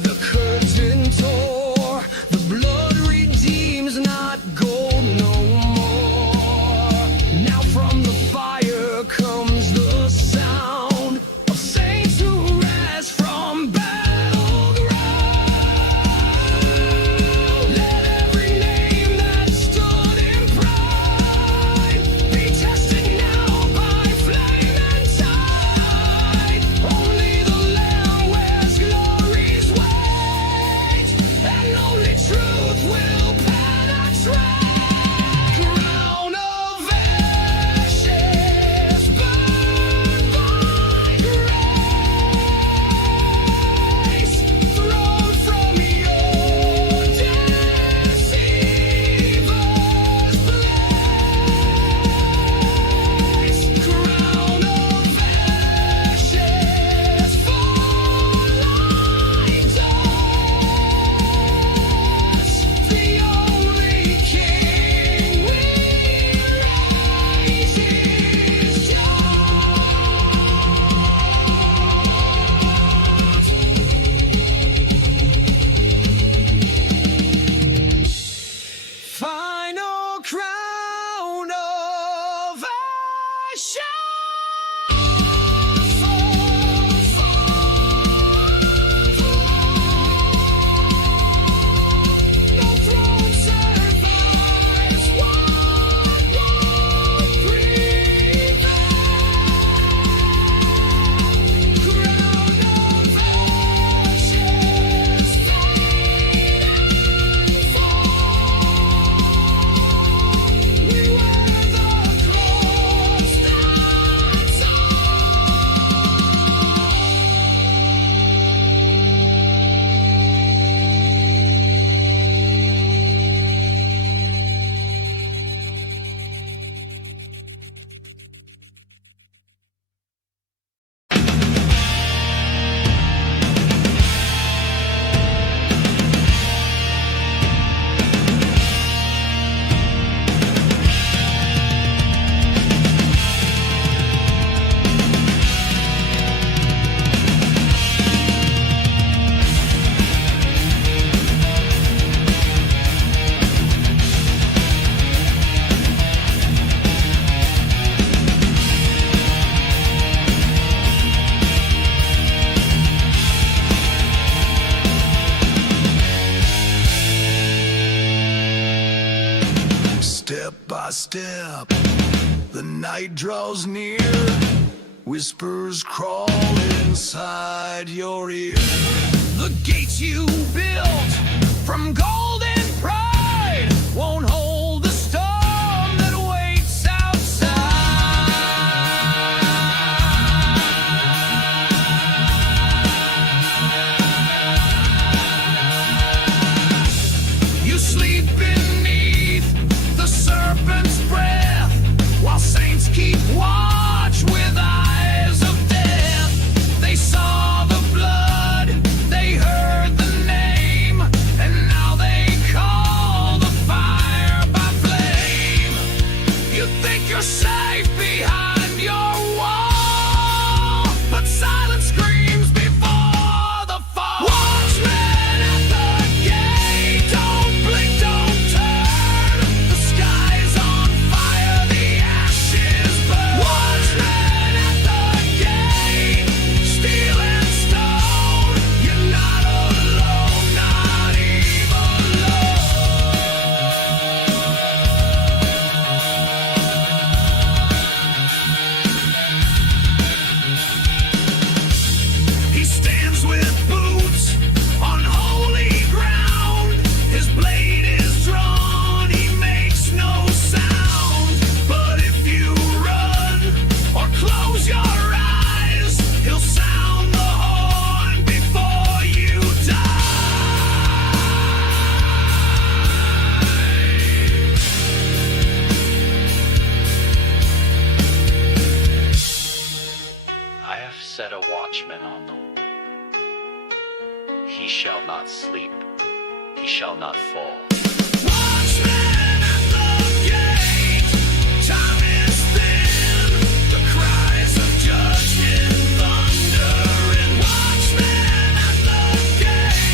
the curtain tore, the blood redeems, not gold no more. Now from the fire comes the sound of saints who rise from battleground. Let every name that stood in pride be tested now by flame and tide. Only the Lamb wears glory's weight, and only truth will penetrate. Crown of ashes burned by grace, thrown from your deceiver's place. Crown of ashes fall like dust. The only King we raise is just. Final crown of ashes. No throne survives what won't prevail. Crown of ashes fade and fall. We wear the cross that's all. Step by step, the night draws near. Whispers crawl inside your ear. The gates you built from golden pride won't hold the storm that waits outside. You sleep beneath the serpent's breath, while saints keep watch with eyes of death. They saw the blood, they heard the name, and now they call the fire by flame. You think you're safe behind your wall, but silence screams before the fall. Watchmen at the gate, don't blink, don't turn. The sky's on fire, the ashes burn. Watchmen at the gate, steel and stone. You're not alone, not even He stands with boots on holy ground. His blade is drawn, he makes no sound. But if you run or close your eyes, he'll sound the horn before you die. I have set a watchman on the wall. He shall not sleep, he shall not fall. Watchmen at the gate, time is thin. The cries of judgment thunder, and watchmen at the gate.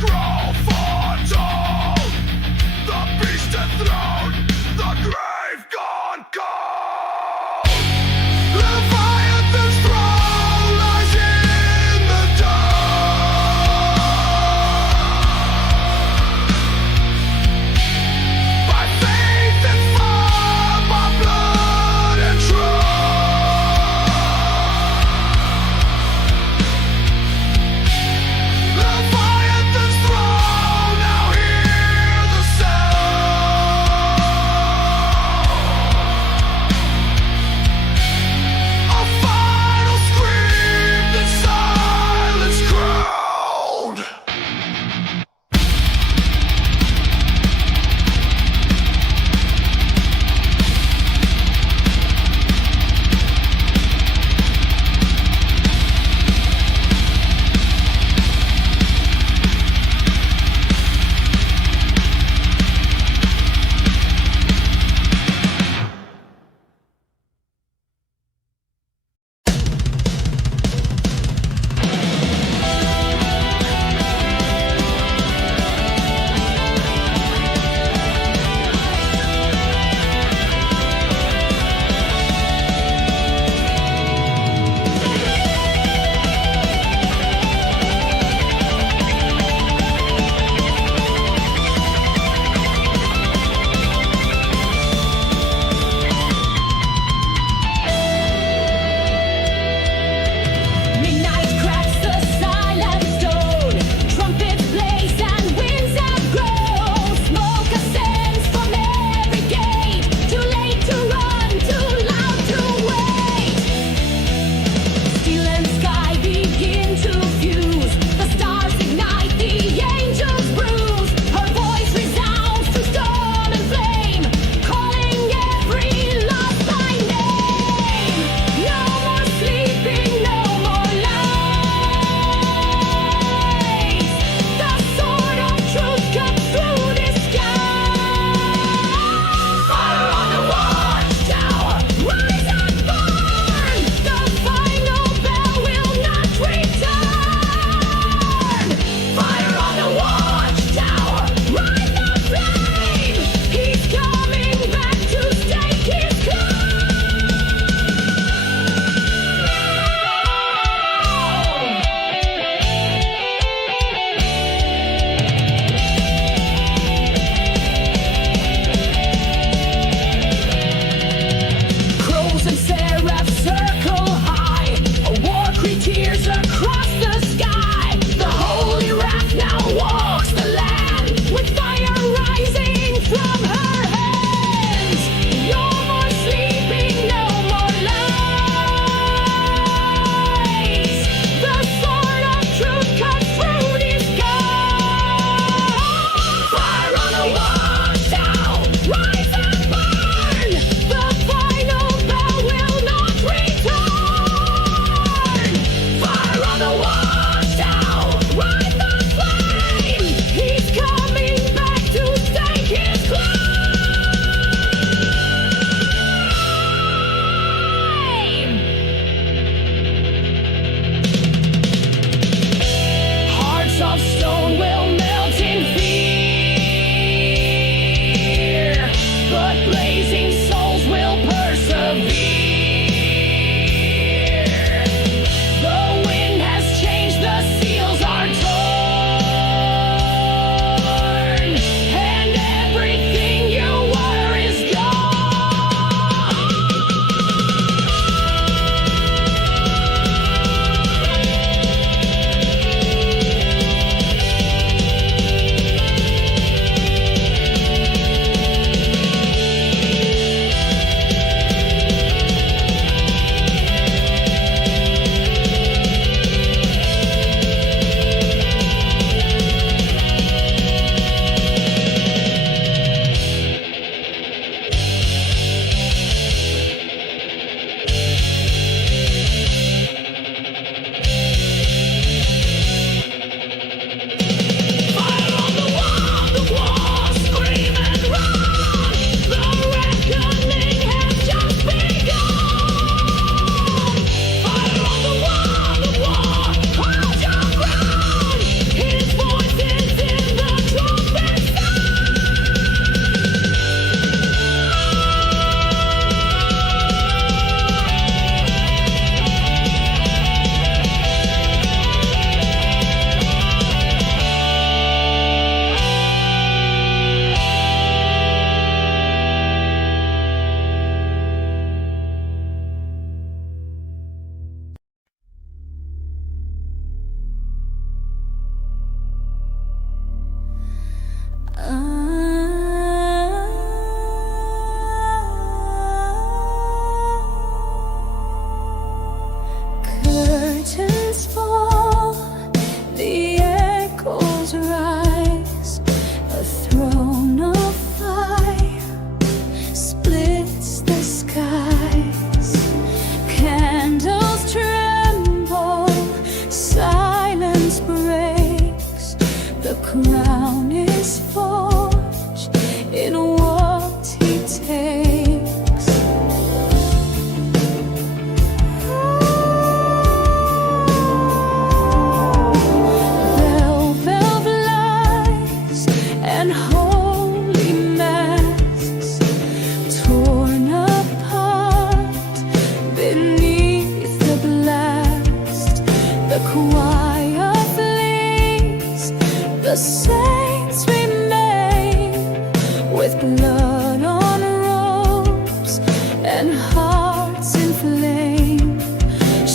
scroll foretold, the beast enthroned, the grave gone cold. Leviathan's throne lies in the dark. By faith and fire, by blood and trust. Leviathan's throne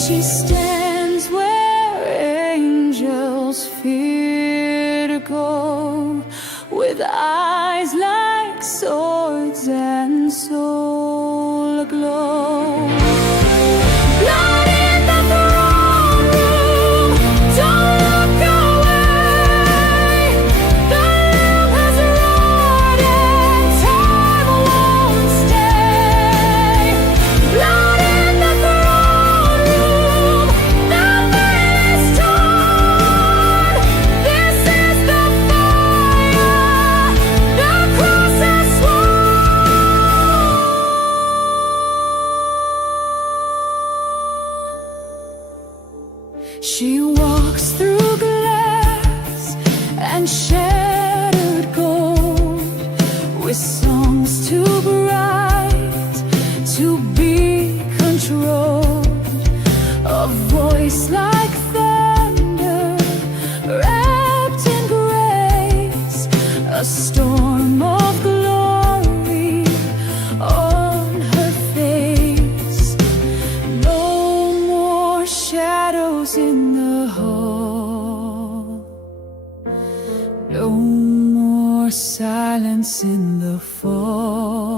She stands where angels fear to go, with eyes like swords and soul aglow. Blood in the throne room, don't look away. The lamb has roared and time won't stay. Blood in the throne room, the veil is torn. This is the fire, the cross has sworn. She walks through glass and shattered gold, with songs too bright to be controlled. A voice like thunder, wrapped in grace, a storm of glory on her face. No more shadows in the hall, no more silence in the fall.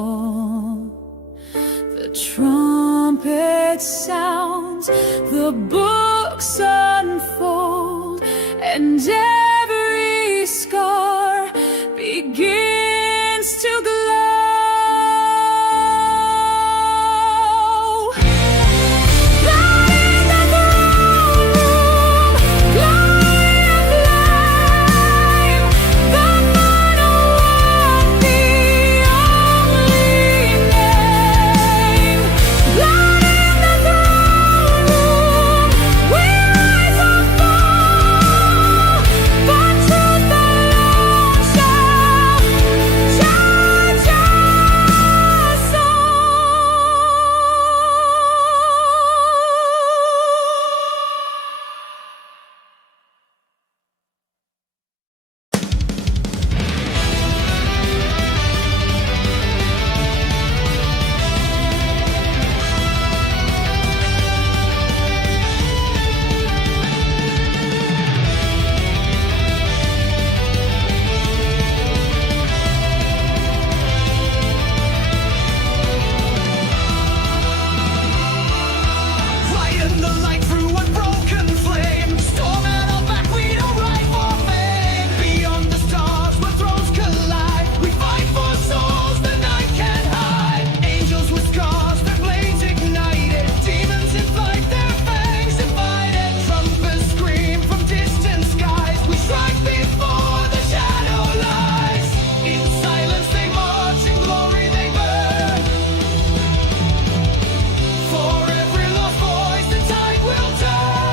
The trumpet sounds, the books unfold, and every scar begins to glow. Blood in the throne room, glory and flame, the final one, the only name. Blood in the throne room, we rise or fall, but truth alone shall judge us all. Light in the light through unbroken flame, storm at our back, we don't ride for fame. Beyond the stars where thrones collide, we fight for souls the night can't hide. Angels with scars, their blades ignited, demons in flight, their fangs divided. Trumpets scream from distant skies, we strike before the shadow lies. In silence they march, in glory they burn. For every lost voice the tide will turn.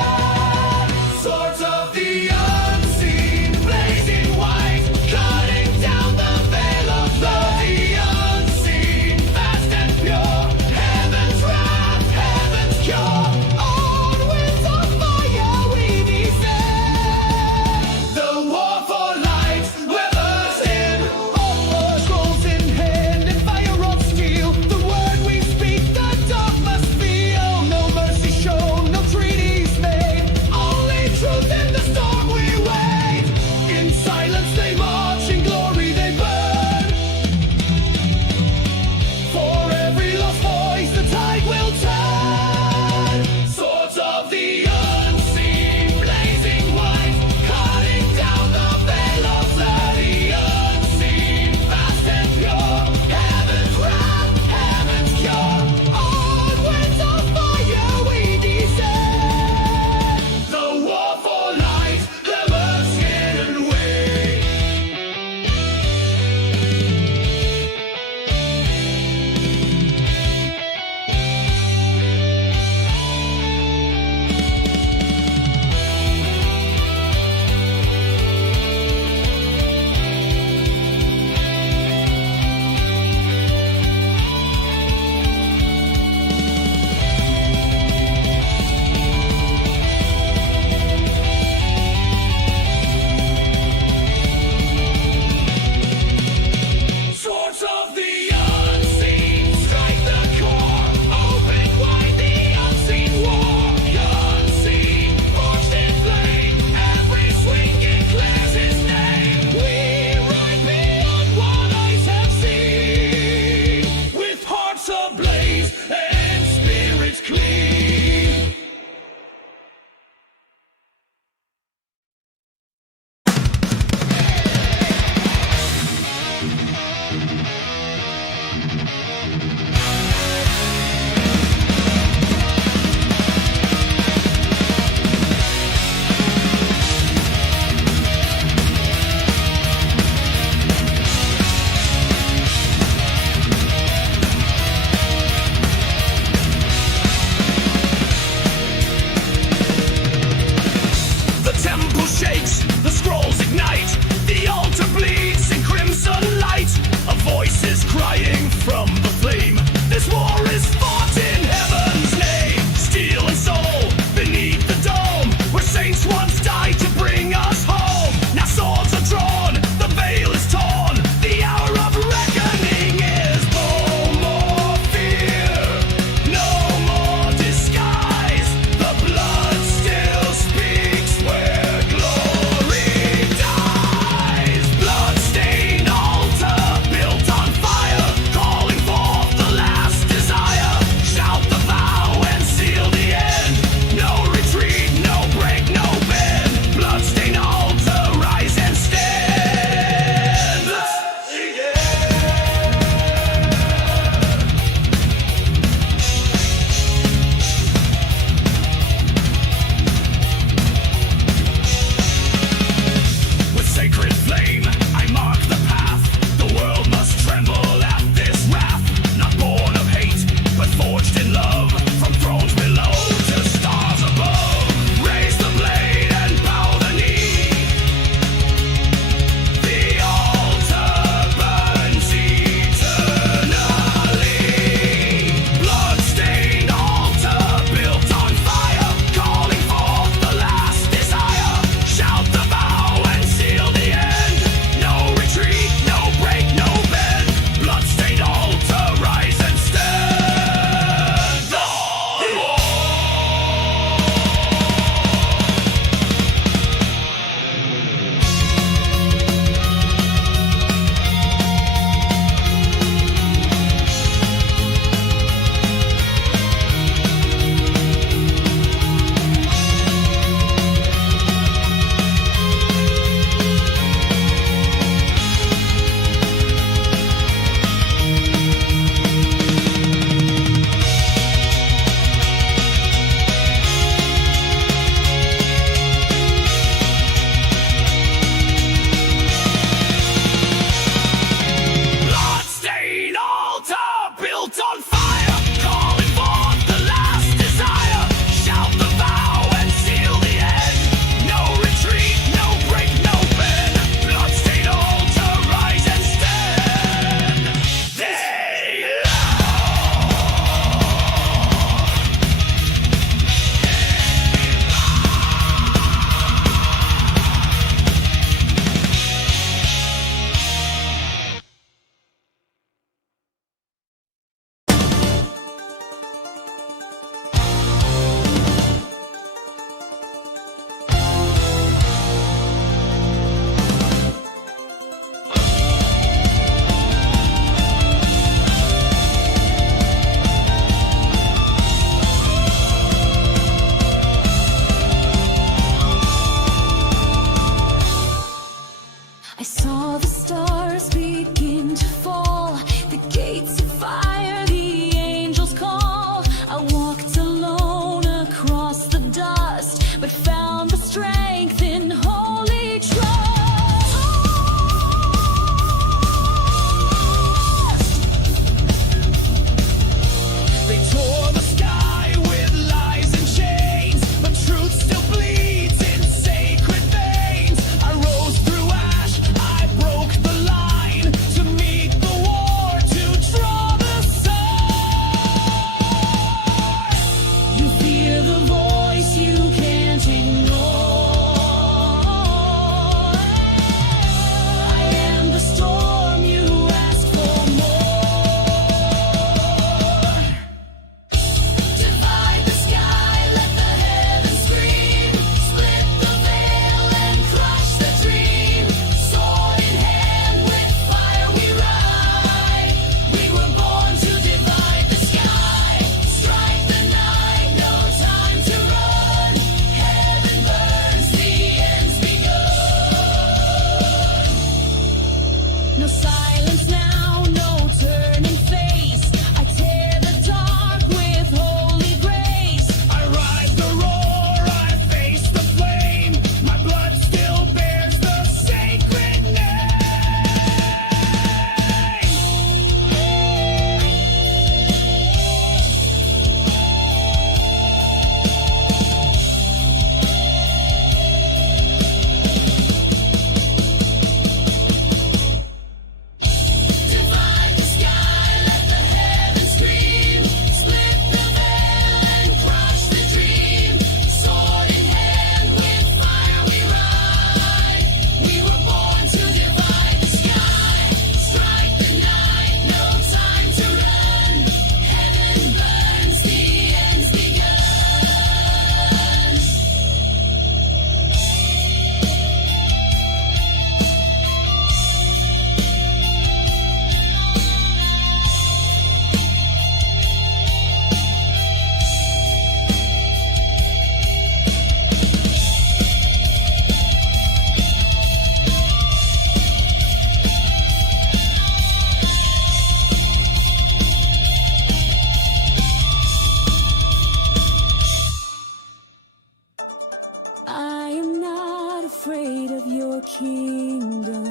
afraid of your kingdom.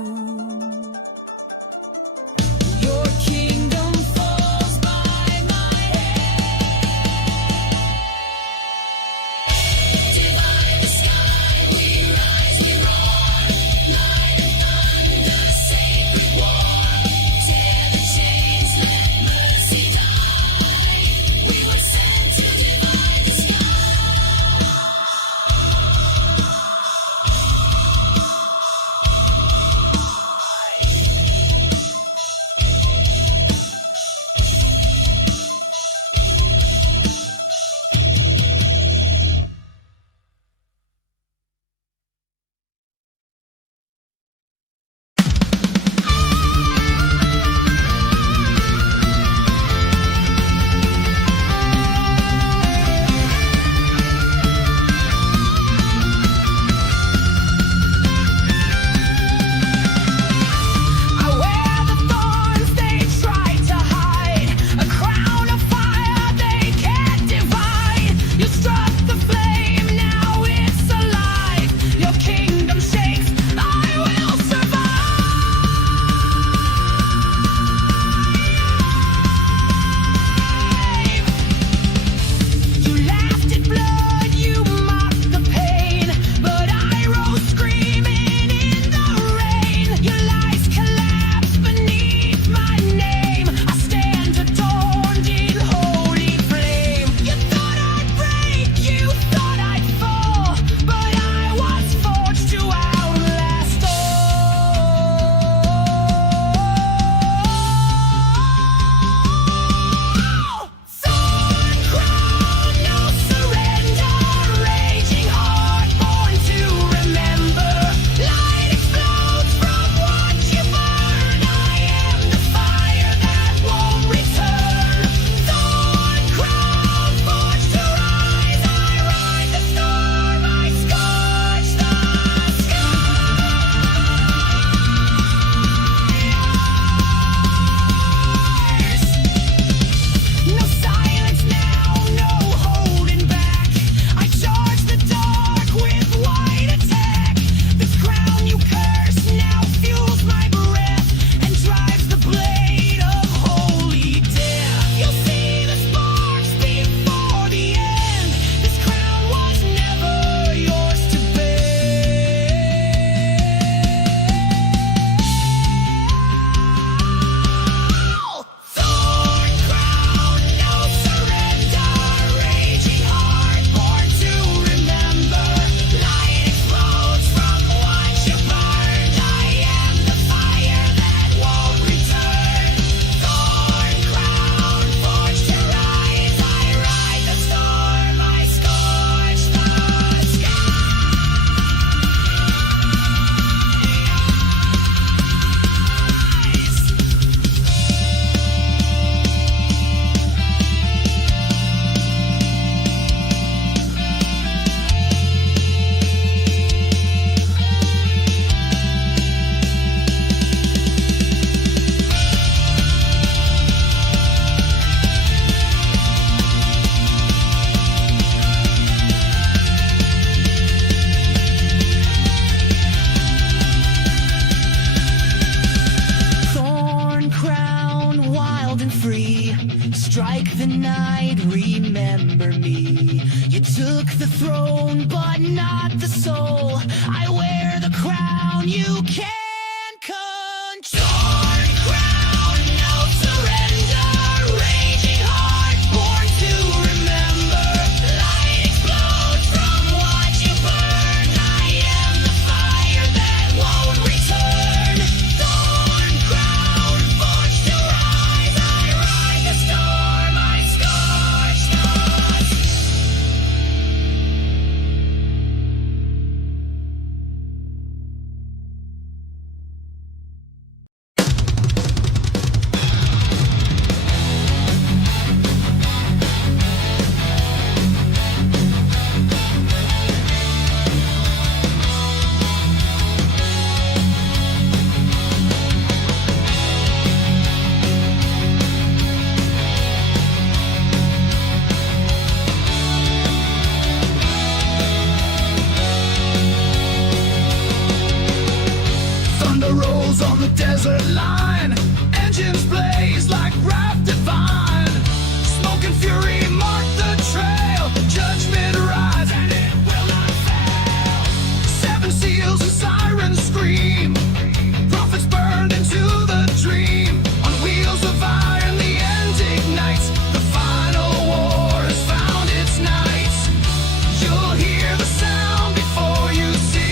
Your kingdom falls by my hand. Divide the sky, we rise, we roar. Light and thunder, sacred war. Tear the chains, let mercy die. We were sent to divide the sky. Strike the night, remember me. You took the throne, but not the soul. I wear the crown, you can't control. Torn crown, no surrender. Raging heart, born to remember. Light explodes from what you burn. I am the fire that won't return. Thorn crown, forged to rise. I ride the storm, I scorch the the desert line. Engines blaze like wrath divine. Smoke and fury mark the trail. Judgment rise and it will not fail. Seven seals and sirens scream. Prophets burned into the dream. On wheels of iron the end ignites. The final war has found its nights. You'll hear the sound before you see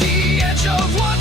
the edge of what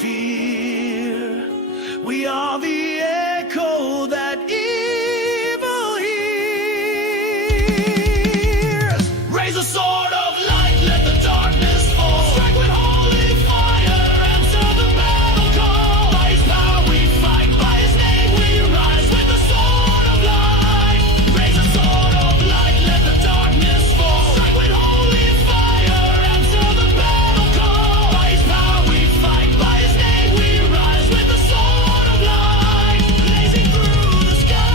fear. We are the echo that evil hears. Raise a sword of light, let the darkness fall. Strike with holy fire, answer the battle call. By his power we fight, by his name we rise. With the sword of light, raise a sword of light, let the darkness fall. Strike with holy fire, answer the battle call. By his power we fight, by his name we rise. With the sword of light, blazing through the sky.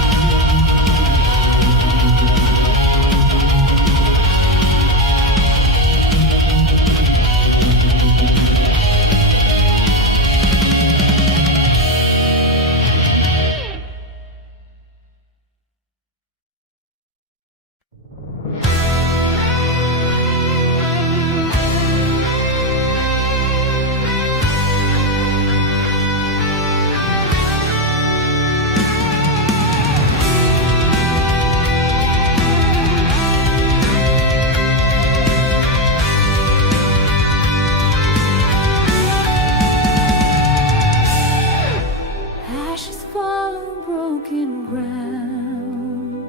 Ashes fall on broken ground.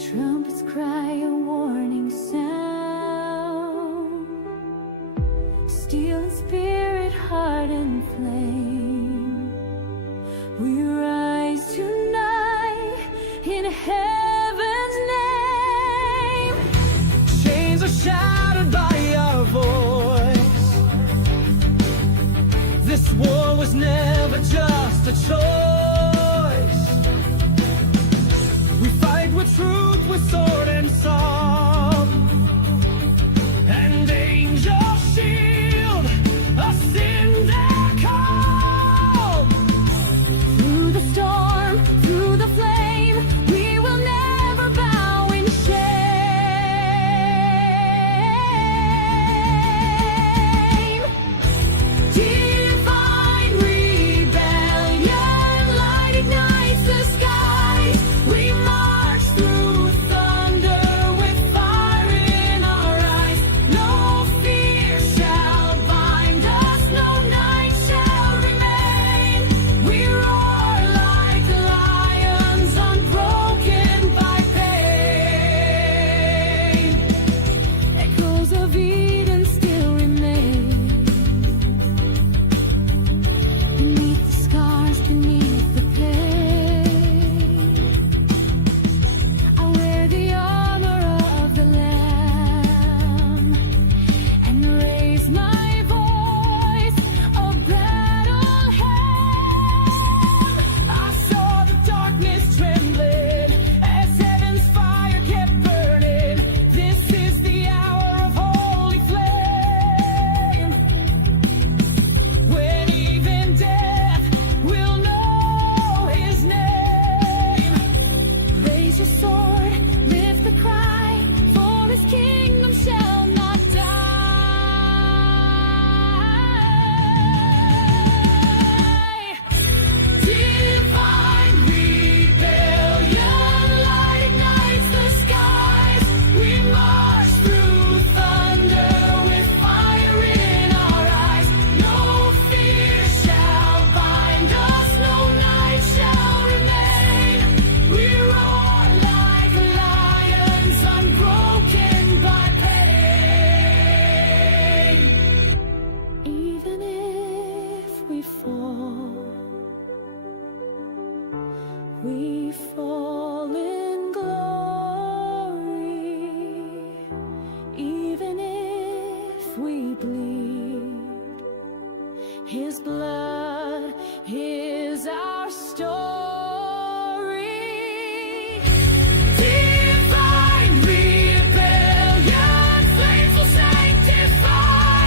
Trumpets cry a warning sound. Steel and spirit, heart and flame. We rise tonight in heaven's name. Chains are shattered by our voice. This war was never just a choice. We fight with truth, with sword and song. And angels shield us in their calm. Through the storm, through the flame, we will never bow in shame. Divine rebellion, light ignites the skies. We march through thunder with fire in our eyes. No fear shall bind us, no night shall remain. We roar like lions, unbroken by pain. Echoes of Eden still remain. Beneath the scars, beneath the pain, I wear the armor of the Lamb and raise my voice, a battle hymn. I saw the darkness trembling as heaven's fire kept burning. This is the hour of holy flame, when even death will know his name. Raise your sword, lift the cry, for his kingdom shall not die. Divine rebellion, light ignites the skies. We march through thunder with fire in our eyes. No fear shall bind us, no night shall remain. We roar like lions, unbroken by pain. Even if we fall in glory. Even if we bleed, his blood is our story. Divine rebellion, flames will sanctify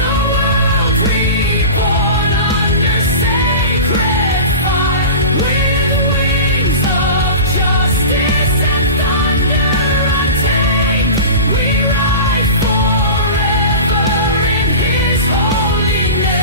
the world reborn under sacred fire. With wings of justice and thunder untamed, we rise forever in his holy name.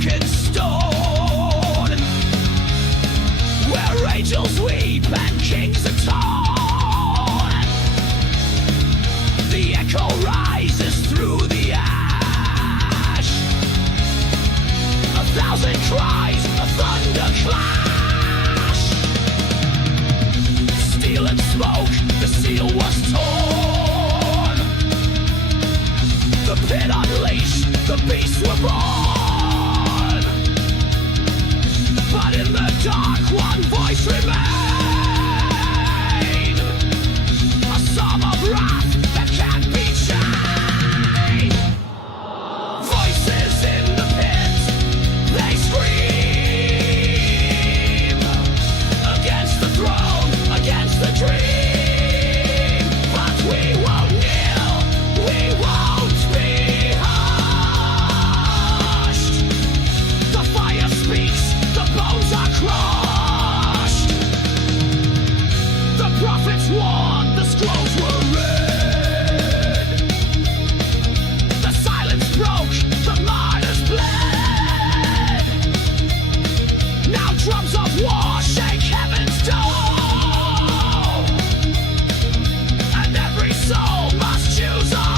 broken stone, where angels weep and kings atone. The echo rises through the ash. 1,000 cries, a thunder clash. Steel and smoke, the seal was torn. The pit unleashed, the beasts were born. But in the dark, one voice remained, a psalm of wrath that can't be chained. Voices in the pit, they scream against the throne, against the dream. But we won't kneel, we won't be hushed. The fire speaks, the bones are crushed. The prophets warned, the scrolls were read. The silence broke, the martyrs bled. Now drums of war shake heaven's door, and every soul must choose a home.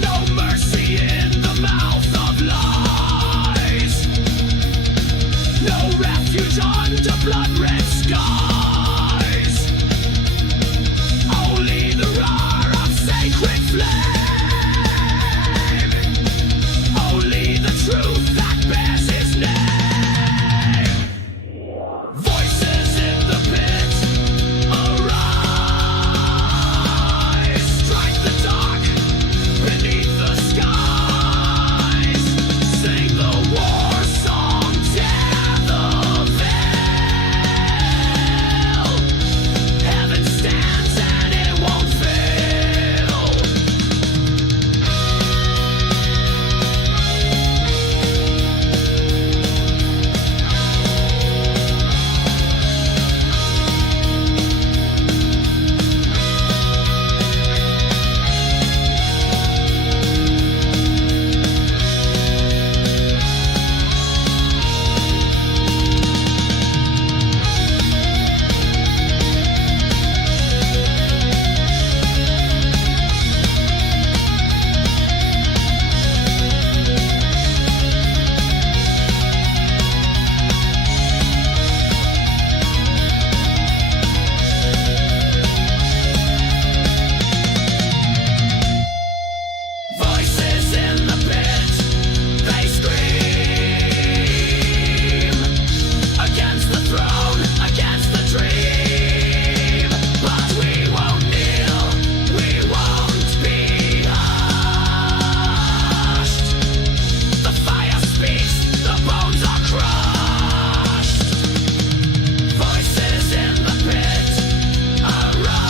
No mercy in the mouth of lies, no refuge under blood-red skies. Only the roar of sacred flame, only the truth that bears his name. Voices in the pit, arise. Strike the dark beneath the skies. Sing the war song, tear the veil. Heaven stands and it won't fail. Voices in the pit, they scream against the throne, against the dream. But we won't kneel, we won't be hushed. The fire speaks, the bones are crushed. Voices in the pit, arise.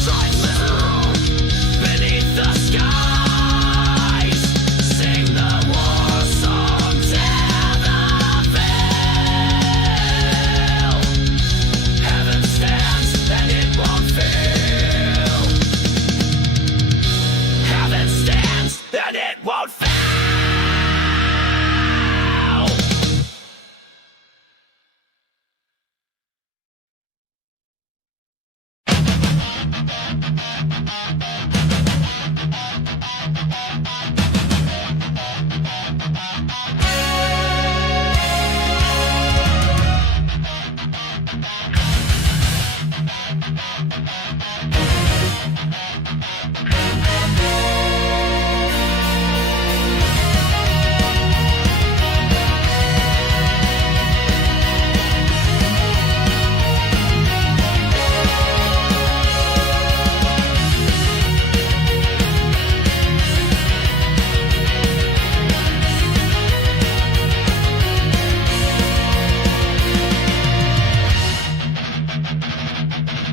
Strike the room beneath the skies. Sing the war song, tear the veil. Heaven stands and it won't fail. Heaven stands and it won't fail.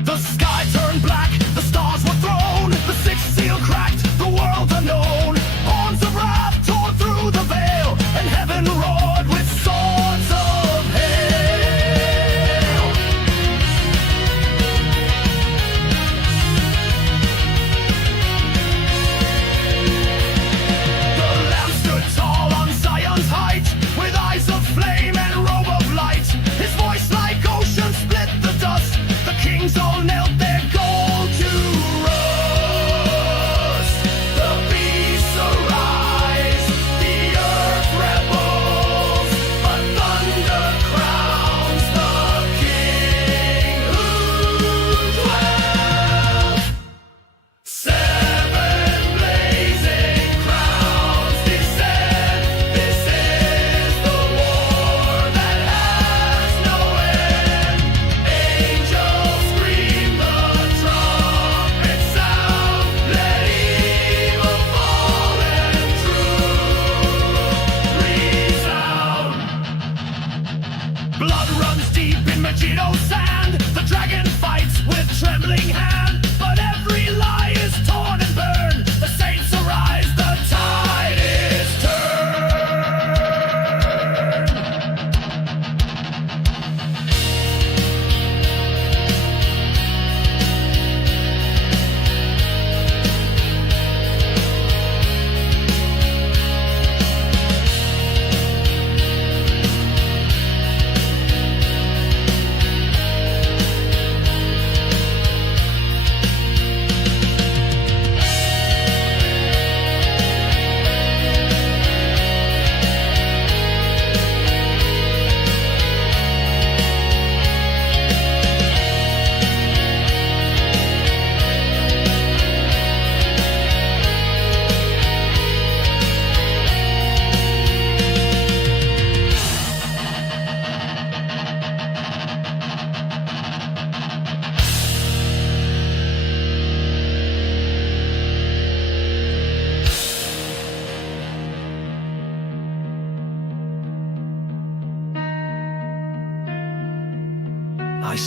The sky turned black, the stars were thrown, the sixth seal cracked, the world unknown. Horns of wrath tore through the veil, and heaven roared with swords of hail.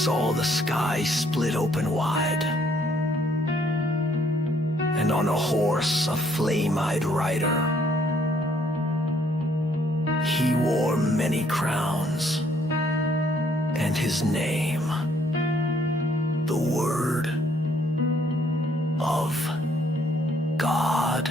saw the sky split open wide, and on a horse a flame-eyed rider. He wore many crowns, and his name, the Word of God.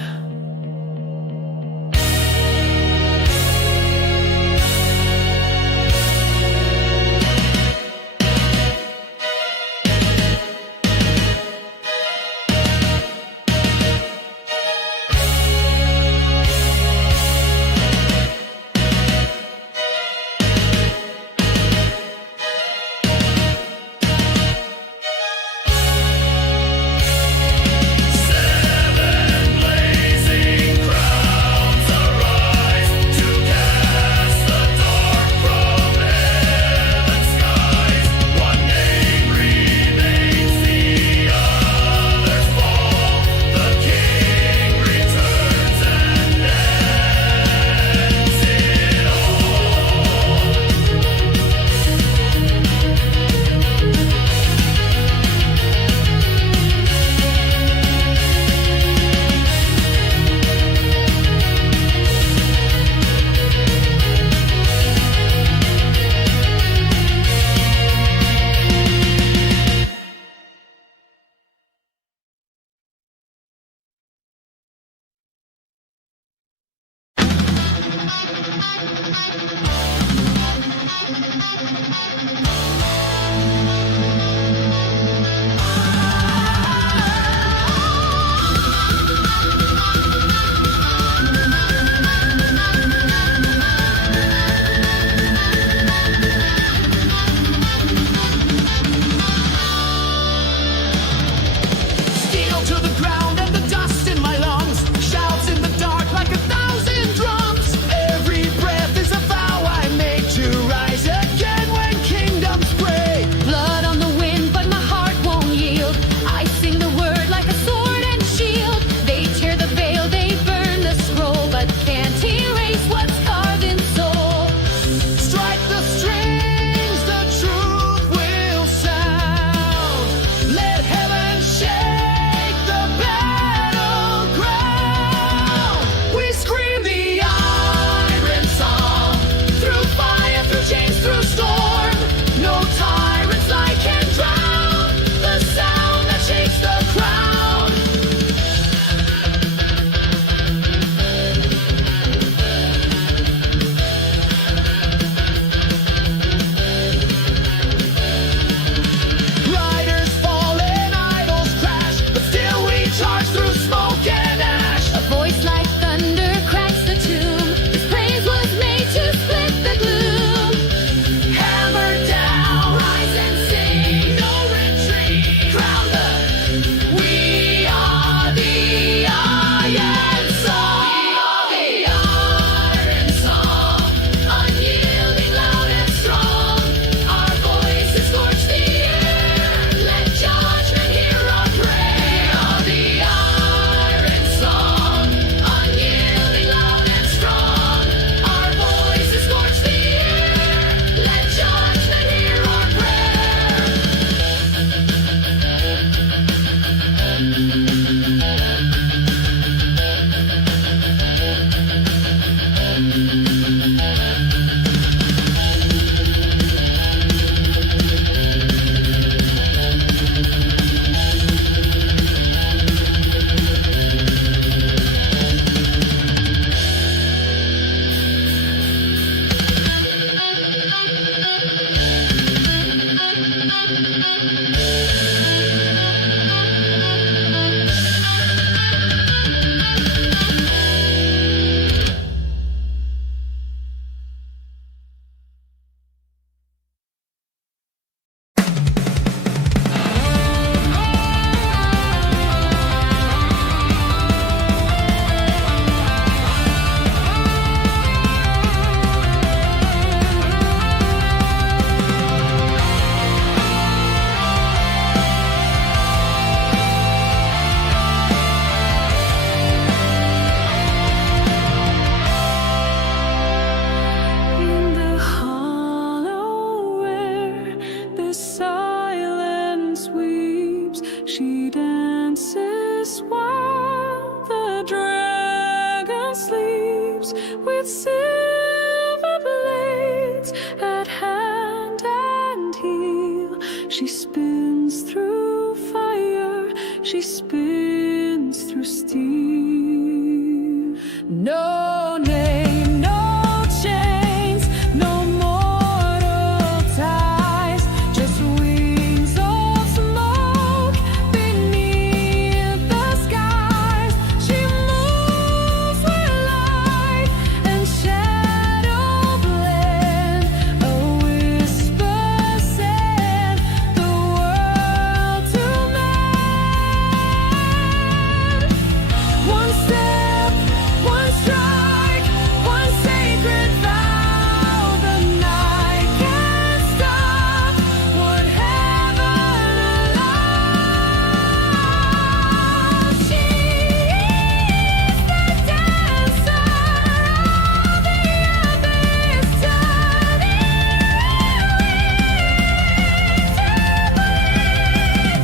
weeps, she dances while the dragon sleeps, with silver blades at hand and heel. She spins through fire, she spins through steel. No name, no chains, no mortal ties, just wings of smoke beneath the skies. She moves where light and shadow blend. A whisper sent the world to mend. One step, one strike, one sacred vow. The night can't stop what heaven allows. She is the dancer of the abyss, turning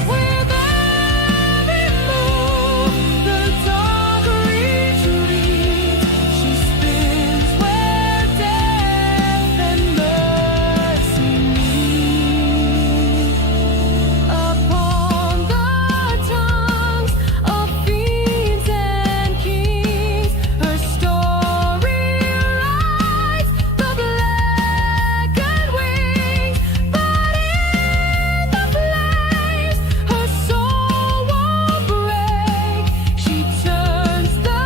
with every move. The dark retreats. She spins where death and mercy meet. Upon the tongues of fiends and kings, her story rides the blackened wings. But in the flames, her soul won't break. She turns the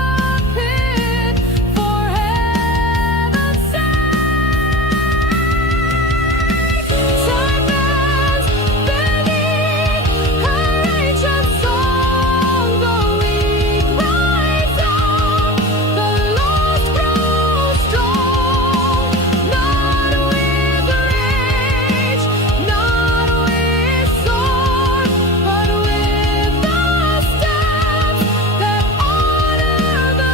pit for heaven's sake. Time bends beneath her ancient song. The weak rise up, the lost grow strong. Not with rage, not with sword, but with the steps that honor the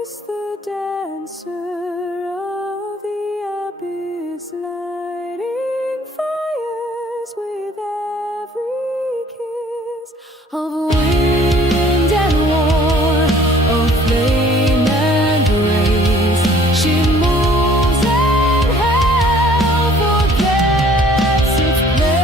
She's the dancer of the abyss, lighting fires with every kiss of wind and war, of flame and grace. She moves and hell forgets its place.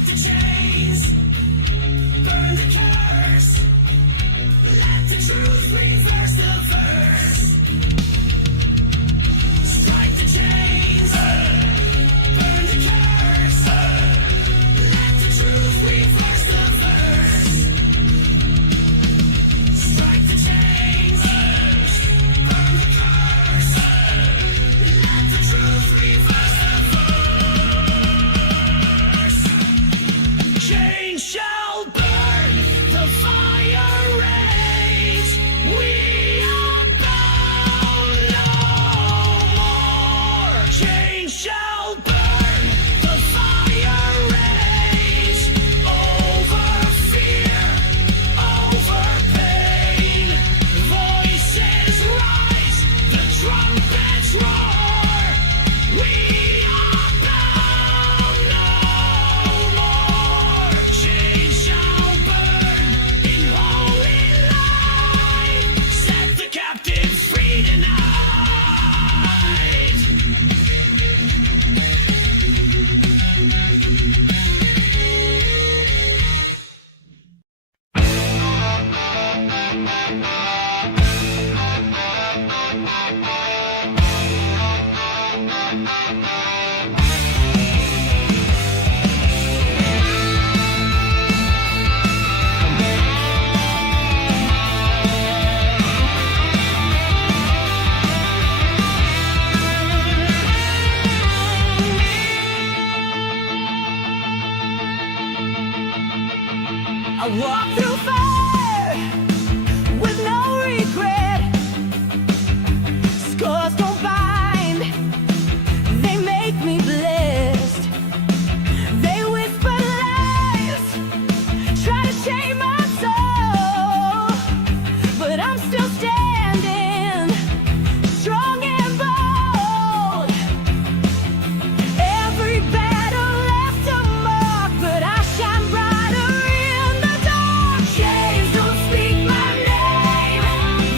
Strike the chains, burn the curse. Let the truth reverse the verse. Strike the chains, burn the curse. Let the truth reverse the verse. Strike the chains, burn the curse. Let the truth reverse the verse. Chains shall burn, the fire rage. We are bound no more. Chains shall burn, the fire rage. Over fear, over pain. Voices rise, the trumpets roar. We are bound no more. Chains shall burn in holy light. Set the captives free tonight. I walk through fire with no regret. Scars don't bind, they make me blessed. They whisper lies, try to shame my soul, but I'm still standing, strong and bold. Every battle left a mark, but I shine brighter in the dark. Chains don't speak my name,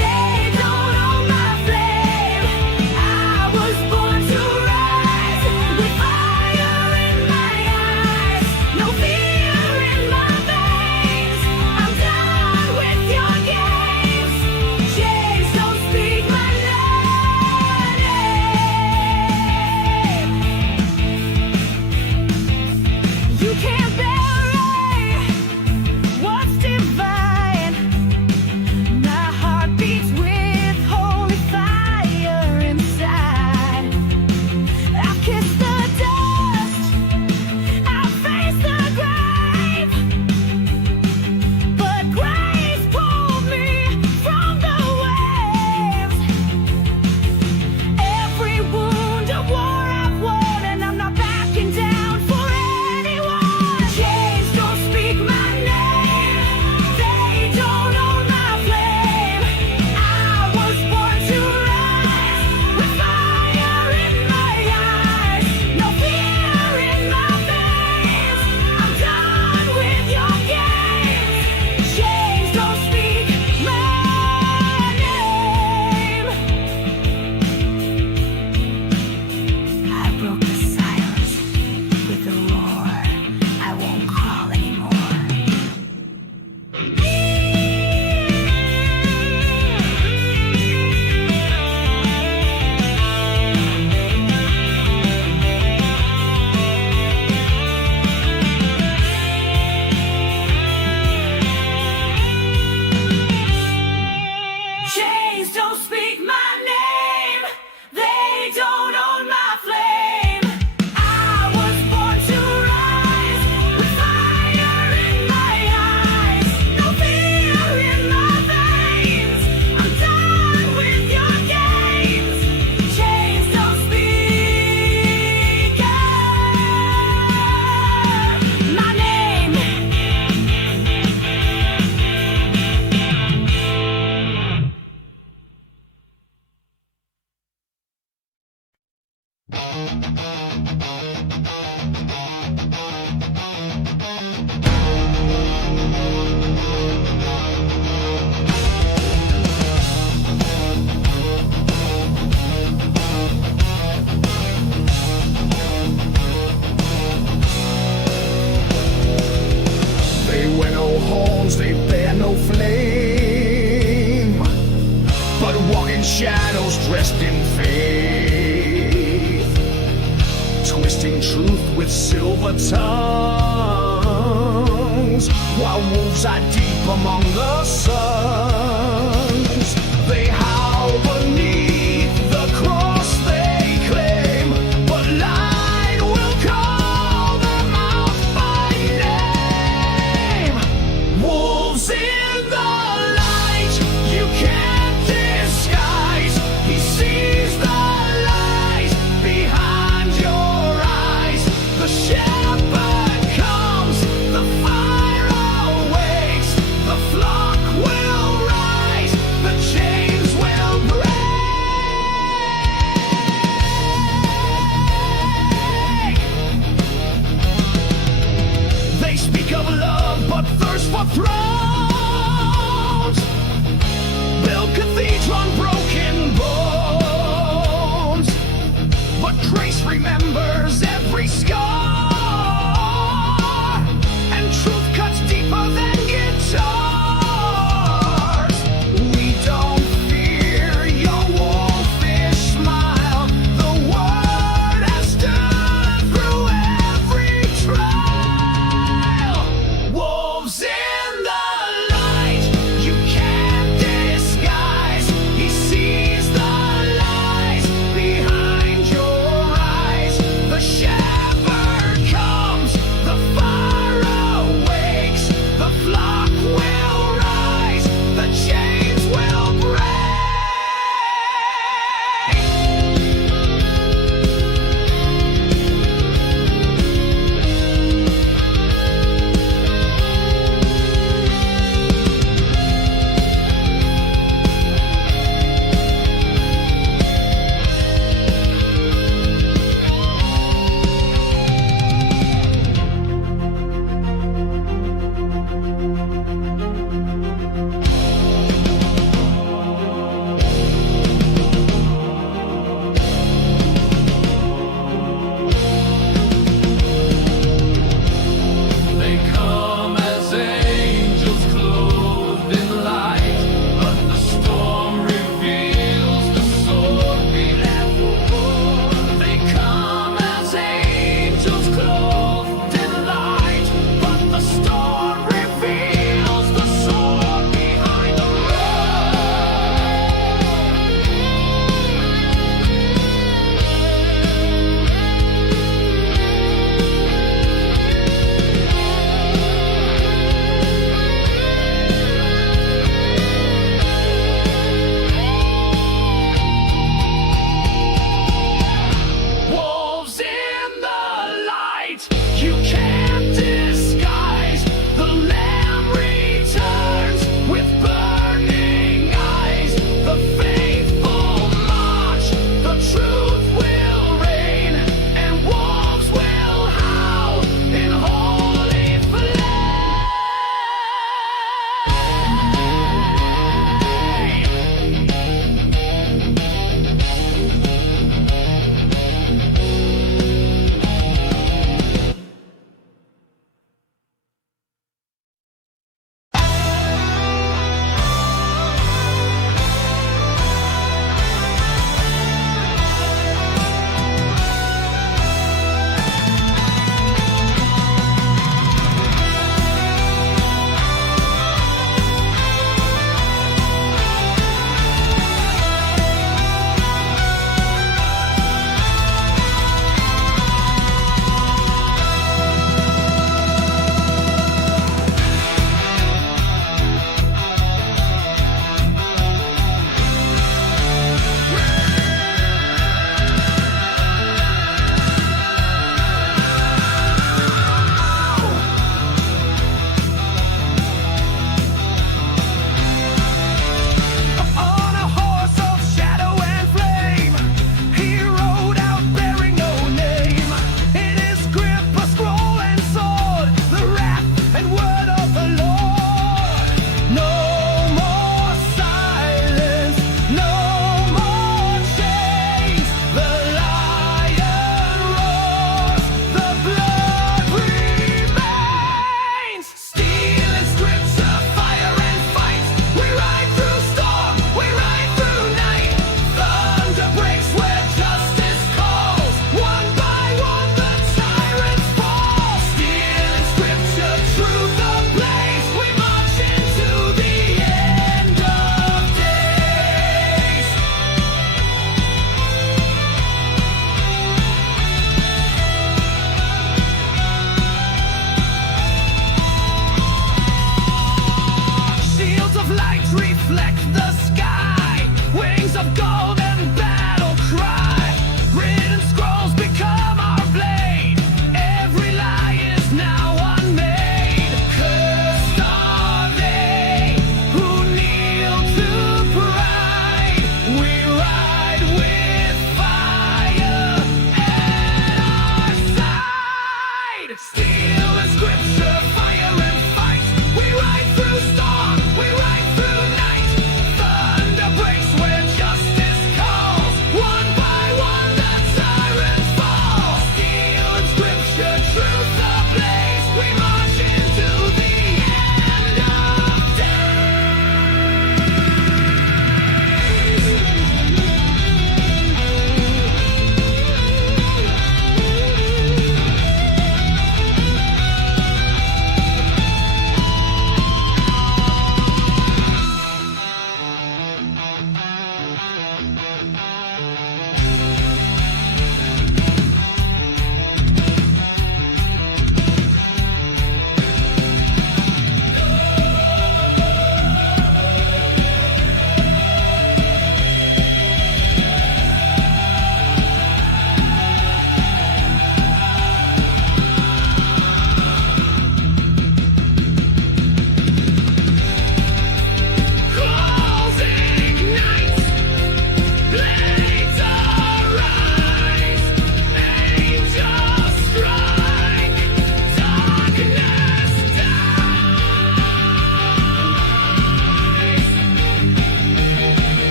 they don't own my flame. I was born to rise with fire in my eyes, no fear in my veins. I'm done with your games. Chains don't speak my name. You can't bury what's divine. My heart beats with holy fire inside. I kiss the dust, I face the grave, but grace pulled me from the waves. Every wound a war I've won, and I'm not backing down for anyone. horns, they bear no flame, but walk in shadows dressed in faith, twisting truth with silver tongues, while wolves are deep among the suns. They howl beneath the cross they claim, but light will call them out by name. Wolves in the light, you can't disguise. He sees the light behind your eyes. The shepherd comes, the fire awakes, the flock will rise, the chains will break. They speak of love, but thirst for thrones. Build cathedral on broken bones, but grace remembers every scar, and truth cuts deeper than guitars. We don't fear your wolfish smile. The word has stood through every trial. Wolves in the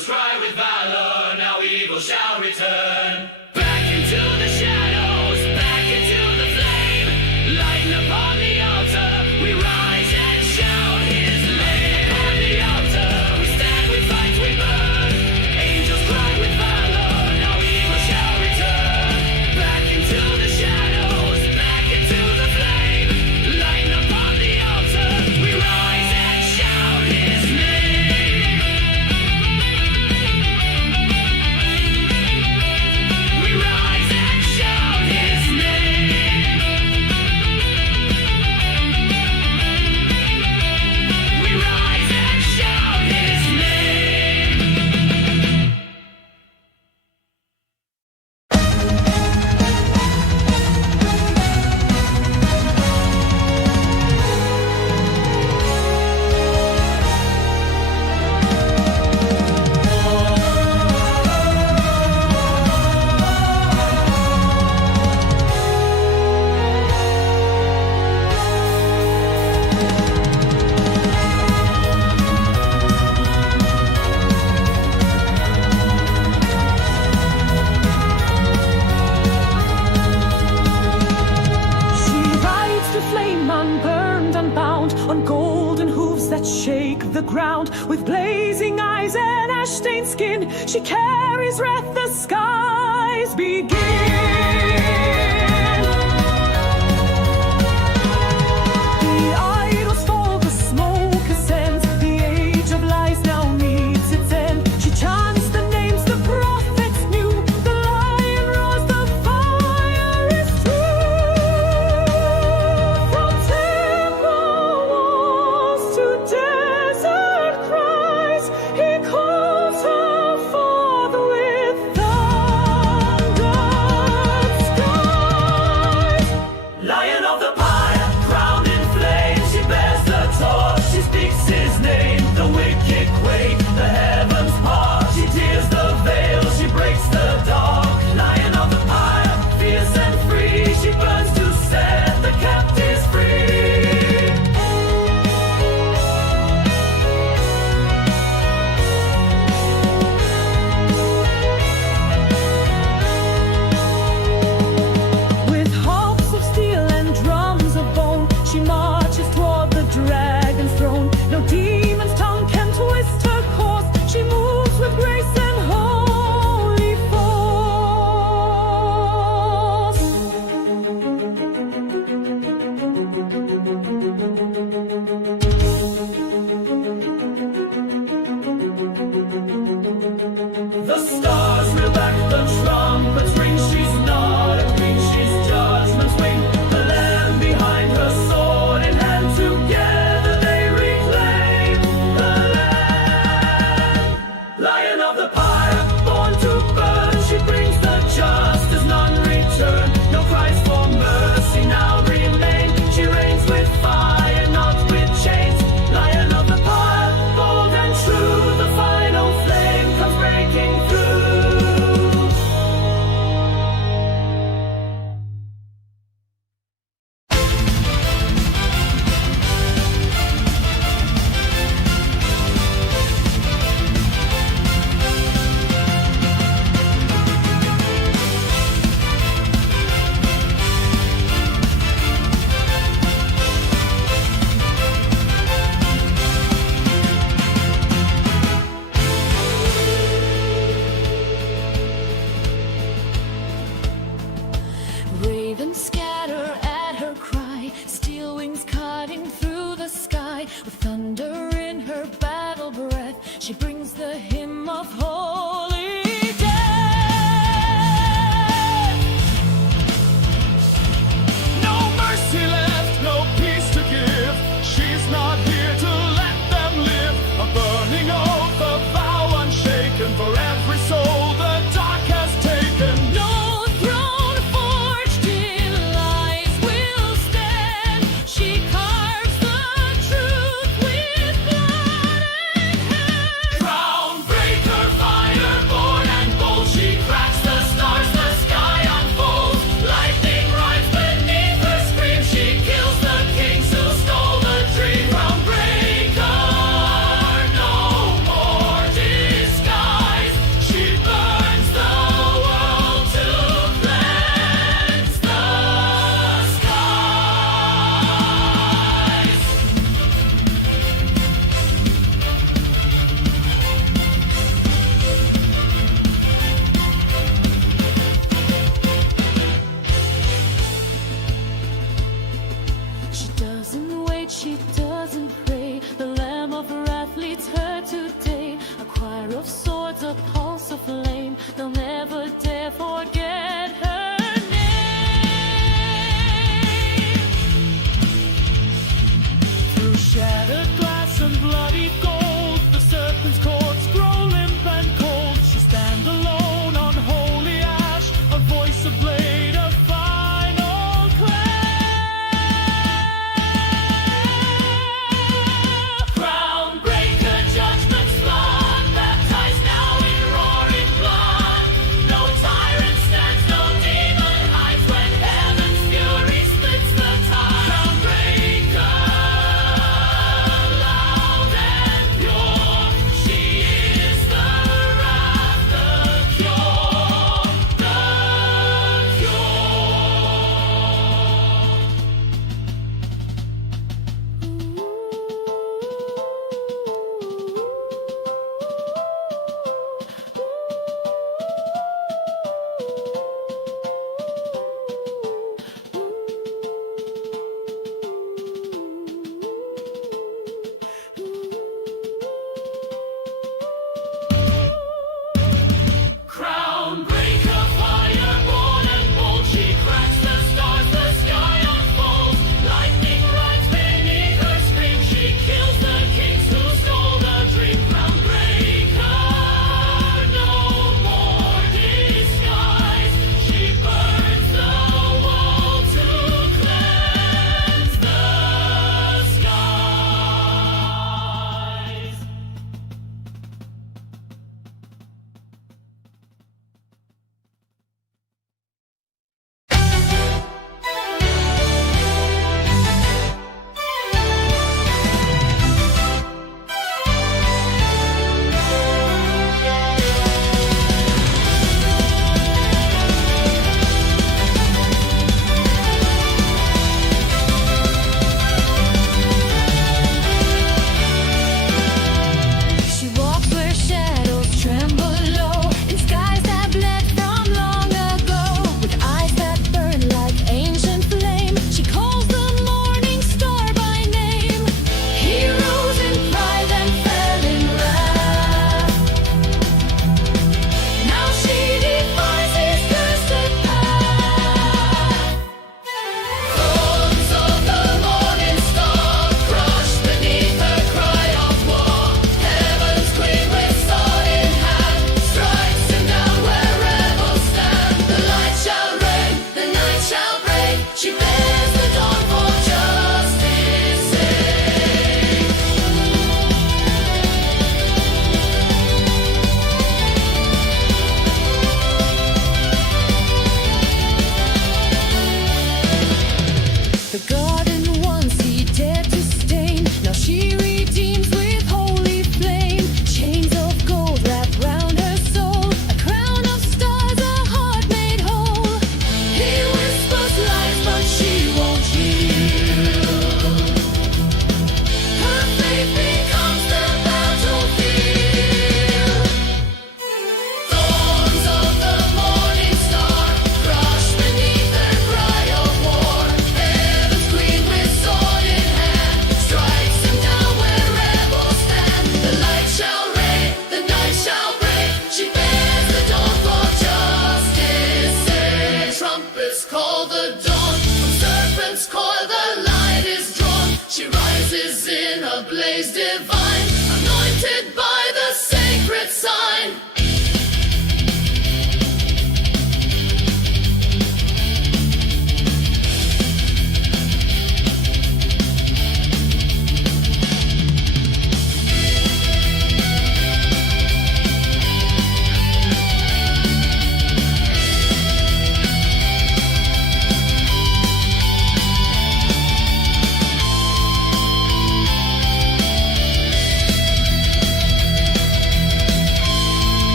Angels cry with valor, now evil shall return. Back into the shadows, back into the flame. Lighten upon the altar, we rise and shout his name. On the altar, we stand, we fight, we burn. Angels cry with valor, now evil shall return. Back into the shadows, back into the flame. Lighten upon the altar, we rise and shout his name. We rise and shout his name. We rise and shout his name. She rides to flame unburned, unbound, on golden hooves that shake the ground. With blazing eyes and ash-stained skin, she carries wrath the skies begin. The idols fall, the smoke ascends, the age of lies now meets its end. She chants the names the prophets knew, the lion roars, the fire is true. From temple walls to desert cries, he calls her forth with thunder.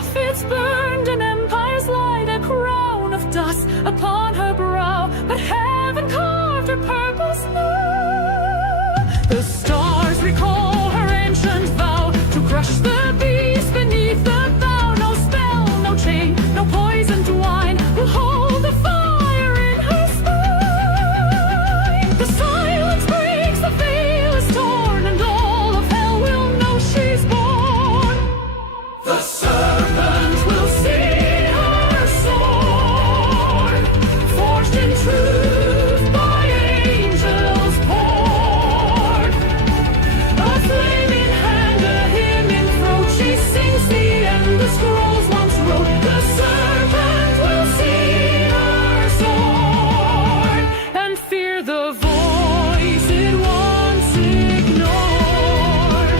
prophets burned and empires light a crown of dust upon her brow, but heaven carved her purple snow. The stars recall her ancient vow to crush the beast beneath the bough. No spell, no chain, no poisoned wine will hold the fire in her spine. The silence breaks, the veil is torn, and all of hell will know she's born. The serpent will see her sword, forged in truth by angels poured. A flaming hand, a hymn in throat, she sings the end the scrolls once wrote. The serpent will see her sword and fear the voice it once ignored.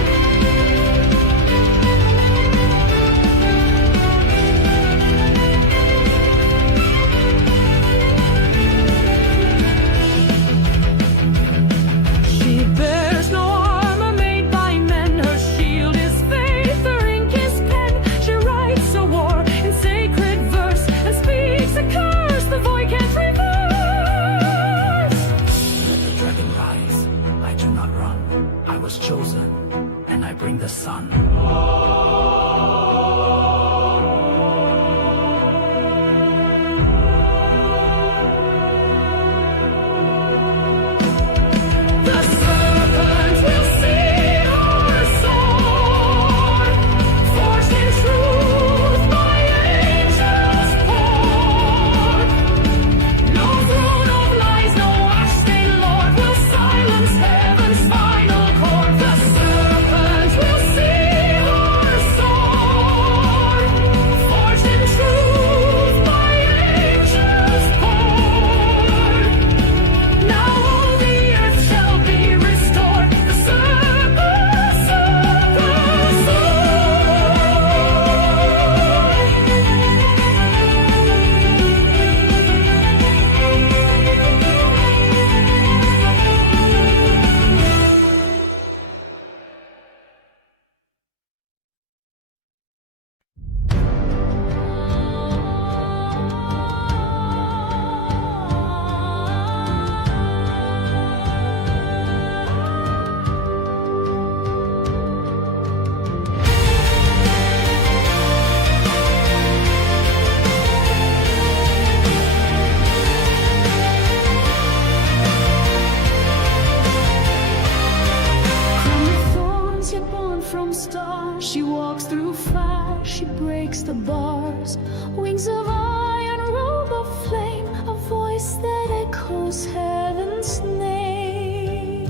She bears no armor made by men. Her shield is faith, her ink is pen. She writes a war in sacred verse and speaks a curse the void can't reverse. Let the dragon rise. I do not run. I was chosen, and I bring the sun. The serpent will see her sword, forged in truth by angels poured. No throne of lies, no ash-stained lord will silence heaven's final chord. The serpent will see her sword, forged in truth by angels poured. Now all the earth shall be restored. The serpent Crown of thorns, yet born from stars. She walks through fire, she breaks the bars. Wings of iron, robe of flame, a voice that echoes heaven's name.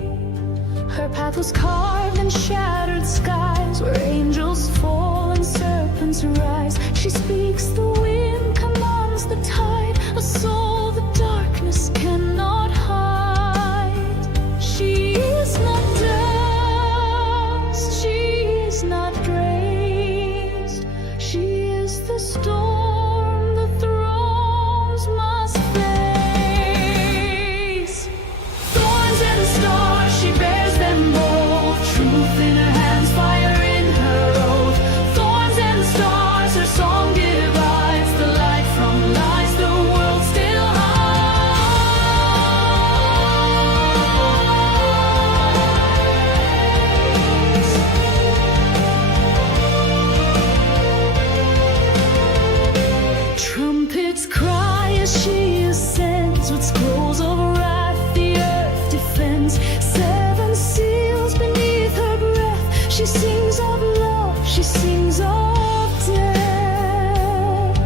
Her path was carved in shattered skies, where angels fall and serpents rise. She speaks the wind, commands the tide, a soul the darkness cannot hide. She is not dust, she is not praised. She is the storm the thrones must face. Thorns and stars, she bears them both. Truth in her hands, fire in her oath. Thorns and stars, her song divides the light from lies. The world still hides. Trumpets cry as she ascends with scrolls of wrath the earth defends. Seven seals beneath her breath. She sings of love, she sings of death.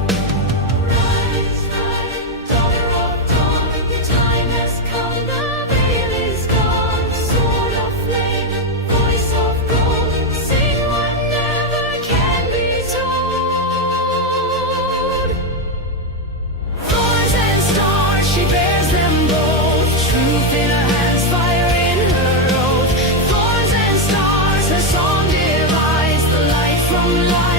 Rise, rise, daughter of dawn, your time has come, the veil is gone. Sword of flame, voice of gold, sing what never can be told. Thorns and stars, she bears them both. Truth in her hands, fire in her oath. Thorns and stars, her song divides the light from light.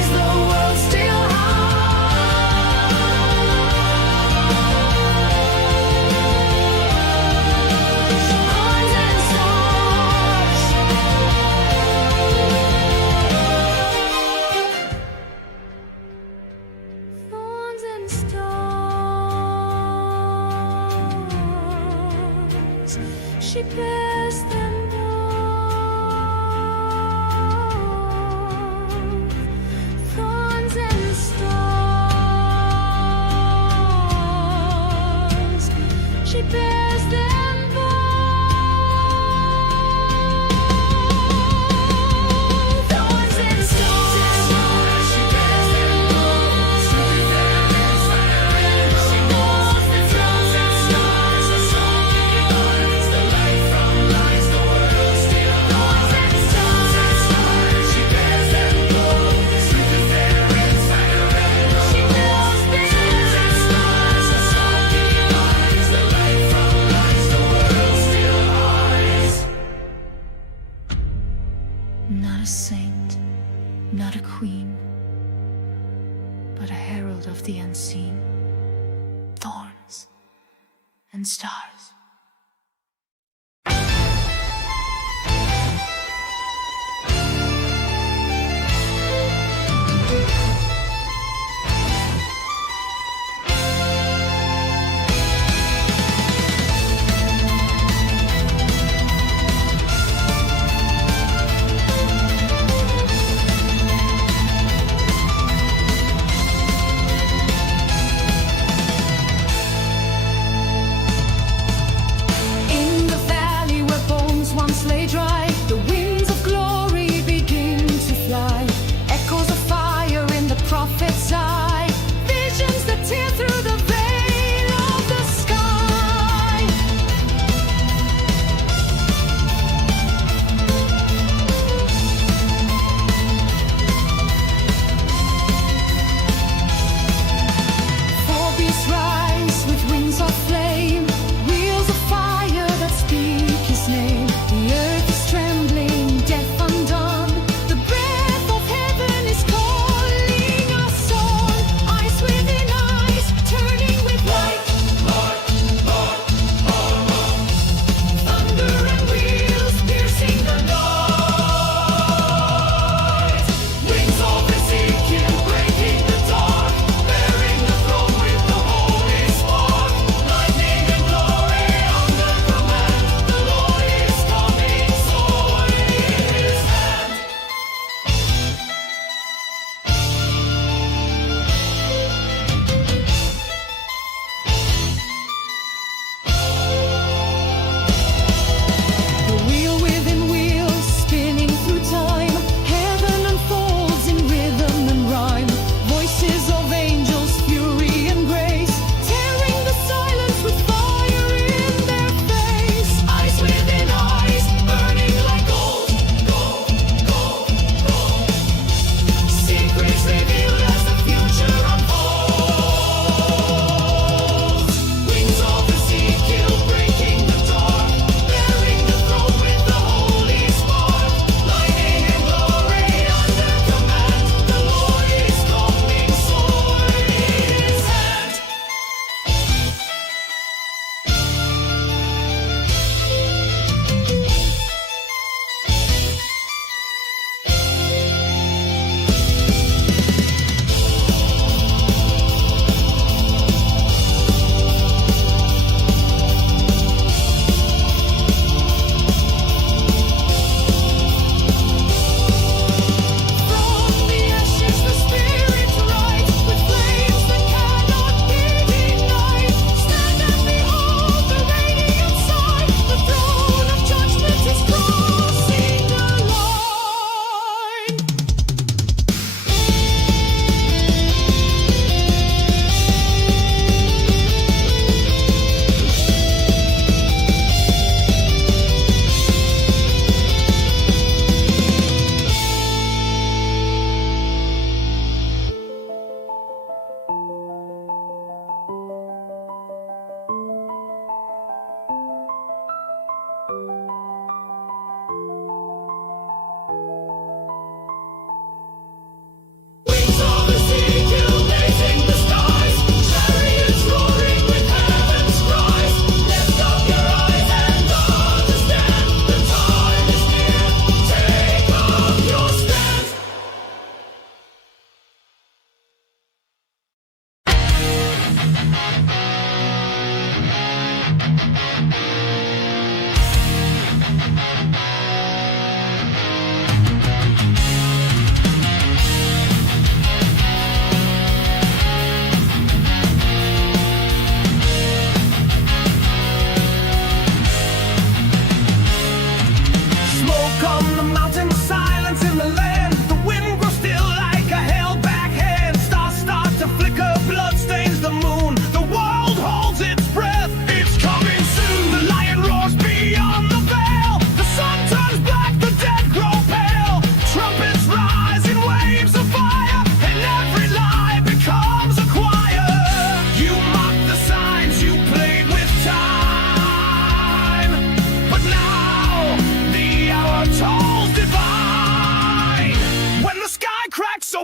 saint, not a queen, but a herald of the unseen. Thorns and stars.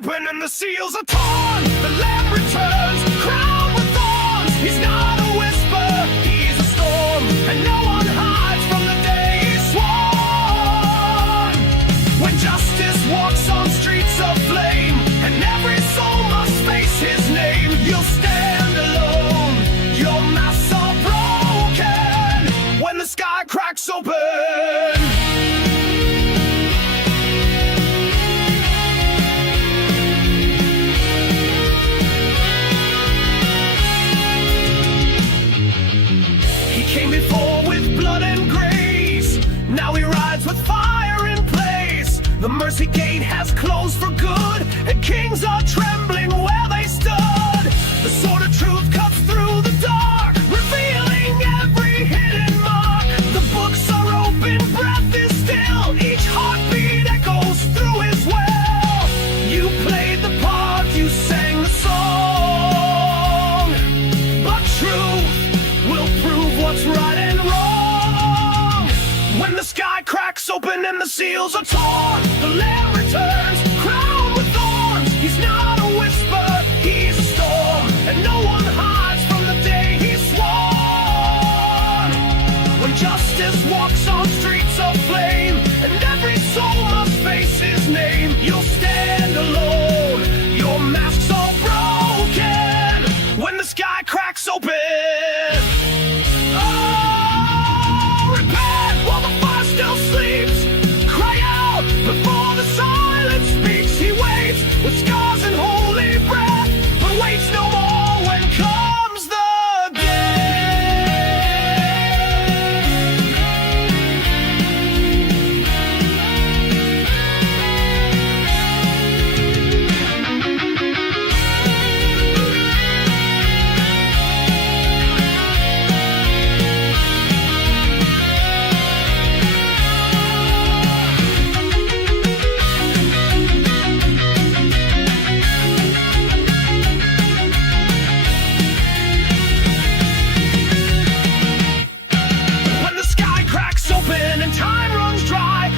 open and the seals are torn. The Lamb returns, crowned with thorns. He's not a whisper, he's a storm, and no one hides from the day he's sworn. When justice walks on streets of flame, and every soul must face his name, you'll stand alone. Your masks are broken when the sky cracks open. Came before with blood and grace. Now he rides with fire in place. The mercy gate has closed for good, and kings are trembling where they stood. The sword of truth cuts through the dark, revealing every hidden mark. The books are open, breath is still. Each heartbeat echoes through his will. You played the part, you sang the song, but truth will prove what's right and wrong. When the sky cracks open and the seals are torn, the Lamb returns, crowned with thorns. He's not a whisper, he's a storm, and no one hides from the day he's sworn. When justice walks on streets of flame, and every soul must face his name, you'll stand alone. Your masks are broken when the sky cracks open. Before the silence speaks, he waits with scars and holy breath, but waits no more when comes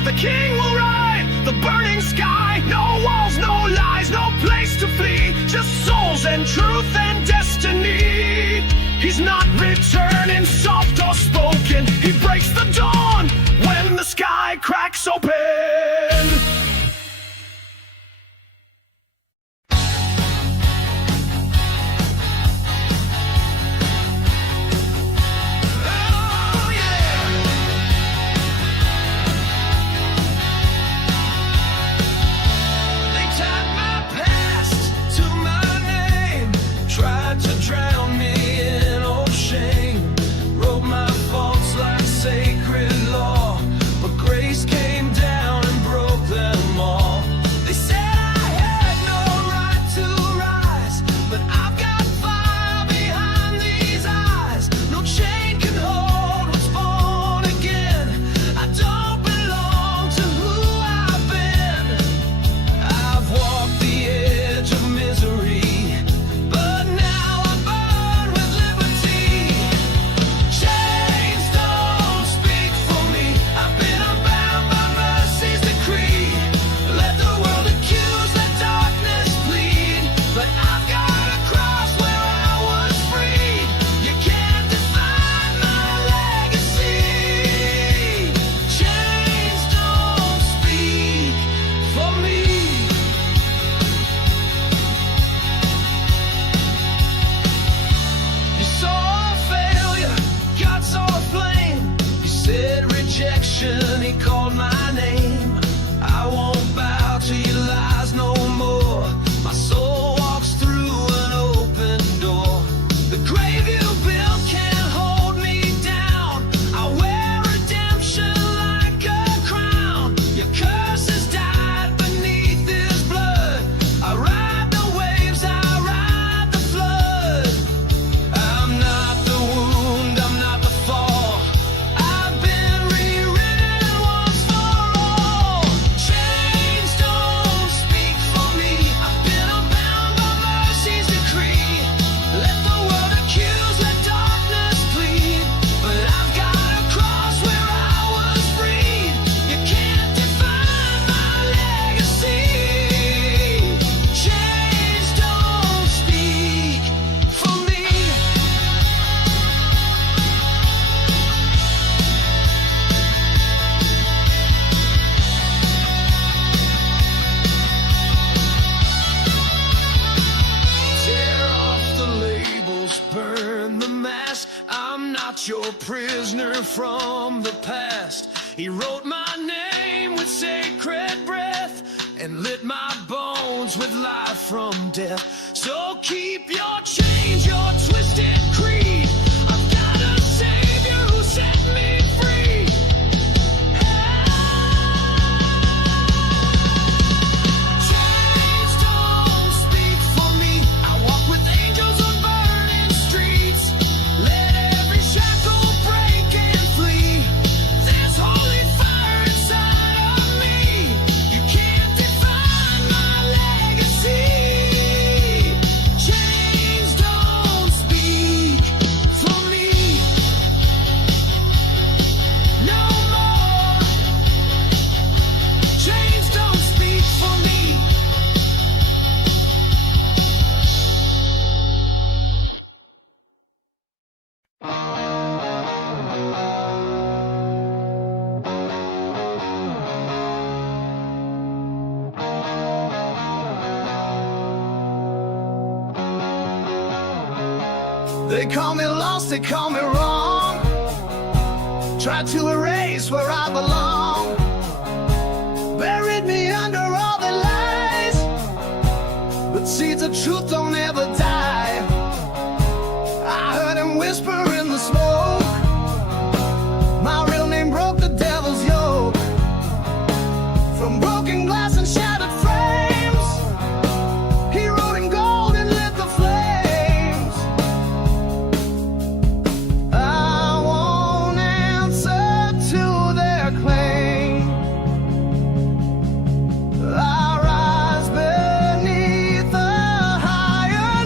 the King will ride the burning sky. No walls, no lies, no place to flee. Just souls and truth and destiny. He's not returning soft or spoken. He breaks the dawn when the sky cracks open. not your prisoner from the past. He wrote my name with sacred breath and lit my bones with life from death. So keep your change, your twisted creed. I've got a savior who set me free. Chains don't speak for me. I walk with angels on burning streets. Let every shackle break and flee. There's holy fire inside of me. You can't define my legacy. Chains don't speak for me no more. Chains don't speak for me. They call me lost, they call me wrong. Tried to erase where I belong. Buried me under all the lies. But seeds of truth don't ever die. I heard him whisper in the smoke. My real name broke the devil's yoke. From broken glass and shattered frames, he wrote in gold and lit the flames. I won't answer to their claim. I rise beneath a higher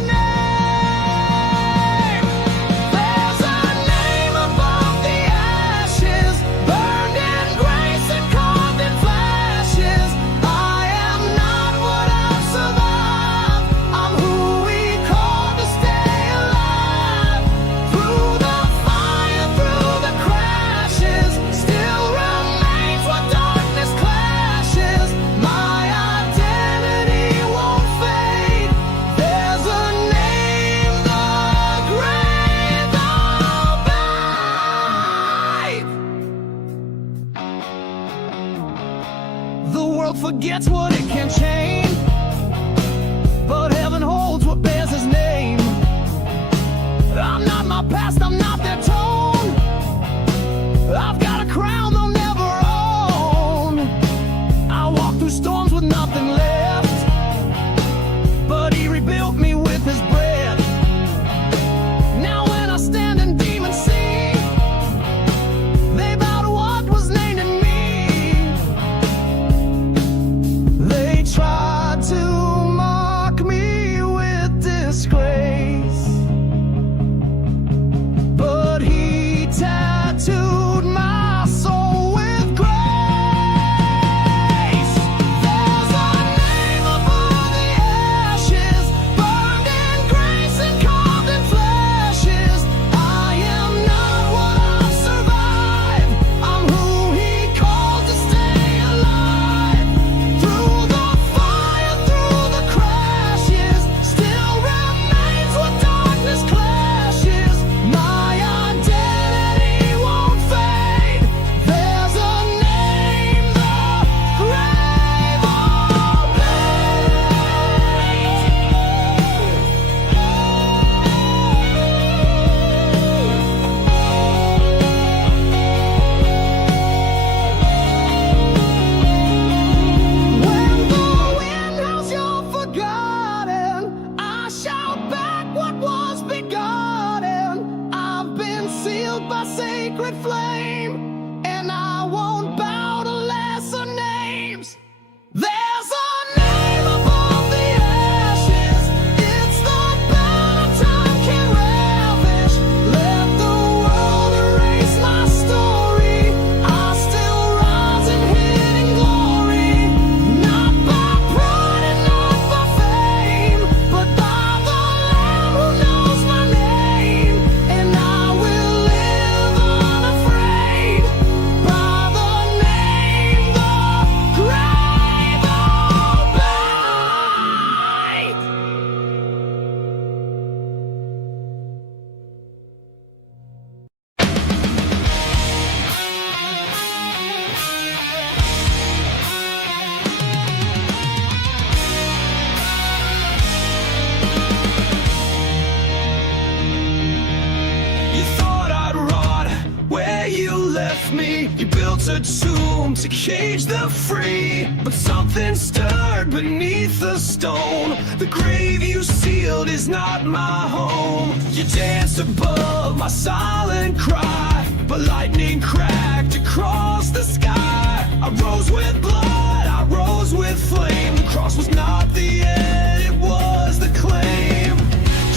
built a tomb to cage the free, but something stirred beneath the stone. The grave you sealed is not my home. You danced above my silent cry, but lightning cracked across the sky. I rose with blood, I rose with flame. The cross was not the end, it was the claim.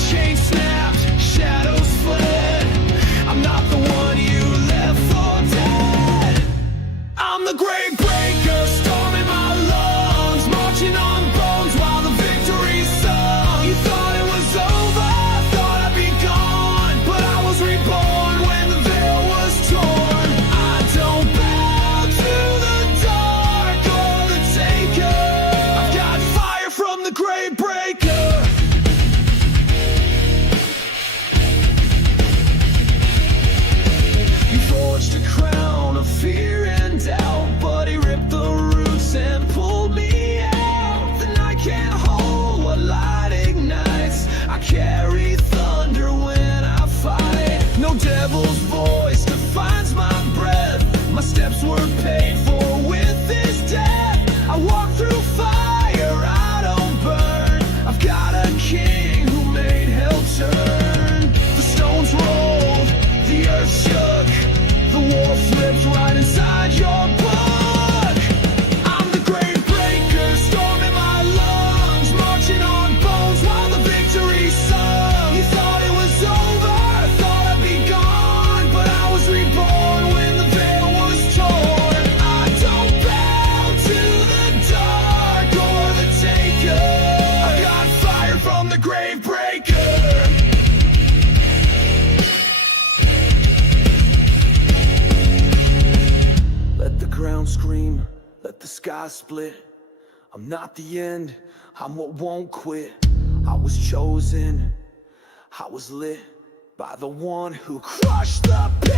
Chains snapped, shadows fled. I'm not the one you left for dead. I'm the grave breaker, storm in my lungs, marching on bones while the victory sung. You thought it was over, thought I'd be gone, but I was reborn when the veil was torn. I don't bow to the dark or the taker. I've got fire from the grave breaker. Forged a crown of fear and doubt, but he ripped the roots and pulled me out. The night can't hold what light ignites. I carry thunder when I fight. No devil's voice defines my breath. My steps were paid for with his death. I walk through fire, I don't burn. I've got a king who made hell turn. The stones rolled, the earth shook. The war flipped right inside your book. I'm the grave breaker, storm in my lungs, marching on bones while the victory sung. You thought it was over, thought I'd be gone, but I was reborn when the veil was torn. I don't bow to the dark or the taker. I got fire from the grave breaker. Let the ground scream, let the sky split. I'm not the end, I'm what won't quit. I was chosen, I was lit by the one who crushed the pit.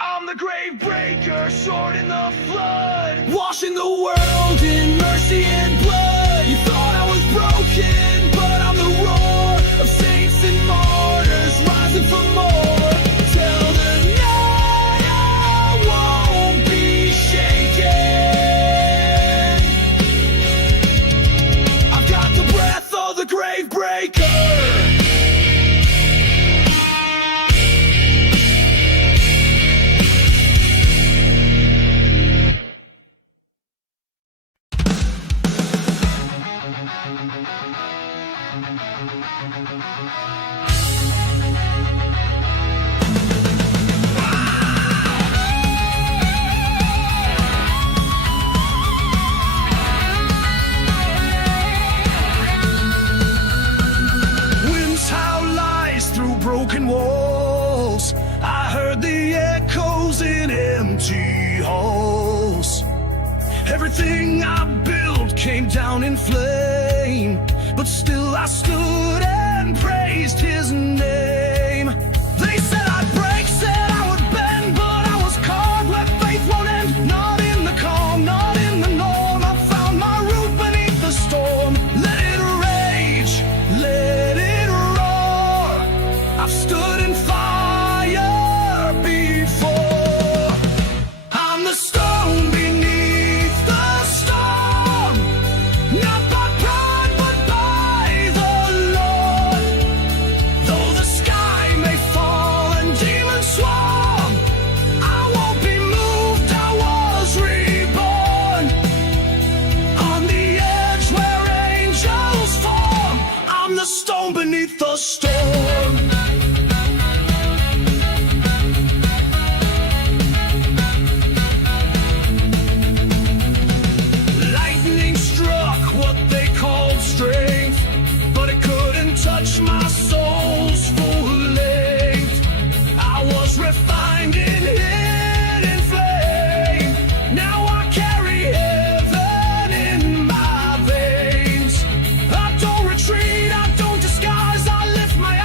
I'm the grave breaker, sword in the flood, washing the world in mercy and blood. You thought I was broken, but I'm the roar of saints and martyrs rising for more. Tell them night I won't be shaken. I've got the breath of the grave breaker. Winds howl lies through broken walls. I heard the echoes in empty halls. Everything I built came down in flame, but still I stood and praised his name. They said I'd break, said I would bend, but I was carved where faith won't end. Not in the calm, not in the norm. I found my root beneath the storm. Let it rage, let it roar. I've stood in fire before. I'm the stone beneath the storm, not by pride but by the Lord. Though the sky may fall and demons swarm, I won't be moved, I was reborn. On the edge where angels form, I'm the stone beneath the storm. Lightning struck what they called strength, but it couldn't touch my soul's full length. I was refined in hidden flame. Now I carry heaven in my veins. I don't retreat, I don't disguise, I lift my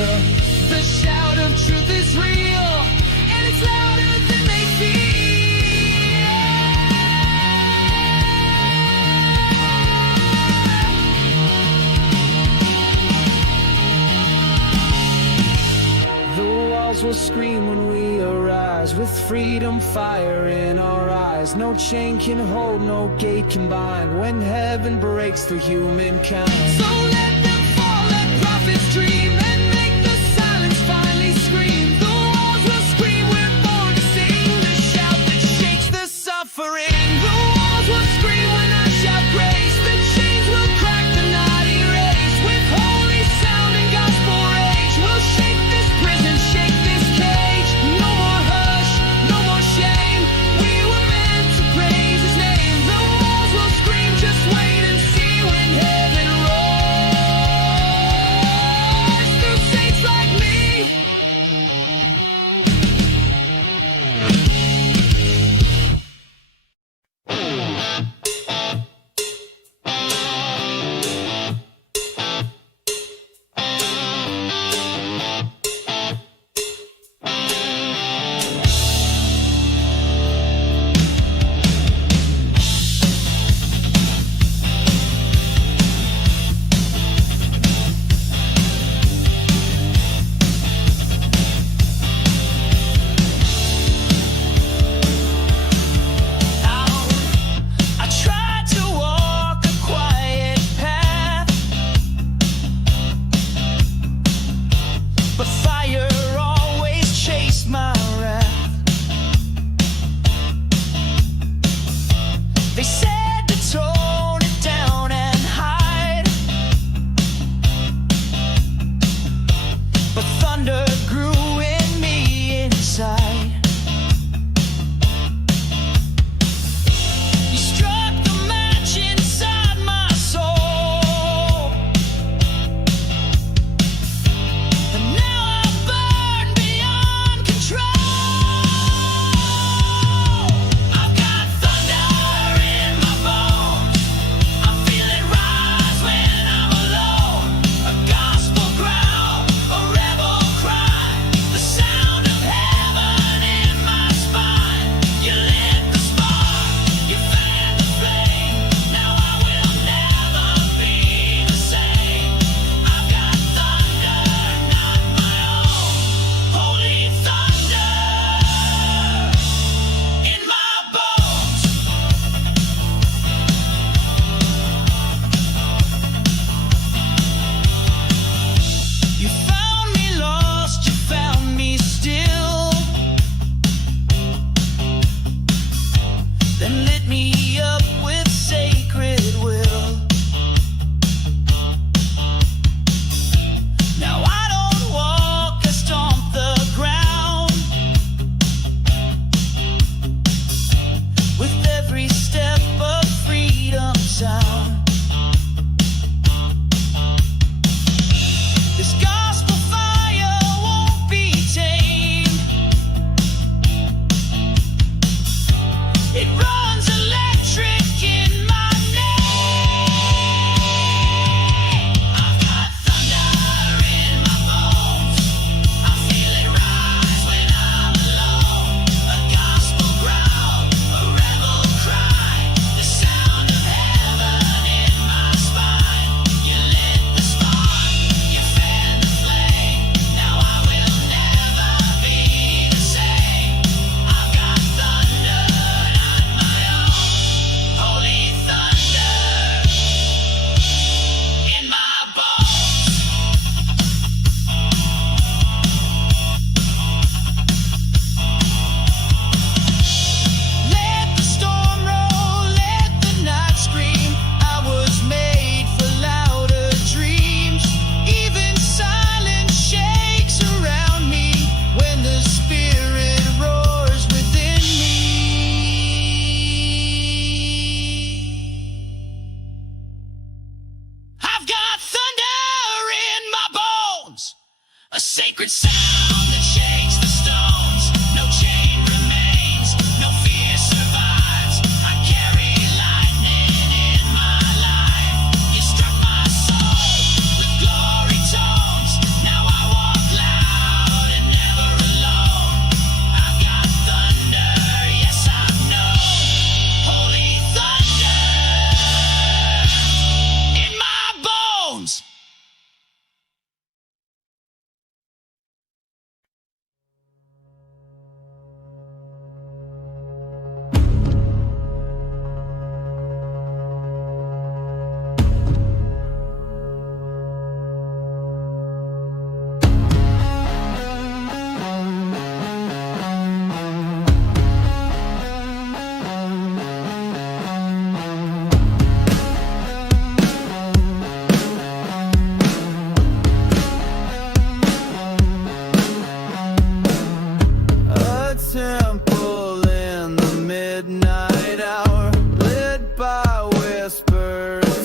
hear. The shout of truth is real, and it's louder than they feel. The walls will scream when we arise, with freedom fire in our eyes. No chain can hold, no gate can bind, when heaven breaks through humankind. So let them fall, let prophets dream, and make the silence finally scream. The walls will scream, we're born to sing, the shout that shakes the suffering. The walls will scream when I shout grace, the chains will crack, the night erase. With holy sound and gospel rage, we'll shake this prison, shake this cage. No more hush, no more shame, we were meant to praise his name. The walls will scream, just wait and see when heaven roars through saints like me. I tried to walk a quiet path, but fire always chased my wrath. They said to tone it down and hide, but thunder grew in me inside. You struck the match inside my soul, and now I burn beyond control. I've got thunder in my bones, I feel it rise when I'm alone. A gospel growl, a rebel cry, the sound of heaven in my spine. You lit the spark, you fanned the flame, now I will never be the same. I've got thunder, not my own, holy thunder in my bones. You found me lost, you found me still, then lit me up with sacred will. Now I don't walk, I stomp the ground, with every step of freedom sound. This gospel fire won't be tamed, it runs electric in my name. I've got thunder in my bones, I feel it rise when I'm alone. A gospel growl, a rebel cry, the sound of heaven in my spine. You lit the spark, you fanned the flame, now I will never be the same. I've got thunder, not my own, holy thunder in my bones. Let the storm roll, let the night scream. I was made for louder dreams. Even silence shakes around me when the spirit roars within me. I've got thunder in my bones, a sacred sound that shakes the stones. No chain remains, no fear survives. I carry lightning in my life. You struck my soul with glory tones. Now I walk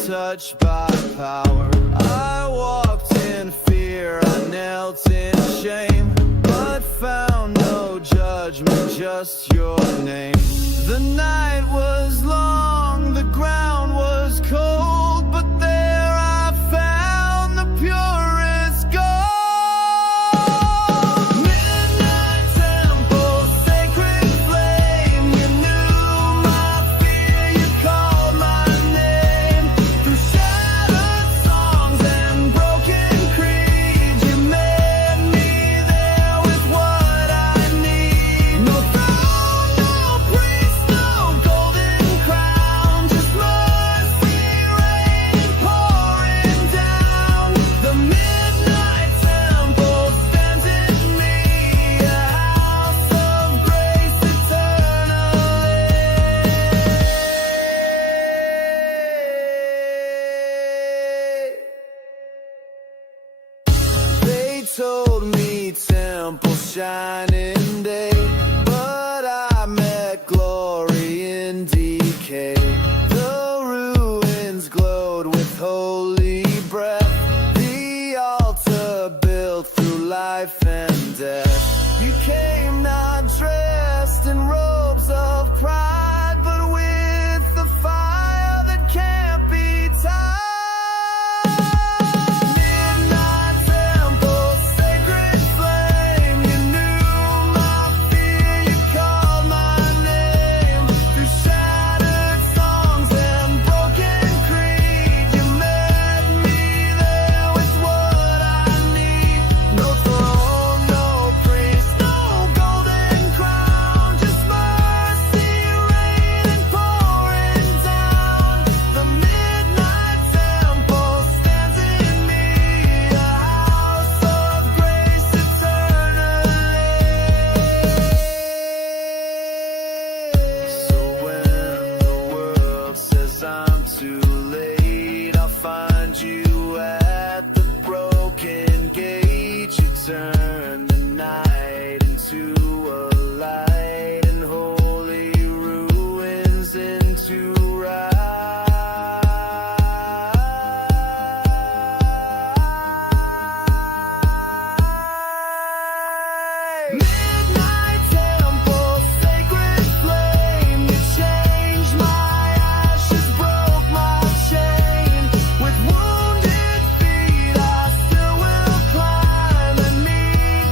touched by power. I walked in fear, I knelt in shame, but found no judgment, just your name. The night was long, the ground was cold, but there I found the purest gold. Midnight temple, sacred flame, you knew my fear, you called my name. Through shattered songs and broken creeds, you met me there with what I need. No throne, no priest, no golden crown, just mercy raining, pouring down. The midnight temple stands in me, a house of grace eternally. They told me temple shining day, but I met glory in decay. The ruins glowed with holy breath, the altar built through life and death. You came not dressed in robes of pride, but with the fire that can't be tied. Midnight temple, sacred flame, you knew my fear, you called my name. Through shattered songs and broken creed, you met me there with what I need. No throne, no priest, no golden crown, just mercy raining, pouring down. The midnight temple stands in me, a house of grace eternally. So when the world says I'm too late, I'll find you at the broken gate. You turn the night into a light, and holy ruins into right. Midnight temple, sacred flame, you changed my ashes, broke my chain. With wounded feet, I still will climb and meet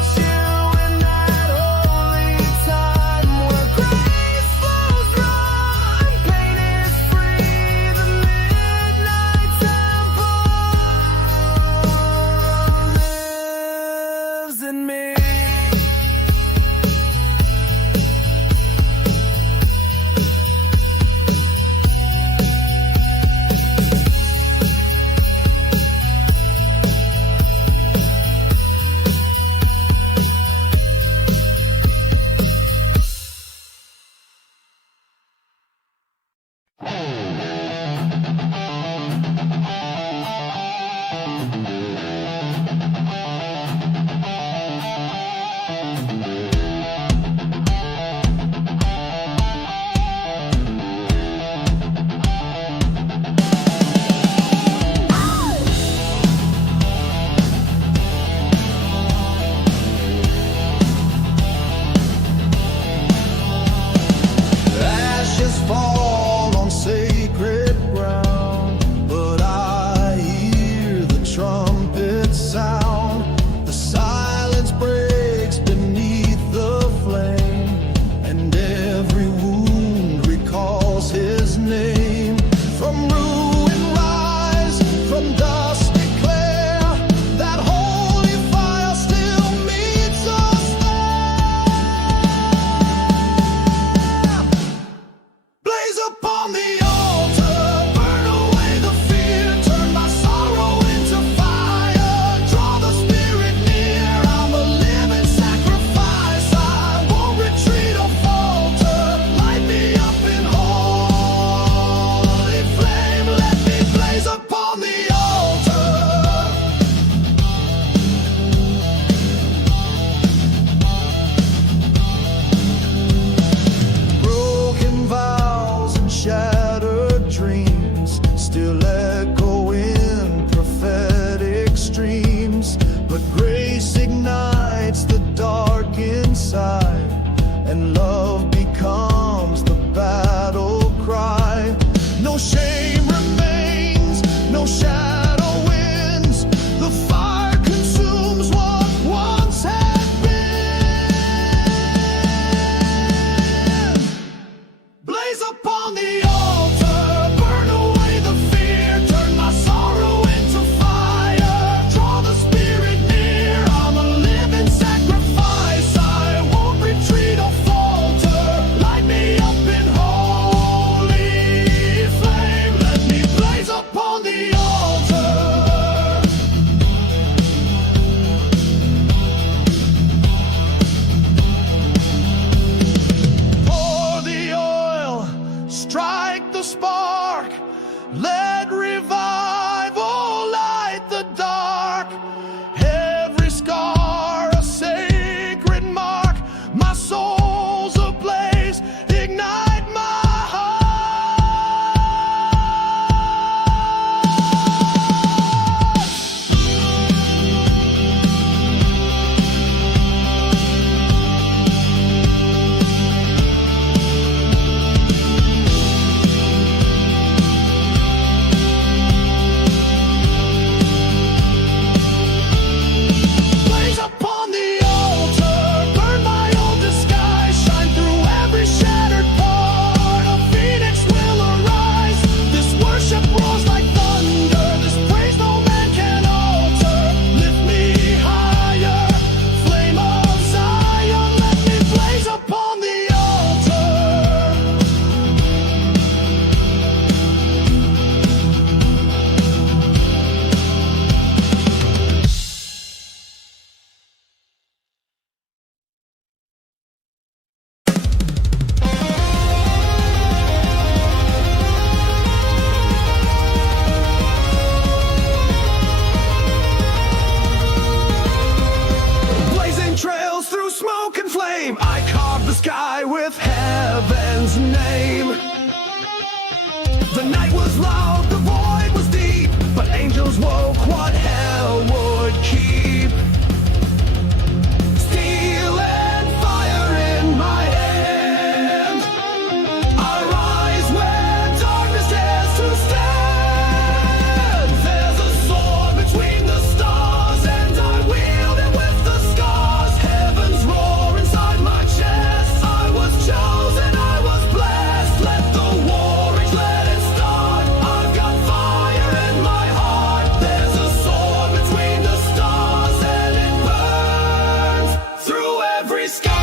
spark. Let revival light the dark. Every scar a sacred mark. My soul's ablaze. Ignite my heart. Blaze upon the altar, burn my old disguise, shine through every shattered part. A phoenix will arise. This worship roars like thunder. This praise no man can alter. Lift me higher, flame of Zion. Let me blaze upon the altar. Blazing trails through smoke and flame, I carved the sky with heaven's name. The night was loud, the void was deep, but angels woke what hell would keep. Steel and fire in my hand, I rise where darkness dares to stand. There's a sword between the stars, and I wield it with the scars. Heavens roar inside my chest. I was chosen, I was blessed. Let the war rage, let it start. I've got fire in my heart. There's a sword between the stars, and it burns through every scar.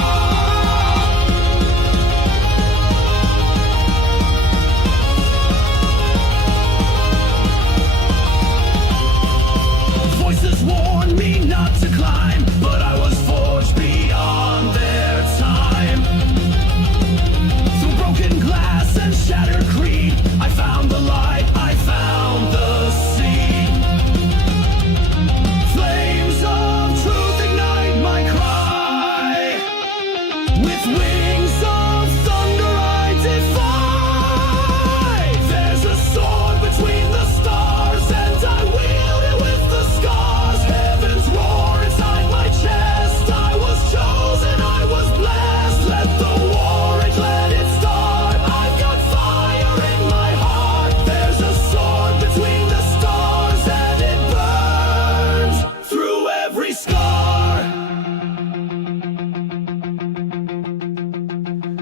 Voices warned me not to climb, but I was forged beyond their time. Through broken glass and shattered creed, I found the light, I found the sea. Flames of truth ignite my cry. With wings of thunder I defy. There's a sword between the stars, and I wield it with the scars. Heavens roar inside my chest. I was chosen, I was blessed. Let the war rage, let it start. I've got fire in my heart. There's a sword between the stars, and it burns through every scar.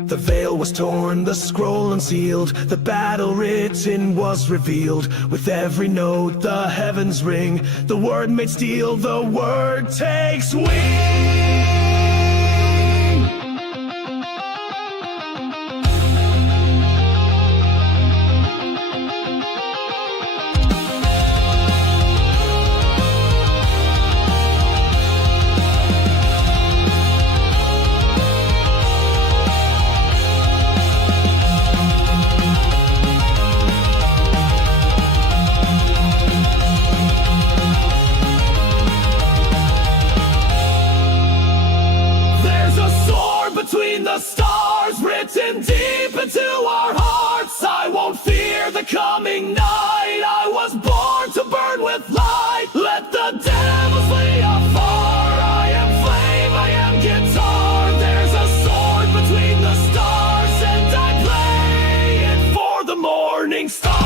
The veil was torn, the scroll unsealed, the battle written was revealed. With every note the heavens ring, the word made steel, the word takes wing. There's a sword between the stars, written deep into our hearts. I won't fear the coming night. I was born to burn with light. Let the devil flee afar. I am flame, I am guitar. There's a sword between the stars, and I play it for the morning star.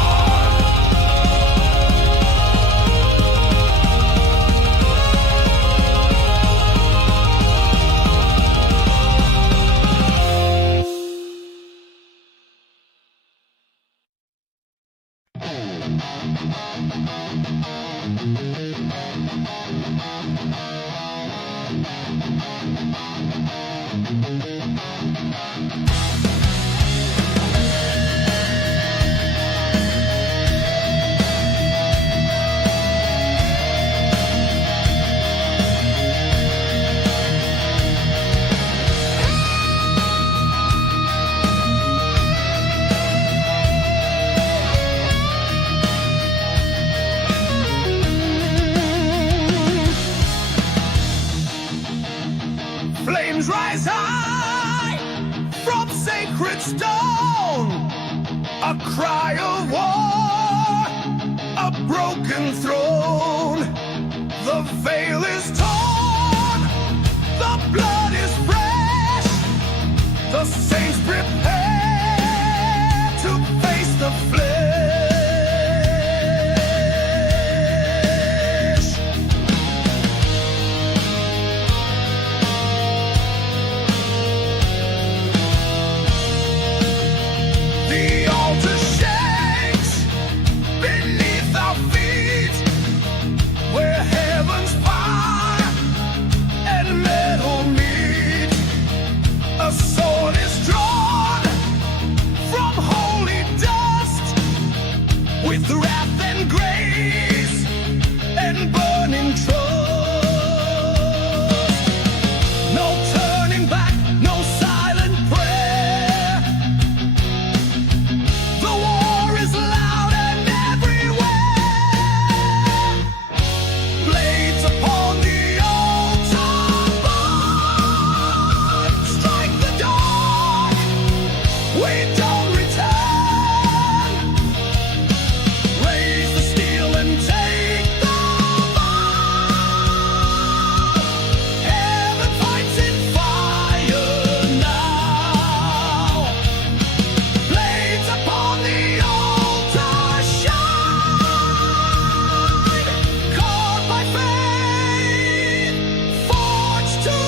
stone, a cry of war, a broken throne. The veil is torn, the blood is fresh. The saints prepare to face the flesh. The altar shakes beneath our feet, where heaven's fire and metal meet. A sword is drawn from holy dust, with wrath and grace and burning trust. No turning back, no silent prayer. The war is loud and everywhere. Blades upon the altar burn. Strike the dark, we don't return. Raise the steel and take the vow. Heaven fights in fire now. Blades upon the altar shine, caught by faith, forged to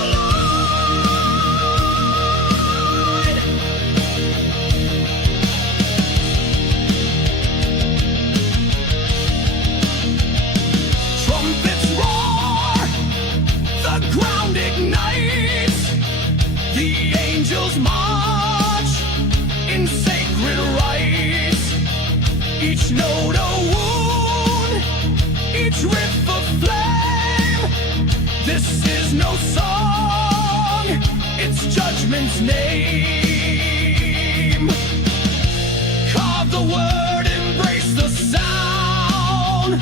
align. Trumpets roar, the ground ignites, the angels march in sacred rites. Each note a wound, each riff a flame. This is no song, it's judgment's name. Carve the word, embrace the sound.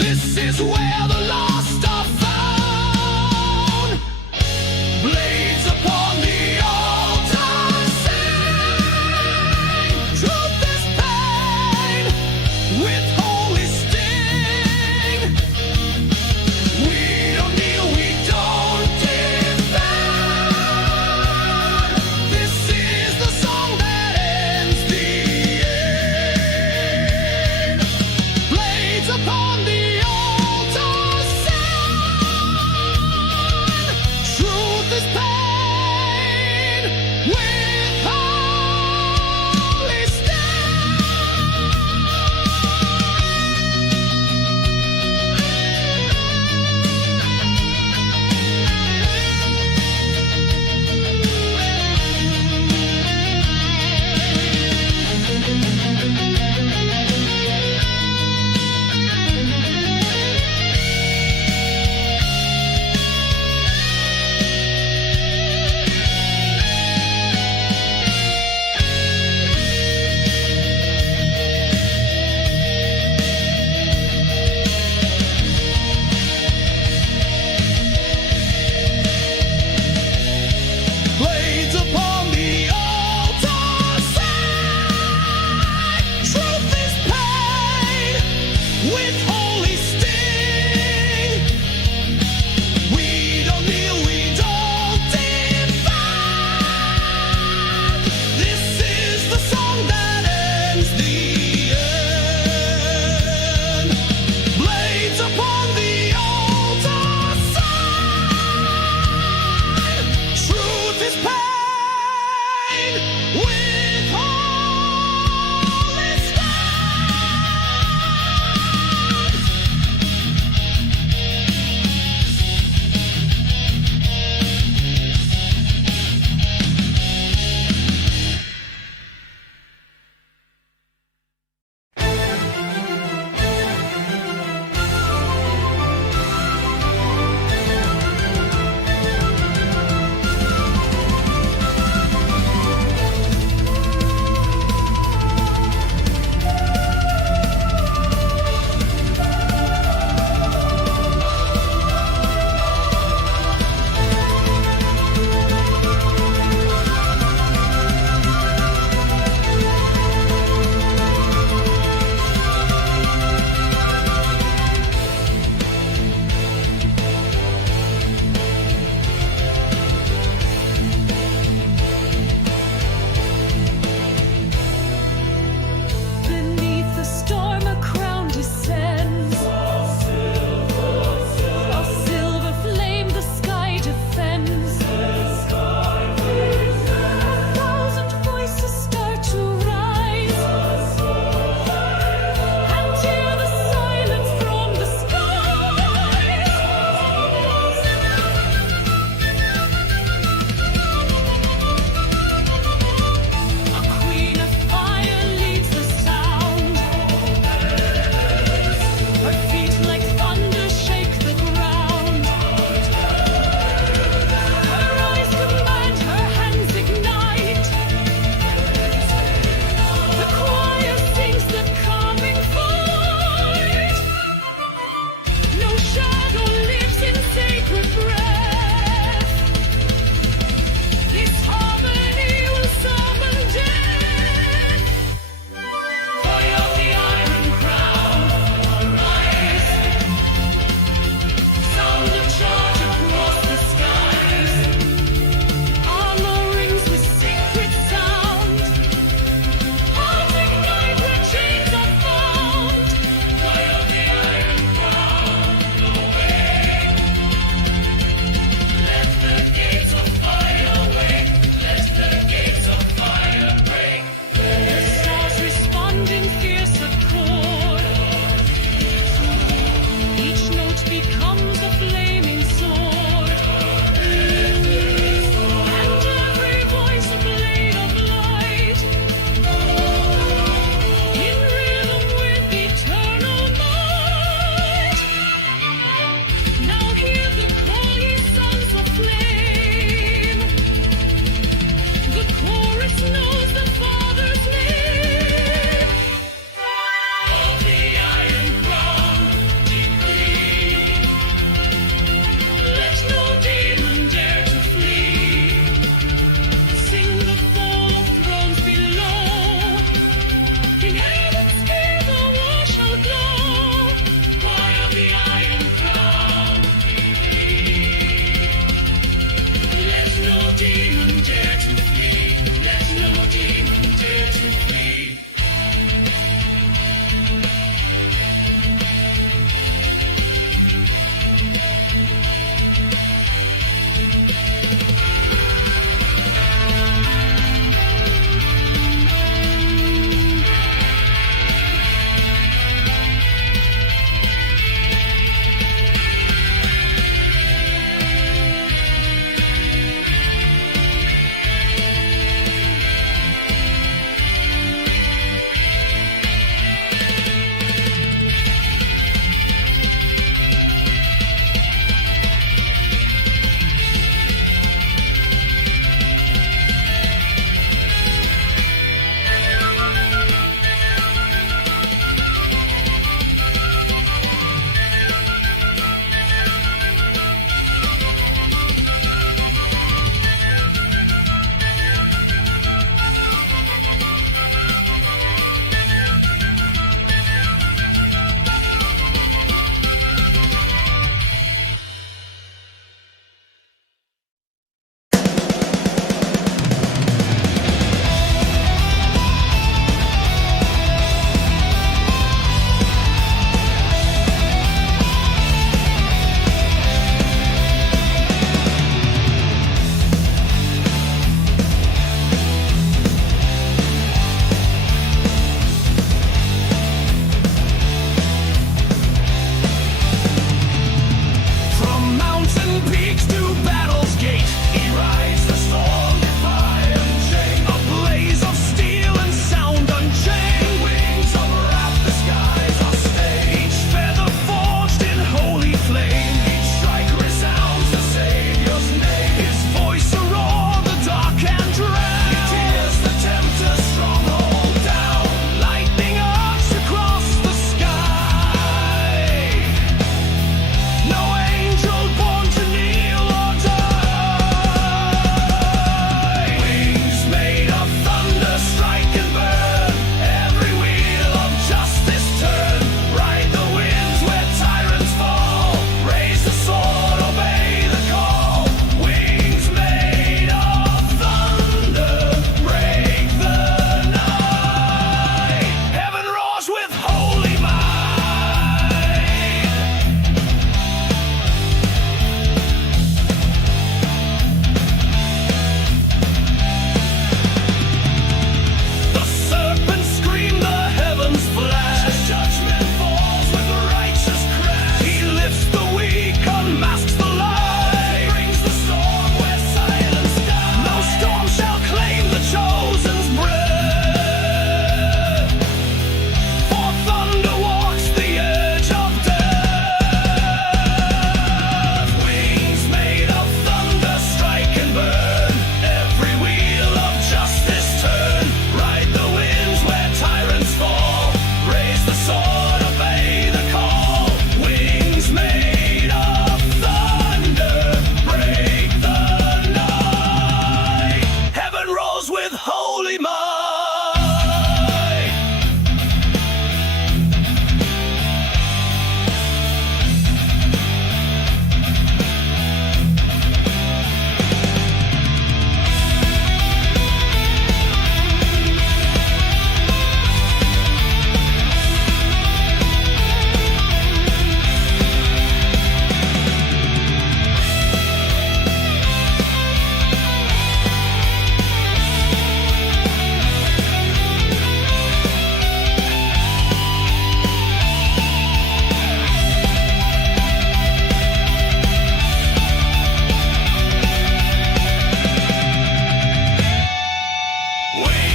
This is where the lost are found. Blades upon the altar sing. Truth is pain with holy sting. We don't kneel, we don't defend.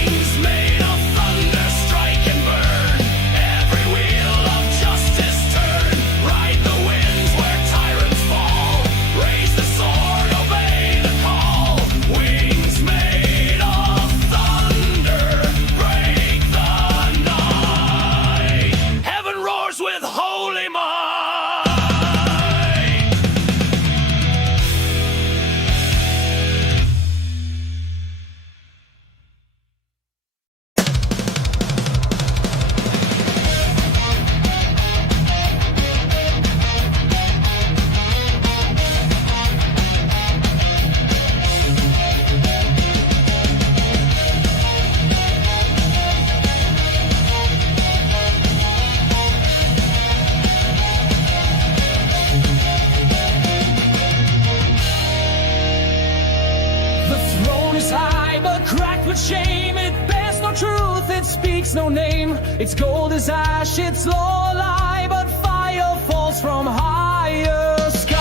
Wings made of thunder strike and burn. Every wheel of justice turn. Ride the winds where tyrants fall. Raise the sword, obey the call. Wings made of thunder break the night. Heaven roars with holy might. The throne is high, but cracked with shame. It bears no truth, it speaks no name. Its gold is ash, its law a lie, but fire falls from higher sky.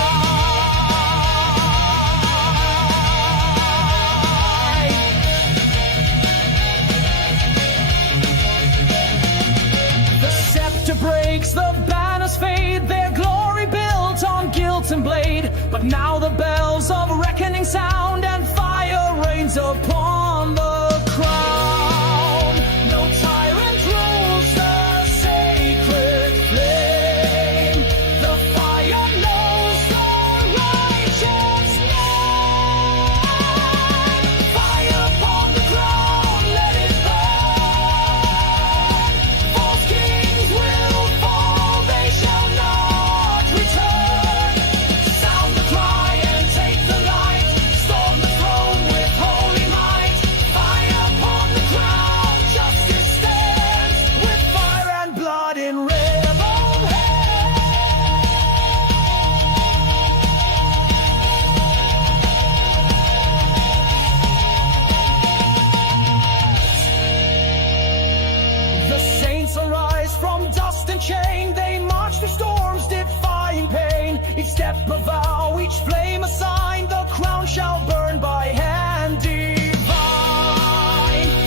The scepter breaks, the banners fade, their glory built on guilt and blade. But now the bells of reckoning sound, and fire rains upon the crown. No tyrant rules the sacred flame. The fire knows the righteous name. Fire upon the crown, let it burn. False kings will fall, they shall not return. Sound the cry and take the light. Storm the throne with holy might. Fire upon the crown, justice stands with fire and blood in rebel hands. The saints arise from dust and chain. They march through storms, defying pain. Each step a vow, each flame a sign. The crown shall burn by hand divine.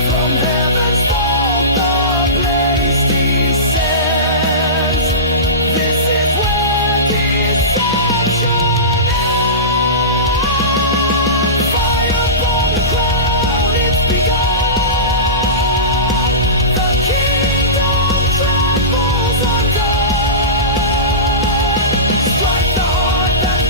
From heaven's vault the blaze descends. This is where deception ends. Fire upon the crown, it's begun. The kingdom trembles undone. Strike the heart that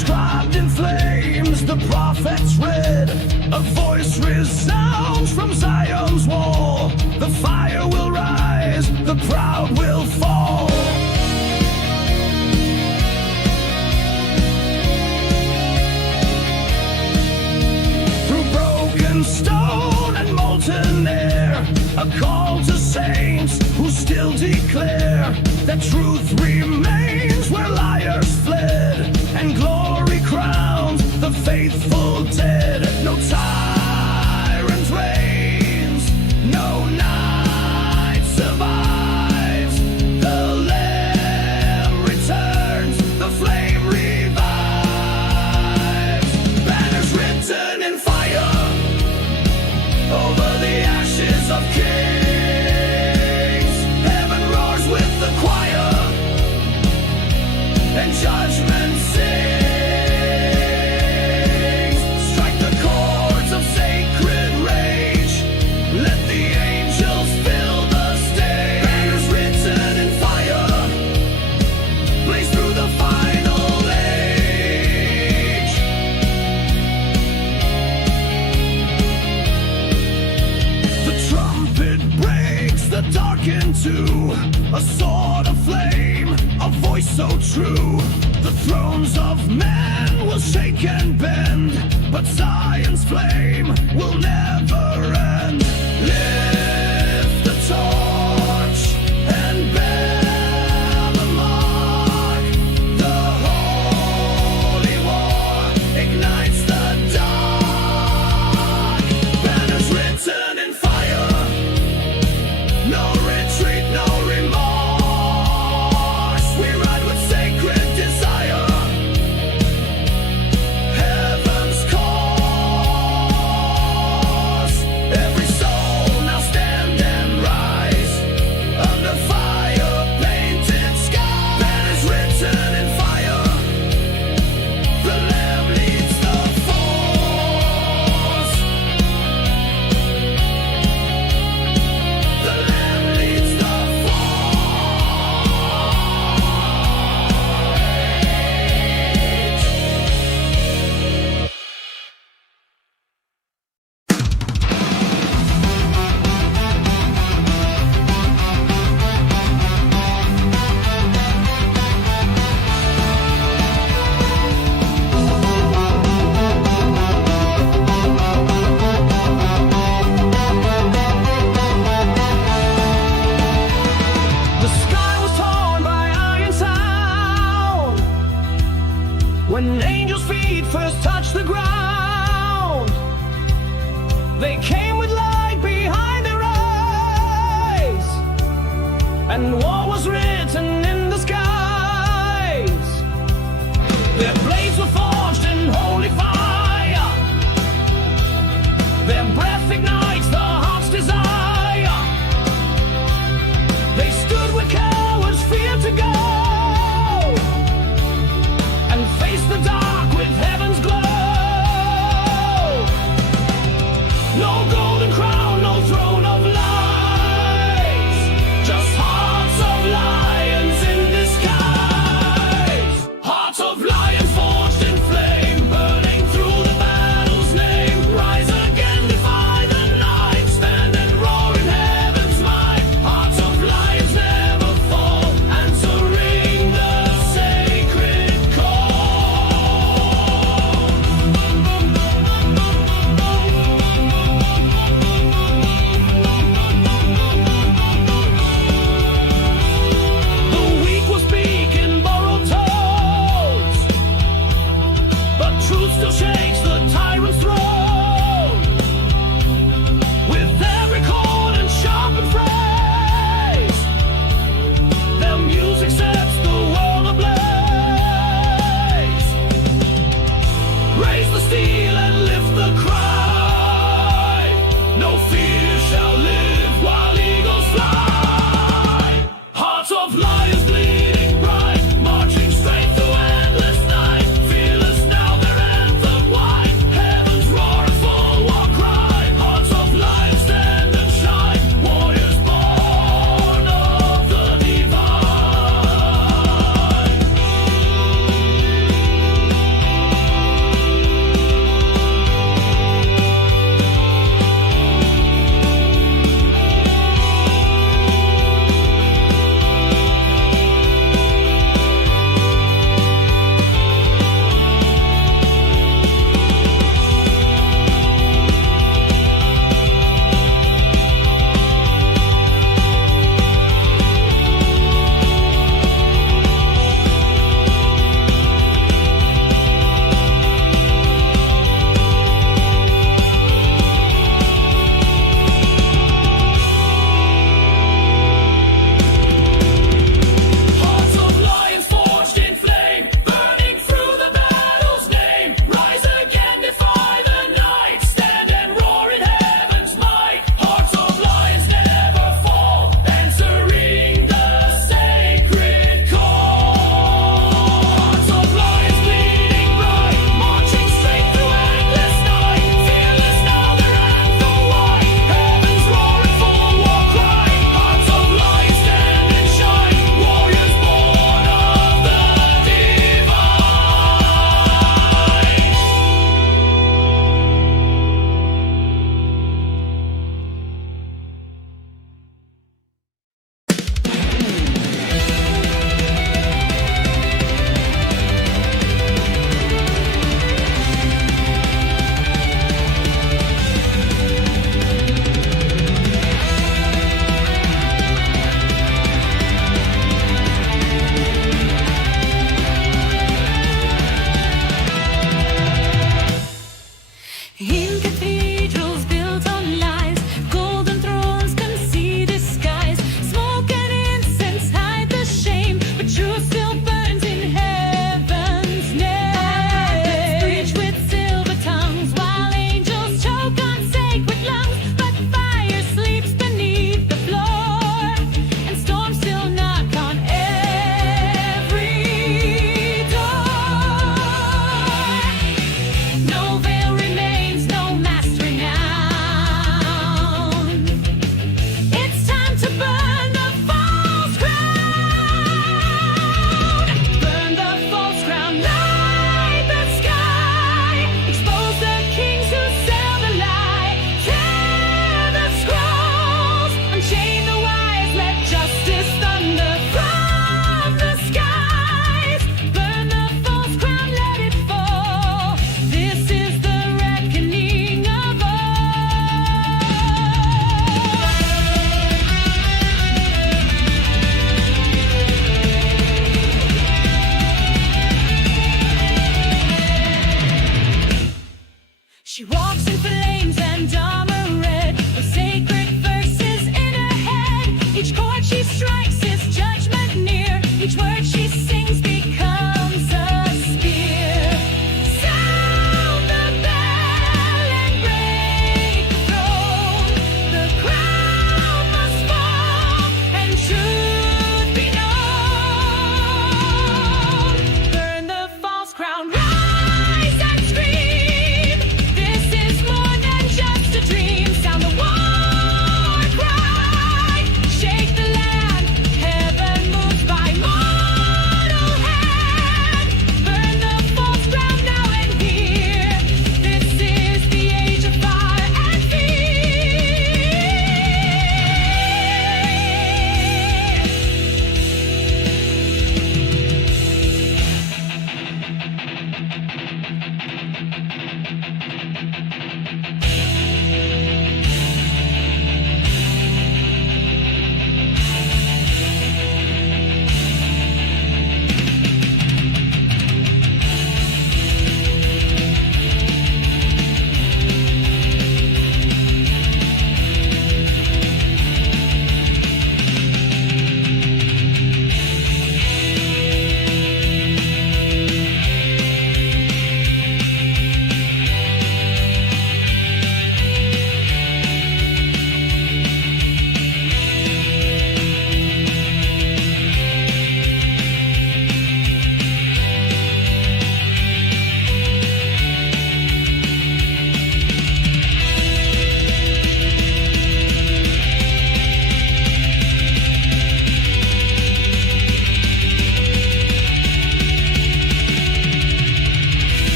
inscribed in flames, the prophets read. A voice resounds from Zion's wall. The fire will rise, the proud will fall. Through broken stone and molten air, a call to saints who still declare that truth remains where liars fled, and glory crowns the faithful dead. No tyrant reigns, no night survives. The Lamb returns, the flame revives. Banners written in fire over the ashes of kings. Heaven roars with the choir, and judgment sings. Strike the chords of sacred rage. Let the angels fill the stage. Banners written in fire blaze through the final age. The trumpet breaks the dark into a sword of flame, a voice so true. The thrones of men will shake and bend, but Zion's flame will never end. Lift the torch and bear the mark. The holy war ignites the dark. Banners written in fire, no retreat, no remorse. We ride with sacred desire, heaven's course. Every soul now stands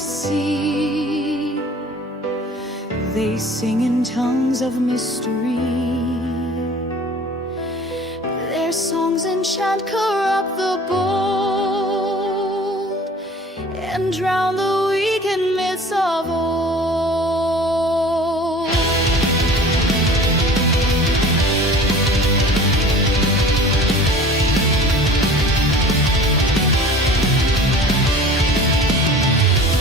sea. They sing in tongues of mystery. Their songs enchant, corrupt the bold, and drown the weak in myths of old.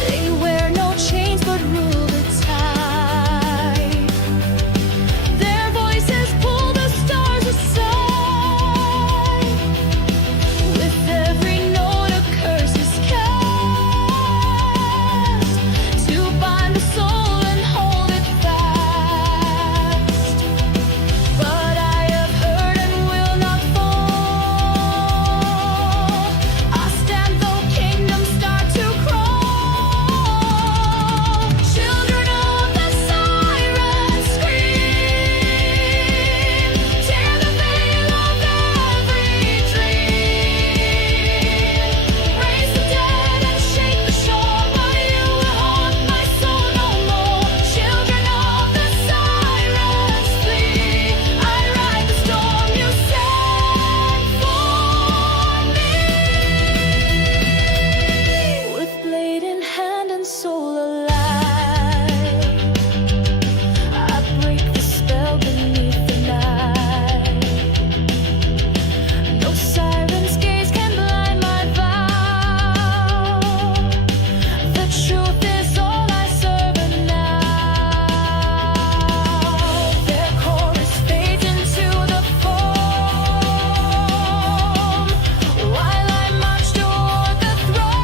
They wear no chains but rule the tide. Their voices pull the stars aside. With every note a curse is cast, to bind the soul and hold it fast. But I have heard and will not fall. I stand though kingdoms start to crawl. Children of the siren scream, tear the veil of every dream. Raise the dead and shake the shore, but you will haunt my soul no more. Children of the sirens flee. I ride the storm you sent for me. With blade in hand and soul alive, I break the spell beneath the night. No siren's gaze can blind my vow. The truth is all I serve and now. Their chorus fades into the foam, while I march toward the throne.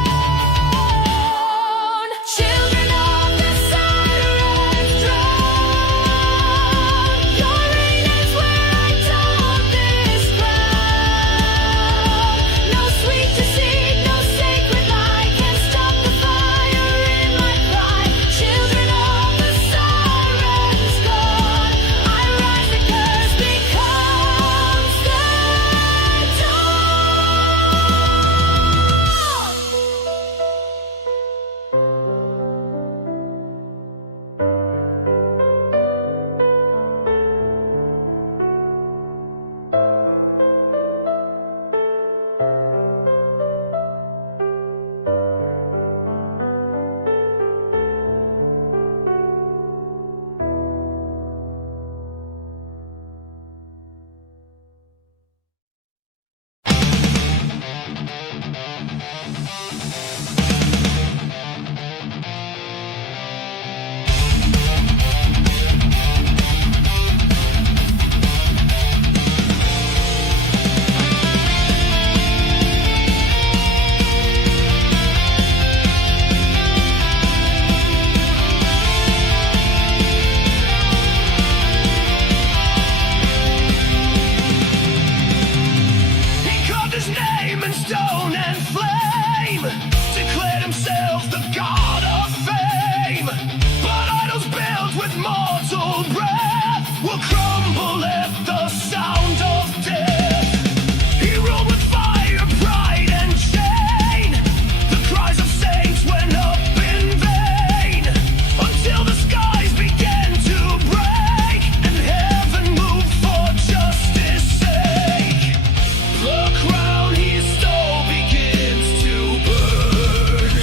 Children of the sirens drown. Your reign is where I don this crown. No sweet deceit, no sacred lie can stop the fire in my pride. Children of the sirens gone. I rise, the curse becomes the He carved his name in stone and flame, declared himself the god of fame. But idols built with mortal breath will crumble at the sound of death. He ruled with fire, pride, and shame. The cries of saints went up in vain, until the skies began to break and heaven moved for justice's sake. The crown he stole begins to burn.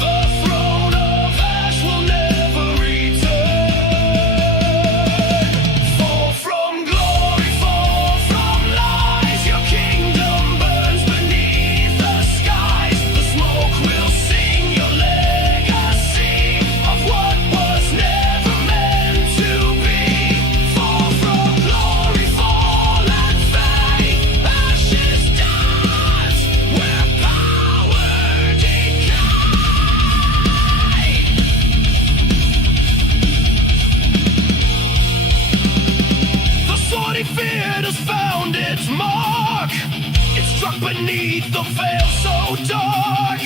The throne of ash will never return. Fall from glory, fall from lies. Your kingdom burns beneath the skies. The smoke will sing your legacy of what was never meant to be. Fall from glory, fall and fade. Ashes, dust, where power decay. The sword he feared has found its mark. It struck beneath the veil so dark,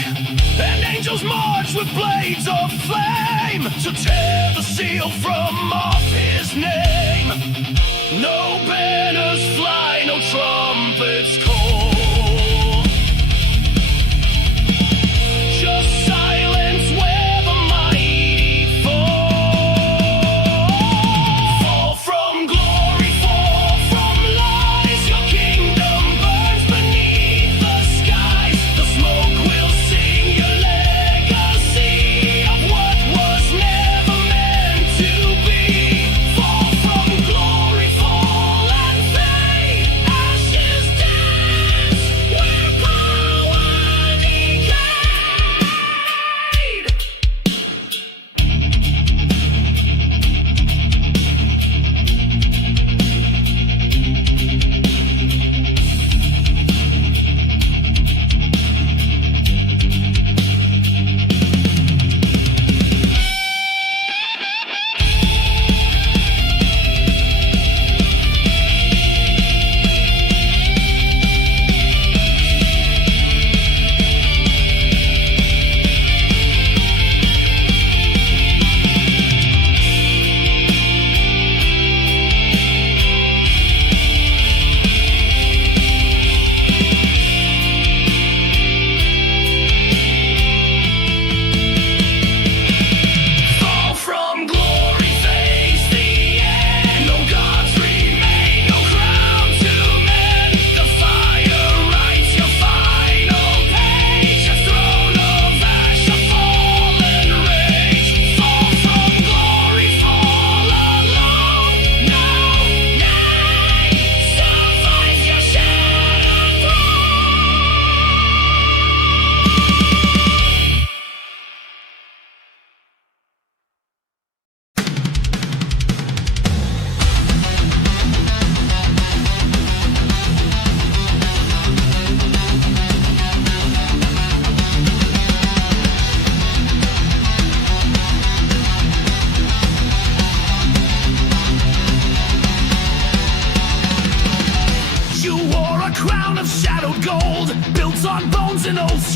and angels march with blades of flame to tear the seal from off his name. No banners fly, no trumpets call.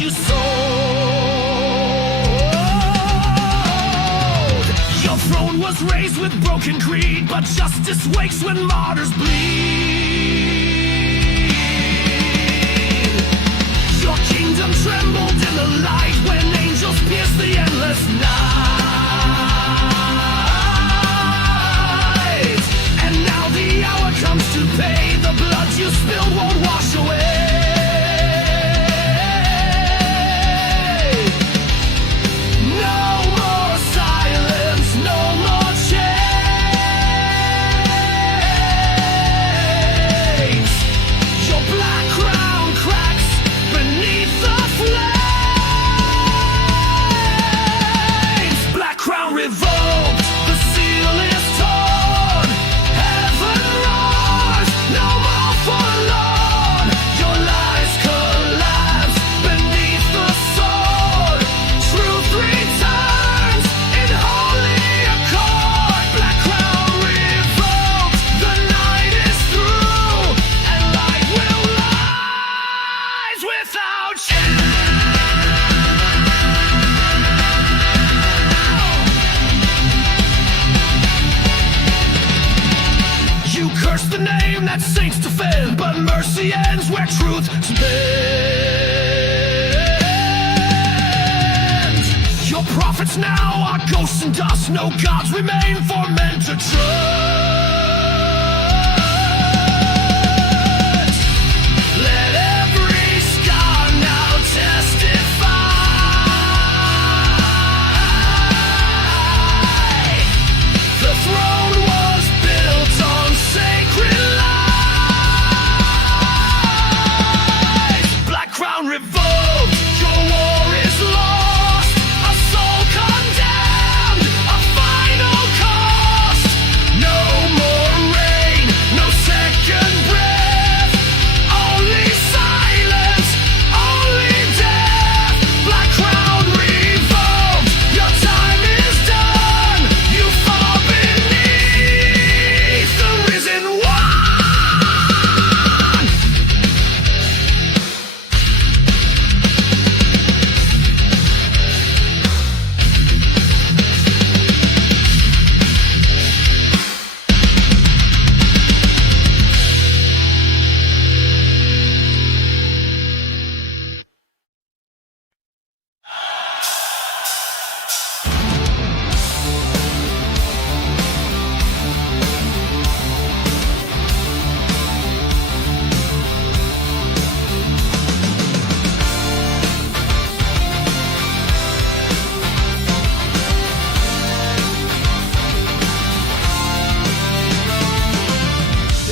you sold. Your throne was raised with broken creed, but justice wakes when martyrs bleed. Your kingdom trembled in the light when angels pierced the endless night. And now the hour comes to pay. The blood you spilled won't wash away. No more silence, no more chains. Your black crown cracks beneath the flames. Black crown revoked, the seal is torn. Heaven roars, no more forlorn. Your lies collapse beneath the sword. Truth returns in holy accord. Black crown revoked, the night is through, and light will rise without you. You curse the name that saints defend, but mercy ends where truth spends. Your prophets now are ghosts and dust. No gods remain for men to trust. Let every scar now testify. The throne was built on sacred lies. Black crown revoked, your war is lost. A soul condemned, a final cost. No more rain, no second breath. Only silence, only death. Black crown revoked, your time is done. You fall beneath the risen one.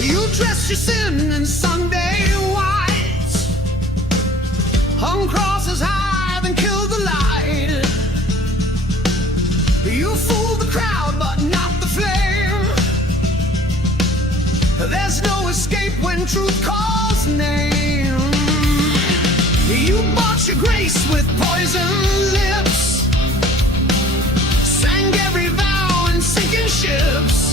You dress your sin in Sunday white, hung crosses high, then killed the light. You fooled the crowd, but not the flame. There's no escape when truth calls name. You bought your grace with poison lips, sang every vow in sinking ships.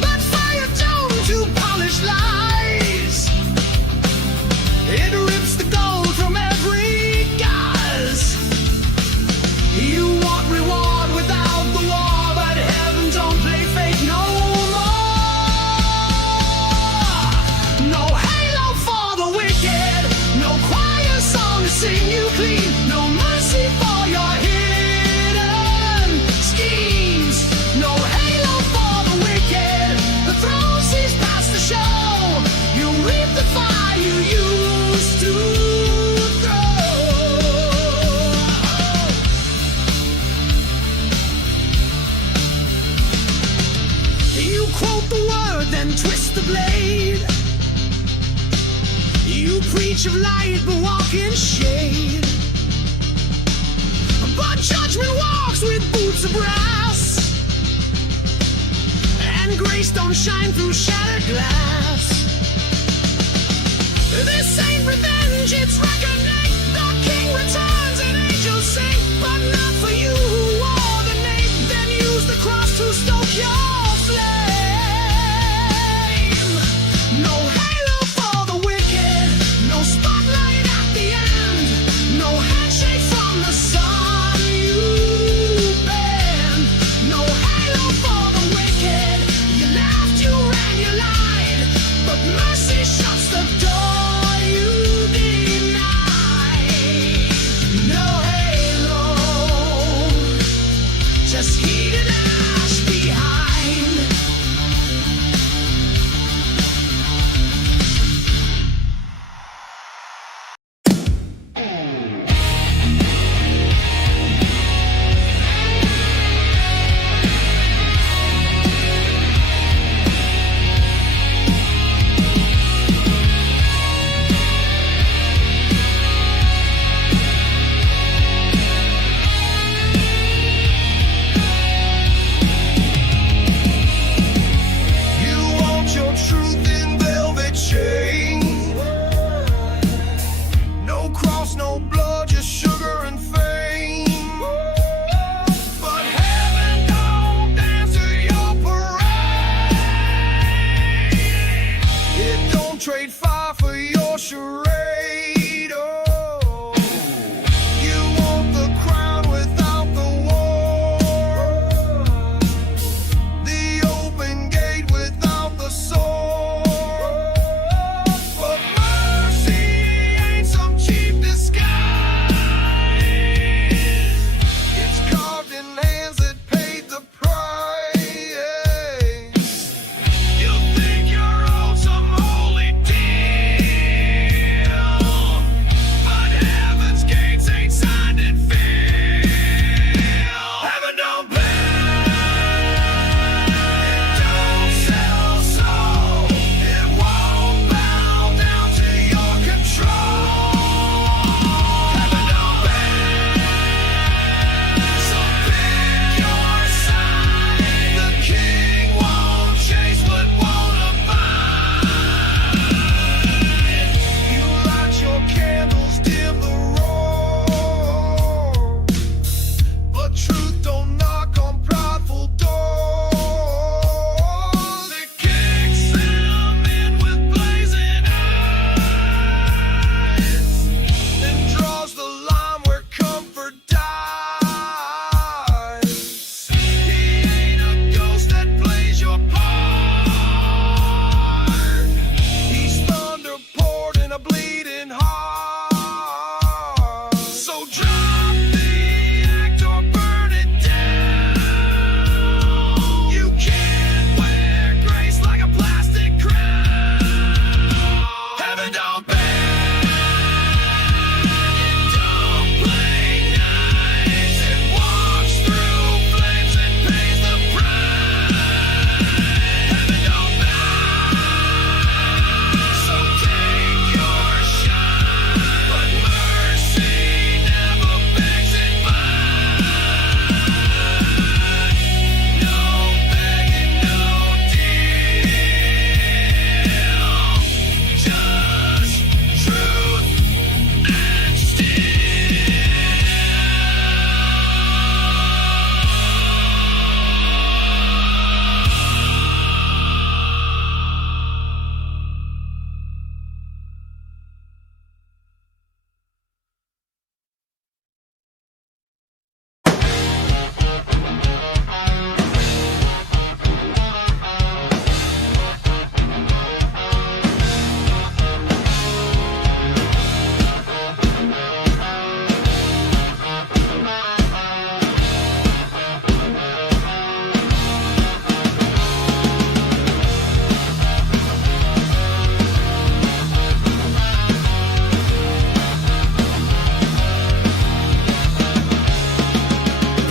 But fire don't to polish lies. It rips the gold from every guise. You want reward without the war, but heaven don't play fake no more. No halo for the wicked, no choir song to sing you clean, no mercy for your hidden schemes. No halo for the wicked, the throne sees past the show. You reap the fire you used to throw. You quote the word, then twist the blade. You preach of light, but walk in shade. But judgment walks with boots of brass, and grace don't shine through shattered glass. This ain't revenge, it's reckoning. The king returns and angels sing, but not for you who wore the name, then use the cross to stoke your flame. No halo for the wicked, no spotlight at the no blood, just sugar and fame. But heaven don't dance to your parade. It don't trade fire for your charade. Oh, you want the crown without the war, the open gate without the sword. But mercy ain't some cheap disguise. It's carved in hands that paid the price. You think you're owed some holy deal, but heaven's gates ain't signed and filled. Heaven don't bend, it don't sell soul, it won't bow down to your control. Heaven don't bend, so pick your side. The king won't chase what won't abide. You light your candles, dim the roar, but truth don't knock on prideful doors. It kicks them in with blazing eyes, then draws the line where comfort dies. He ain't a ghost that plays your part. He's thunder poured in a bleeding heart. So drop the act or burn it down. You can't wear grace like a plastic crown. Heaven don't bend, it don't play nice. It walks through flames and pays the price. Heaven don't bow, so take your shine. But mercy never begs advice. No begging, no deal, just truth and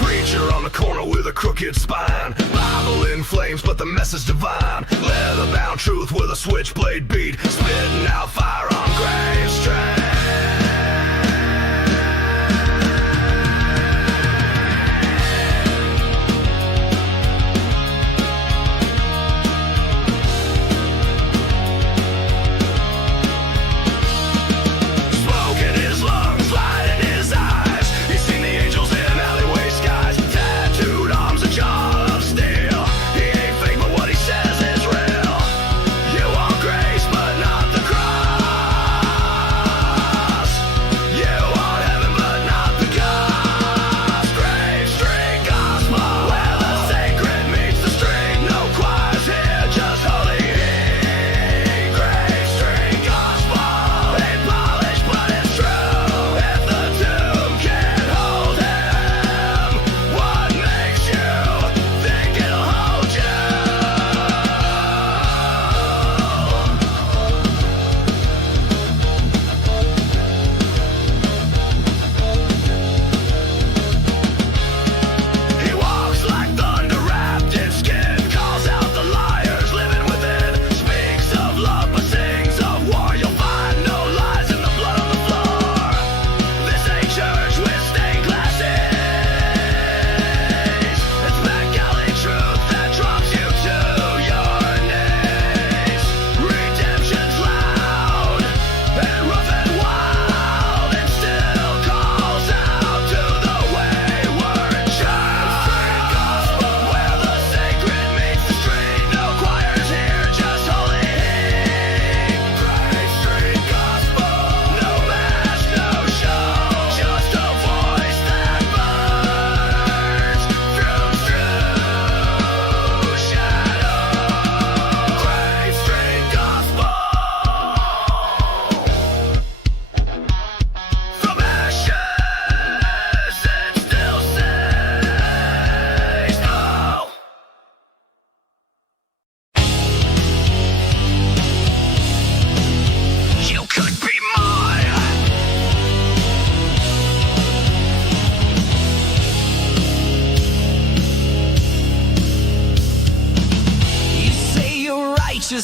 preacher on the corner with a crooked spine, Bible in flames, but the message divine. Leather-bound truth with a switchblade beat, spitting out fire on graves train. Smoke in his lungs, light in his eyes. He's seen the angels in alleyway skies. Tattooed arms, a jaw of steel. He ain't fake, but what he says is real. You want grace, but not the cross.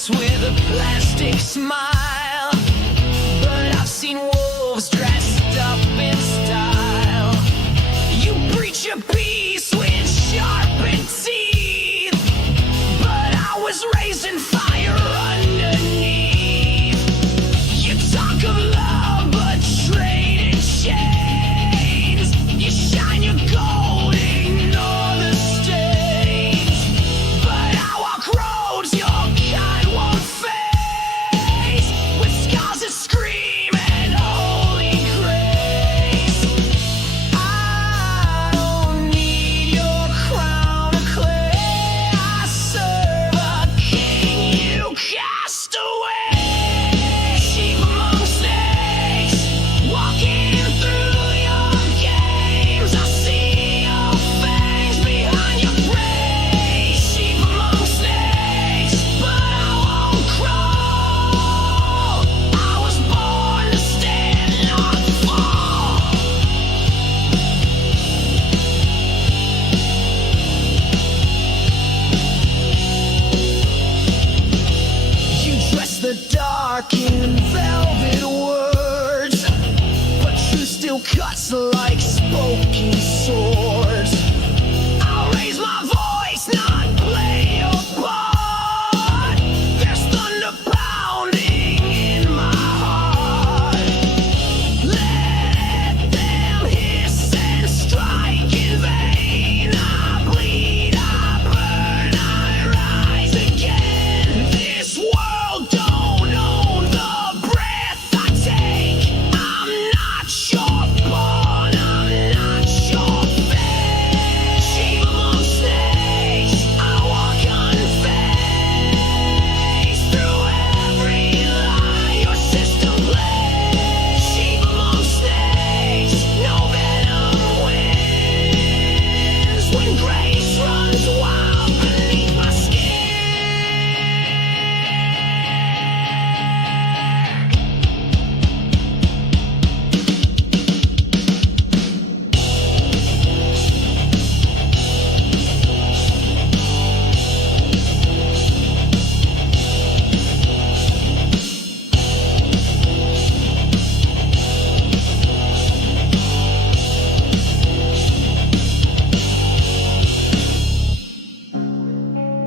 eyes with a plastic smile. But I've seen wolves dressed up in style. You preach your peace with sharpened teeth, but I was raised in fire underneath. You talk of love, but trade in chains. You shine your gold, ignore the stains. But I walk roads your kind won't face, with scars that scream and holy grace. I don't need your crown of clay. I serve a king you cast away. Sheep among snakes, walking through your games. I see your fangs behind your praise. Sheep among snakes, but I won't crawl. I was born to stand, not fall. You dress the dark in velvet words, but truth still cuts like spoken swords. I'll raise my voice, not play your part. There's thunder pounding in my heart. Let them hiss and strike in vain. I bleed, I burn, I rise again. This world don't own the breath I take. I'm not your pawn, I'm not your fate. Sheep among snakes, I walk unfazed through every lie your system plays. Sheep among snakes, no venom wins when grace runs wild beneath my skin.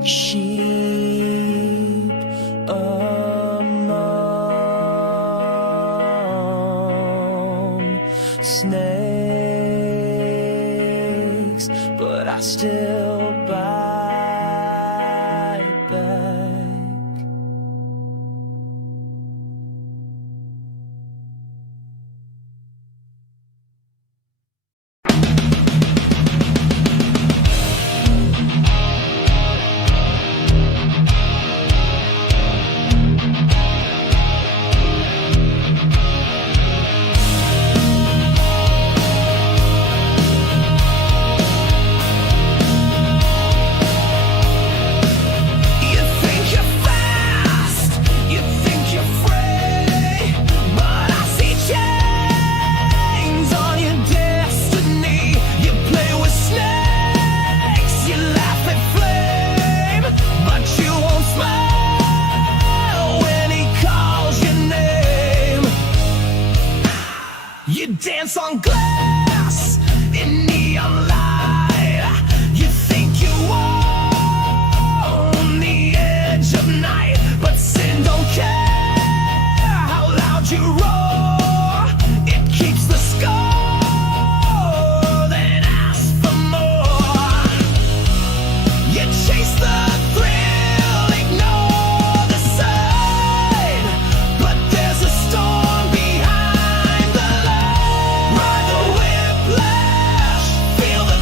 Sheep among snakes, but I still bite back. You think you're fast, you think you're free, but I see chains on your destiny. You play with snakes, you laugh at flame, but you won't smile when he calls your name. You dance on glass in neon light. You think you own the edge of night, but sin don't care how loud you roar. It keeps the score, then asks for more. You chase the thrill, ignore the sign, but there's a storm behind the line. Ride the whiplash, feel the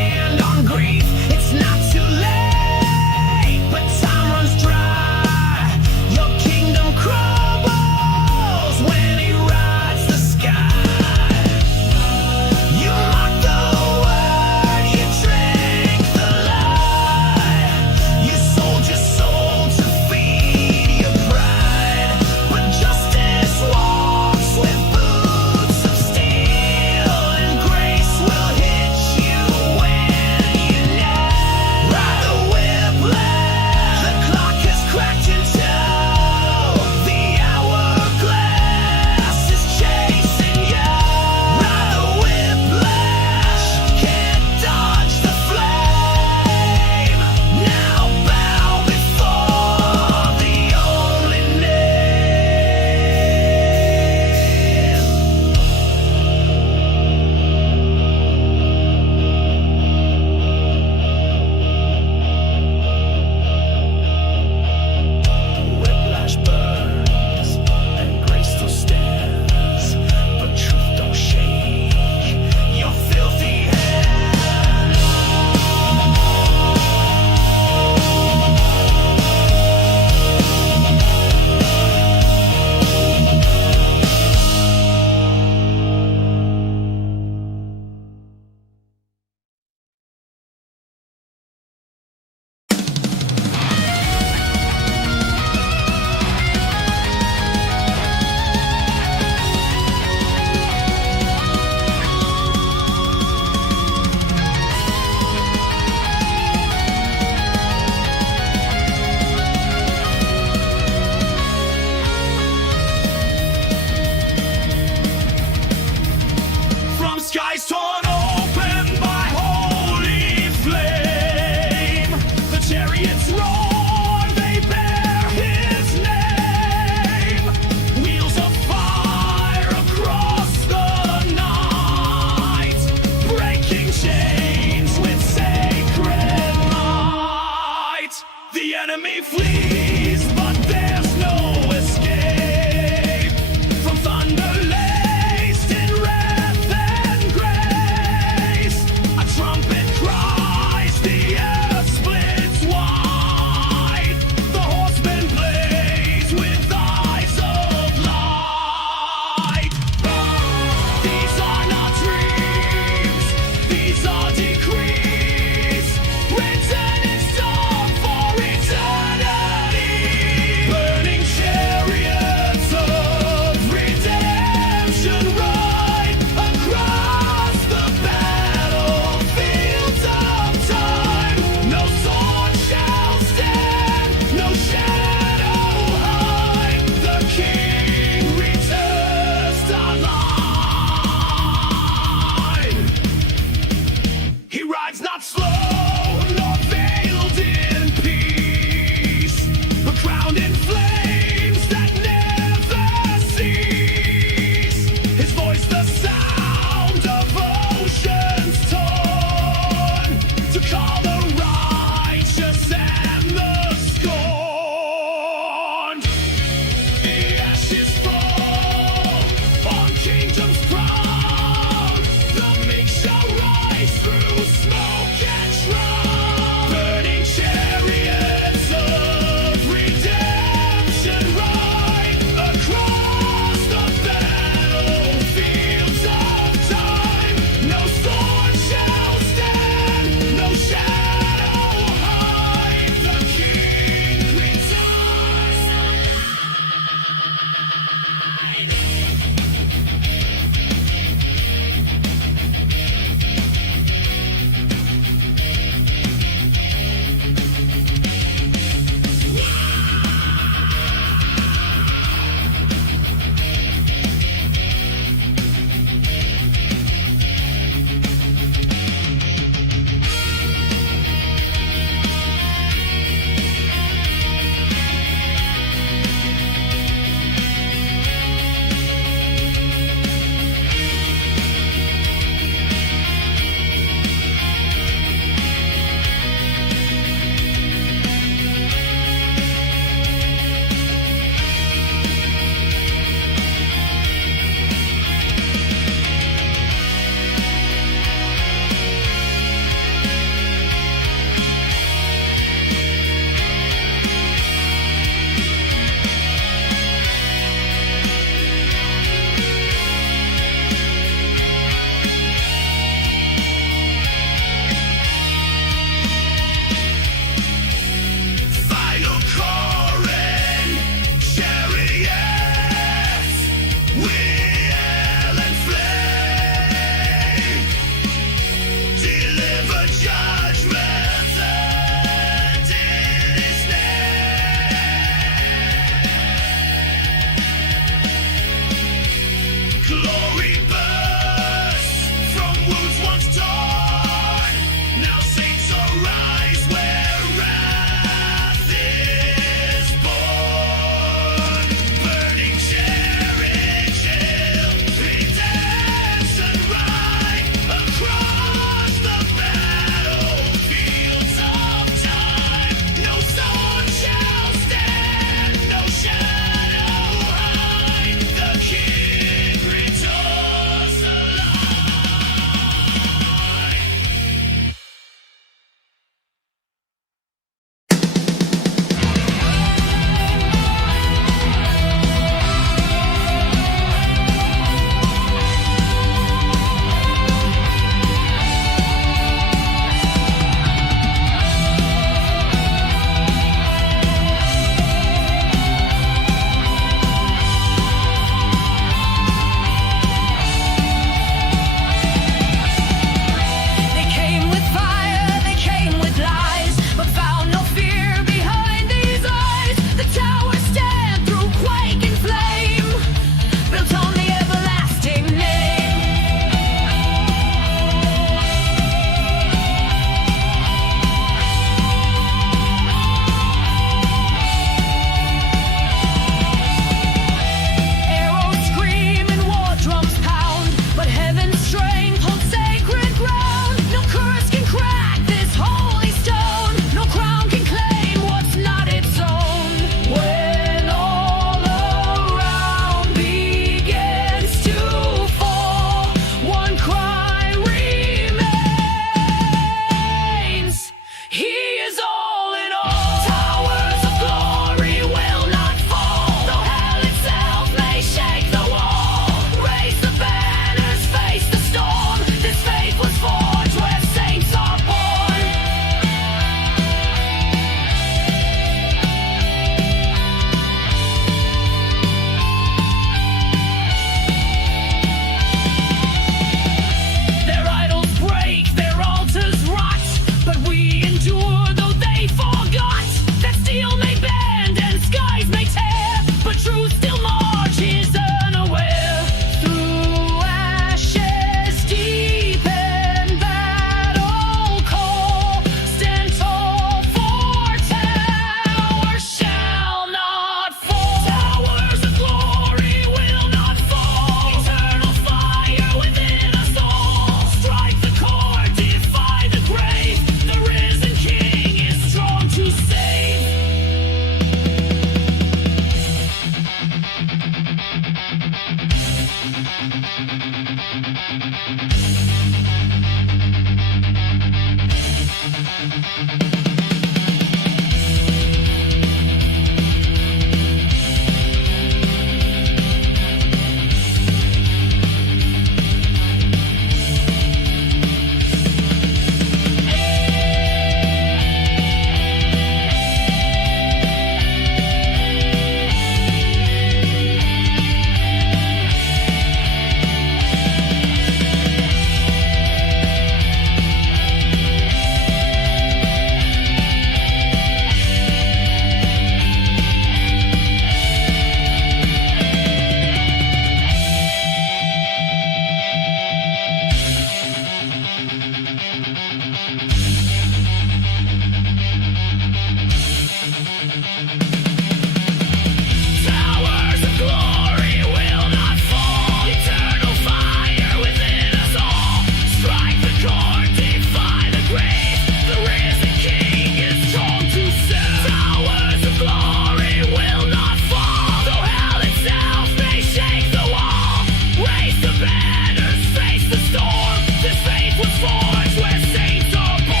Towers of glory will not fall. Eternal fire within us all. Strike the chord, defy the grave. The risen King is strong to serve. Towers of glory will not fall. Though hell itself may shake the wall. Raise the banners, face the storm. This faith was forged where saints are born.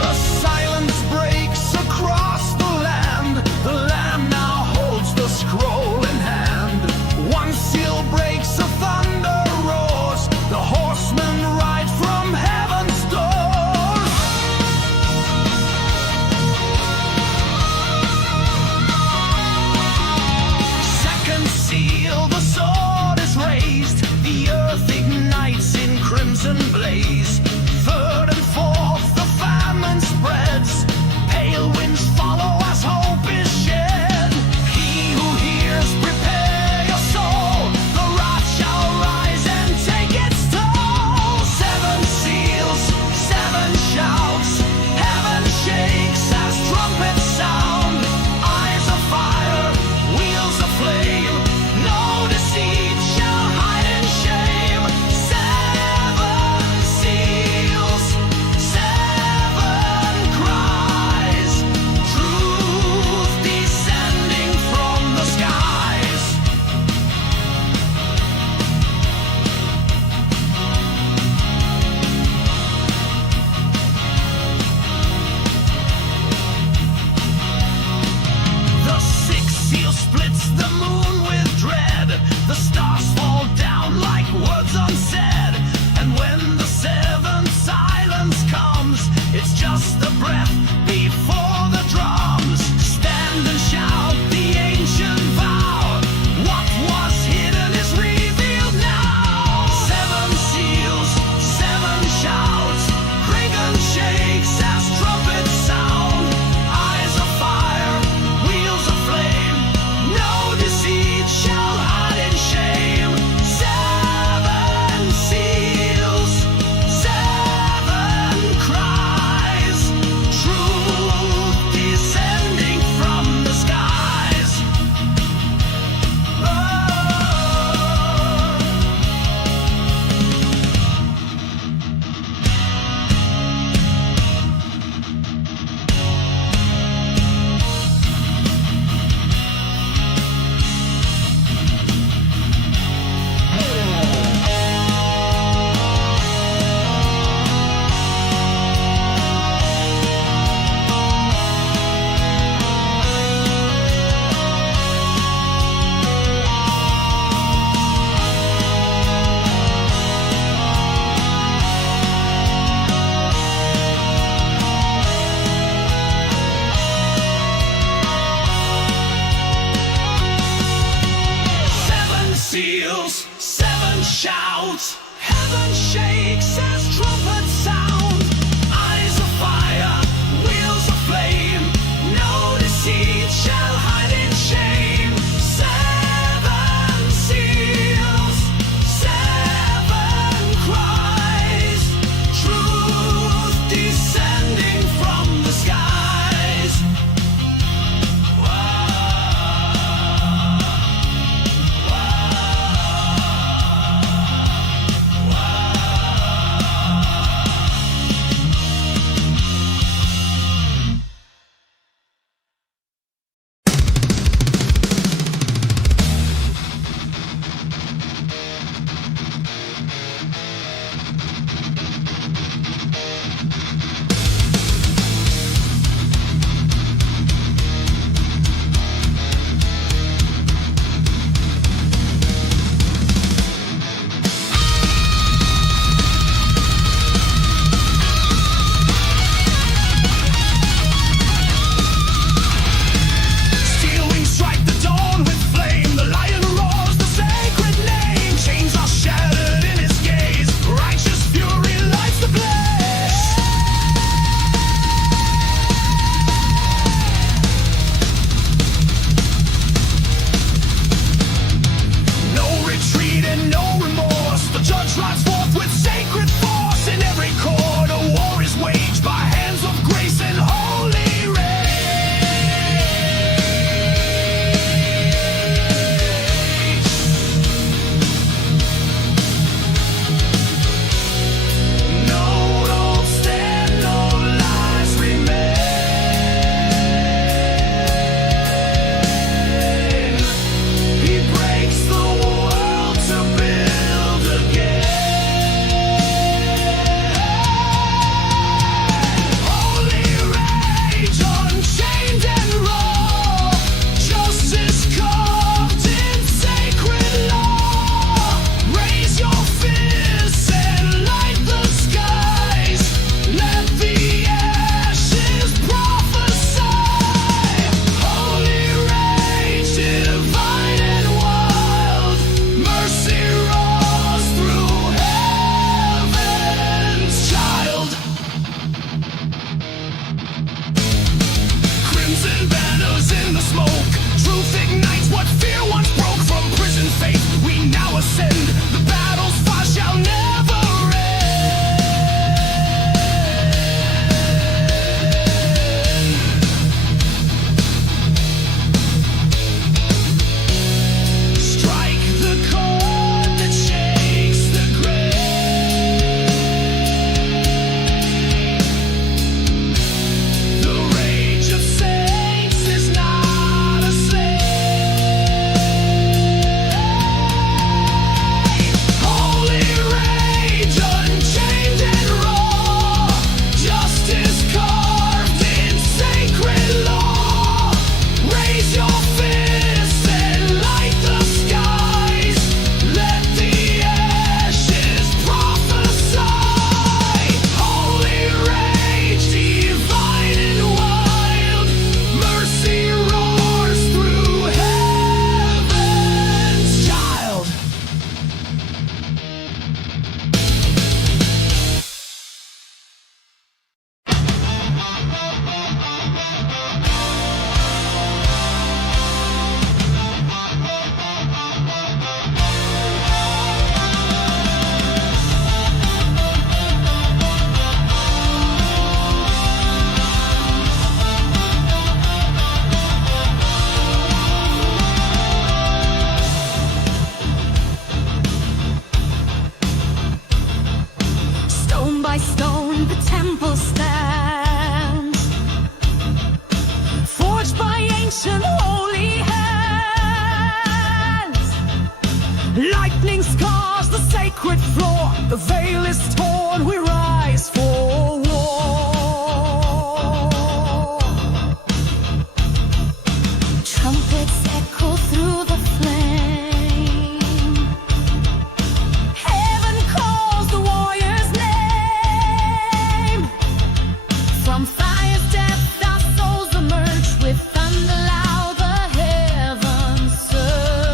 A silence breaks across the land. The Lamb now holds the scroll in hand. One seal breaks, a thunder roars. The horsemen ride from heaven's doors. Second seal, the sword is raised. The earth ignites in crimson blaze. Third and fourth, the famine spreads. Pale winds follow as hope is shed. He who hears, prepare your soul. The wrath shall rise and take its toll. Seven seals, seven shouts. Heaven shakes as trumpets sound. Eyes of fire, wheels of flame. No deceit. seals, 7 shouts. Heaven shakes as trumpets sound. Eyes of fire, wheels of flame. No deceit shall hide in shame. 7 seals, 7 cries. Truth descending from the skies. sacred floor, the veil is torn, we rise for war. Trumpets echo through the flame. Heaven calls the warrior's name. From fire's depth our souls emerge, with thunder loud the heavens surge.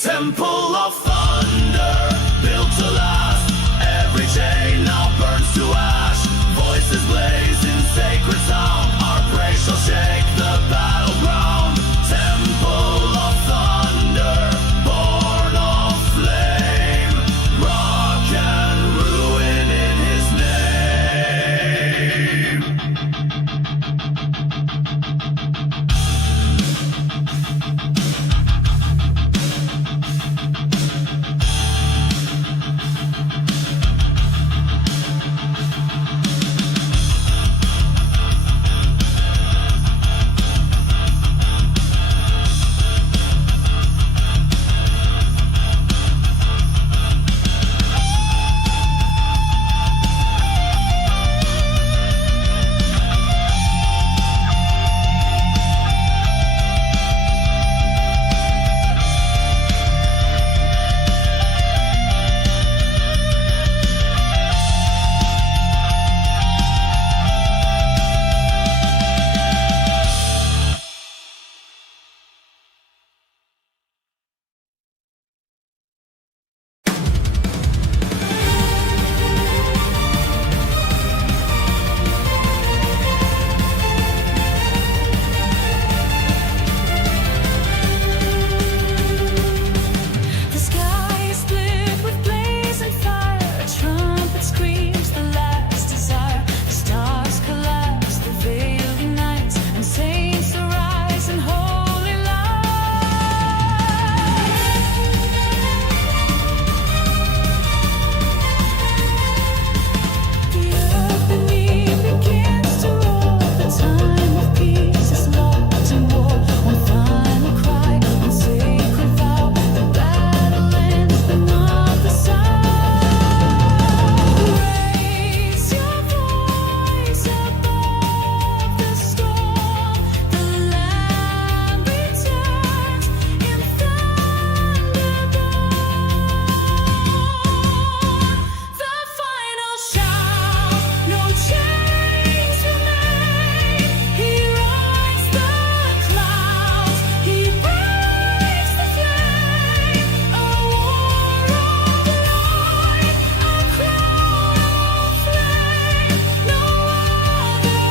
Temple of thunder, built to last. Every chain now burns to ash. Voices blaze in sacred sound. Our praise shall shake the battleground. Temple of thunder, born of flame. Rock and ruin in his name. The sky is split with blazing fire. A trumpet screams the last desire. The stars collapse, the veil unites, and saints arise in holy light. The earth beneath begins to roar. The time of peace is locked in war. One final cry, one sacred vow. The battle ends, but not the sound. Raise your voice above the storm. The Lamb returns in thunderbolt. The final shout, no chains remain. He rides the clouds, he breaks the flame. A war of light, a crown of flame. No other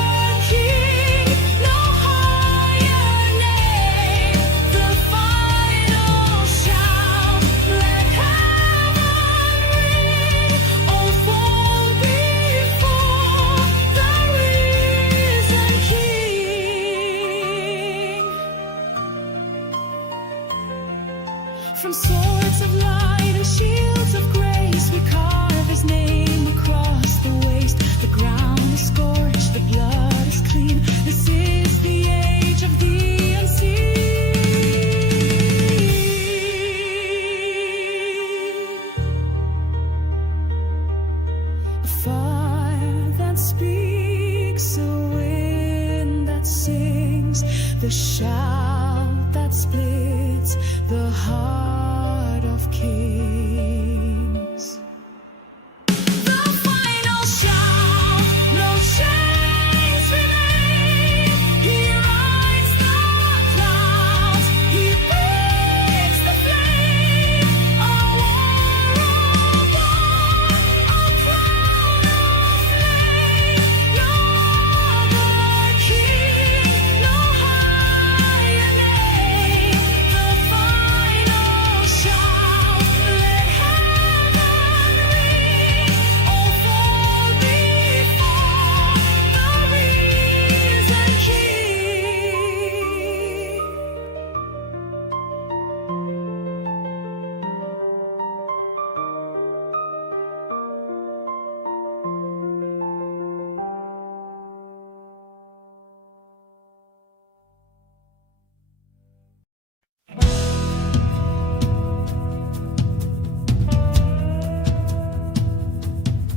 king, no higher name. The final shout, let heaven ring. All fall before the risen King. From swords of light and shields of grace, we carve his name across the waste. The ground is scorched, the blood is clean. This is the age of the unseen. A fire that speaks, a wind that sings, the shout that splits the heart of kings. The final shout, no chains remain. He rides the clouds, he breaks the flame. A war of war, a crown of flame. No other king, no higher name. The final shout, let heaven ring. All fall before the risen King.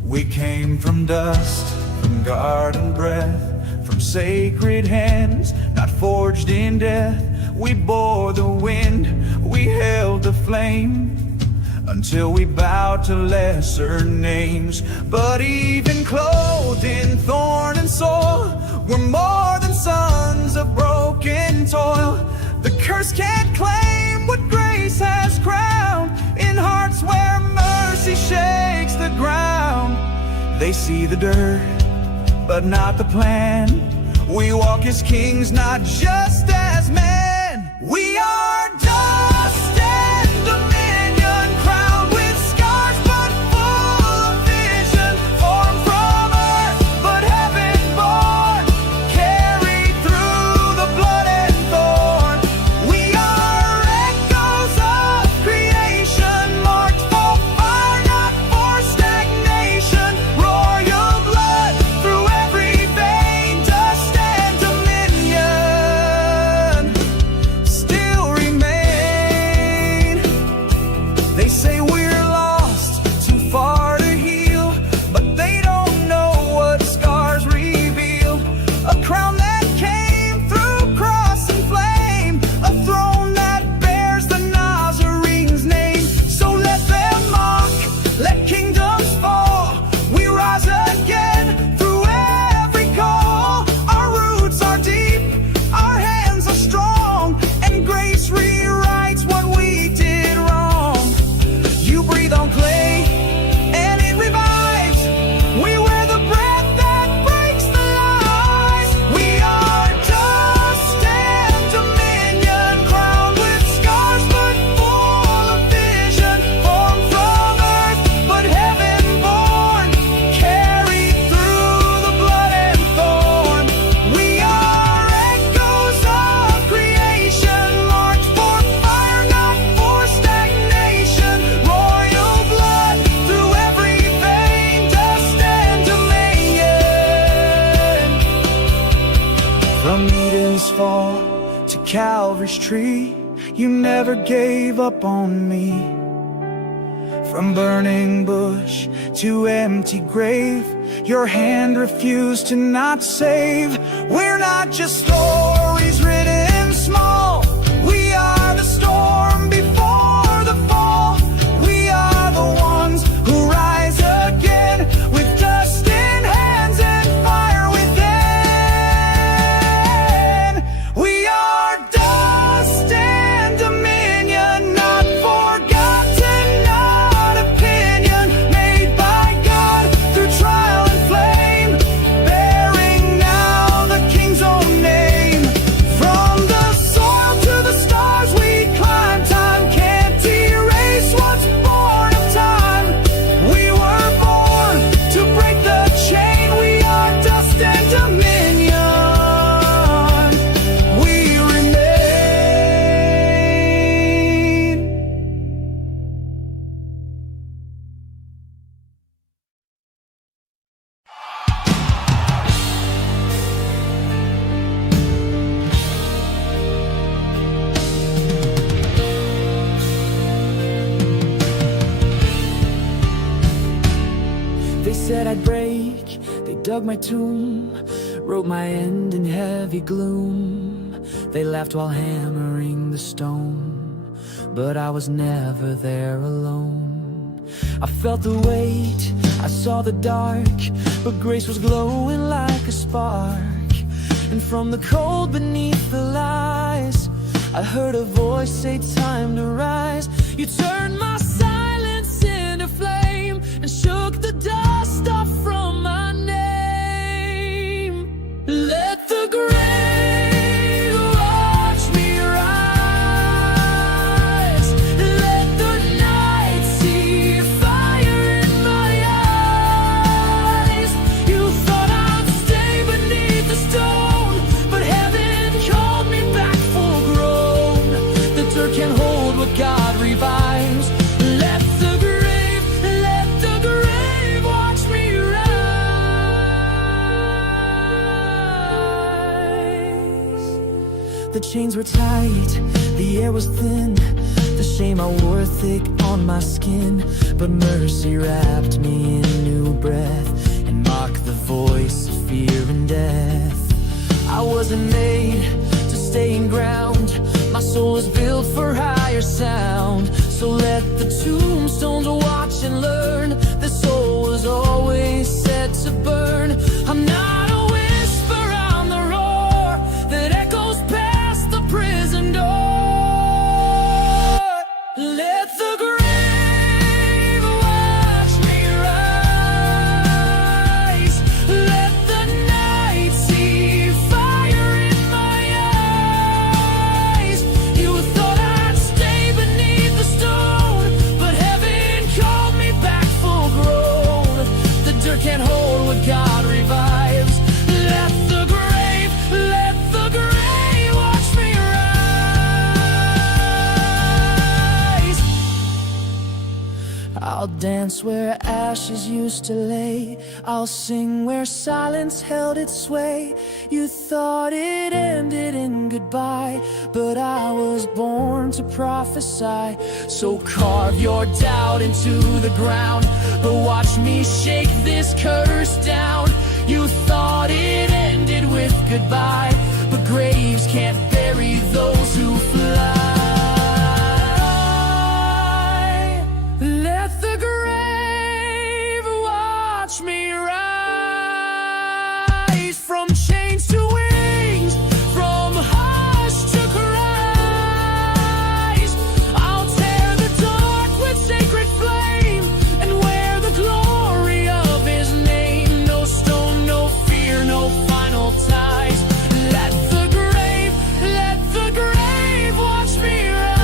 We came from dust, from garden breath, from sacred hands, not forged in death. We bore the wind, we held the flame, until we bowed to lesser names. But even clothed in thorn and soil, we're more than sons of broken toil. The curse can't claim what grace has cracked. They see the dirt, but not the plan. We walk as kings, not just as men. We are dust and dominion, crowned with scars, but full of vision. Formed from earth, but heaven born, carried through the blood and thorn. We are echoes of creation, marked for fire, not for stagnation. Royal blood through every vein, dust and dominion still remain. They say we're lost, too far to heal, but they don't know what scars reveal. A crown that came through cross and flame, a throne that bears the Nazarene's name. So let them mock, let kingdoms fall. We rise again through every call. Our roots are deep, our hands are strong, and grace rewrites what we did wrong. You breathe on clay, and it revives. We wear the breath that breaks the lies. We are dust and dominion, crowned with scars, but full of vision. Formed from earth, but heaven born, carried through the blood and thorn. We are echoes of creation, marked for fire, not for stagnation. Royal blood through every vein, dust and dominion. From Eden's fall to Calvary's tree, you never gave up on me. From burning bush to empty grave, your hand refused to not save. We're not just stories written small. We are the storm before the fall. We are the ones who rise again, with dust in hands and fire within. We are dust and dominion, not forgotten, not opinion, made by God through trial and flame, bearing now the King's own name. From the soil to the stars we climb, time can't erase what's born of time. We were born to break the chain. We are dust and dominion. We remain. They said I'd break, they dug my tomb, wrote my end in heavy gloom. They laughed while hammering the stone, but I was never there alone. I felt the weight, I saw the dark, but grace was glowing like a spark. And from the cold beneath the lies, I heard a voice say, time to rise. You turned my silence into flame and shook the dust off from my name. Let the grave watch me rise. Let the night see fire in my eyes. You thought I'd stay beneath the stone, but heaven called me back full grown. The dirt can't hold what God revives. Let the grave watch me rise. The chains were tight, the air was thin, the shame I wore thick on my skin. But mercy wrapped me in new breath and mocked the voice of fear and death. I wasn't made to stay in ground, my soul is built for higher sound. So let the tombstones watch and learn, the soul was always set to burn. I'm not a whisper, I'm the roar that echoes past the prison door. Let the grave watch me rise. dance where ashes used to lay. I'll sing where silence held its sway. You thought it ended in goodbye, but I was born to prophesy. So carve your doubt into the ground, but watch me shake this curse down. You thought it ended with goodbye, but graves can't bury those who fly. Let the grave watch me rise, from chains to wings, from hush to cries. I'll tear the dark with sacred flame and wear the glory of his name. No stone, no fear, no final ties. Let the grave watch me rise.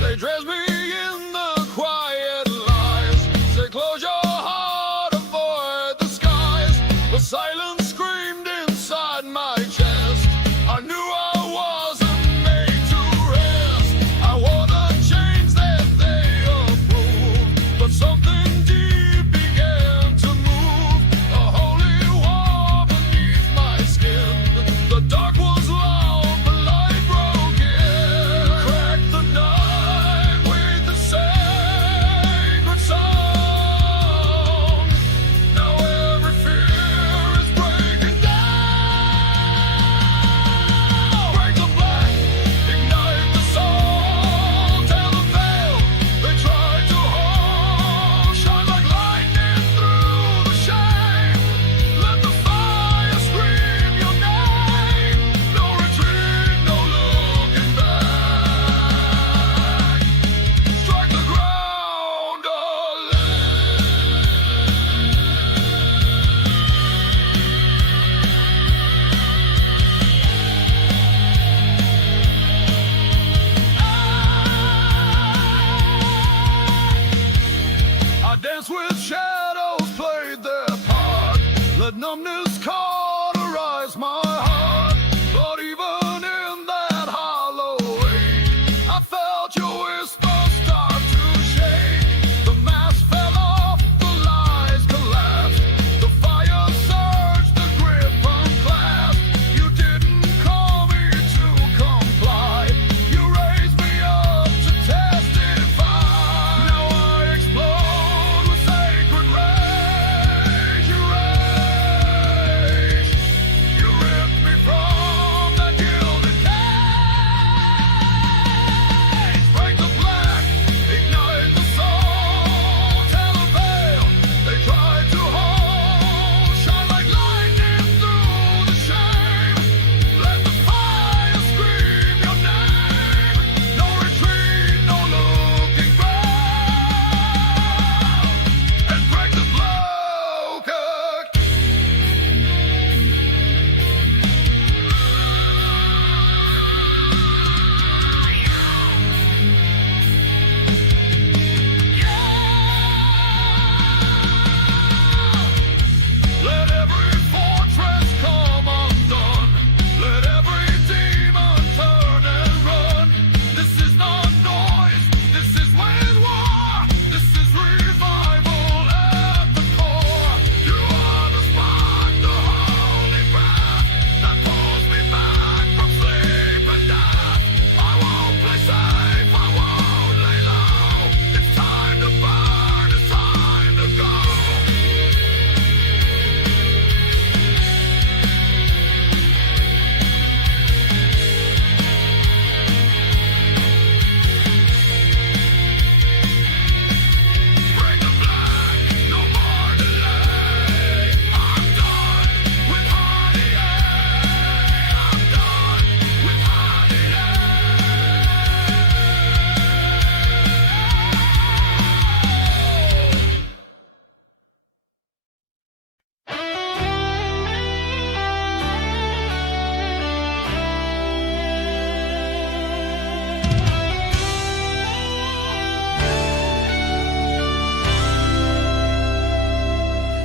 They dress me in the quiet lies. Say close your heart, avoid the skies. The silence screamed inside my chest. I knew I wasn't made to rest. I wore the chains that they approved, but something deep began to move. A holy war beneath my skin. The dark was loud, but light broke in. Cracked the night with the sacred sound. Now every fear is breaking down. Break the black, ignite the soul, tear the veil they tried to hold. Shine like lightning through the shame. Let the fire scream your name. No retreat, no looking back. Strike the ground I danced with shadows, played their part. Let numbness cauterize my heart. But even in that hollow ache, I felt your whisper start to shake. The mask fell off, the lies collapsed. The fire surged, the grip unclasped. You didn't call me to comply. You raised me up to testify. Now I explode with sacred rage. You rage.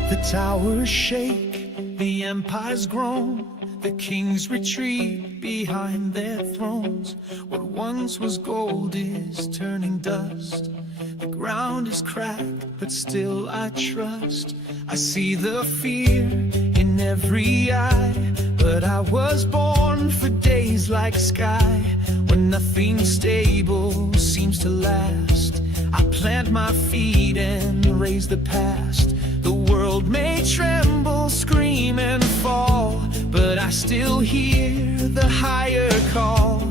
The towers shake, the empire's grown, the kings retreat behind their thrones. What once was gold is turning dust. The ground is cracked, but still I trust. I see the fear in every eye, but I was born for days like sky, when nothing stable seems to last. I plant my feet and raise the past. The world may tremble, scream and fall, but I still hear the higher call.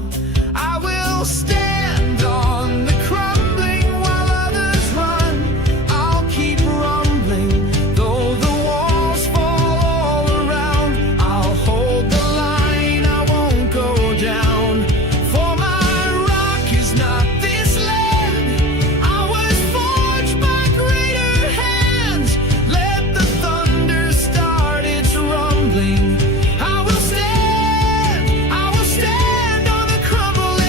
I will stand on the crumbling while others run. I'll keep rumbling, though the walls fall all around. I'll hold the line, I won't go down. For my rock is not this land. I was forged by greater hands. Let the thunder start its rumbling. I will stand on the crumbling.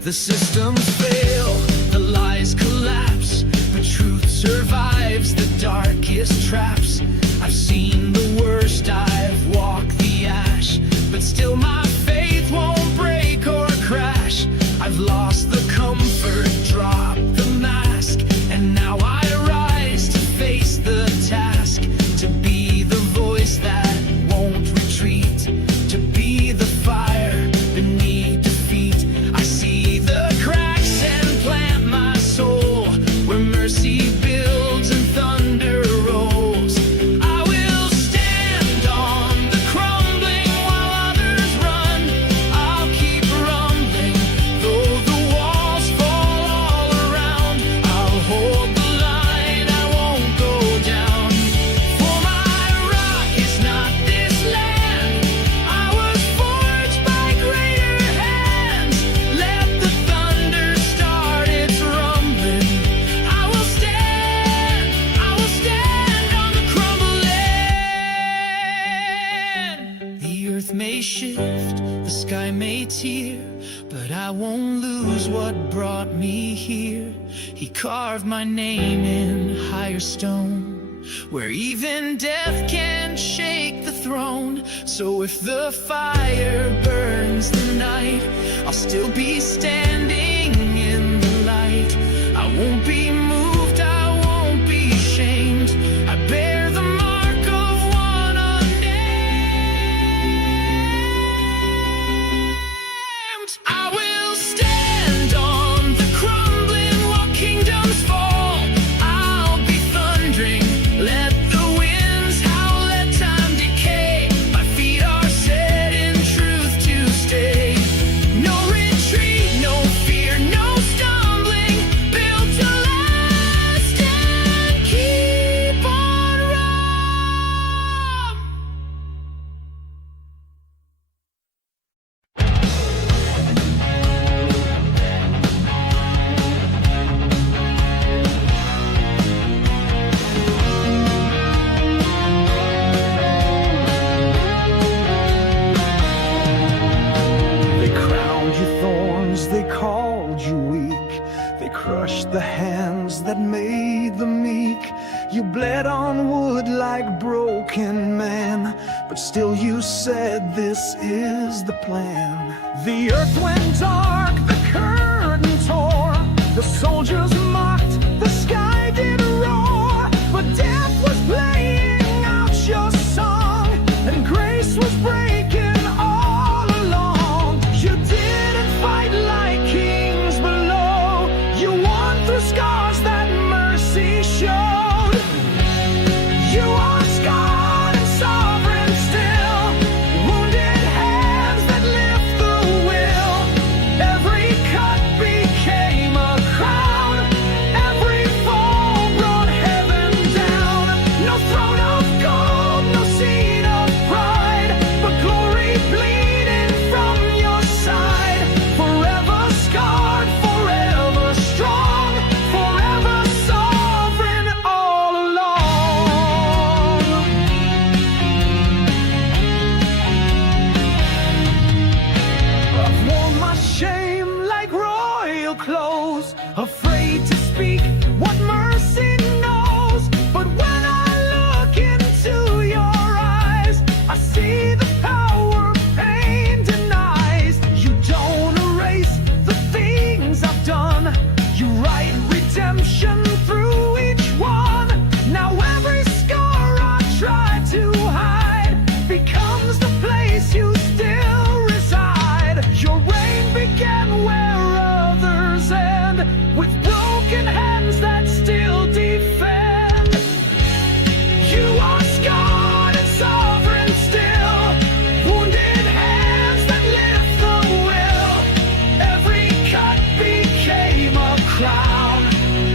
The systems fail, the lies collapse, but truth survives the darkest traps. I've seen the worst, I've walked the ash, but still my faith won't break or crash. I've lost the comfort, dropped the mask, and now I rise to face the task. To be the voice that won't retreat, to be the fire beneath defeat. I see the cracks and plant my soul where mercy builds and thunder rolls. I will stand on the crumbling while others run. I'll keep rumbling, though the walls fall all around. I'll hold the line, I won't go down. For my rock is not this land. I was forged by greater hands. Let the thunder start its rumbling. I will stand on the crumbling. The earth may shift, the sky may tear, but I won't lose what brought me here. He carved my name in higher stone, where even death can't shake the throne. So if the fire burns the night, I'll still be standing in the light. I won't be moved, I won't be shamed. I bear the mark of one unnamed. I will stand on the crumbling while kingdoms fall. I'll be thundering, let the winds howl, let time decay. My feet are set in truth to stay. No retreat, no fear, no stumbling. Built to last and keep on running. They crowned you thorns, they called you weak. They crushed the hands that made the meek. You bled on wood like broken man, but still you said this is the plan. The earth went dark, the curtain tore. The soldiers mocked, the sky did roar. But death was playing out your song, and grace was breaking all along. You didn't fight like kings below. You won through scars that mercy showed. You are scarred and sovereign still, wounded hands that lift the will. Every close, afraid to speak what mercy knows. But when I look into your eyes, I see the power pain denies. You don't erase the things I've done, you write redemption through each one. Now every scar I try to hide becomes the place you still reside. Your reign began where others end, with broken hands that still defend. You are scarred and sovereign still, wounded hands that lift the will. Every cut became a crown,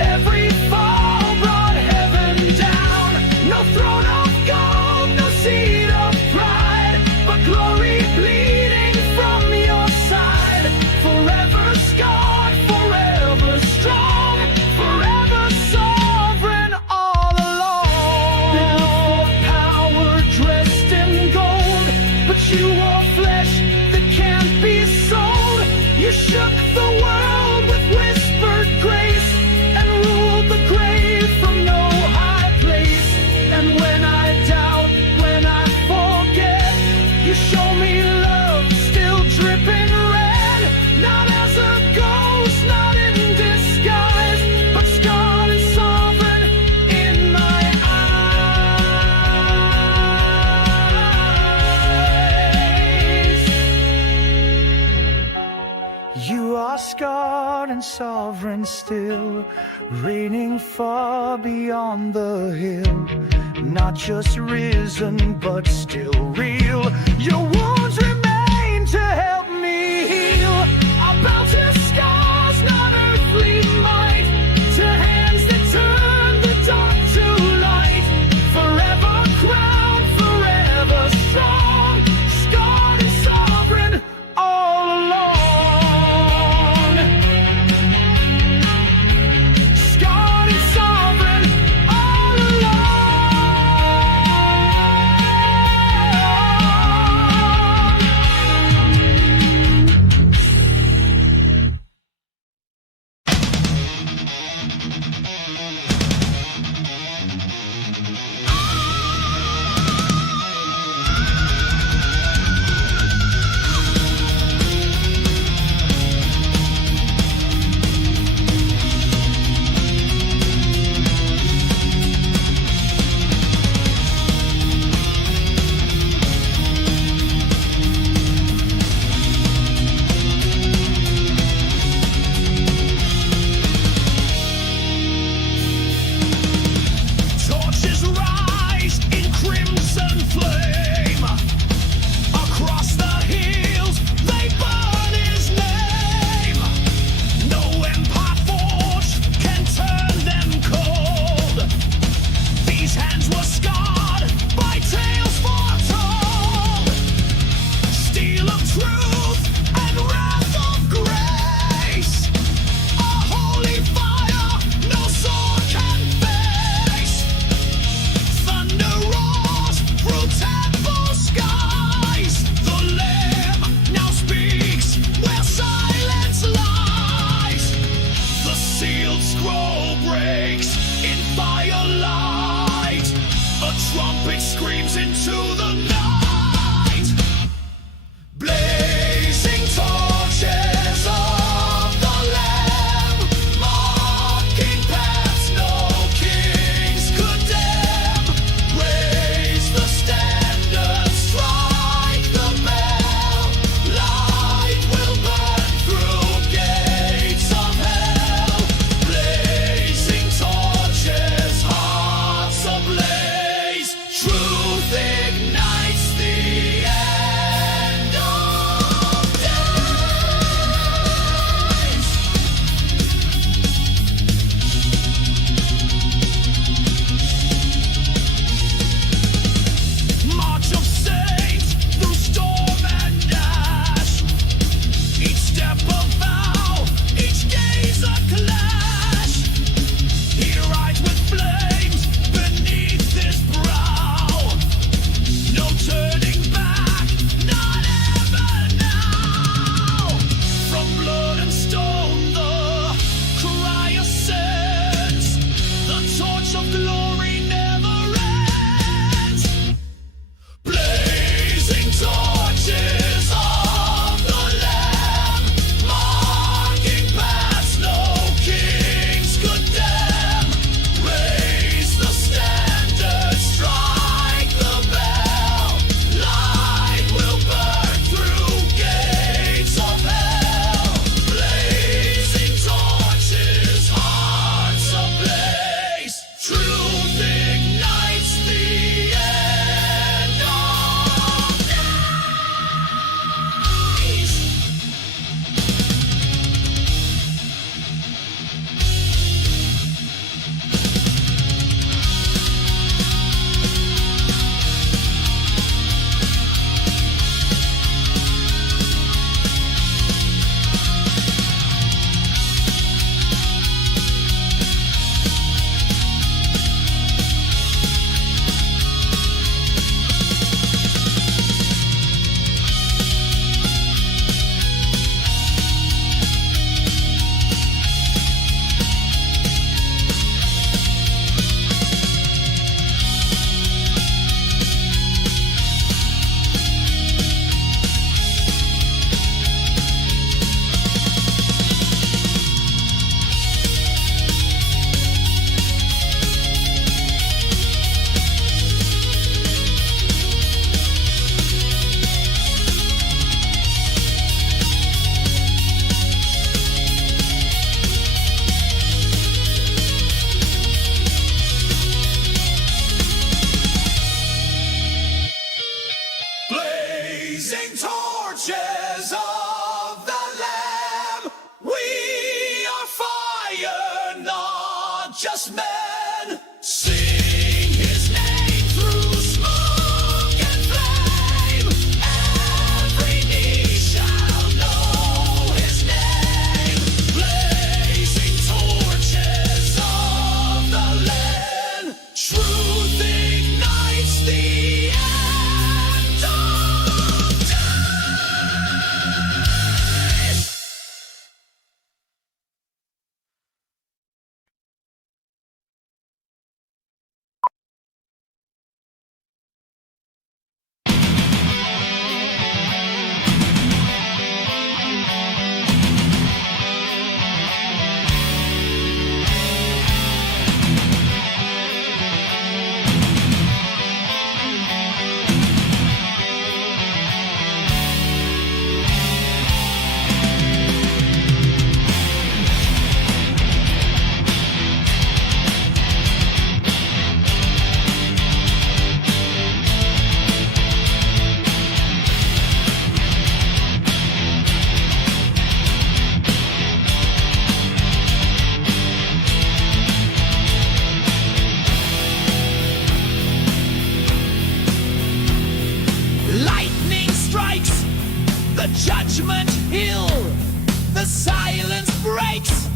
every fall brought heaven down. No throne of gold, no seat of pride, but glory bleeding from your side. Forever scarred, forever strong, forever sovereign all along. Built for power, dressed in gold, but you wore flesh that can't be sold. You shook the world with whispered grace and ruled the grave from no high place. And when I doubt, when I forget, you show me love still dripping red. Not as a ghost, not in disguise, but scarred and sovereign in my eyes. You are scarred and sovereign still, reigning far beyond the hill. Not just risen, but still real. Your wounds remain to help me heal. I bow to scars, not earthly might, to hands that turn the dark to light. Forever crowned, forever strong, scarred and sovereign all along. Scarred and sovereign all along. Torches rise in crimson flame. Across the hills they burn his name. No empire forged can turn them cold. These hands were scarred by tales foretold. Steel of truth and wrath of grace. A holy fire no sword can face. Thunder roars through temple skies. The Lamb now speaks where silence lies. The sealed scroll breaks in firelight. A trumpet screams into the night. Blazing torches of the Lamb, marking paths no kings could dim. Raise the standard, strike the bell. Light will burn through gates of hell. Blazing torches, hearts ablaze. Truth ignites. horsemen. Sing his name through smoke and flame. Every knee shall know his name. Blazing torches of the land. Truth ignites the end of days. Lightning strikes the judgment hill. The silence breaks.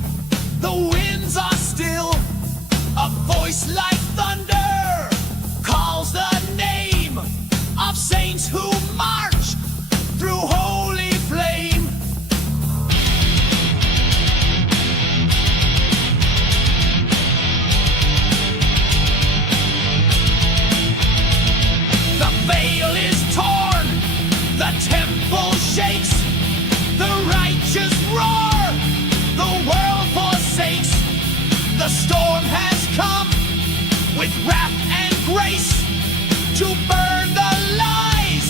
The winds are still. A voice like thunder calls the name of saints who march through holy flame. The veil is torn, the temple shakes, the righteous roar, the world forsakes. The storm has come with wrath and grace to burn the lies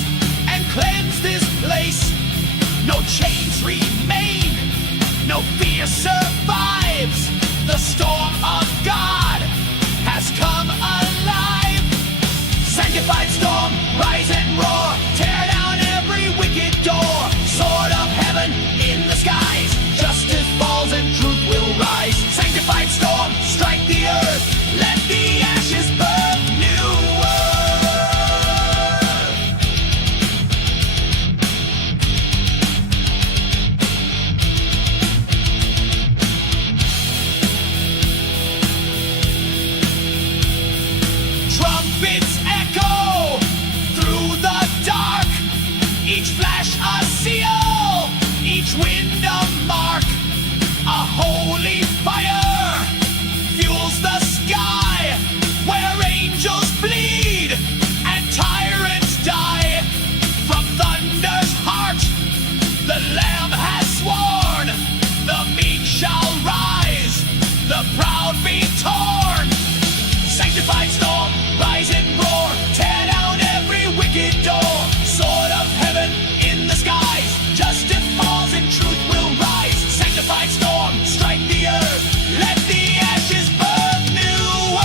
and cleanse this place. No chains remain, no fear survives. The storm of God has come alive. Sanctified storm, rise and roar, tear down every wicked door. Sword of heaven in the skies, justice falls and truth will rise. Sanctified storm, strike the earth, let the ashes burn, new trumpets echo through the dark. Each flash a seal, each wind a mark. A holy fire fuels the sky, where angels bleed and tyrants die. From thunder's heart the Lamb has sworn, the meek shall rise, the proud be torn. Sanctified storm, rise and roar, tear down every wicked door. Sword of heaven in the skies, justice falls and truth will rise. Sanctified storm, strike the earth, let the ashes burn, new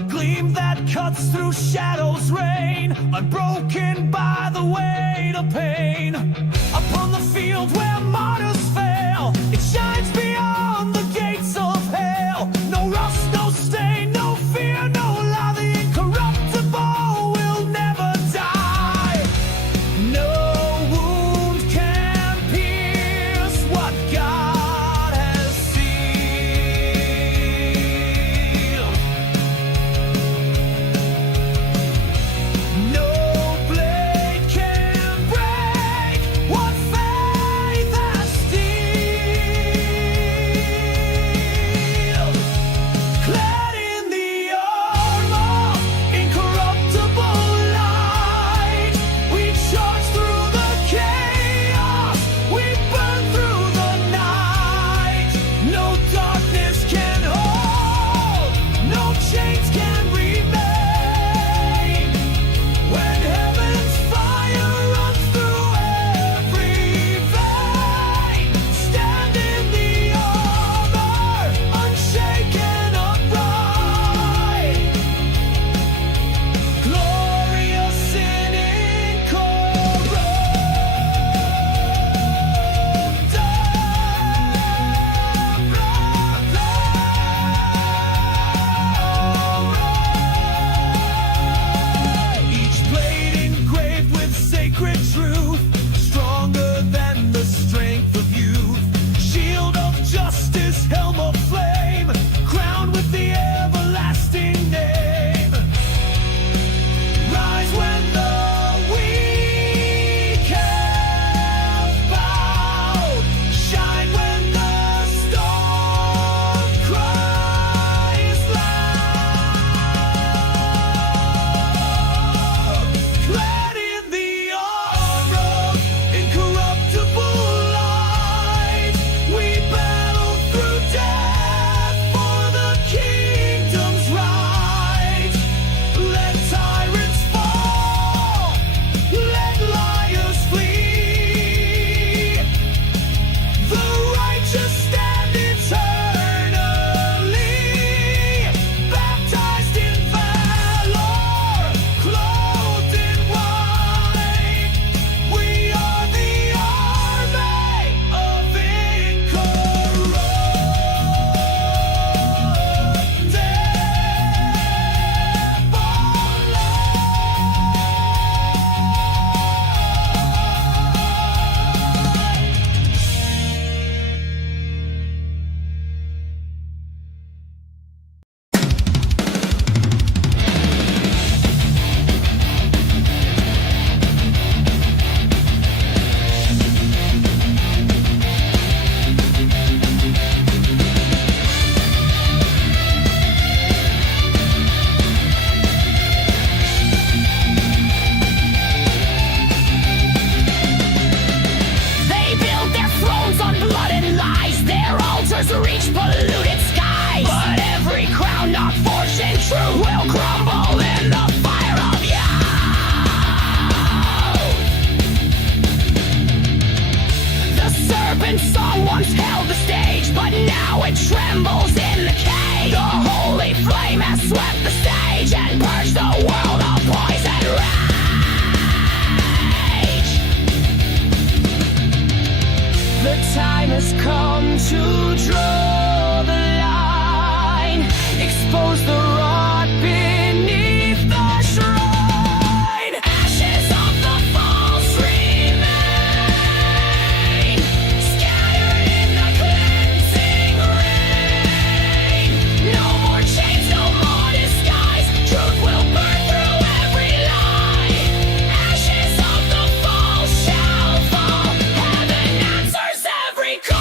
A gleam that cuts through shadows reign, unbroken by the weight of pain. Upon the field where martyrs fail, it shines beyond the gates of hell. No rust, no stain, no fear, no lie. The incorruptible will never die. No wound can pierce what God has sealed. No blade can break what faith has sealed. Clad in the armor, incorruptible light, we charge through the chaos, we burn through the night. No darkness can hold, no chains can remain. When heaven's fire runs through every vein, stand in the armor, unshaken, upright, glorious and incorruptible. Each blade engraved with sacred truth, stronger than the strength of youth. Shield of justice, helm of flame, crowned with the everlasting name. Rise when the weak have bowed, shine when the storm cries loud. Clad in the armor, incorruptible light, we battle through death for the kingdom's right. Let tyrants fall, let liars flee. The righteous stand eternally, baptized in valor, clothed in white. We are the army of They build their thrones on blood and lies, their altars reach polluted skies. But every crown not forged in truth will crumble in the fire of youth. The serpent song once held the stage, but now it trembles in the cage. The holy flame has swept the stage and purged the world of poison rage. The time has come to draw the line, expose the rot beneath the shrine. Ashes of the false remain, scattered in the cleansing rain. No more chains, no more disguise, truth will burn through every lie. Ashes of the false shall fall, heaven answers every call.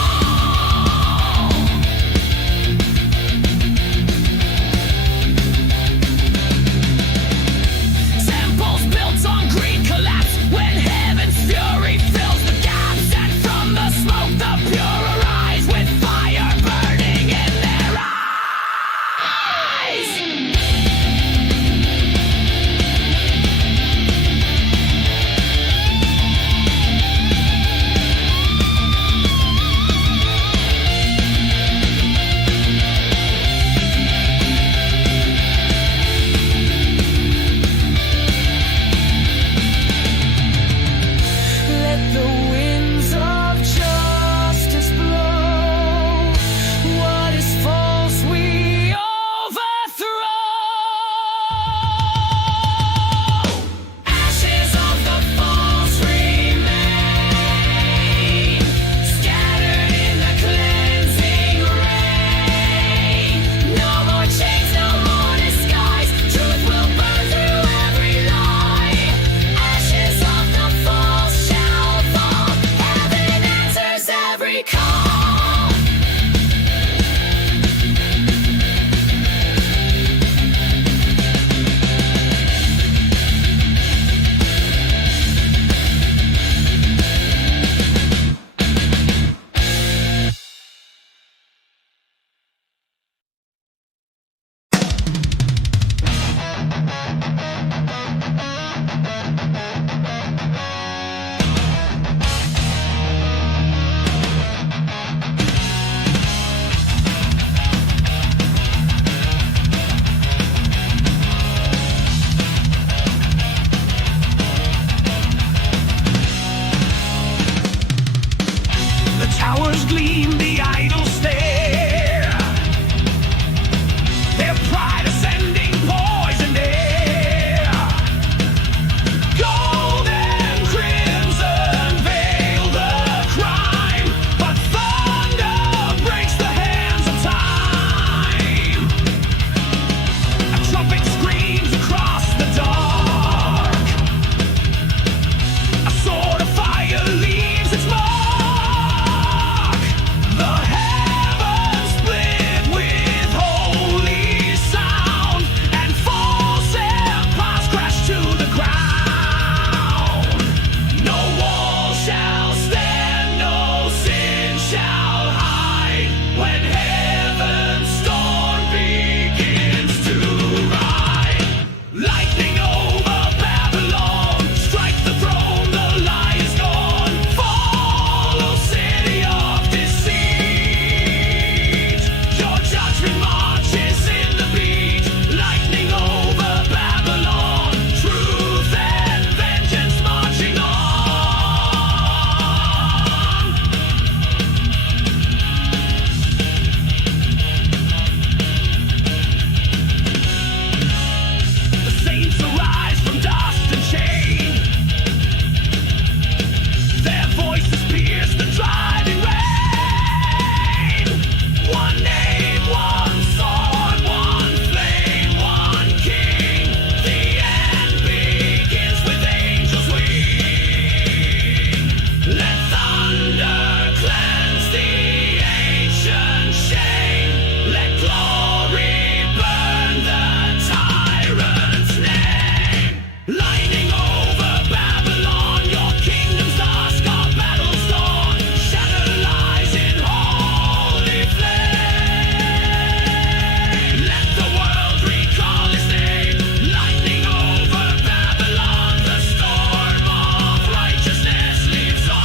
towers gleam, the idols stare. Their pride ascending, poisoned air. Gold and crimson veil the crime, but thunder breaks the hands of time. A trumpet screams across the dark. A sword of fire leaves its mark. The heavens split with holy sound, and false empires crash to the ground. No wall shall stand, no sin shall hide, when heaven's storm begins to ride. Lightning over Babylon, strike the throne, the lie is gone. Follow, city of deceit. Your judgment marches in the beat. Lightning over Babylon, truth and vengeance marching on. The saints arise from dust and shame. Their voices pierce the driving rain. One name, one sword, one flame, one king. The end begins with angels' wing. Let thunder cleanse the ancient shame. Let glory burn the tyrant's name. Lightning over Babylon, your kingdom's dusk, our battle's dawn. Shatter lies in holy flame. Let the world recall his name. Lightning over Babylon, the storm of righteousness leaves on.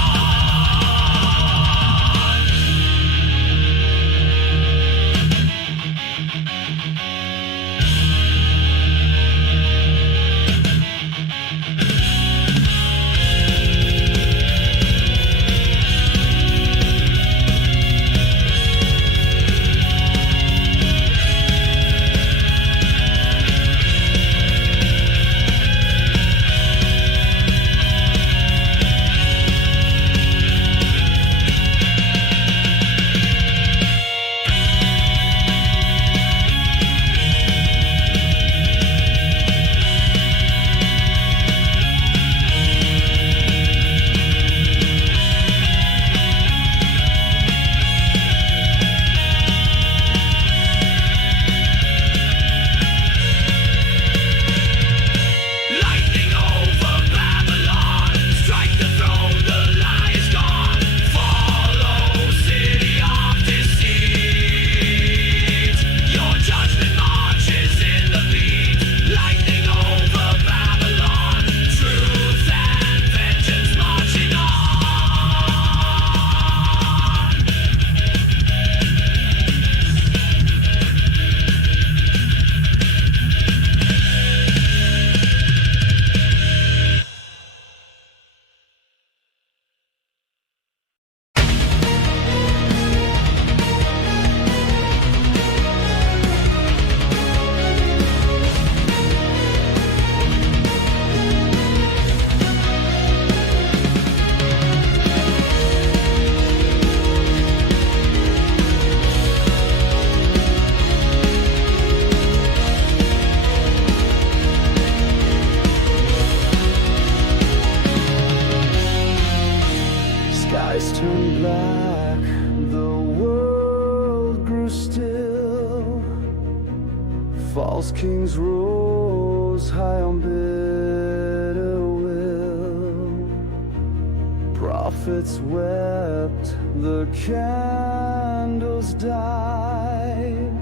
Lightning over Babylon, strike the throne, the lie is gone. Follow, city of deceit. Your judgment marches in the beat. Lightning over Babylon, truth and vengeance marching on. Skies turned black, the world grew still. False kings rose high on bitter will. Prophets wept, the candles died,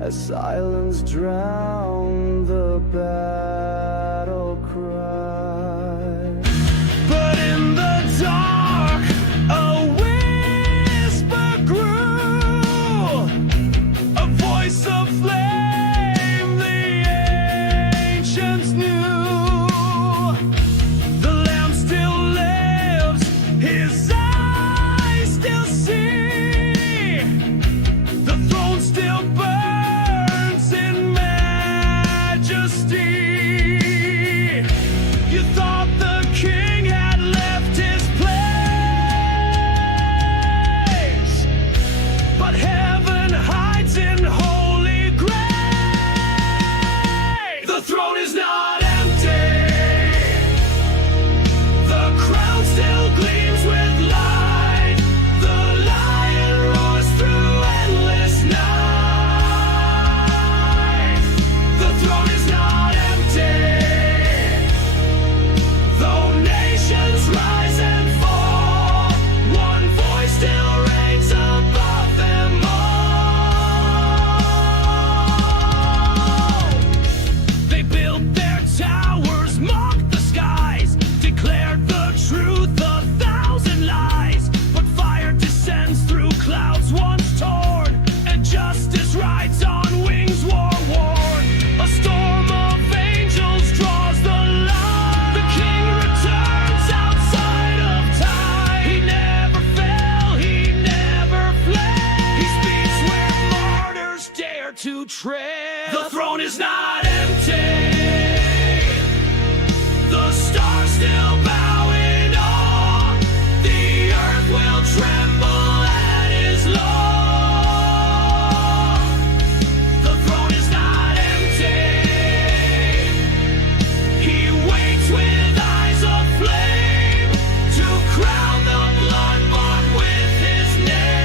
as silence drowned the battle cry. But in the dark, a whisper grew, a voice of flame the ancients knew. The Lamb still lives, his eyes still tread. The throne is not empty. The stars still bow in awe. The earth will tremble at his law. The throne is not empty. He waits with eyes of flame to crown the blood-bought with his name.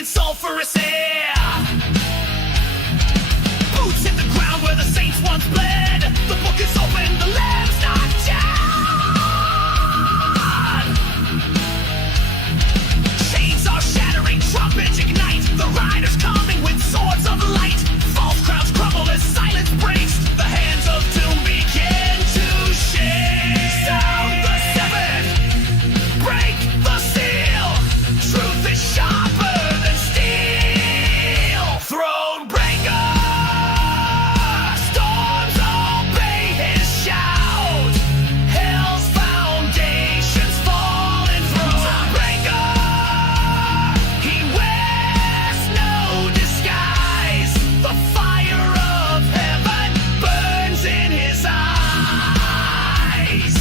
in sulfurous air. Boots hit the ground where the saints once bled. The book is open, the lamb's not dead. Chains are shattering, trumpets ignite. The riders coming with swords of light. False crowds crumble as silence breaks. The hands of doom begin to shake. Sound the seventh, break the seal. Truth is sharper than steel. Throne breaker, storms obey his shout. Hell's foundations fallen. Throne breaker, he wears no disguise. The fire of heaven burns in his eyes.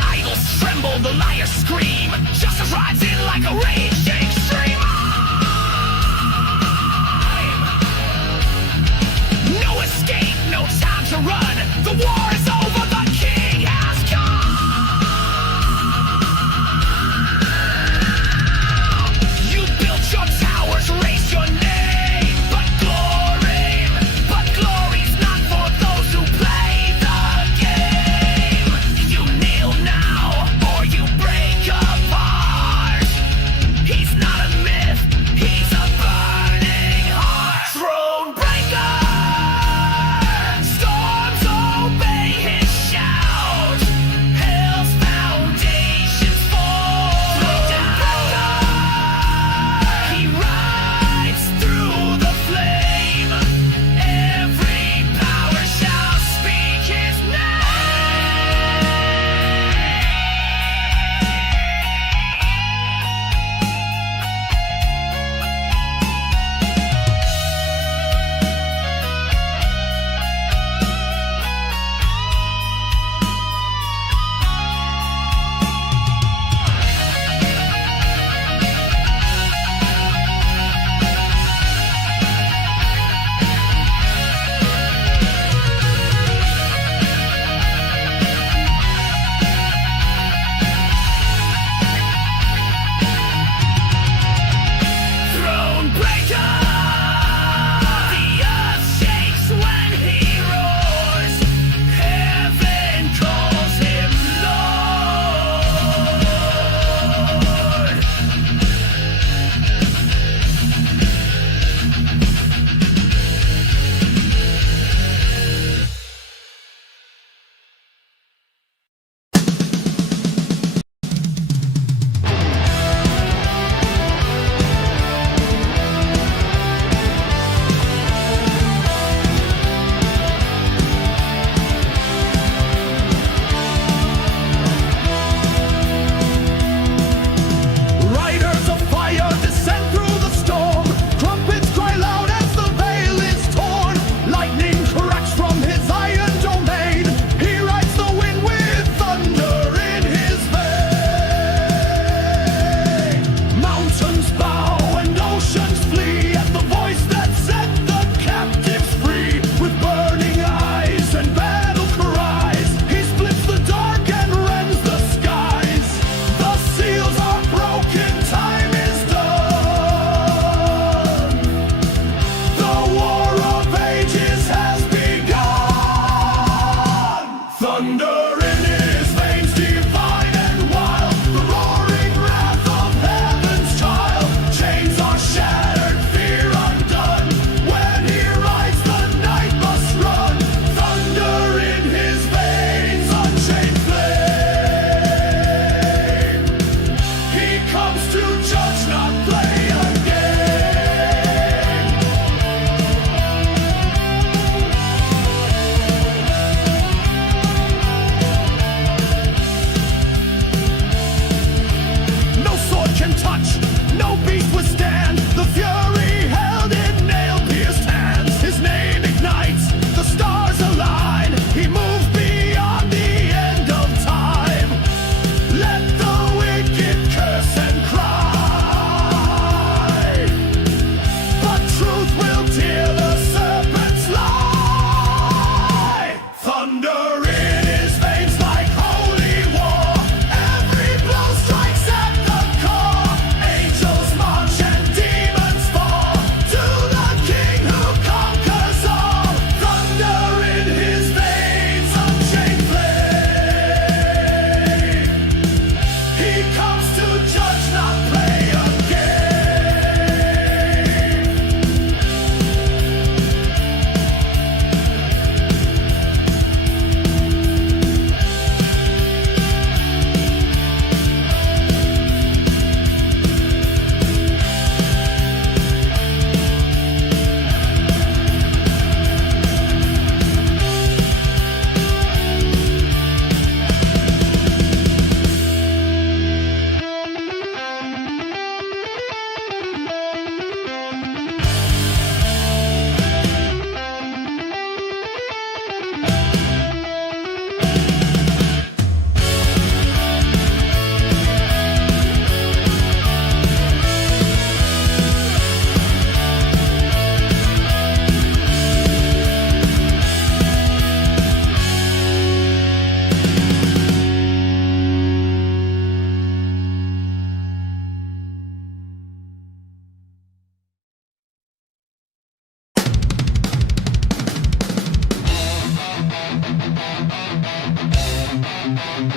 Idols tremble, the liars scream. Justice rides in like a raging stream. No escape, no time to run. The war is over, the king has come. You built your towers, raised your name, but glory's not for those who play the game. You kneel now, or you break apart. He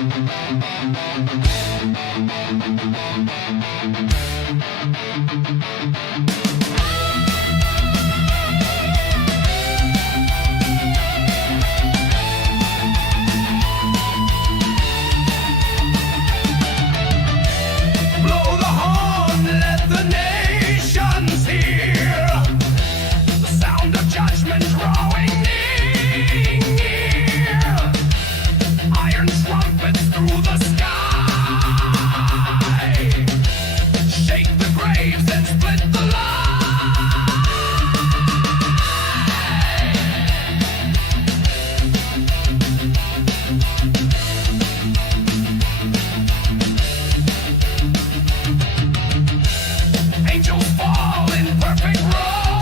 Blow the horn, let the nations hear the sound of judgment drawing near. Iron trumpets through the sky, shake the graves and split the lie. Angels fall in perfect rows,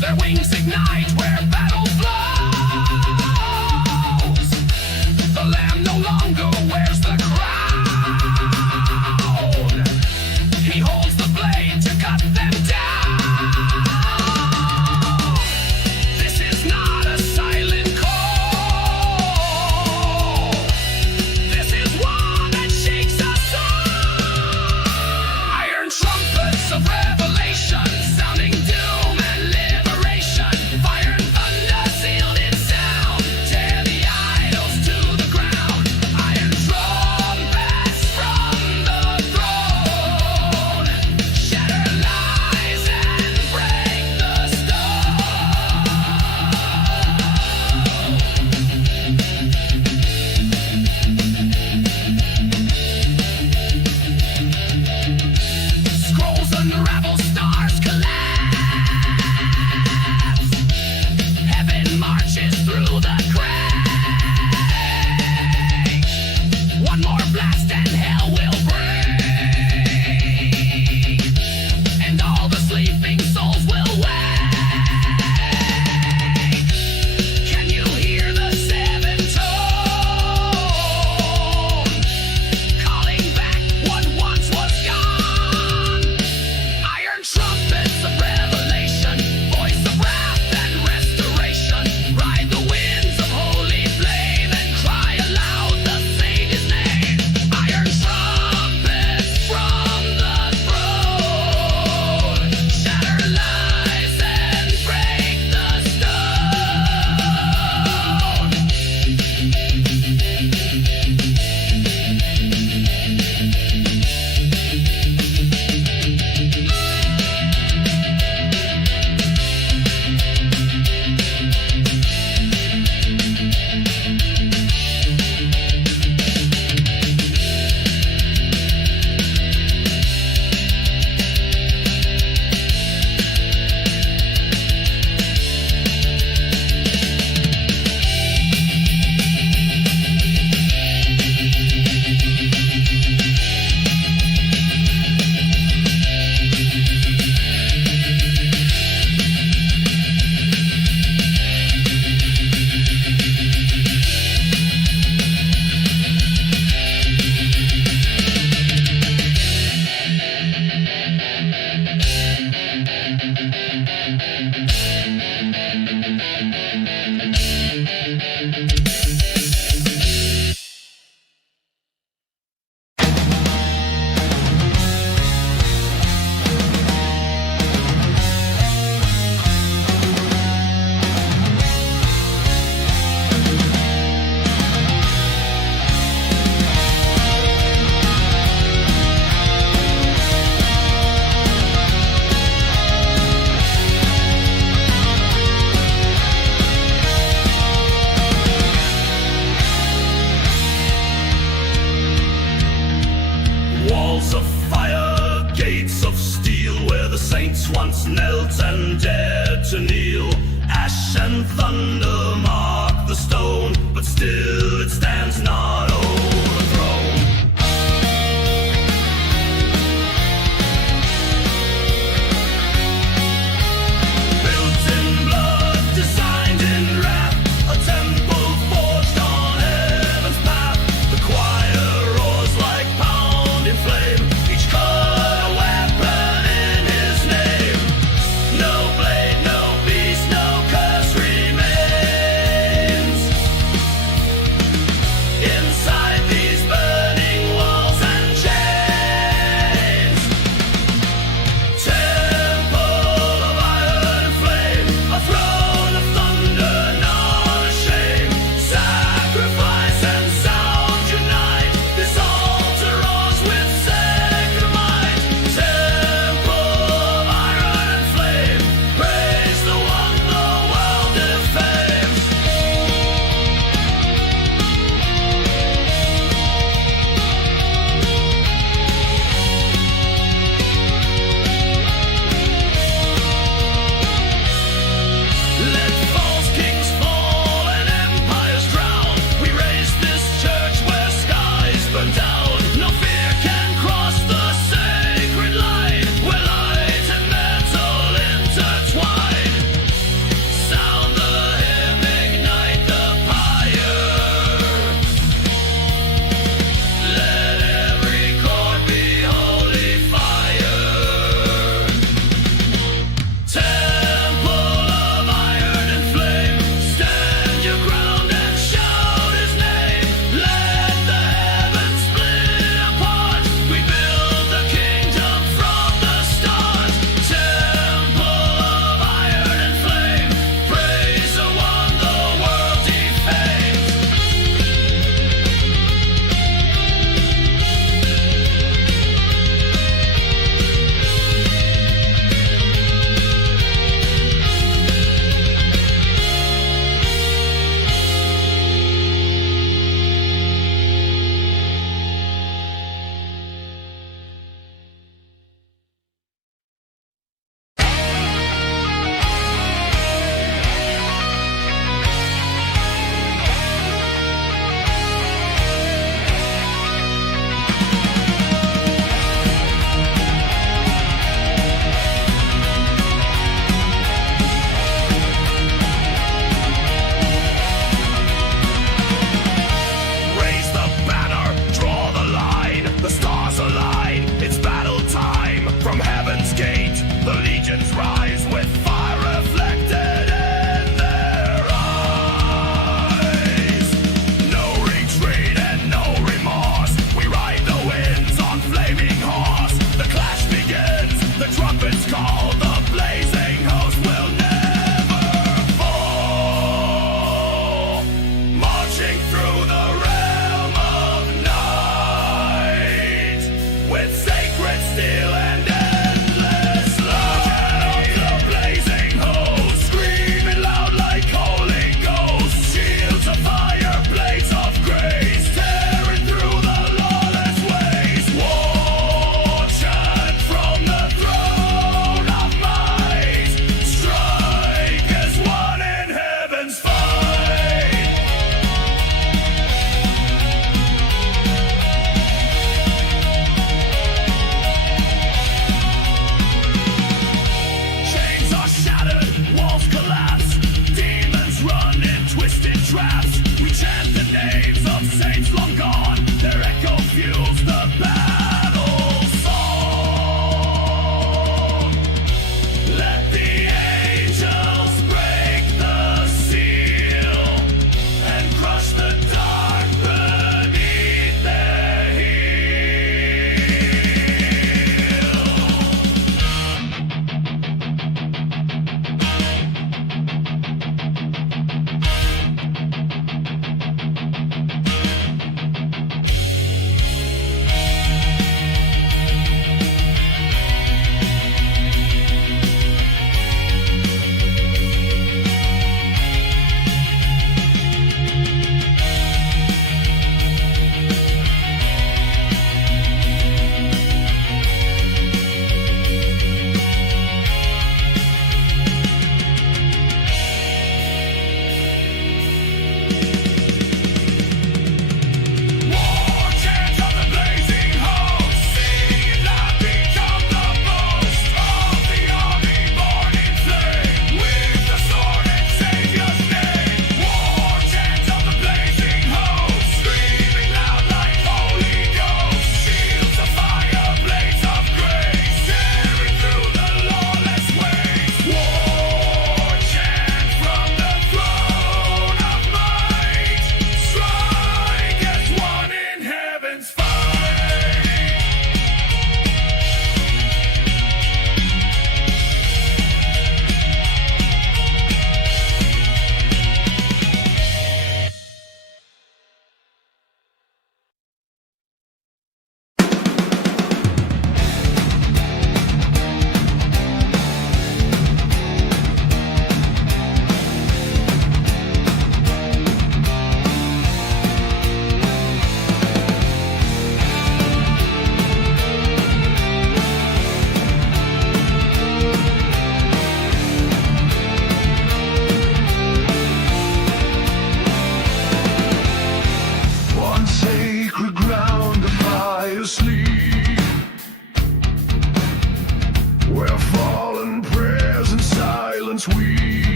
their wings ignite where battle flows. The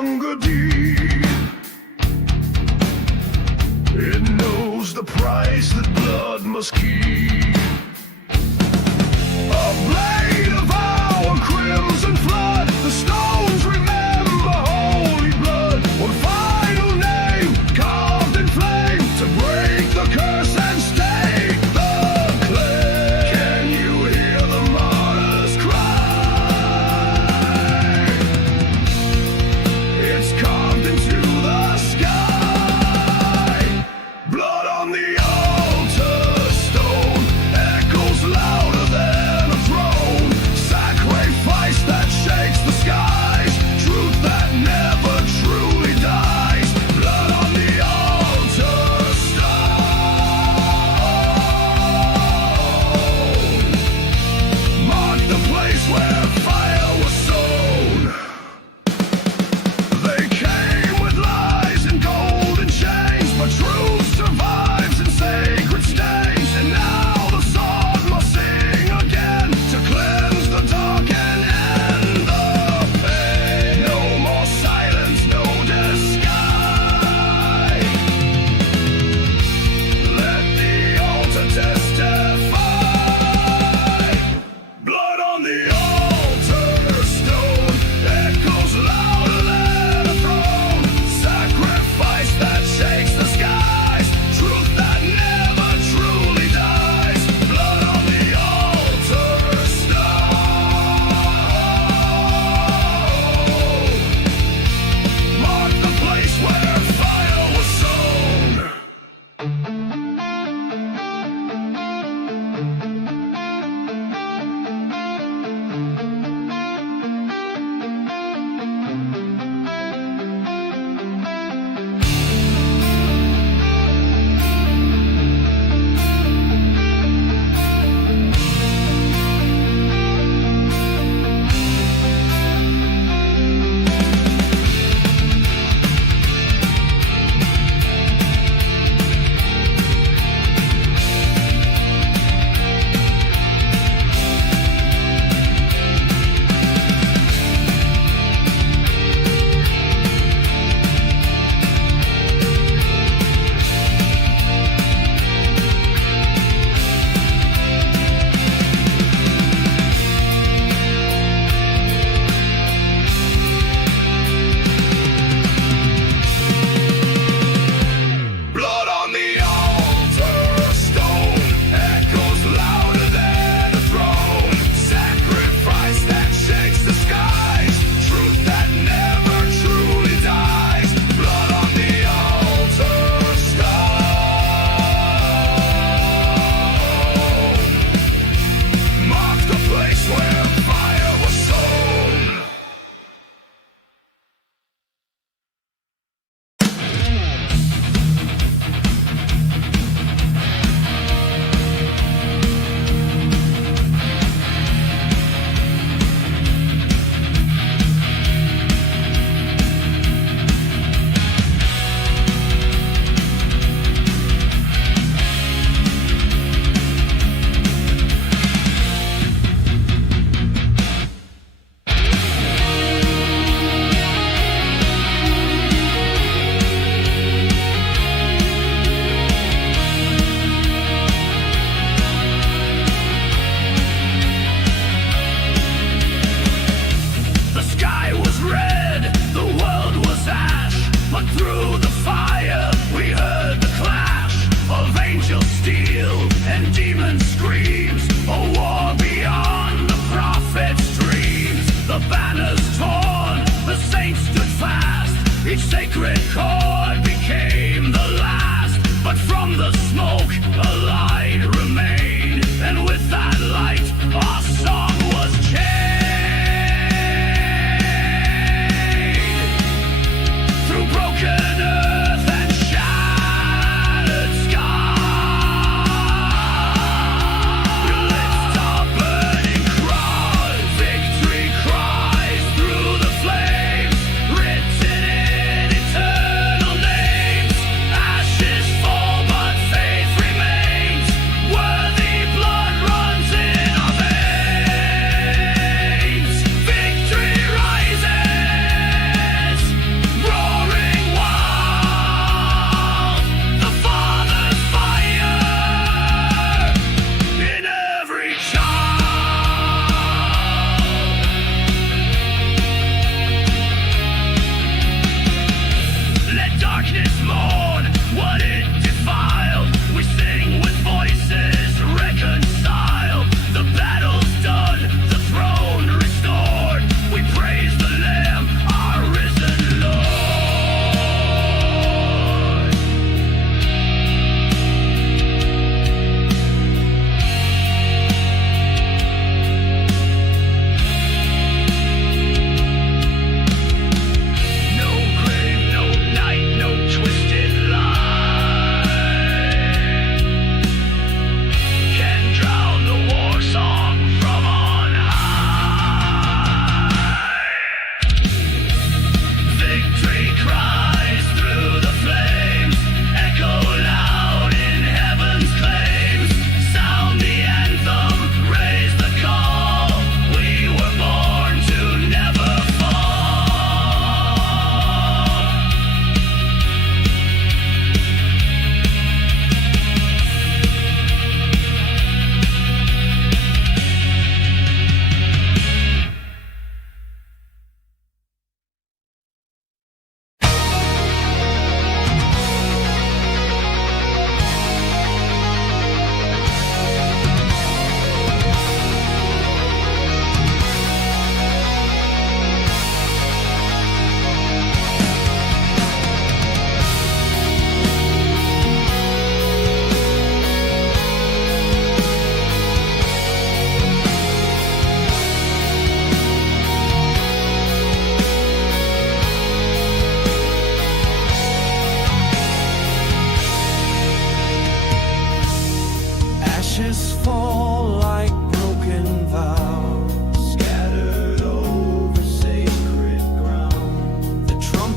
hunger deep. It knows the price that blood must keep. A blade of our crimson flood, the stones remember holy blood. One final name carved in flame to break the curse and stake the claim. Can you hear the martyrs cry? It's carved into the sky. Blood on the altar stone echoes louder than a throne. Sacrifice that shakes the skies, truth that never truly dies. Blood on the altar stone. Mark the place where fire was sown. They came with lies and golden chains, but truth survives in sacred stains. And now the sword must sing again to cleanse the dark and end the pain. No more silence, no disguise. Let the altar testify. Blood on the altar stone echoes louder than a throne. Sacrifice that shakes the skies, truth that never truly dies. Blood on the altar stone. Mark the place where fire was sown. Blood on the altar stone echoes louder than a throne. Sacrifice that shakes the skies, truth that never truly dies. Blood on the altar stone. Mark the place where fire was sown. The sky was red, the world was ash, but through the fire we heard the clash of angel steel and demon screams. A war beyond the prophet's dreams. The banners torn, the saints stood fast. Each sacred chord became the last. But from the smoke a light remained, and with that light our song was chained. Through broken earth and shattered sky, we lift our burning cry. Victory cries through the flames, written in eternal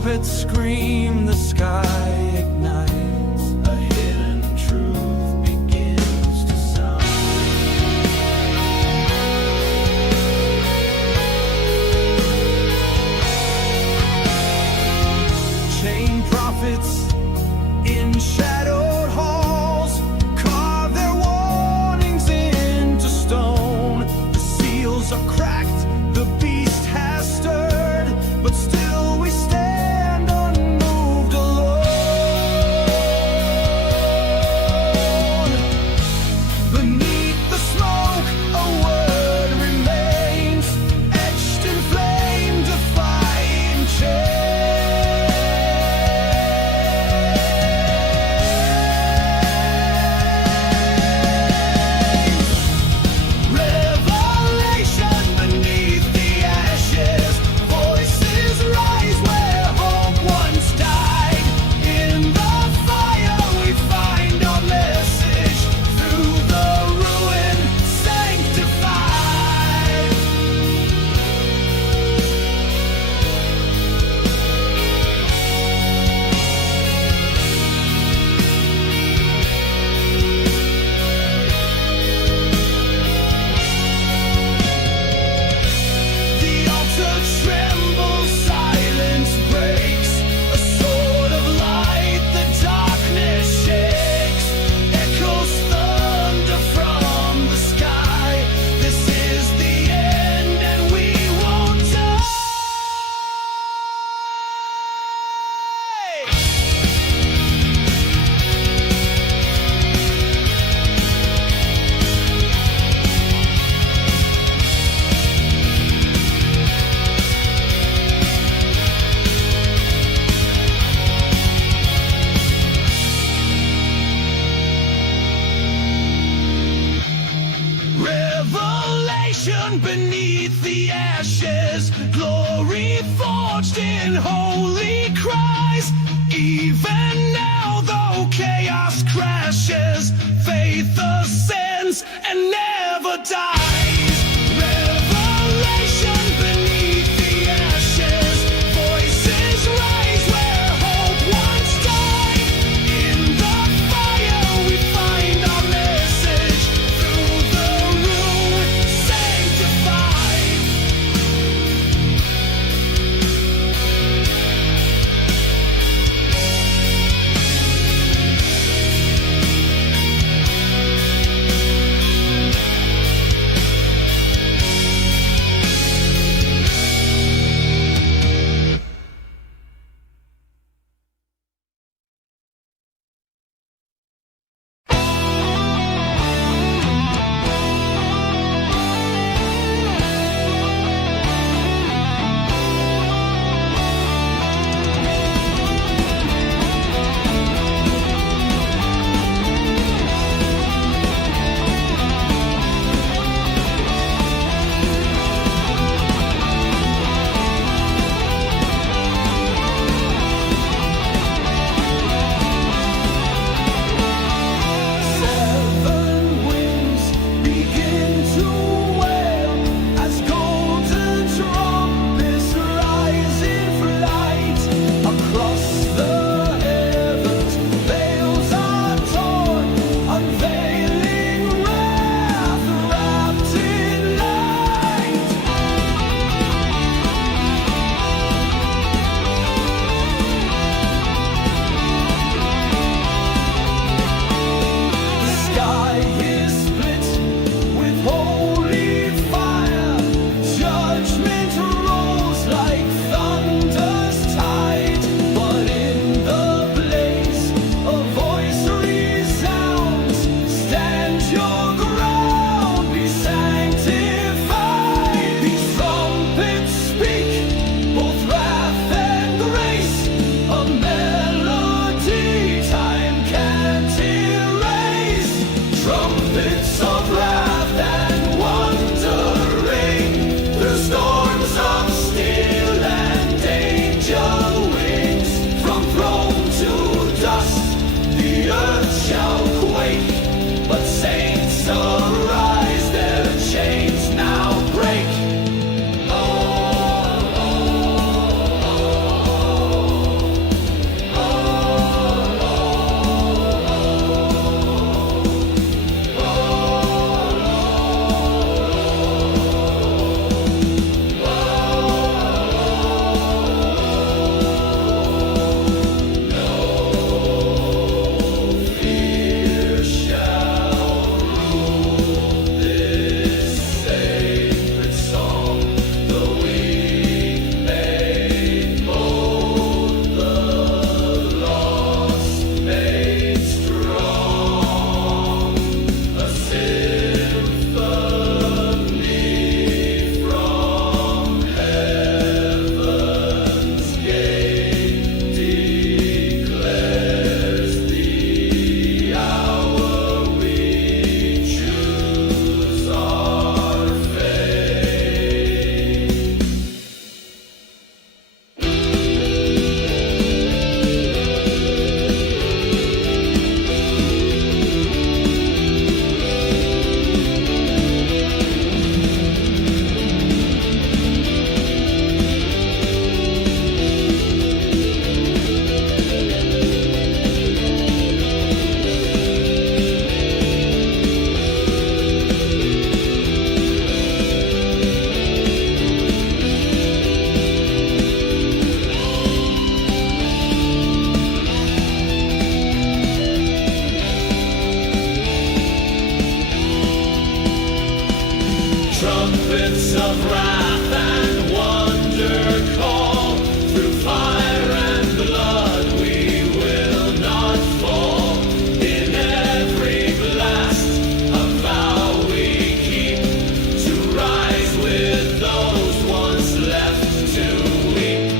trumpets scream, the sky ignites. A hidden truth begins to sound. Chain prophets in shadowed halls carve their warnings into stone. The seals are cracked, the beast has stirred, but still we stand unmoved alone. Beneath the smoke, a word remains, etched in flame, defying change. Revelation beneath the ashes, voices rise where hope once died. In the fire we find our message, through the ruin sanctified. The altar trembles, silence breaks. A sword of light, the darkness shakes. Echoes thunder from the sky. This is the end, and we won't die. Revelation beneath the ashes, glory forged in holy cries. Even now, though chaos crashes, faith ascends and never dies. Revelation beneath the ashes, voices rise where hope once died. In the fire we find our message, through the ruin sanctified. of wrath and wonder call. Through fire and blood we will not fall. In every blast a vow we keep, to rise with those once left to weep.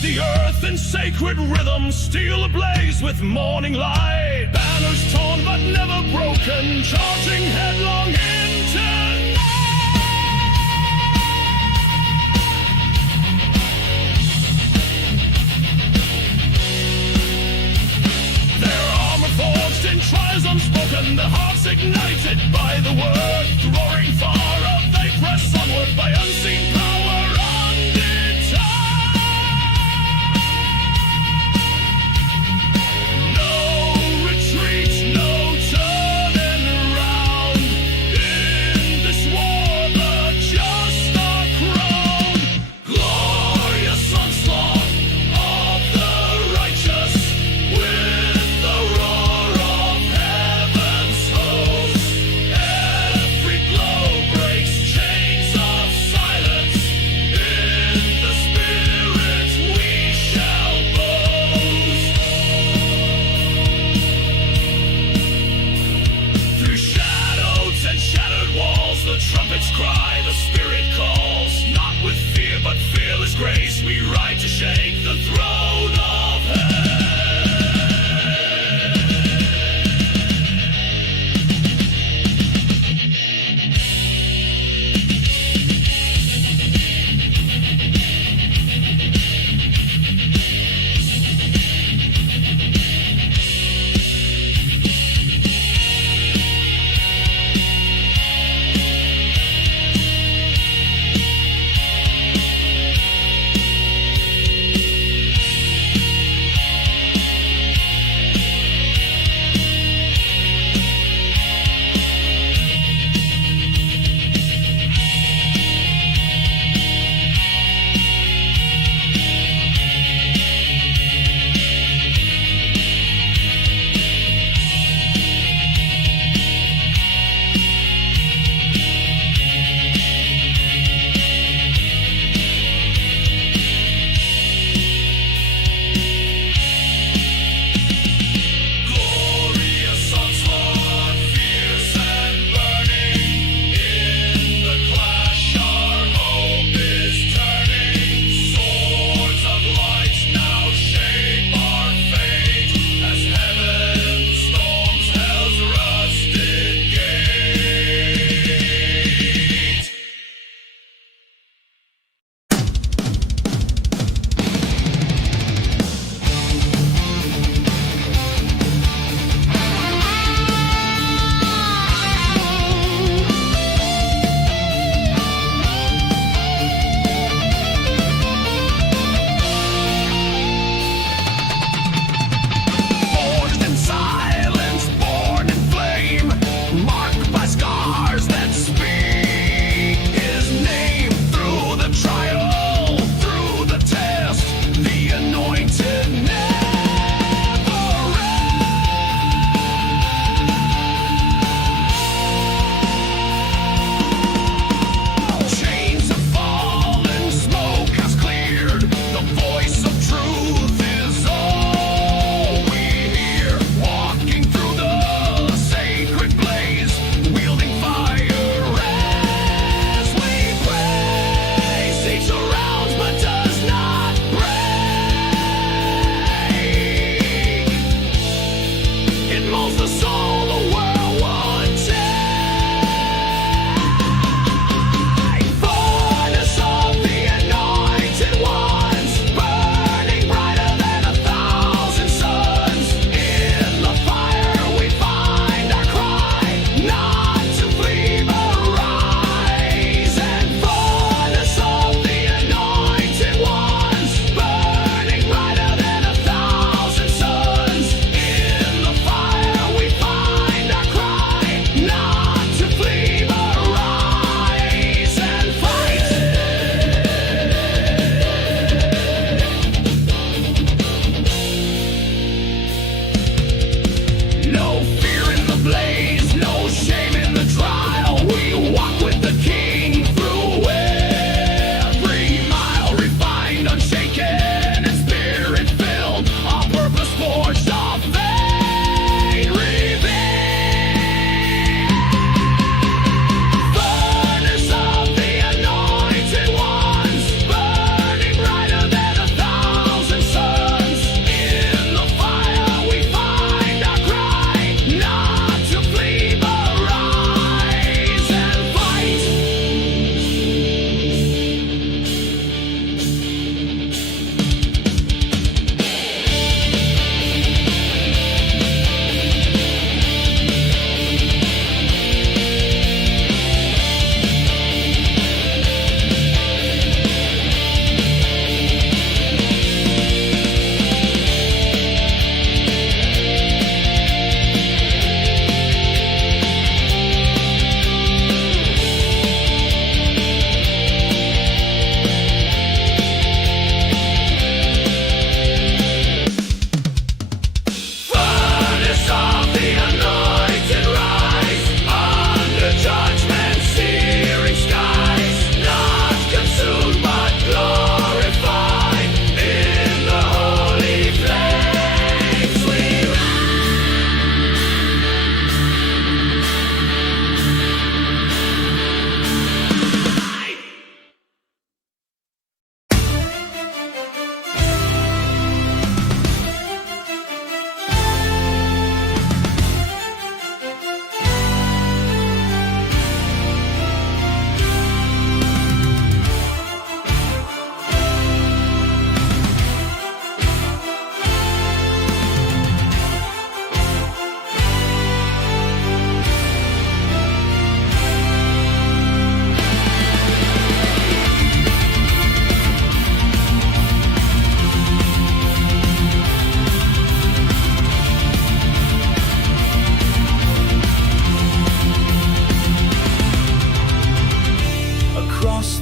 The earth in sacred rhythm, steel ablaze with morning light. Banners torn but never broken, charging headlong into their armor forged in trials unspoken, their hearts ignited by the word. Roaring far up, they press onward by unseen power undeterred. No retreat, no turning around. In this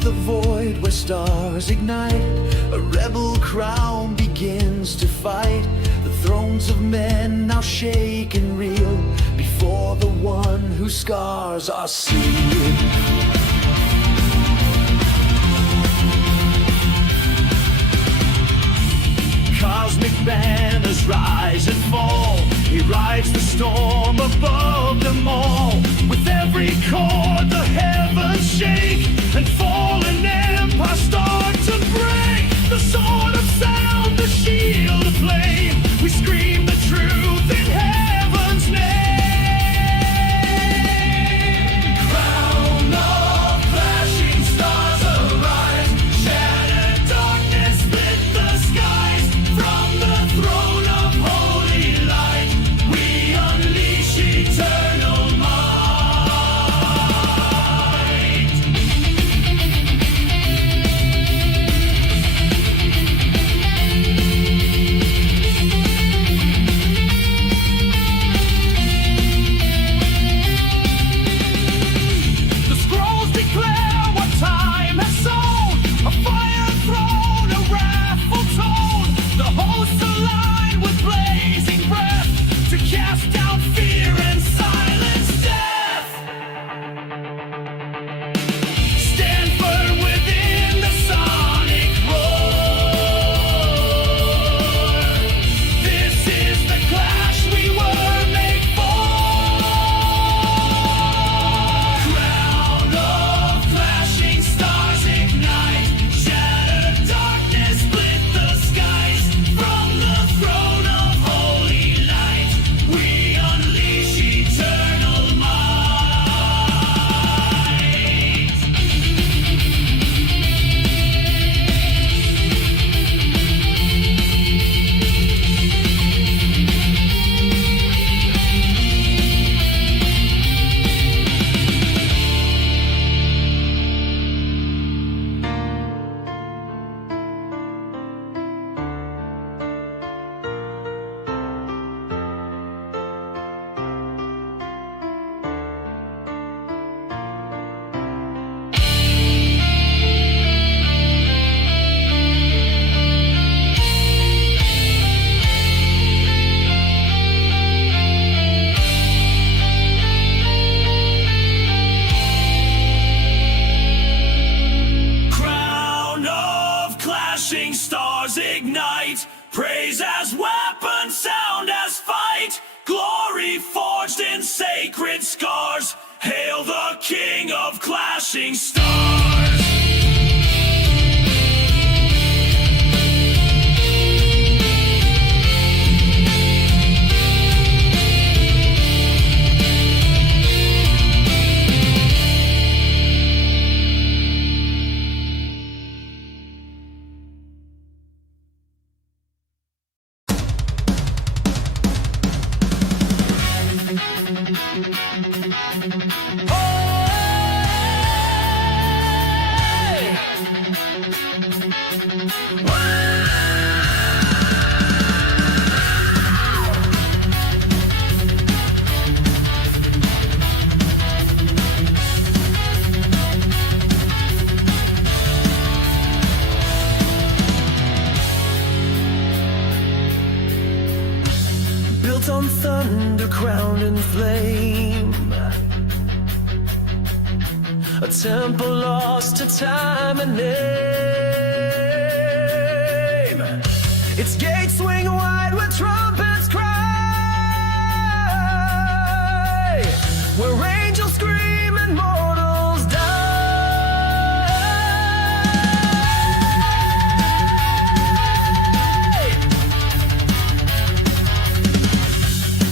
the void where stars ignite, a rebel crown begins to fight. The thrones of men now shake and reel before the one whose scars are sealed. Cosmic banners rise and fall. He rides the storm above them all. With every chord the heavens shake, and fallen empires start to break. The sword of sound, the shield of flame, we scream the truth in heaven's name. Crown of flashing stars arise, shatter darkness, split the skies. From the throne of holy light, we unleash eternal might. The scrolls declare what time has sown, a fire throne, a wrathful tone. The hosts align with blazing breath to cast down fear and silence death. Stand firm within the sonic roar. This is the clash we were made for. Crown of flashing stars ignite, shatter darkness, split the skies. From the throne of holy light, we unleash eternal might. Crown of clashing stars ignite, praise as weapon, sound as fight, glory forged in sacred scars. Hail the King of clashing stars. Built on thunder, crowned in flame, a temple lost to time and name. Its gates swing wide with trumpets cry, where angels scream and mortals die.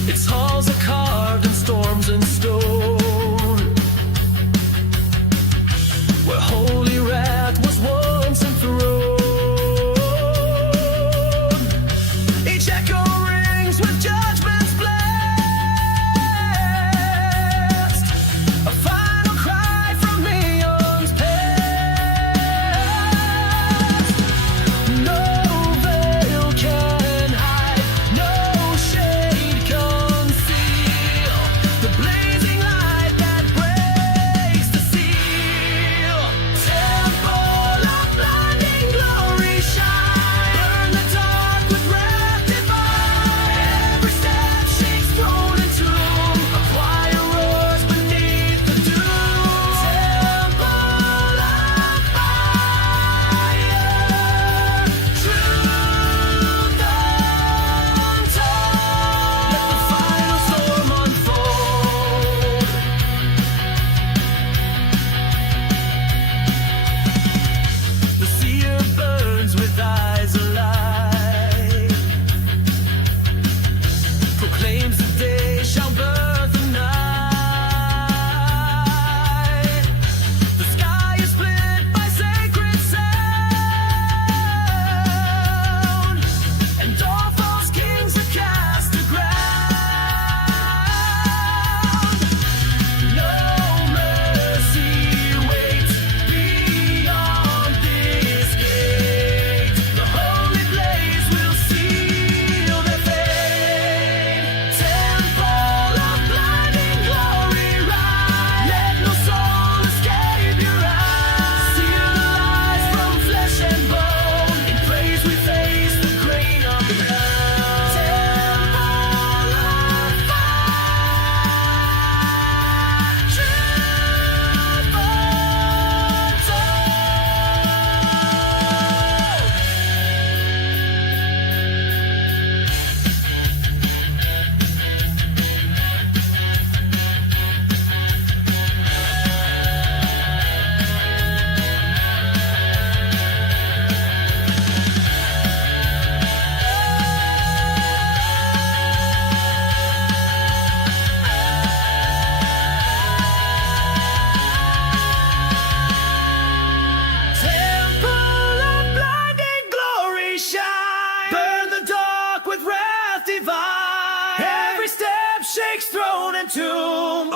Its halls are carved in storms and stone, where holy wrath was once enthroned. Each echo rings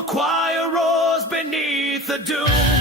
choir roars beneath the doom.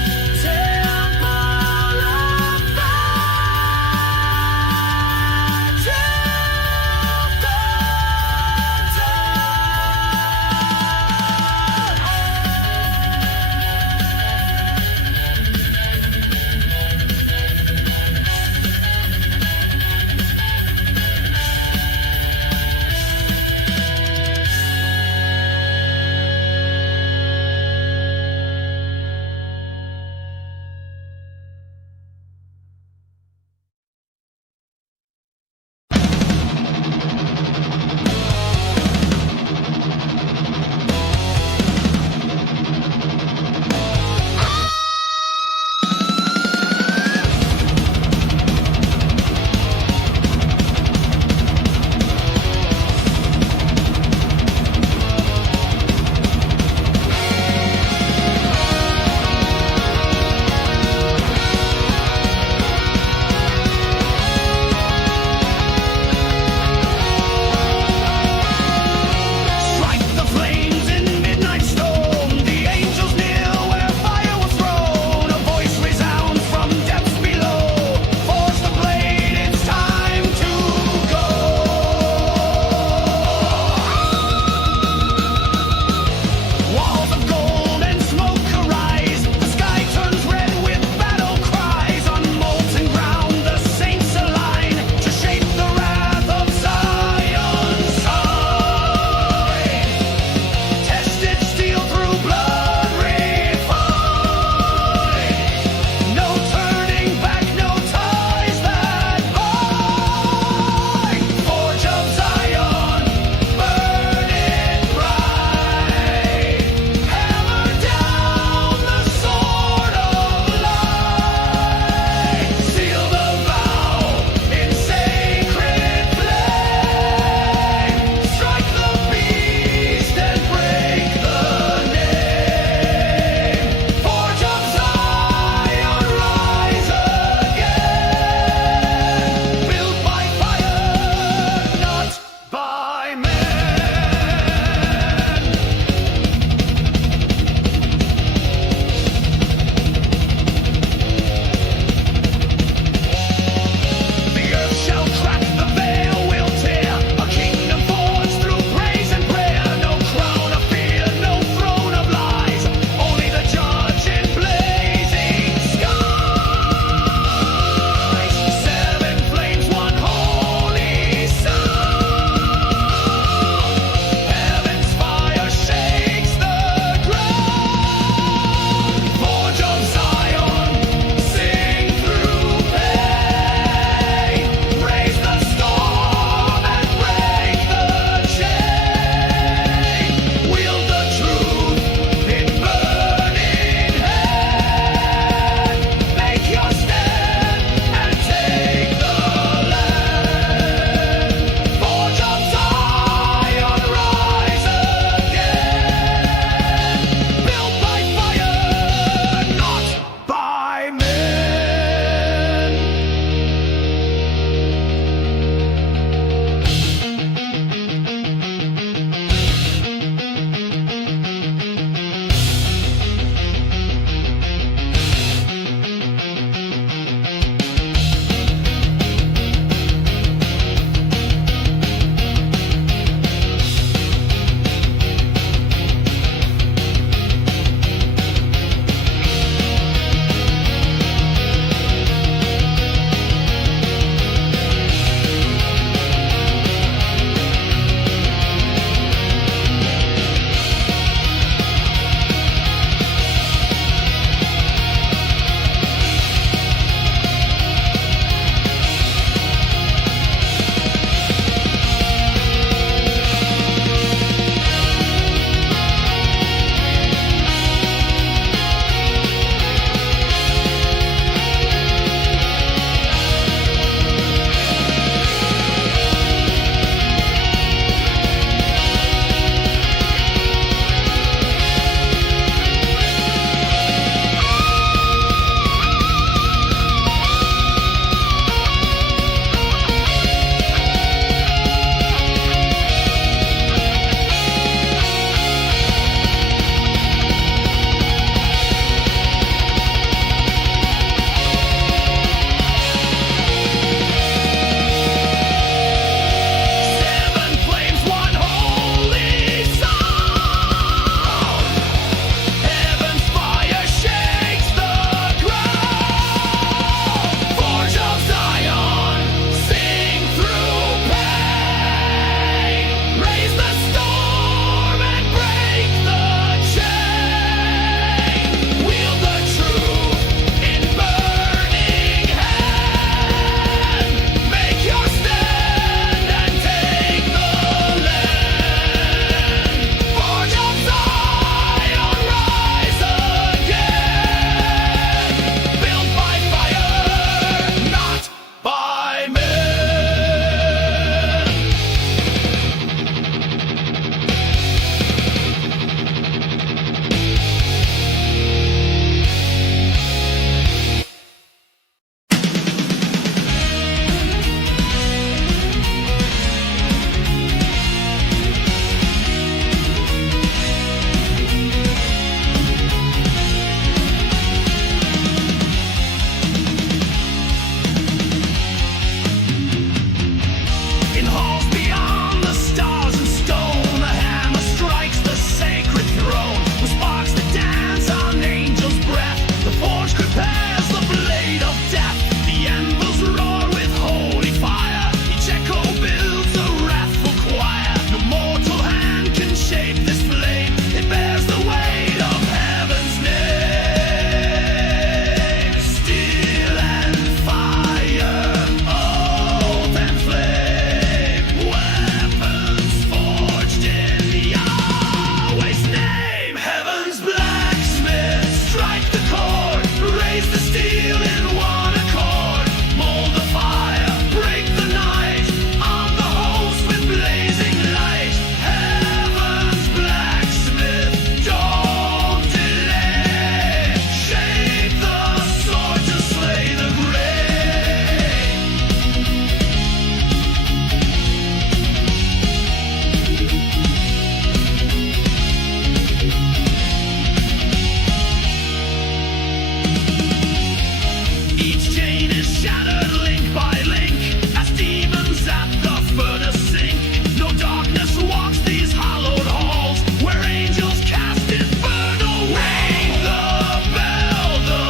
Each chain is shattered link by link as demons at the furnace sink. No darkness walks these hallowed halls where angels cast infernal ring the bell, the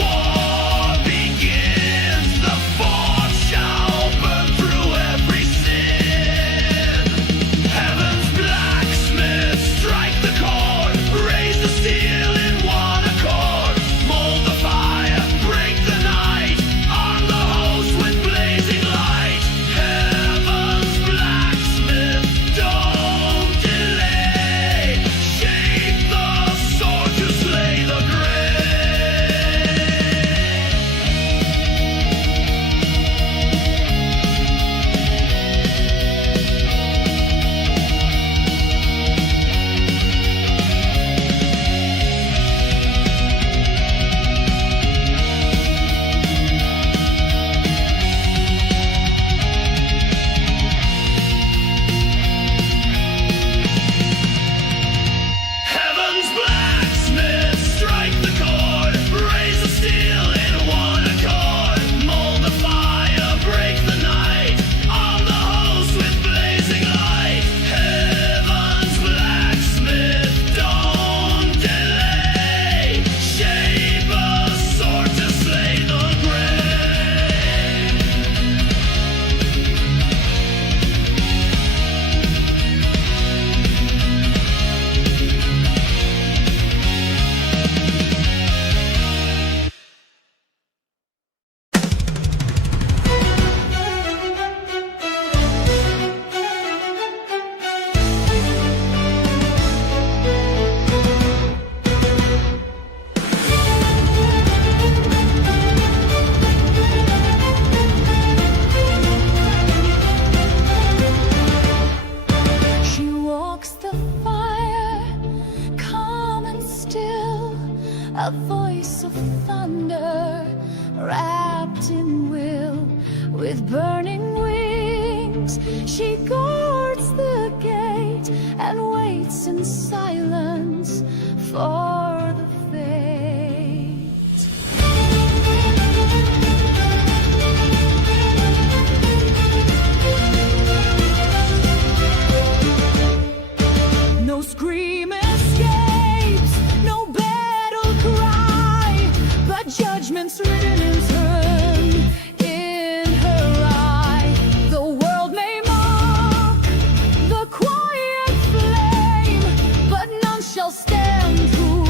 war begins. The force shall burn through every sin. Heaven's blacksmith strike the chord, raise the steel in one accord, mold the fire, break the night, arm the host with blazing light. Heaven's blacksmith, don't delay, shape the sword to slay the grave. Heaven's blacksmith strike the chord, raise the steel in one accord, mold the fire, break the night, arm the host with blazing light. Heaven's blacksmith, don't delay, shape a sword to slay the grave. She walks the fire, calm and still, a voice of thunder, wrapped in will. With burning wings, she guards the gate and waits in silence for the fate. No scream escapes, no battle cry, but judgment's written in turn in her eye. The world may mock the quiet flame, but none shall stand who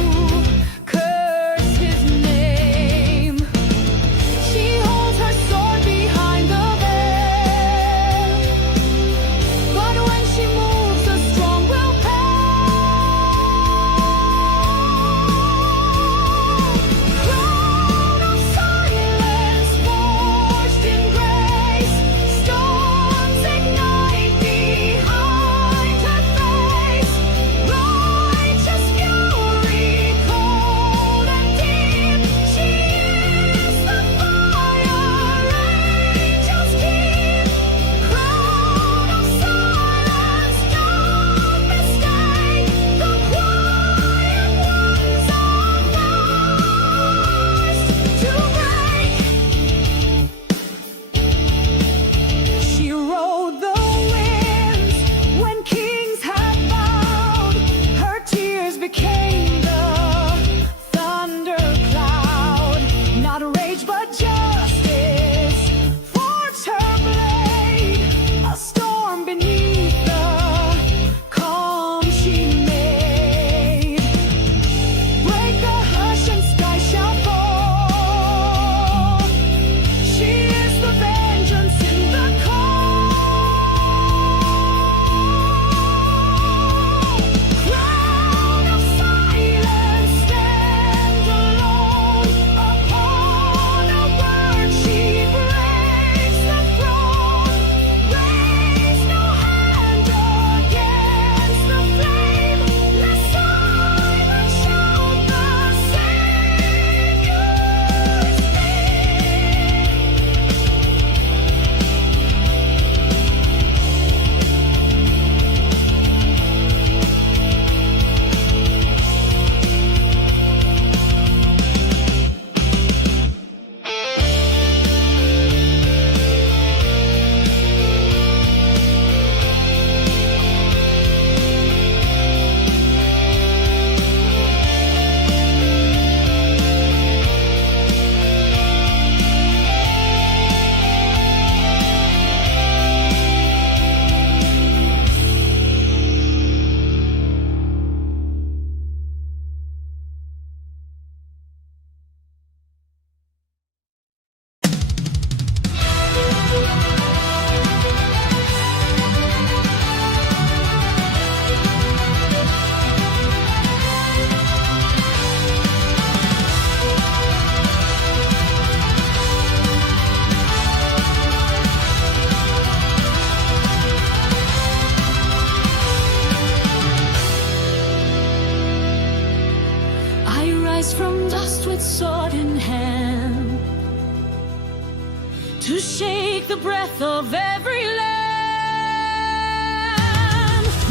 to shake the breath of every land.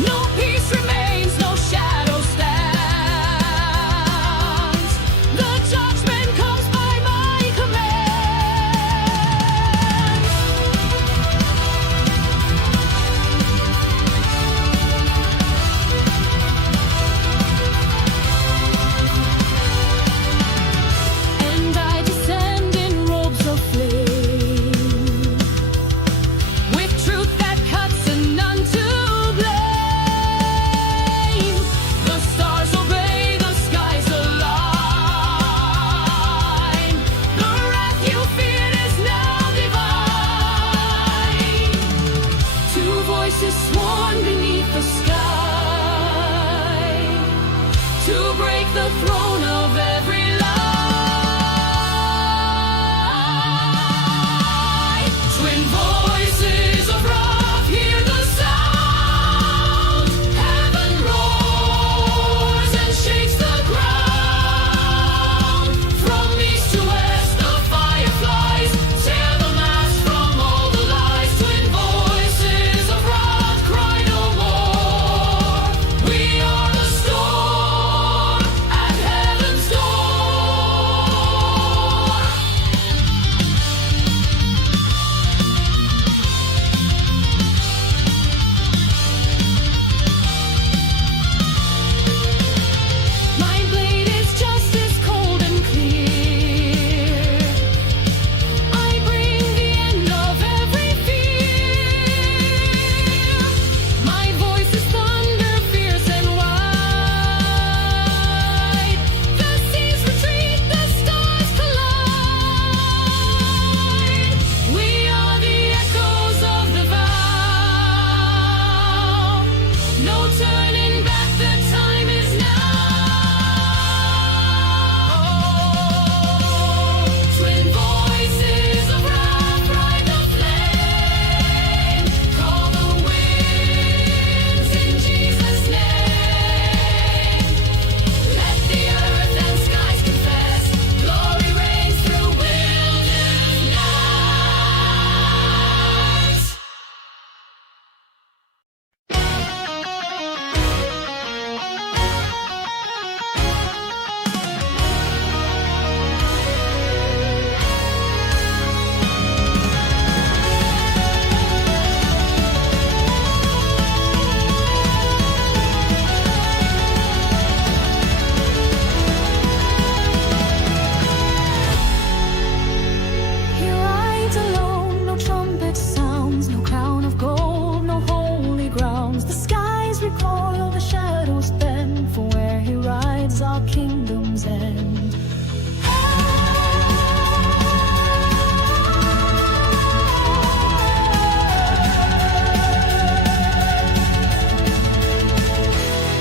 No peace remains, no shadow stands. The judgment comes by my command. And I descend in robes of flame, with truth that cuts and none to blame. The stars obey, the skies align. The wrath you feared is now divine. Two voices sworn beneath the sky to break the throne of every lie. Twin voices of wrath, hear the sound. Heaven roars and shakes the ground. From east to west, the fire flies. Tear the mask from all the lies. Twin voices of wrath, cry no more. We are the storm at heaven's door. My blade is just as cold and clear. I bring the end of every fear. My voice is thunder, fierce and wide. The seas retreat, the stars collide. We are the echoes of the vow. No turning back, the time is now. Twin voices of wrath, ride the flame. Call the winds in Jesus' name. Let the earth and skies confess. Glory reigns through wilderness nights. He rides alone, no trumpet sounds, no crown of gold, no holy grounds. The skies recoil, the shadows bend, for where he rides our kingdoms end.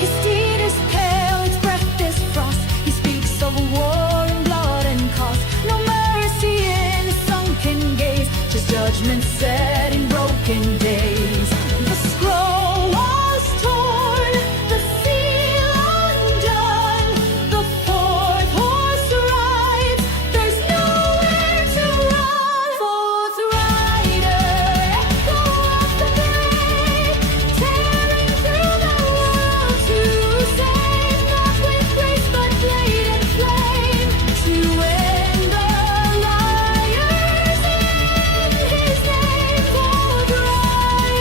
His steed is pale, its breath is frost. He speaks of war and blood and cost. No mercy in his sunken gaze, just judgment set in broken days. The scroll was torn, the seal undone. The fourth horse rides, there's nowhere to run. Fourth rider, echo of the grave, tearing through the world to save, not with grace but blade and flame, to end the liars in his name. Fourth rider.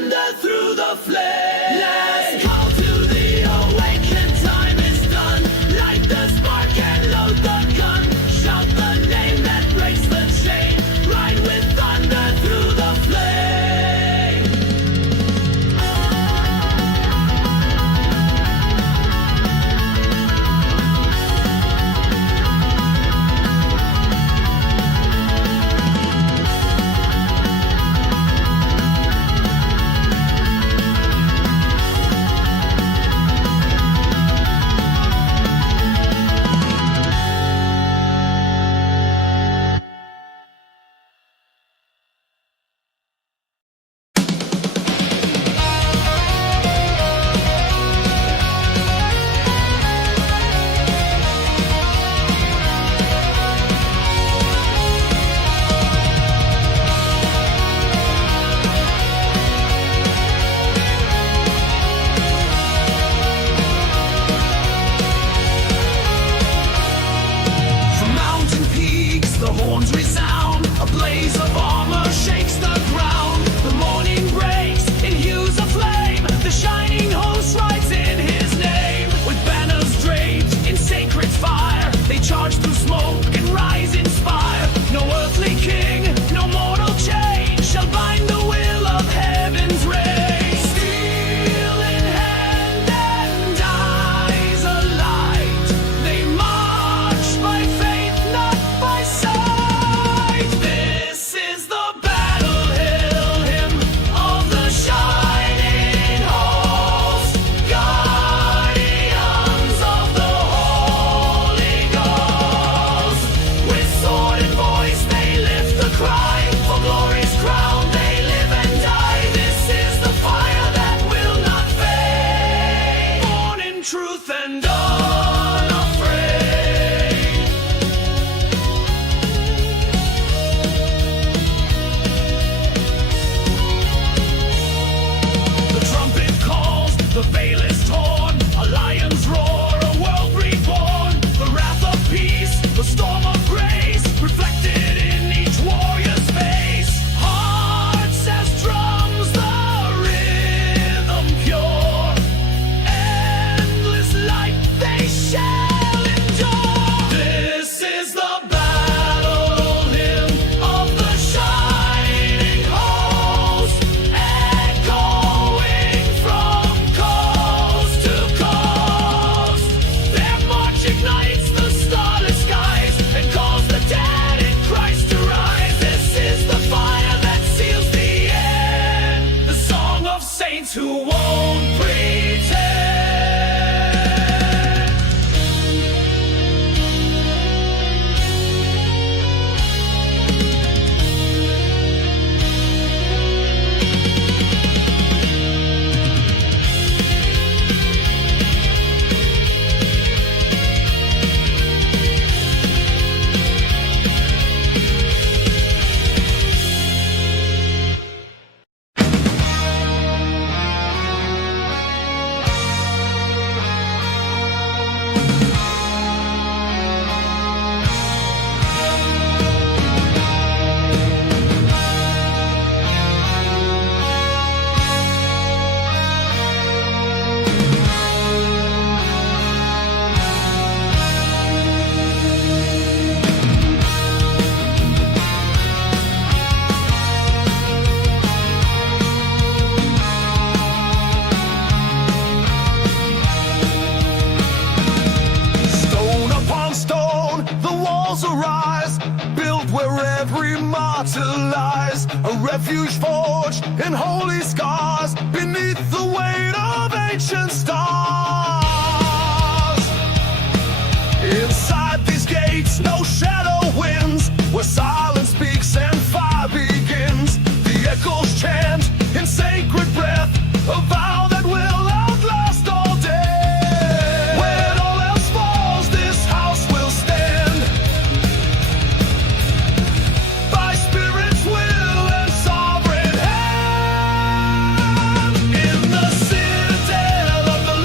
thunder through the flames. Last call to the awakened, time is done. Light the spark and load the gun. Shout the name that breaks the chain. Ride with thunder through the flame. From mountain peaks, the horns resound. A blaze of armor shakes the ground. The morning breaks in hues of flame. The shining host rides in his name. With banners draped in sacred fire, they charge through smoke and rise in spire. No earthly king, no mortal chain shall bind the will of heaven's rays. Steel in hand and eyes alight, they march by faith, not by sight. This is the battle hymn of the shining host, guardians of the Holy Ghost. With sword and voice they lift the cry, for glory's crown they live and die. This is the fire that will not fade, born in truth and unafraid. The trumpet calls, the veil is torn, a lion's roar, a world reborn. The wrath of peace, the storm of grace, reflected in each warrior's face. Hearts as drums, the rhythm pure, endless light they shall endure. This is the battle hymn of the shining host, echoing from coast to coast. Their march ignites the starless skies and calls the dead in Christ to rise. This is the fire that seals the end, the song of saints who won't pretend. Stone upon stone, the walls arise, built where every martyr lies. A refuge forged in holy scars, beneath the weight of ancient stars. Inside these gates, no shadow wins, where silence speaks and fire begins. The echoes chant in sacred breath, a vow that will outlast all day. When all else falls, this house will stand, by Spirit's will and sovereign hand. In the citadel of the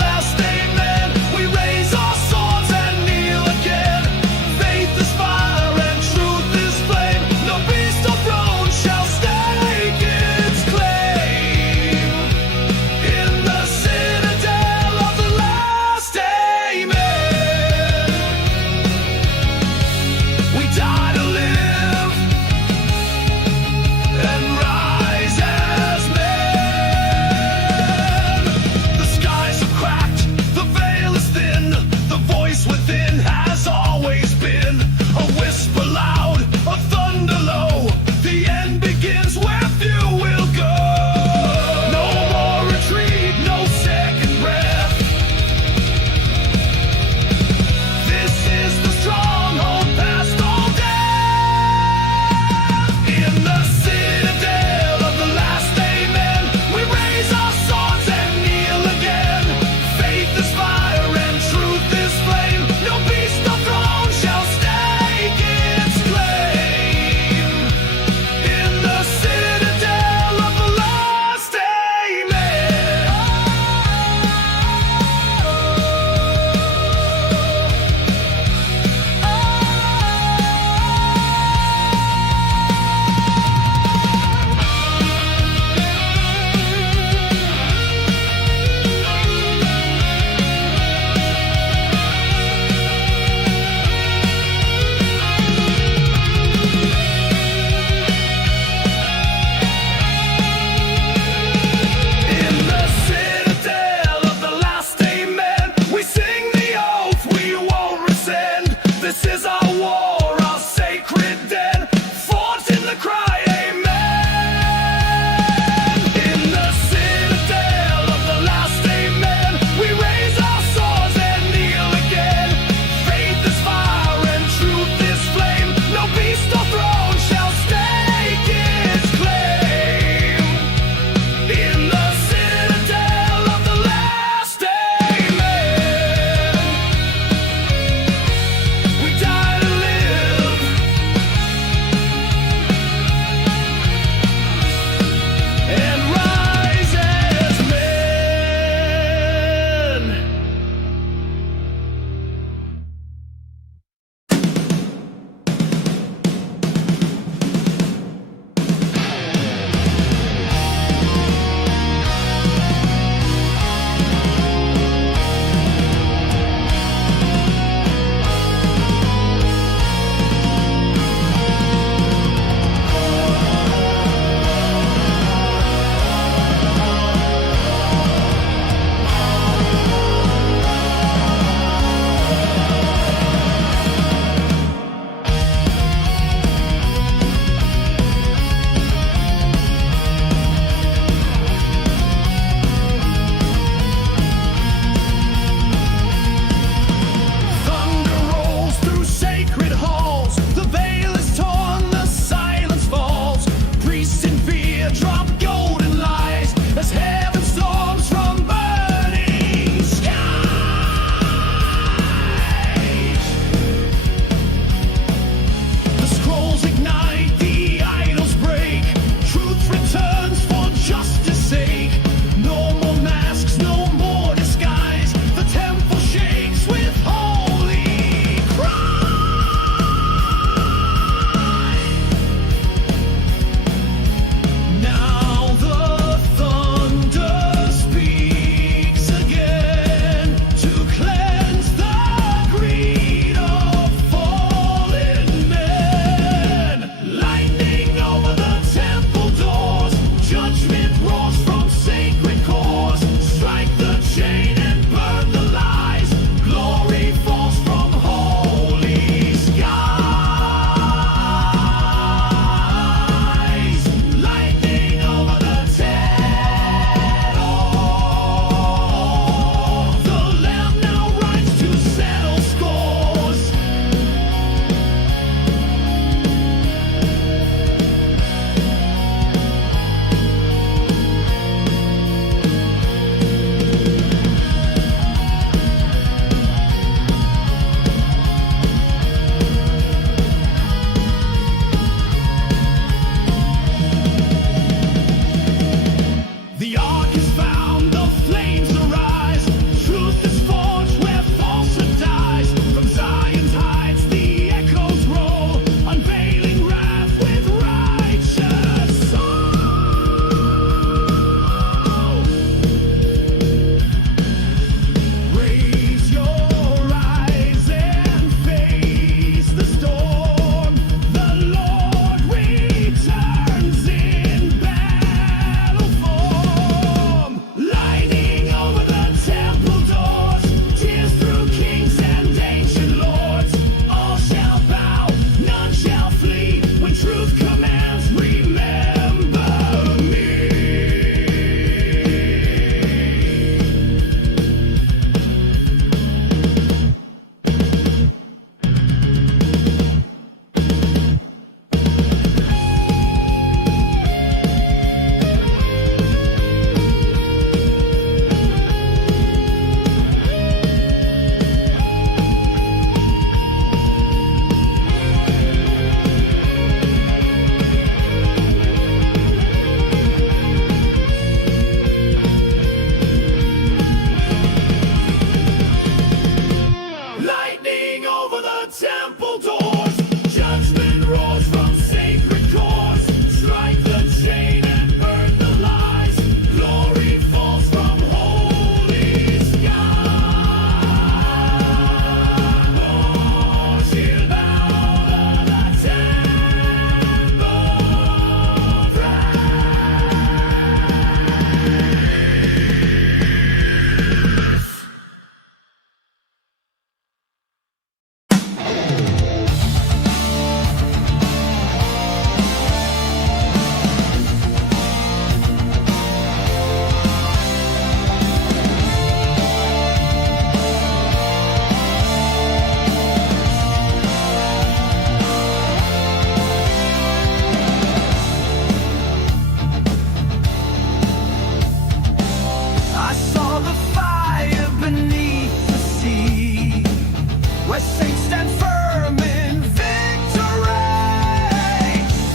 saints stand firm in victory,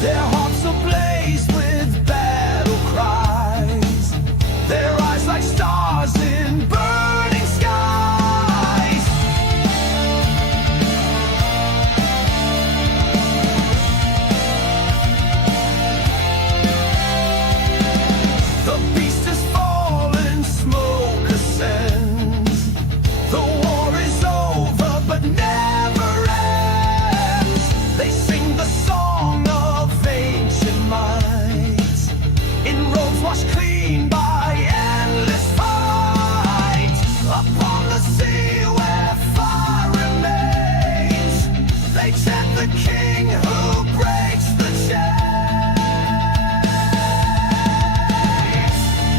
their hearts ablaze with battle cries, their eyes like stars in burning skies. The beast is fallen, smoke ascends. The war is over, but never ends. They sing the song of ancient might, in robes washed clean by endless fight. Upon the sea where fire remains, they chant the king who breaks the chains.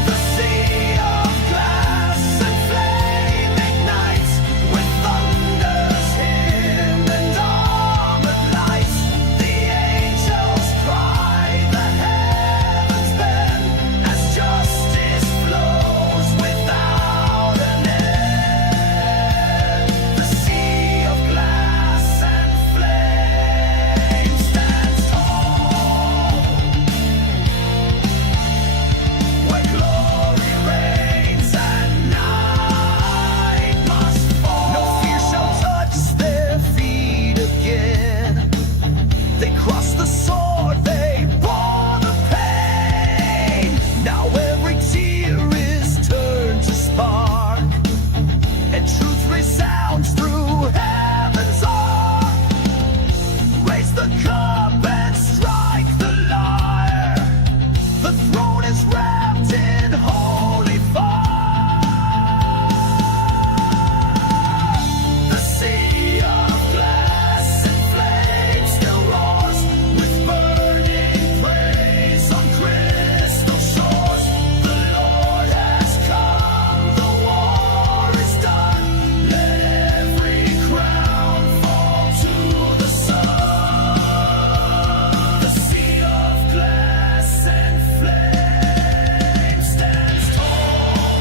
The sea of glass and flame ignites with thunder's hymn and armored lights. The angels cry, the heavens bend as justice flows without an end. The sea of glass and flame stands tall, where glory reigns and night must fall. No fear shall touch their feet again. They crossed the sword, they bore the pain. Now every tear is turned to spark, and truth resounds through heaven's arc. Raise the cup and strike the lyre. The throne is wrapped in holy fire. The sea of glass and flame still roars with burning praise on crystal shores. The Lord has come, the war is done. Let every crown fall to the sun. The sea of glass and flame stands tall.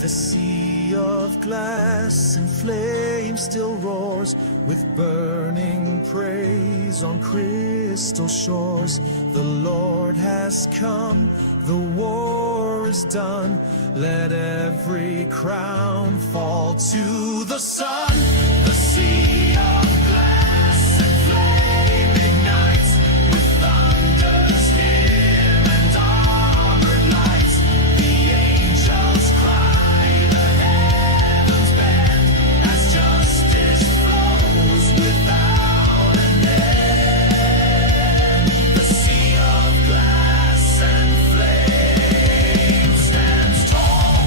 The sea of glass and flame still roars with burning praise on crystal shores. The Lord has come, the war is done. Let every crown fall to the sun. The sea of glass and flame ignites with thunder's hymn and armored lights. The angels cry, the heavens bend as justice flows without an end. The sea of glass and flame stands tall.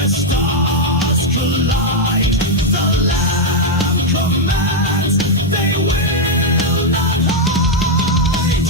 where stars collide. The Lamb commands, they will not hide.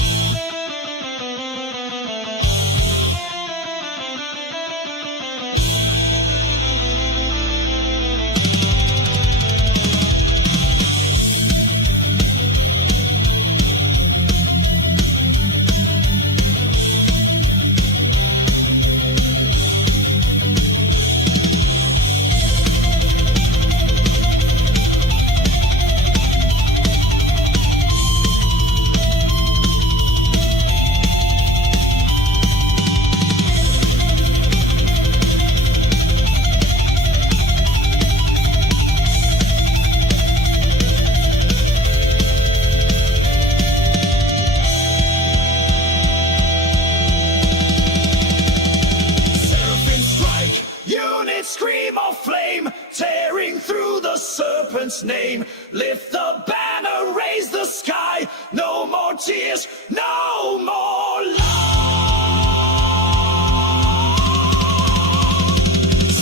Serpent strike, unit scream of flame, tearing through the serpent's name. Lift the banner, raise the sky. No more tears, no more lies.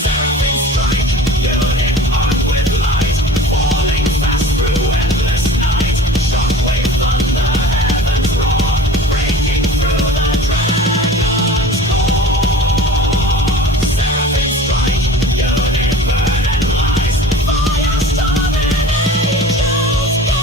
Serpent strike, unit armed with light, falling fast through endless night. Shockwave thunder, heavens roar, breaking through the dragon's core. Seraphic strike, unit burn and lies, fire storm and angels go.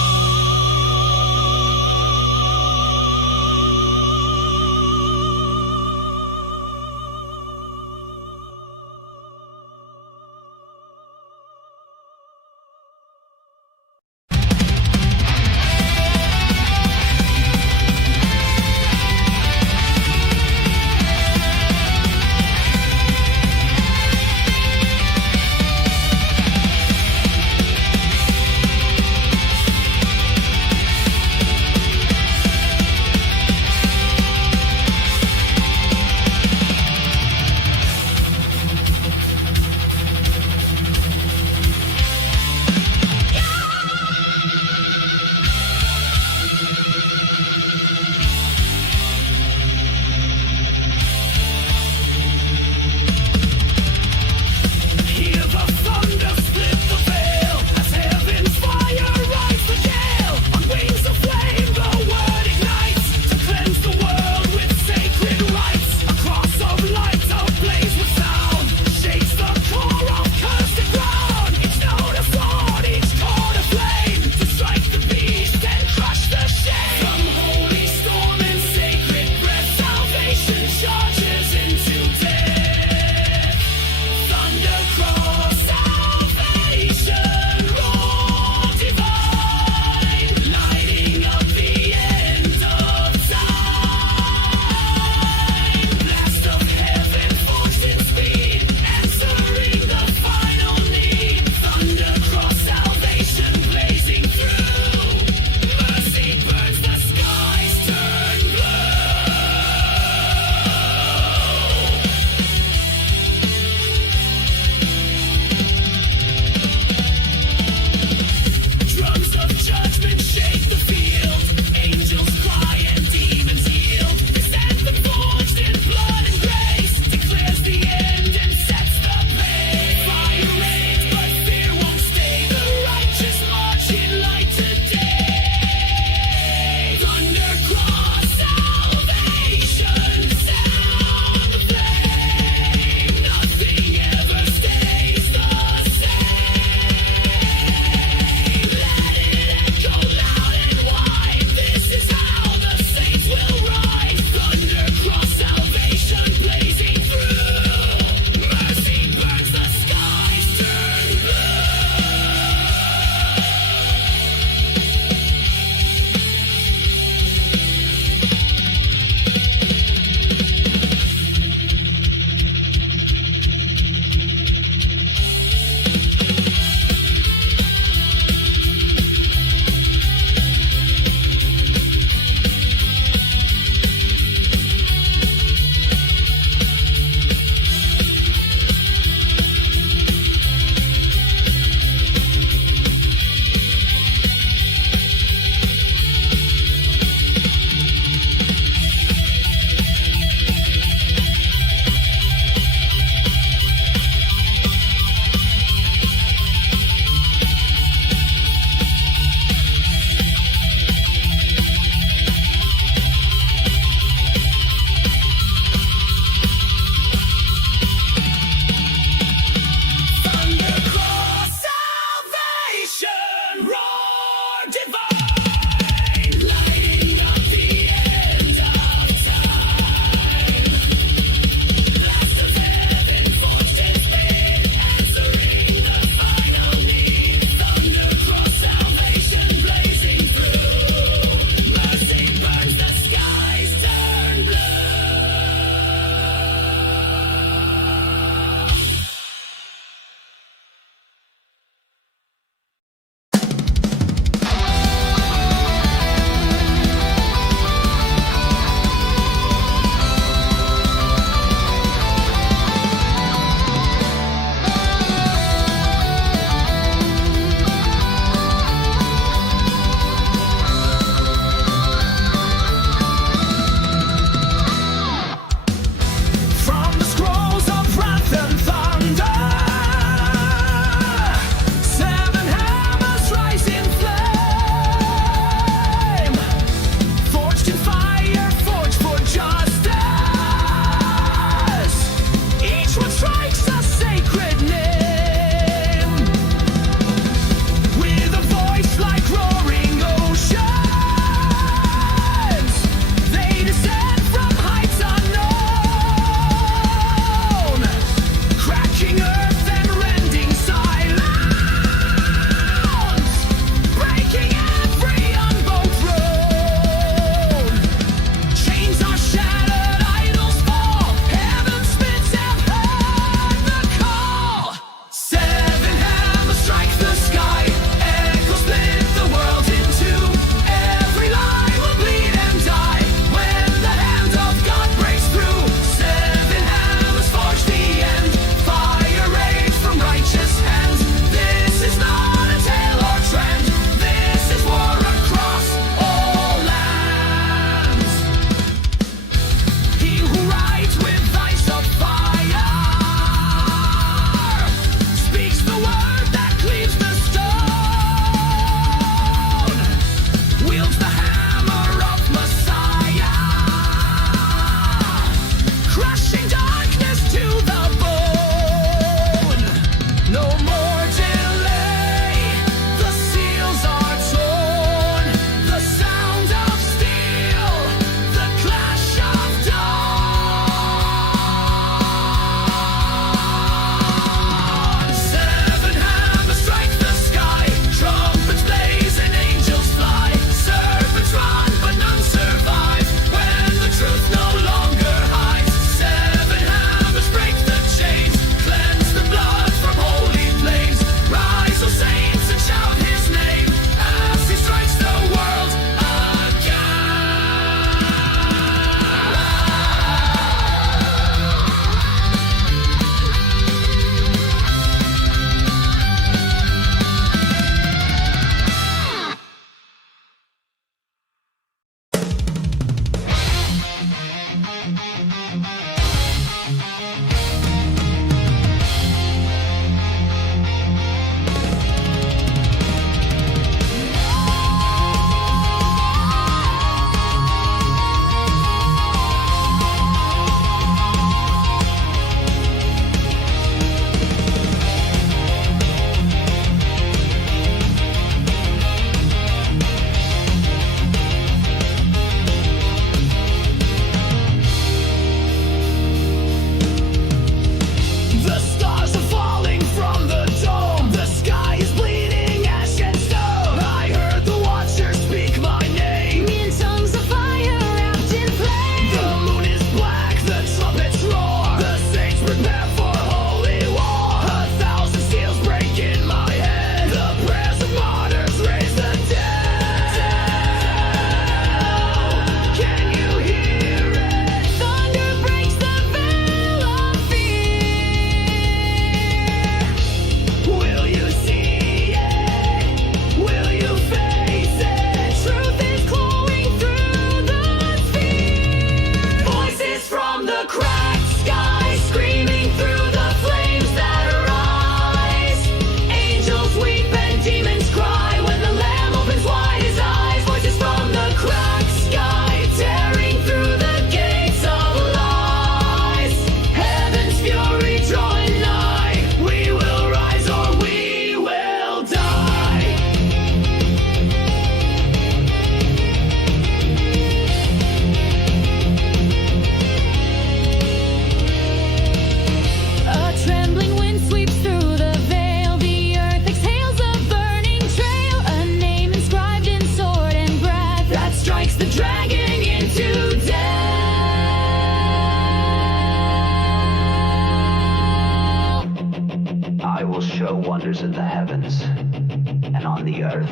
I will show wonders in the heavens and on the earth,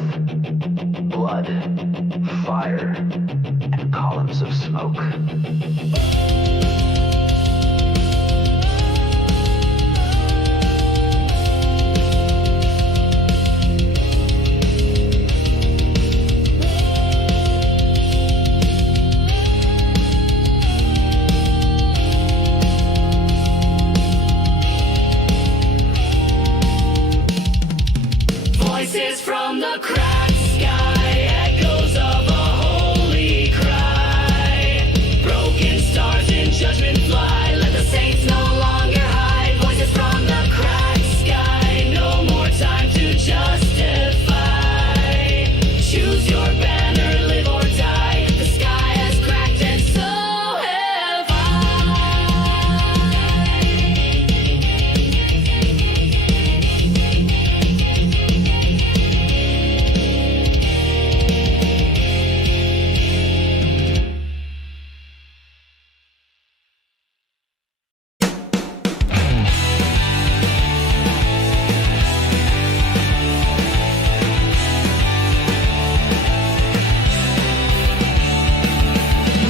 blood, fire, and columns of smoke. Voices from the cracked sky, echoes of a holy cry. Broken stars in judgment fly, let the saints no longer hide. Voices from the cracked sky, no more time to justify. Choose your banner, live or die. The sky has cracked and so have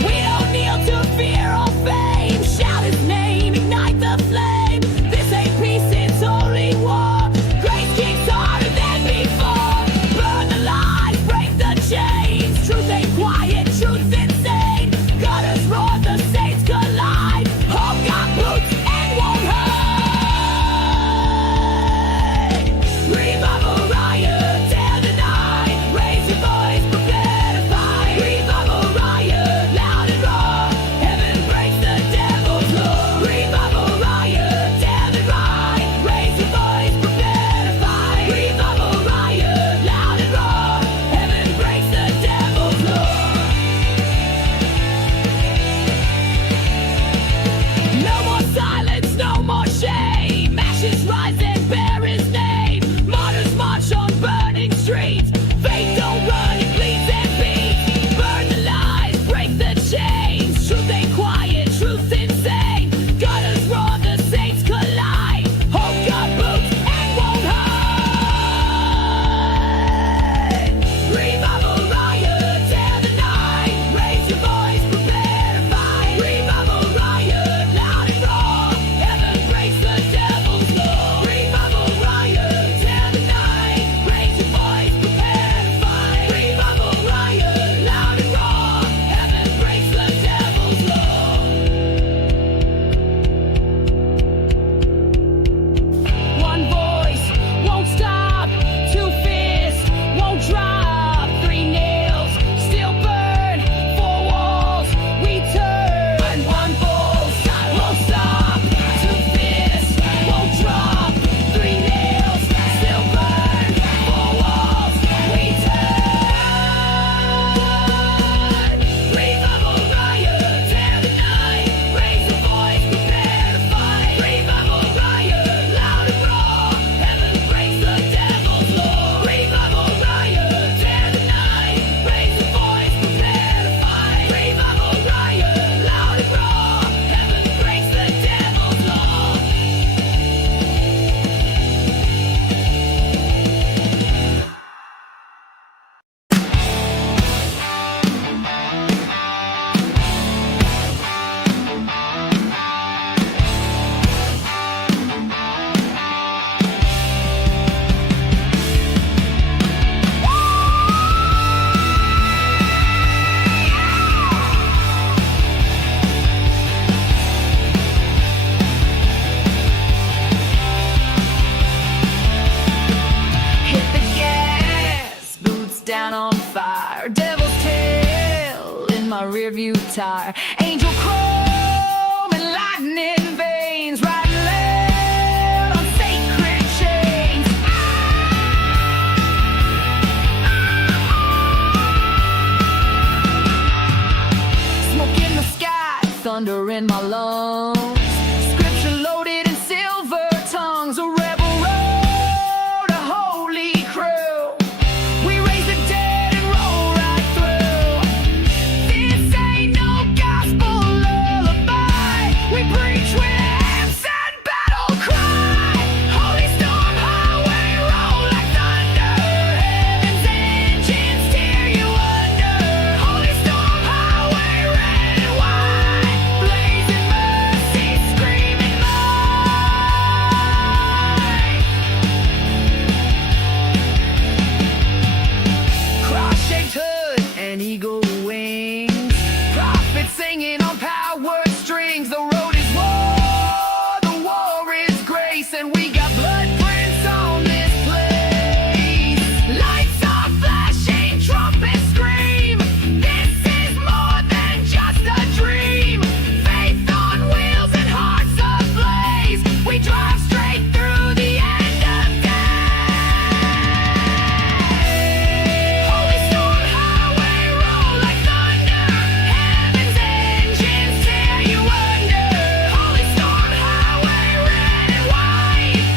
We don't kneel to fear or fame. Shout his name, ignite the flame. This ain't peace, it's only war. Grace kicks harder than before. Burn the lies, break the chains. Truth ain't quiet, truth's insane. Gutters roar, the saints collide. Hope got boots and won't hide. Revival riot, tear the night. Raise your voice, prepare to fight. Revival riot, loud and raw. Heaven breaks the devil's law. Revival riot, tear the right. Raise your voice, prepare to fight. Revival riot, loud and raw. Heaven breaks the devil's law. No more silence, no more shame. Ashes rise and bear his name. Martyrs march on burning streets. Faith don't run, it bleeds and beats. Burn the lies, break the chains. Truth ain't quiet, truth's insane. Gutters roar, the saints collide. Hope got boots and won't hide. Revival riot, tear the night. Raise your voice, prepare to fight. Revival riot, loud and raw. Heaven breaks the devil's law. Revival riot, tear the night. Raise your voice, prepare to fight. Revival riot, loud and raw. Heaven breaks the devil's law. One voice won't stop, two fists won't drop, three nails still burn, four walls we turn. One voice won't stop, two fists won't drop, three nails still burn, four walls we turn. Revival riot, tear the night, raise your voice, prepare to fight. Revival riot, loud and raw, heaven breaks the devil's law. Revival riot, tear the night, raise your voice, prepare to fight. Revival riot, loud and raw, heaven breaks the devil's law. Hit the gas, boots down on fire. Devil's tail in my rearview tire. Angel chrome and lightning veins. Riding loud on sacred chains. Smoke in the sky, thunder in my lungs. Scripture loaded in silver tongues. A rebel road, a holy crew. We raise the dead and roll right through. This ain't no gospel place, and we got blood prints on this place. Lights are flashing, trumpets scream. This is more than just a dream. Faith on wheels and hearts ablaze. We drive straight through the end of day. Holy storm highway, roll like thunder. Heaven's engines tear you under. Holy storm highway, red and white.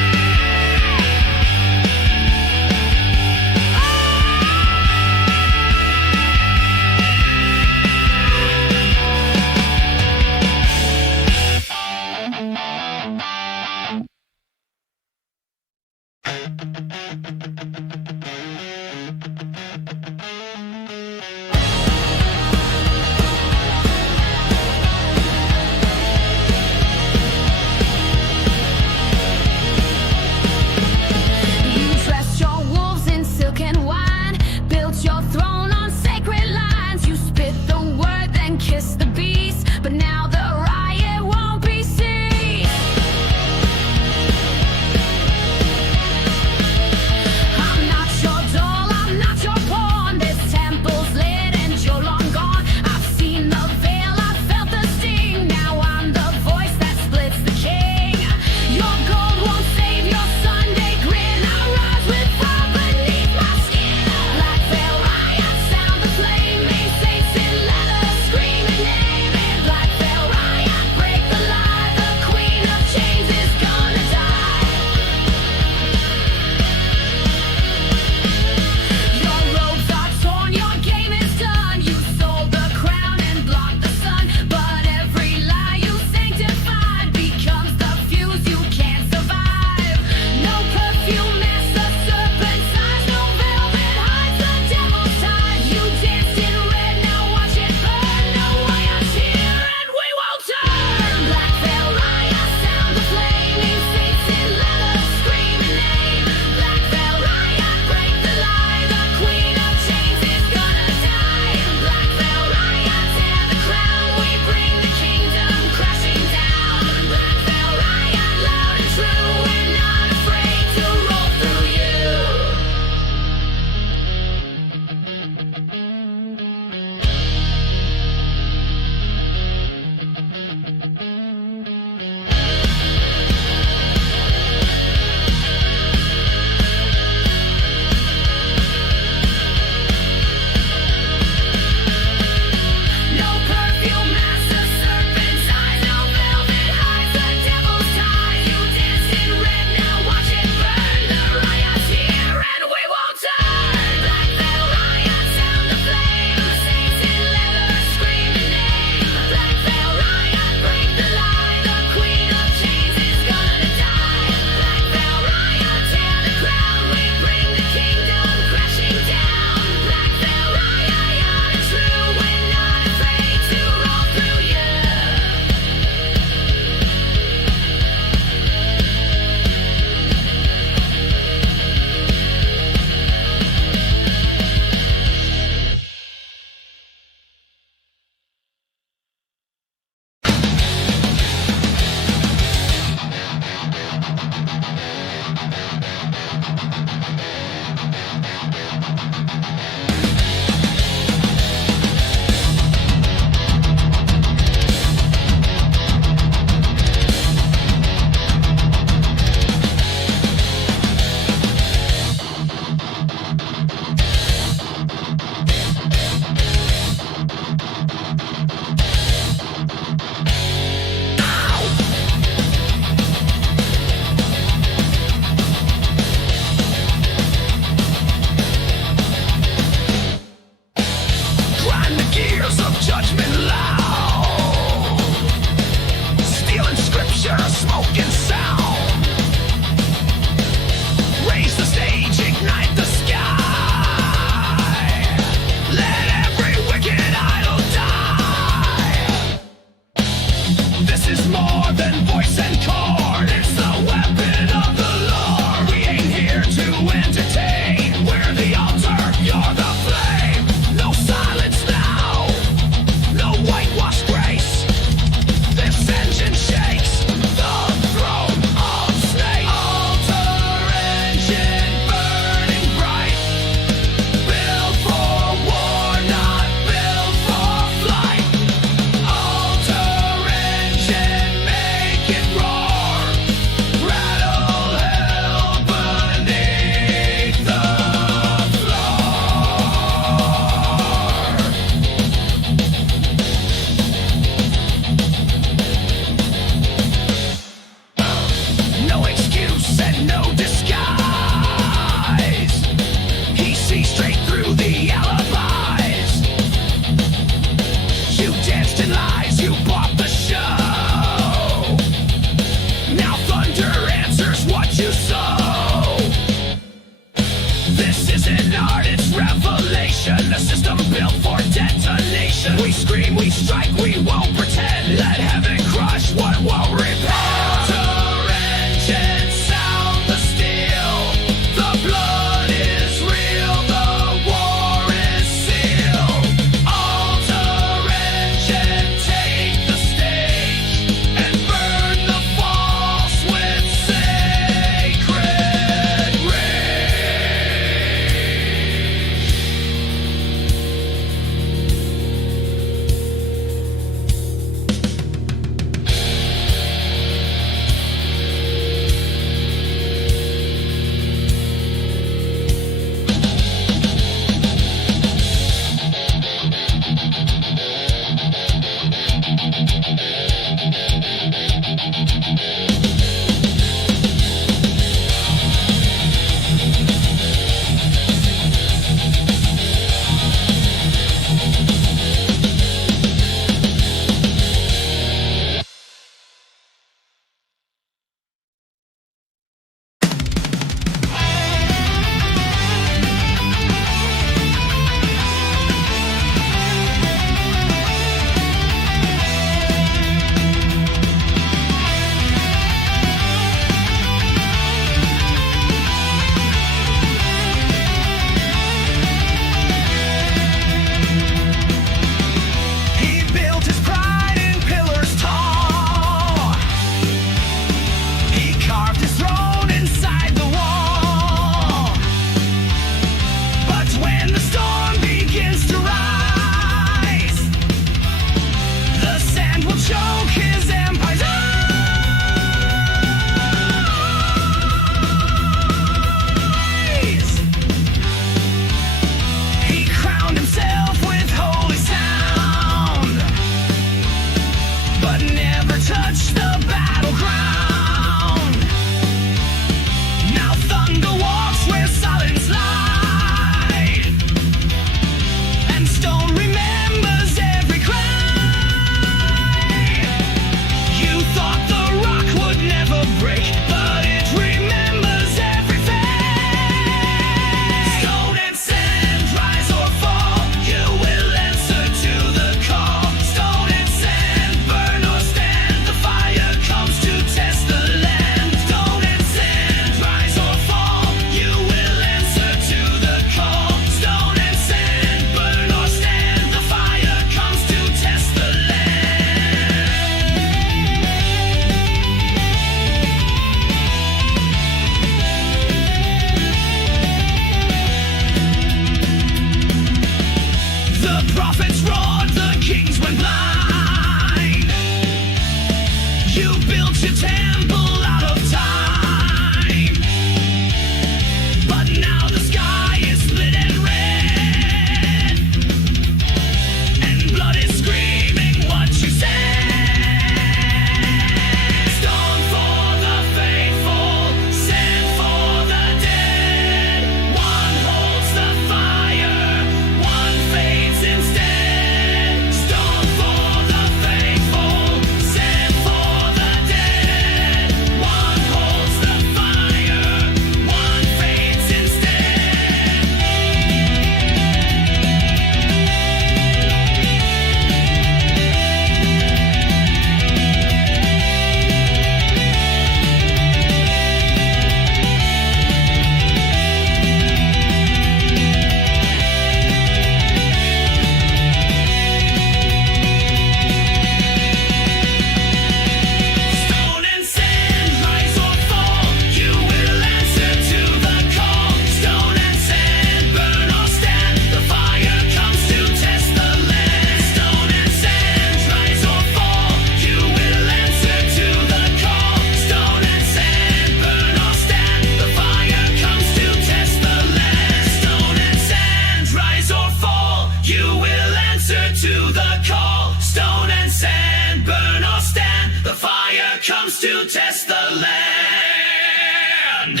run.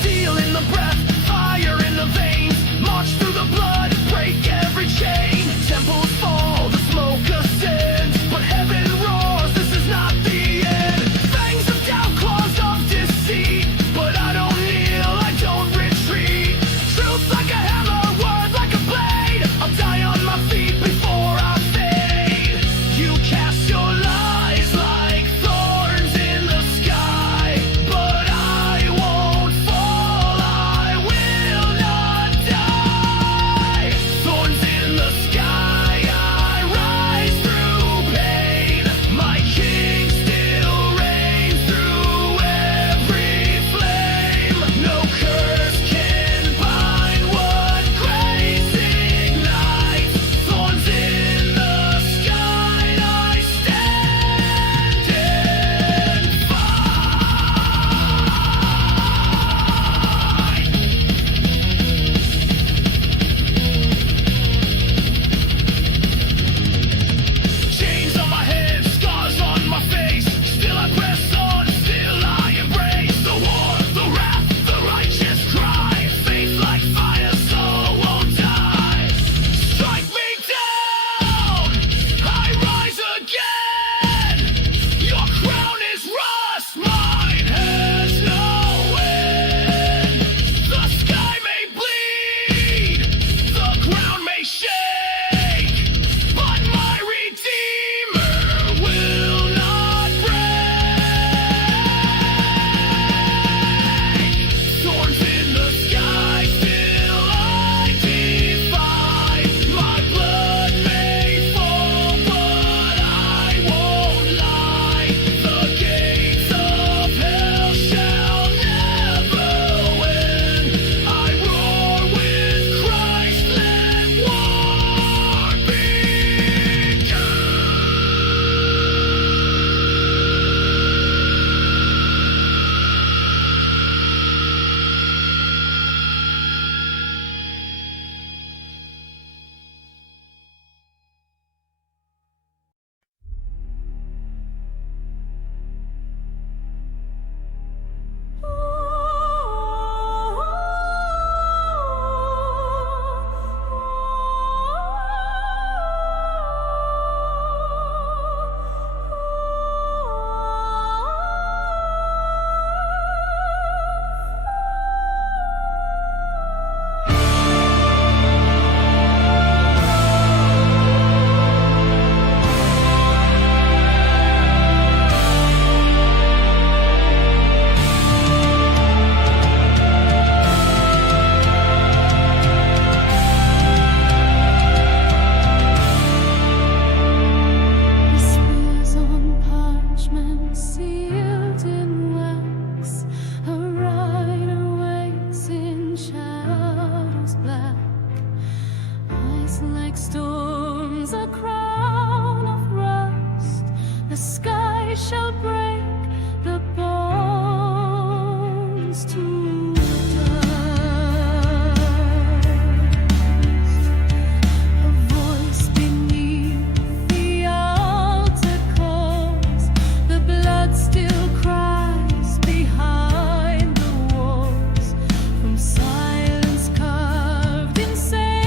Steel in the breath, fire in the veins, march through the blood, break every chain. Temples fall, the smoke ascends, but heaven roars, this is not the end. Fangs of doubt, claws of deceit, but I don't kneel, I don't retreat. Truth like a hammer, word like a blade, I'll die on my feet before I fade. You cast your lies like thorns in the sky, but I won't fall, I will not die. Thorns in the sky, I rise through pain. My king still reigns through every flame. No curse can bind what grace ignites. Thorns in the sky, I stand and chains on my head, scars on my face. Still I press on, still I embrace the war, the wrath, the righteous cry. Faith like fire, soul won't die. Strike me down, I rise again. Your crown is rust, mine has no end. The sky may bleed, the ground may shake, but my Redeemer will not break. Thorns in the sky, still I defy. My blood may fall, but I won't lie. The gates of hell shall never win. I roar with Christ, let war begin. Whispers on parchment sealed in wax. A rider waits in shadows black. Eyes like storms, a crown of rust. The sky shall break, the bones to dust. A voice beneath the altar calls. The blood still cries behind the walls. From silence carved in sand.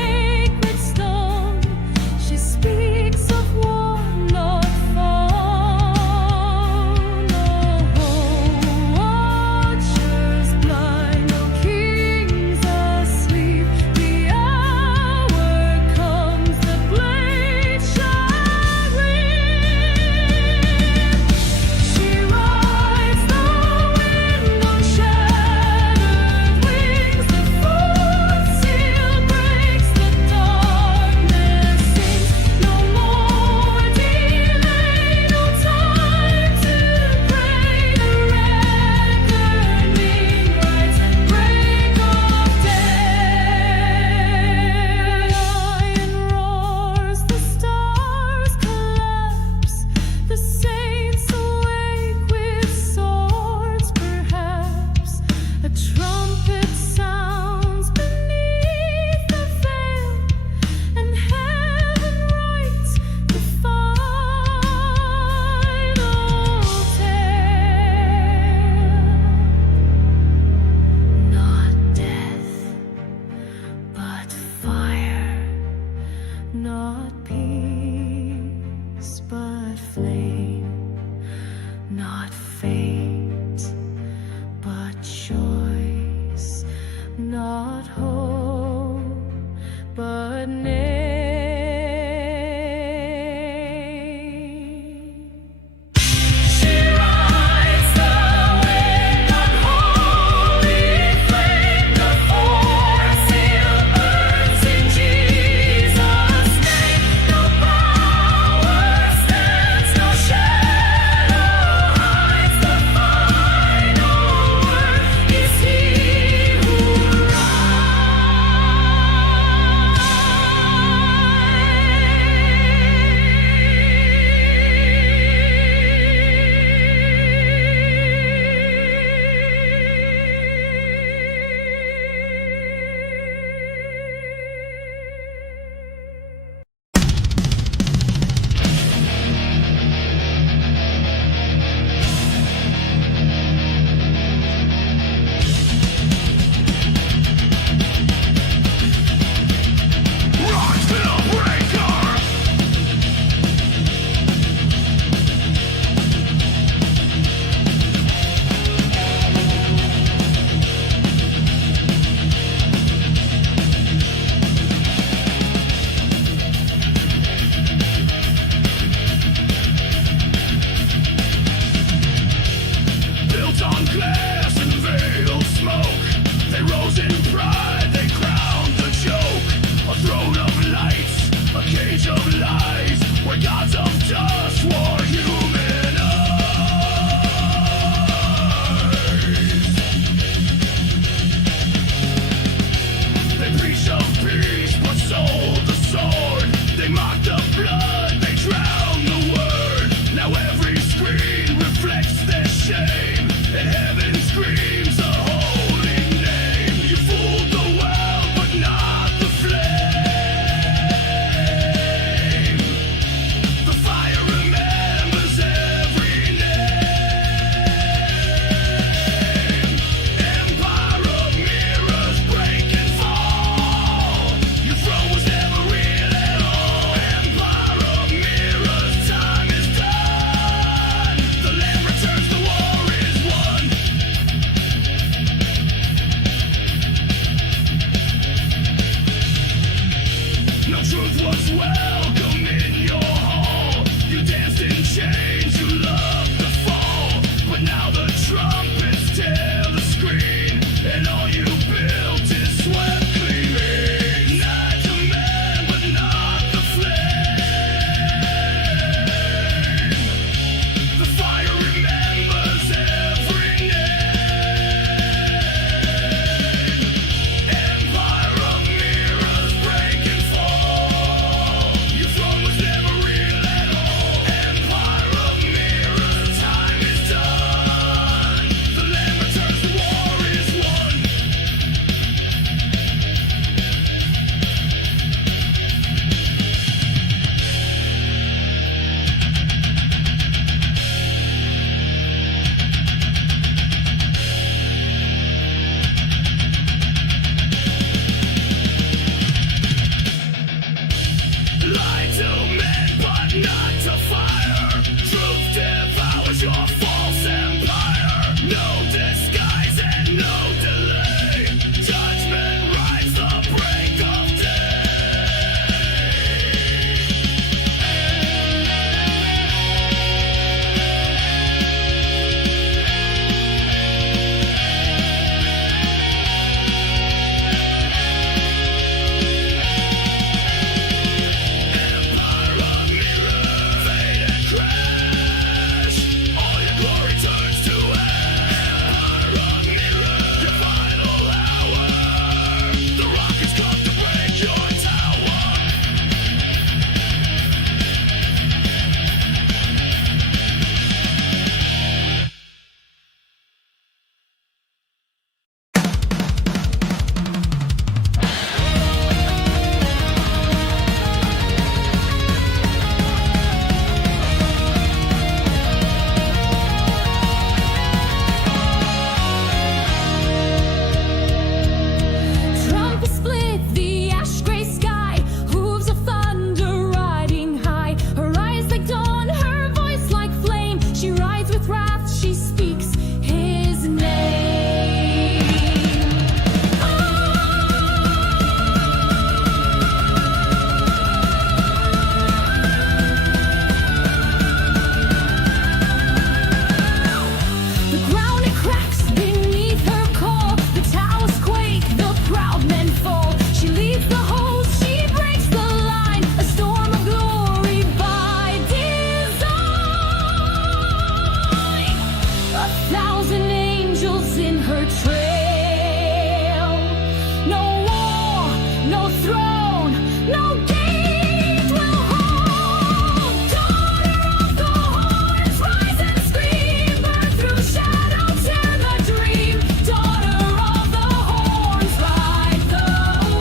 no gate will hold. Daughter of the horns, rise and scream, burn through shadow to the dream. Daughter of the horns, ride the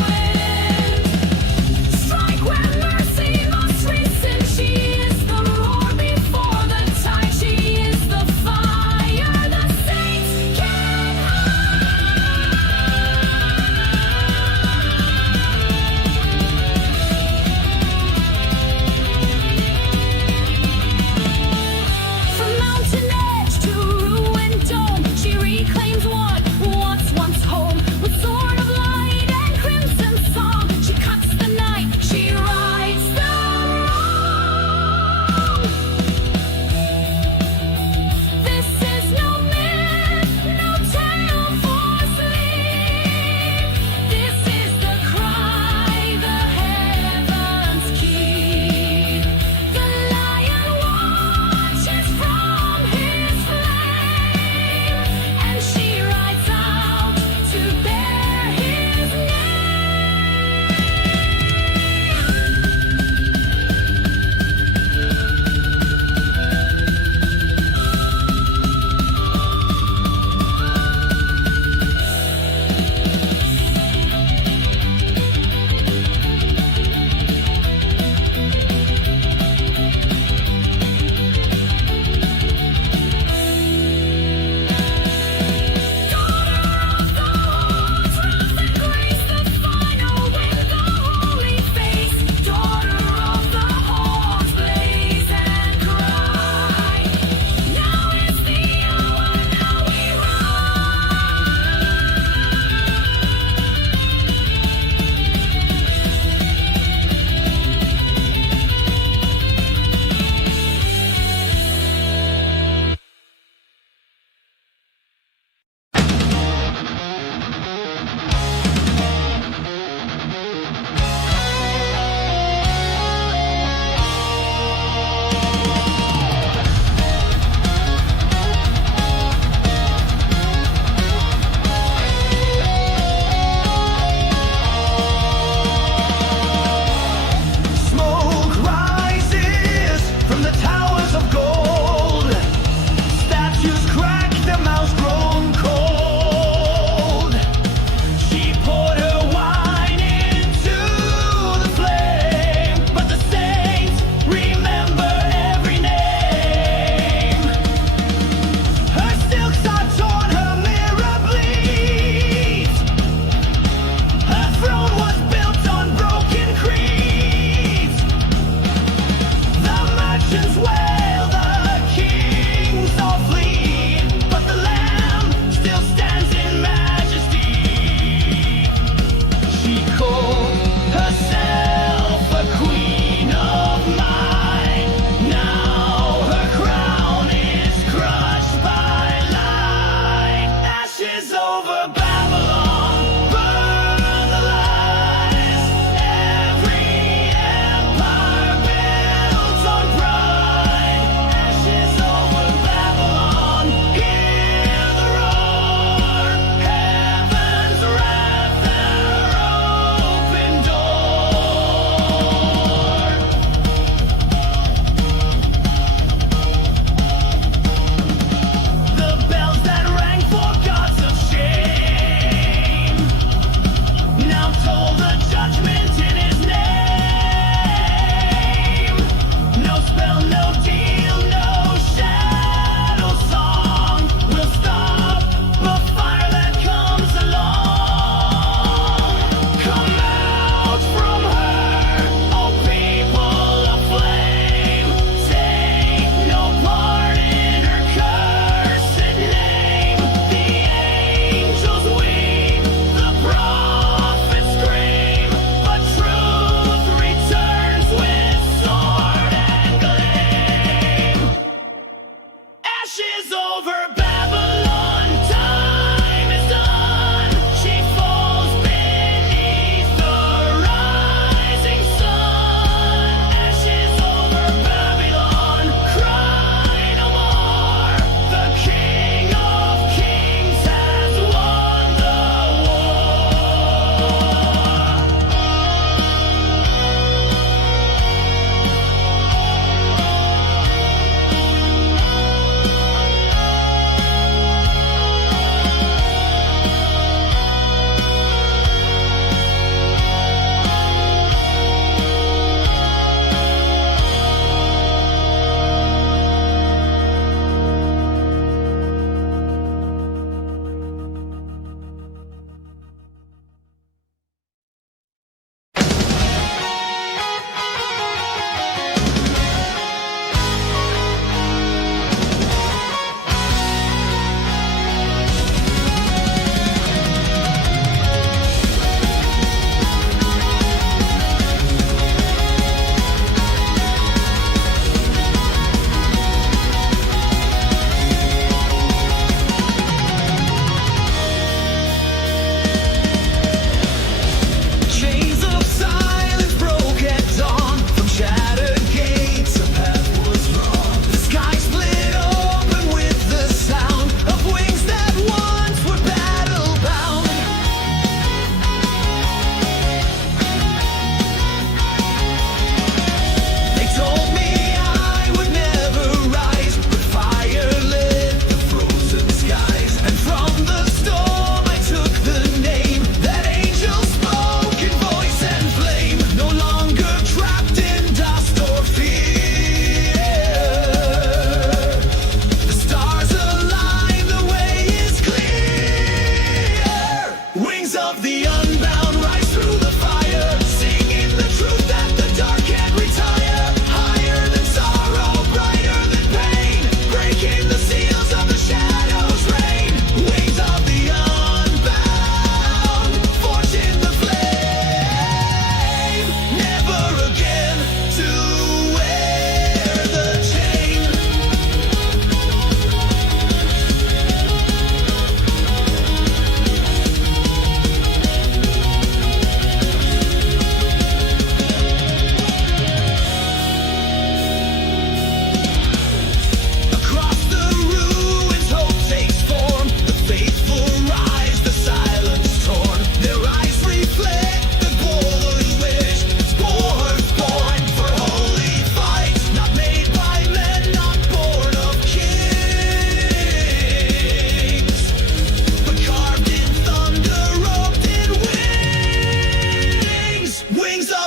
wind. Strike where mercy most recent. She is the roar before the tide. She is the fire the saints can hide.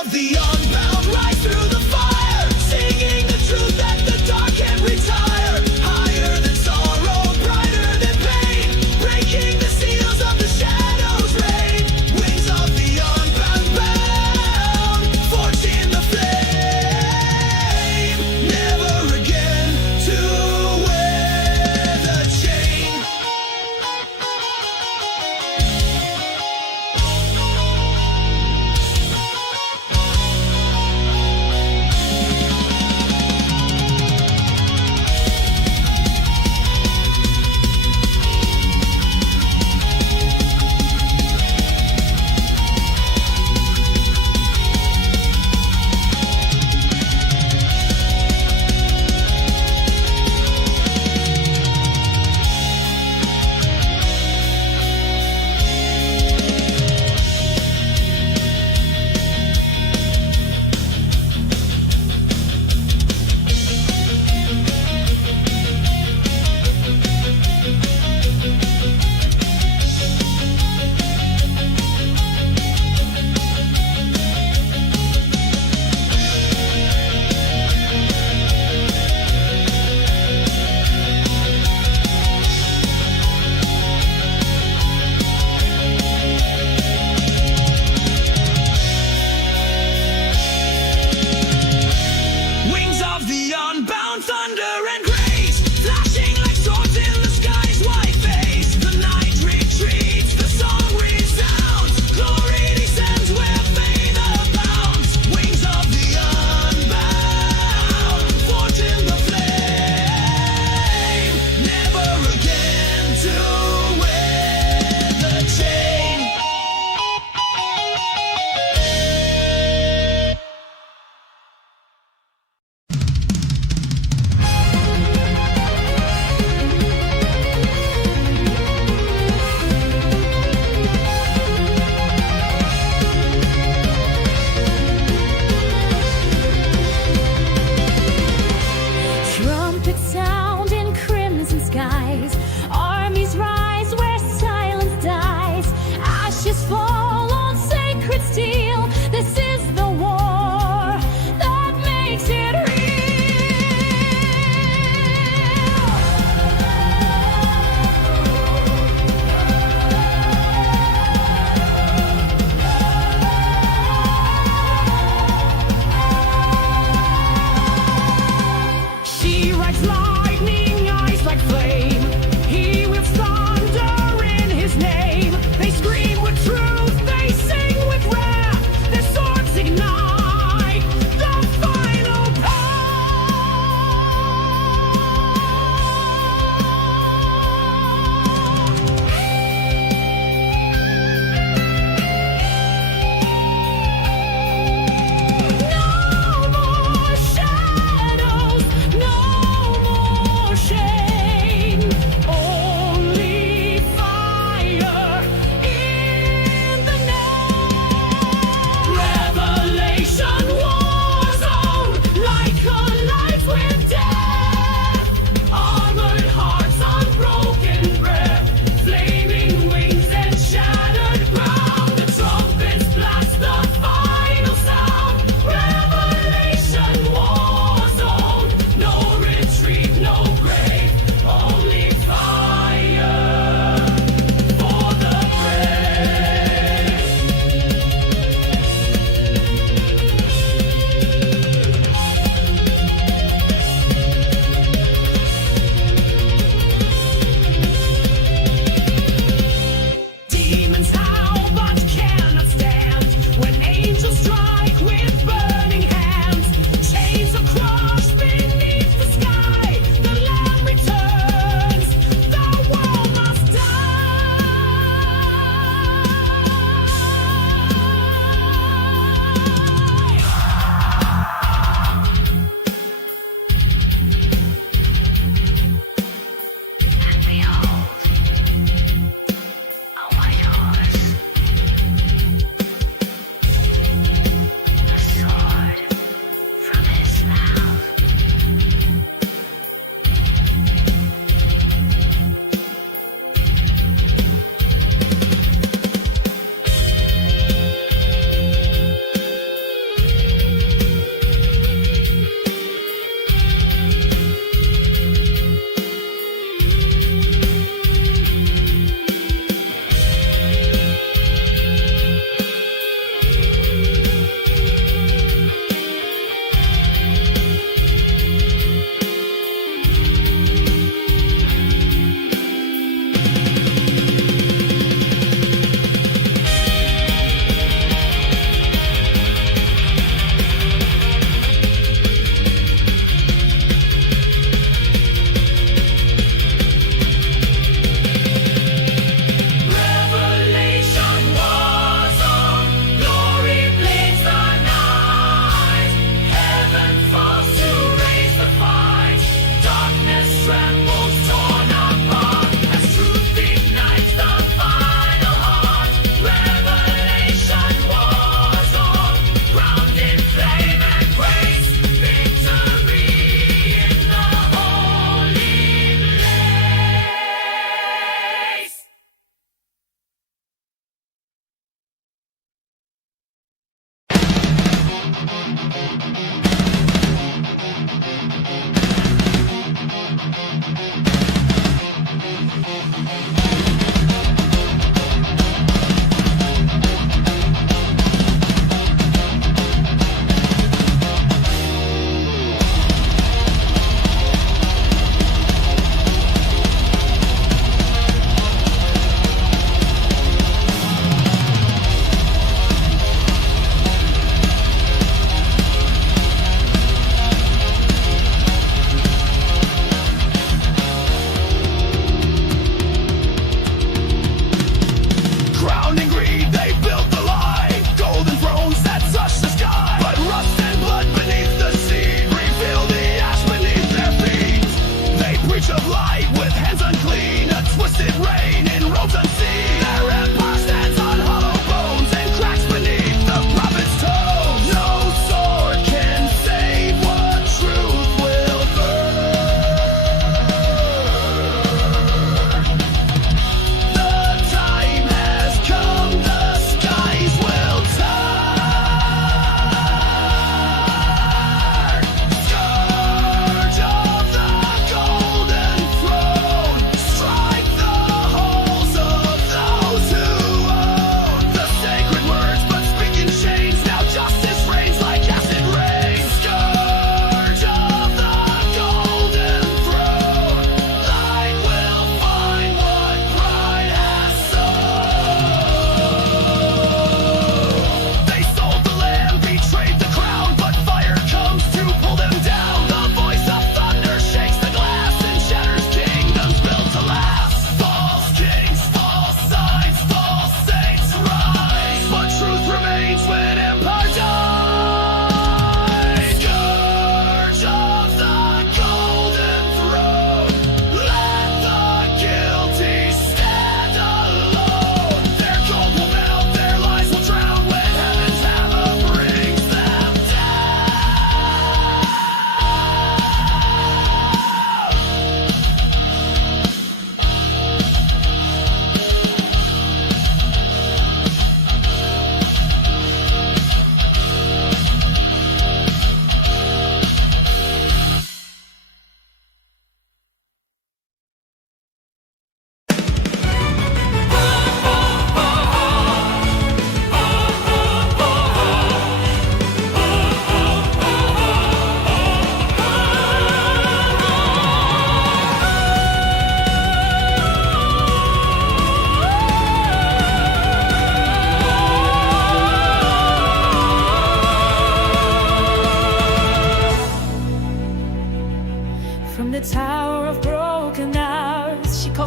of the unbound rise through the fire, singing the truth that the dark can retire. Higher than sorrow, brighter than pain, breaking the seals of the shadows reign. Wings of the unbound bound, forging the flame, never again to wear the chain.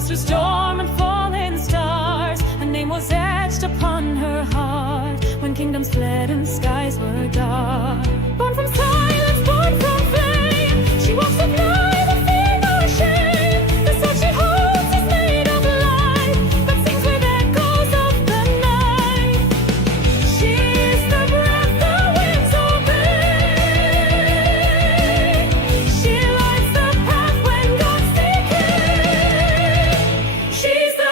lost her storm and fallen stars. Her name was etched upon her heart when kingdoms fled and skies were dark. Born from silence, born from flame, she walks with neither fear nor shame. The sword she holds is made of light, but sings with echoes of the night. She is the breath the winds obey. She lights the path when God's decay. She's the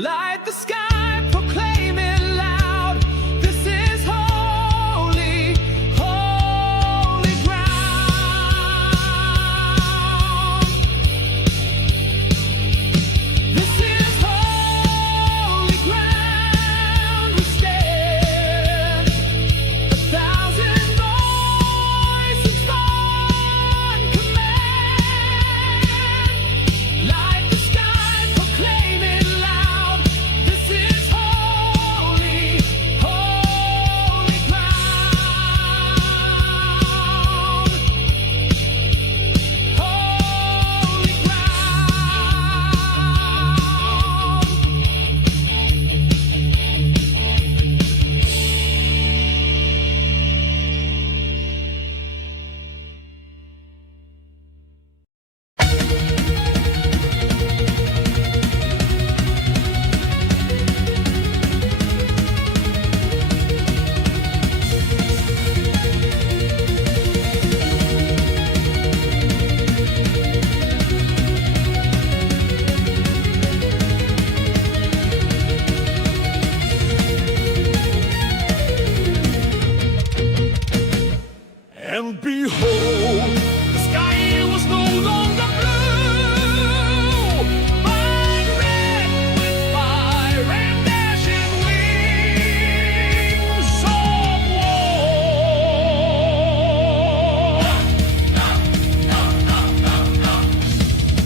Light the sky, proclaim it loud. This is holy, holy ground. This is holy ground. We stand. 1,000 voices, one command. Light the sky, proclaim it loud. This is holy, holy ground. Holy ground. And behold, the sky was no longer blue, but red with fire and dashing wings of war.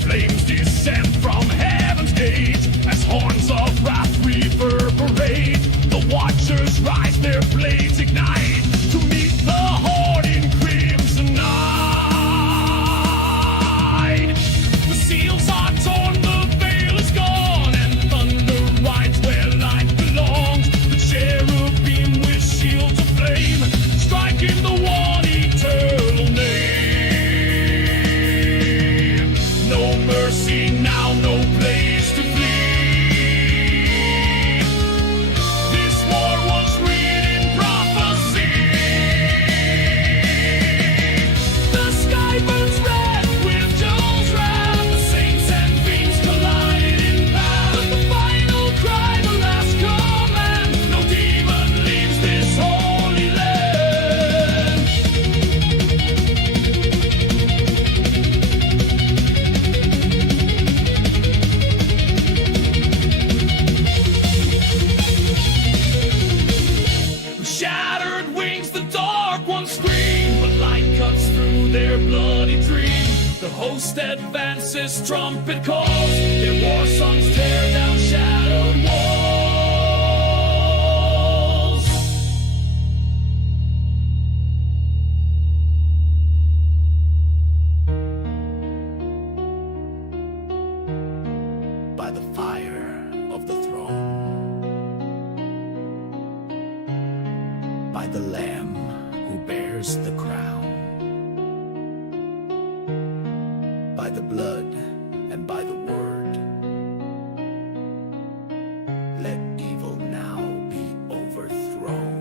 Flames descend from heaven's gate as horns of wrath reverberate. The watchers rise, their blades ignite to meet the horde in crimson night. The seals are torn, the veil is gone, and thunder rides where light belongs. The cherubim with shields of flame, striking the one eternal name. No mercy now, no place to flee. This war was written in prophecy. The sky burns red with Joel's wrath. The saints and fiends collided in battle. The final cry, the last command. No demon leaves this holy land. Shattered wings, the dark ones scream, but light cuts through their bloody dream. The host advances, trumpet calls, their war songs tear down shattered walls. By the fire of the throne, by the Lamb who bears the crown, by the blood and by the word, let evil now be overthrown.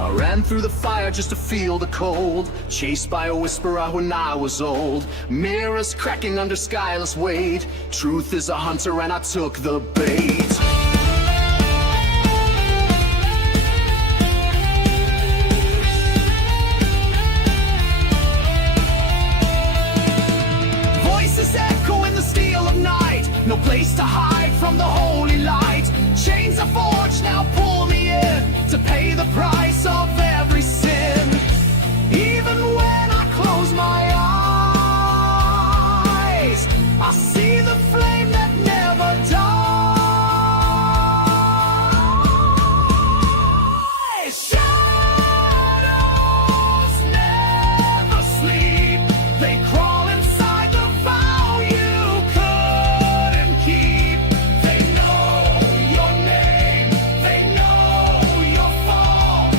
I ran through the fire just to feel the cold, chased by a whisperer when I was old. Mirrors cracking under skyless weight. Truth is a hunter and I took the bait. Voices echo in the steel of night. No place to hide from the holy light. Chains are forged, now pull me in to pay the price of every sin. Even when I close my eyes, I see the flame that never dies. Shadows never sleep. They crawl inside the vow you couldn't keep. They know your name. They know your fall.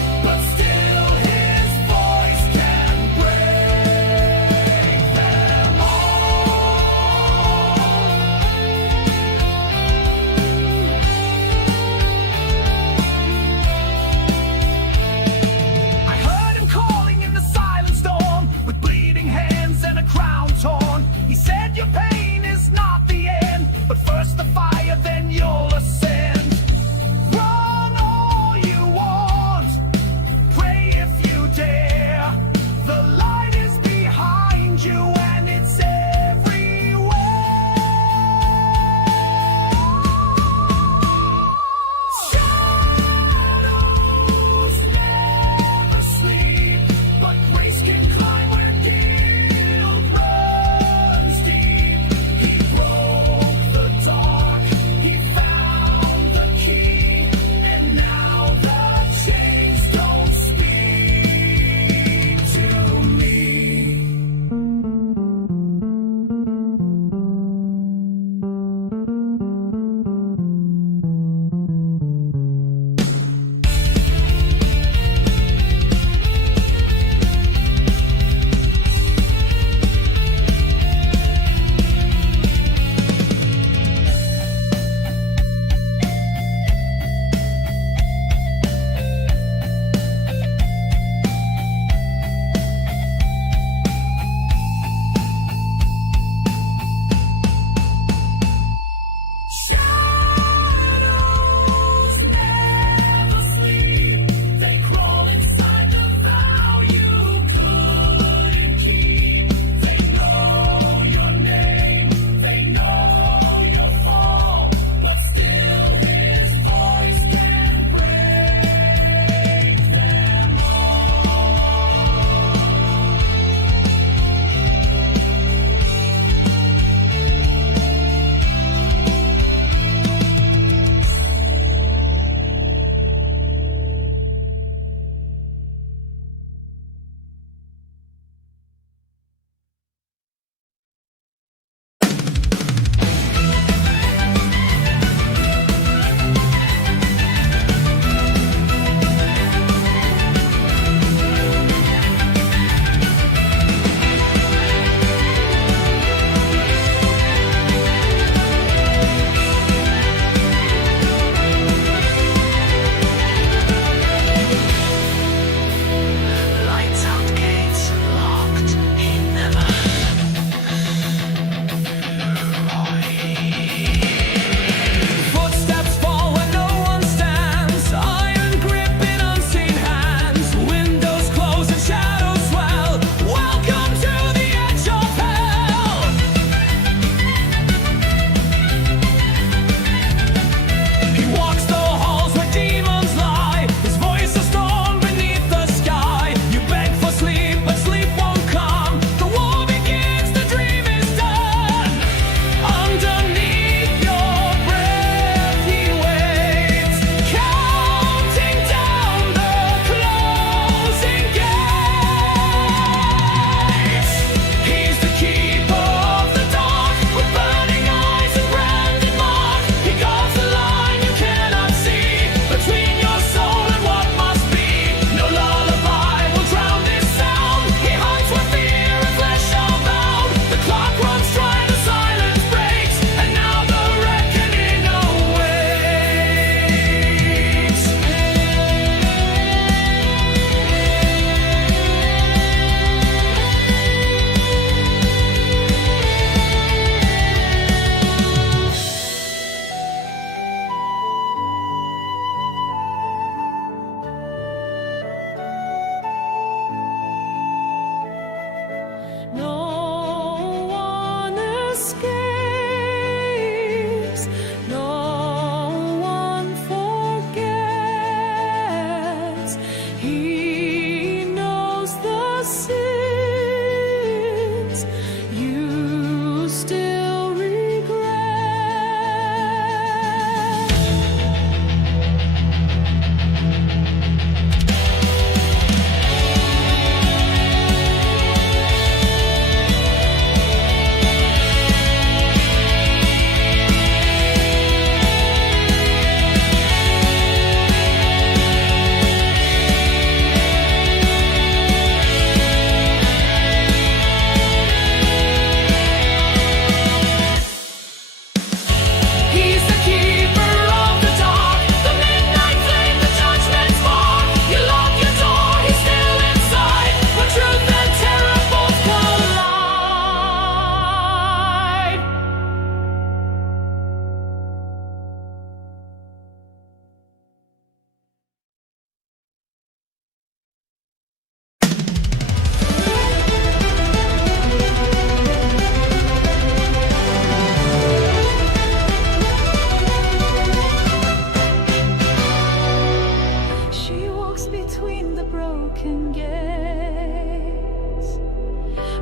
broken gates,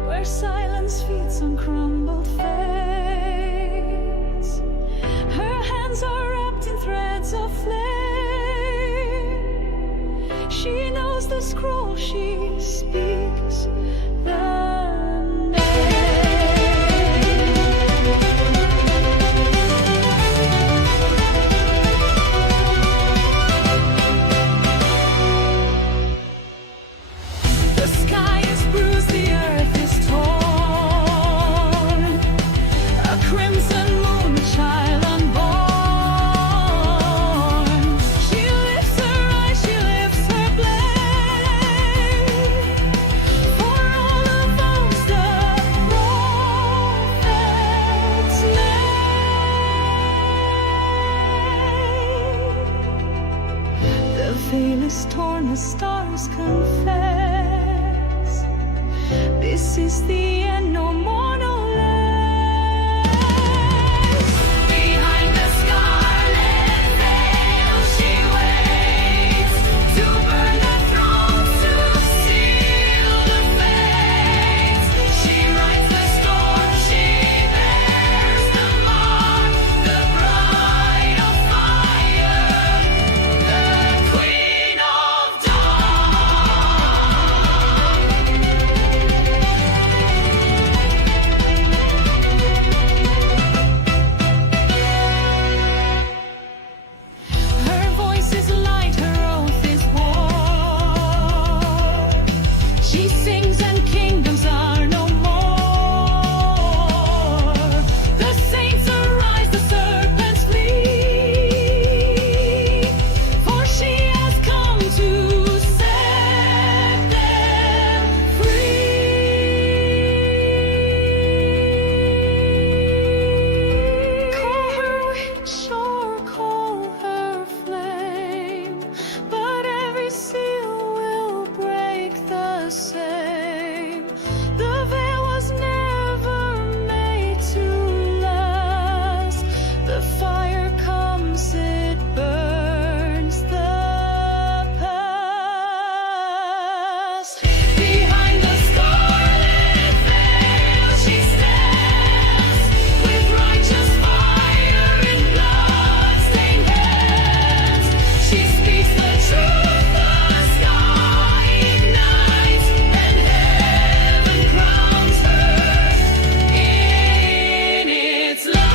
where silence feeds on crumbled fates. Her hands are wrapped in threads of flame. She knows the scroll, she speaks the veil is torn, the stars confess. This is the end, no more, no less. Behind the scarlet veil she waits to burn the thrones, to seal the fates. She rides the storm, she bears the mark, the bride of fire, the queen of Her voice is light, her oath is war. She sings and kingdoms are no more. The saints arise, the serpents flee, for she has come to set them free. Call her witch or call her flame, but every seal will break the same. The veil was never made to last. The fire comes, it burns the past. Behind the scarlet veil she stands, with righteous fire in blood-stained hands. She speaks the truth, the sky ignites, and heaven crowns her in its light.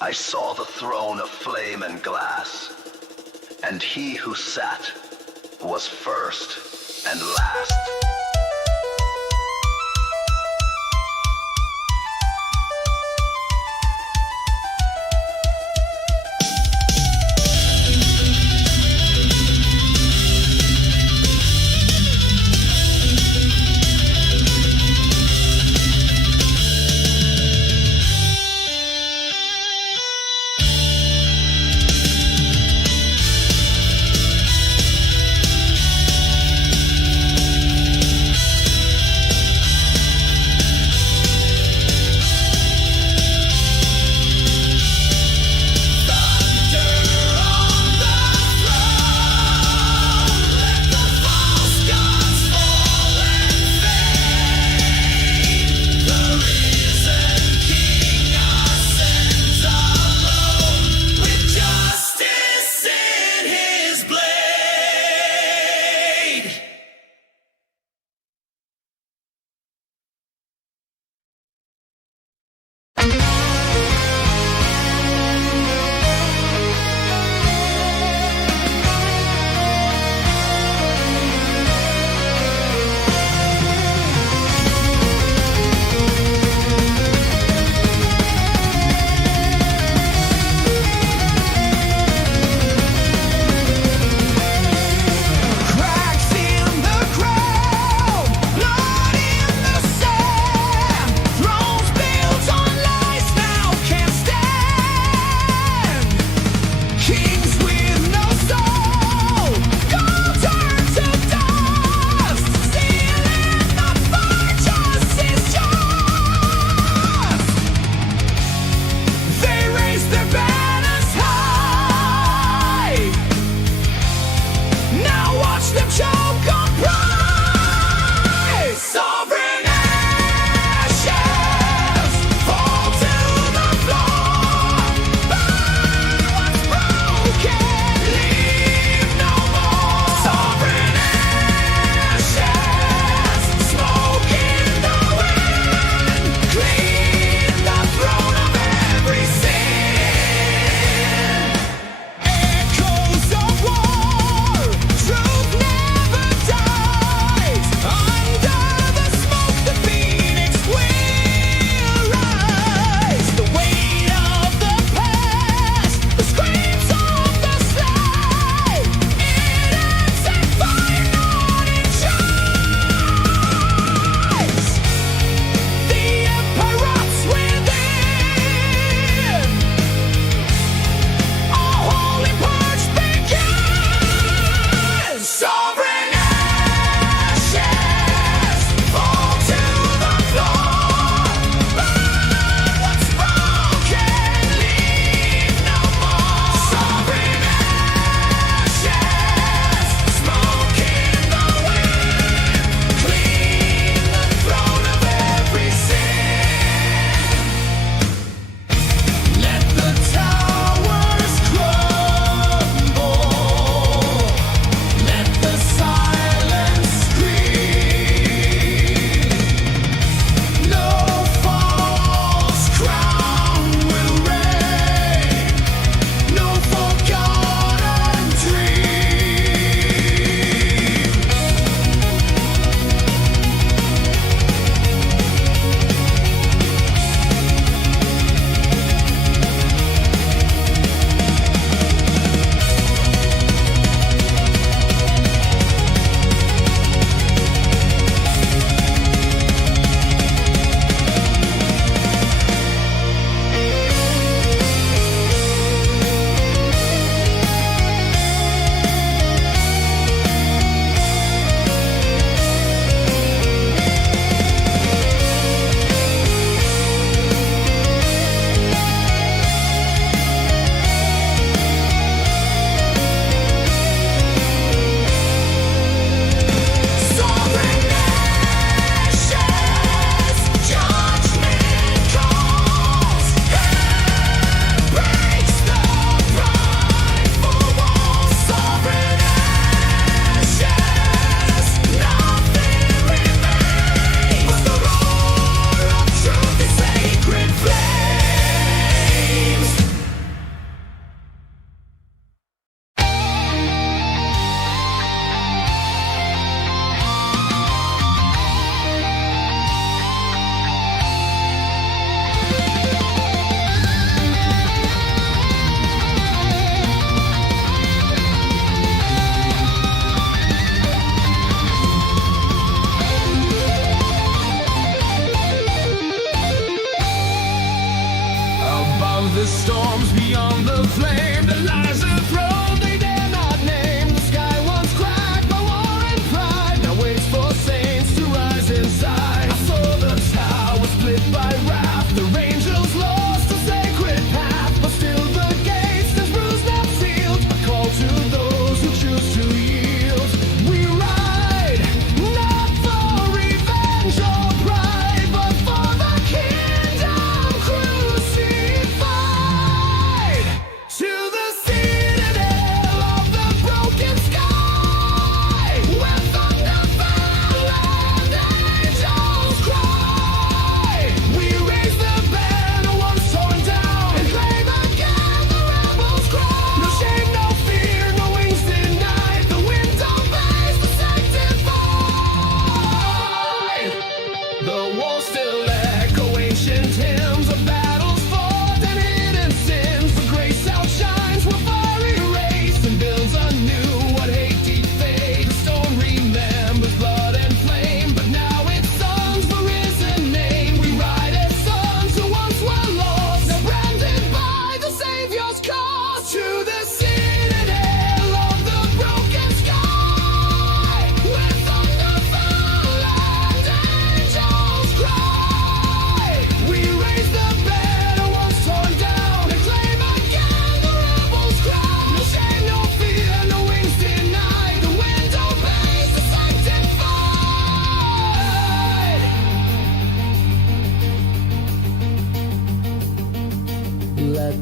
I saw the throne of flame and glass, and he who sat was first and last.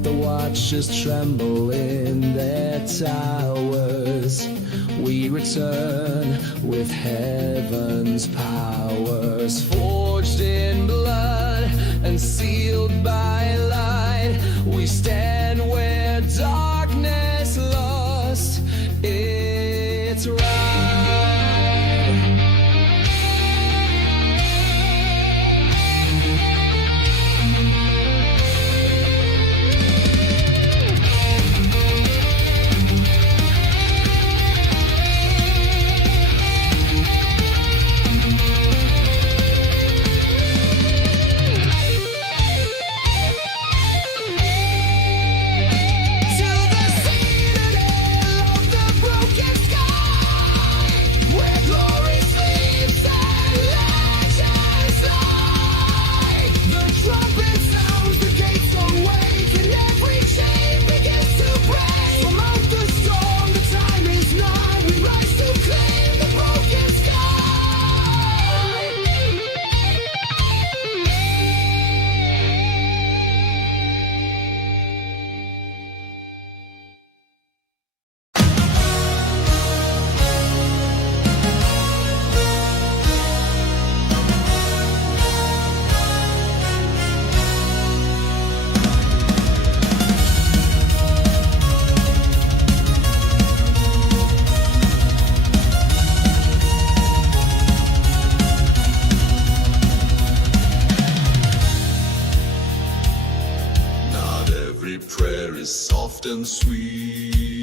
The watchers tremble in their towers. We return with heaven's powers, forged in blood and sealed by light. We stand where darkness lost its right. Soft and sweet.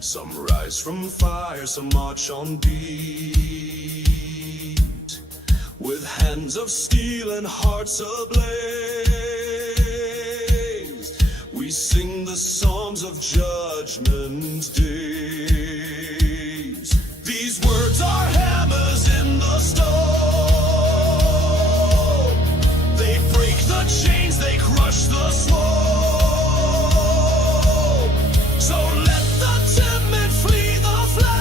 Some rise from fire, some march on beat, with hands of steel and hearts ablaze. We sing the songs of judgment days. These words are hammers in the stone. They break the chains, they crush the sword. So let the timid flee the flame.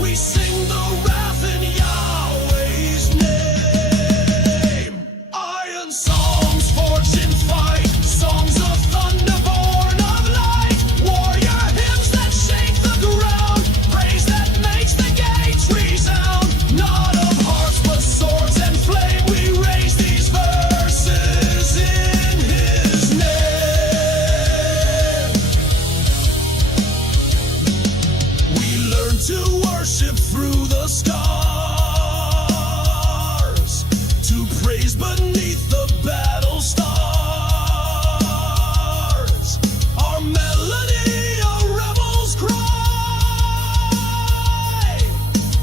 We sing the wrath in Yahweh's name. Iron songs forged in fight, songs of thunder born of light, warrior hymns that shake the ground, praise that makes the gates resound. Not of hearts but swords and flame, we raise these verses in His name. To worship through the stars, to praise beneath the battle stars. Our melody, a rebel's cry,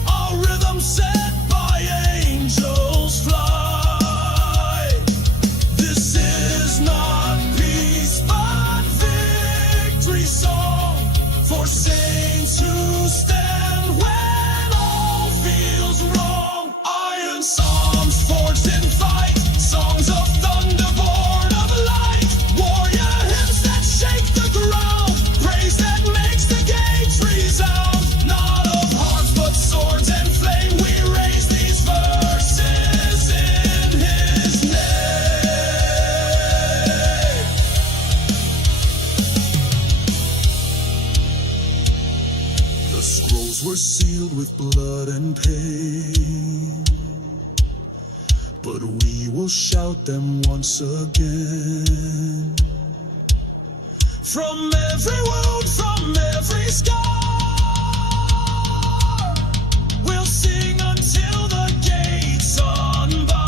our rhythm set by angels fly. This is not peace but victory song for saints who stand forged in fight, songs of thunder born of light, warrior hymns that shake the ground, praise that makes the gates resound. Not of hearts but swords and flame, we raise these verses in His name. The scrolls were sealed with blood and pain, but we will shout them once again. From every wound, from every scar, we'll sing until the gates unbar.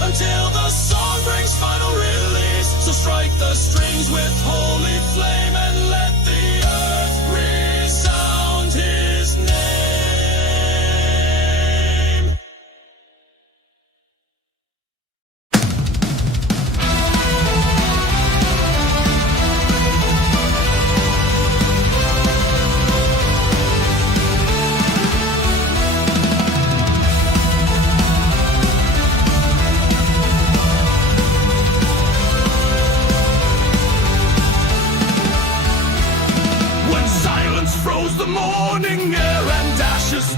Until the song brings final release. So strike the strings with holy flame and let the earth resound His name.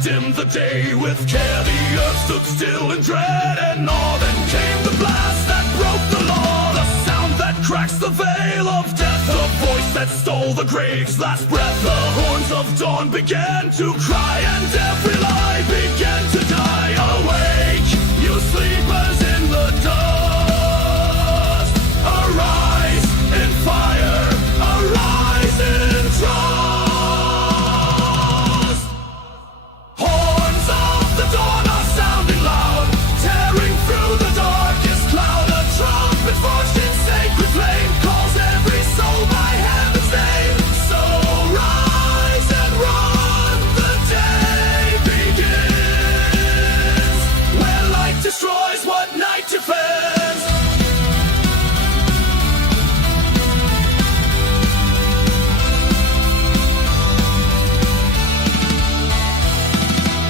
dim the day with care. The earth stood still in dread and awe. Then came the blast that broke the law, the sound that cracks the veil of death, the voice that stole the grave's last breath. The horns of dawn began to cry, and every lie began to die. Awake, you sleepers in the dust. Arise in fire, arise in trust. Horns of the dawn are sounding loud, tearing through the darkest cloud. A trumpet forged in sacred flame calls every soul by heaven's name. So rise and run, the day begins, where light destroys what night defends.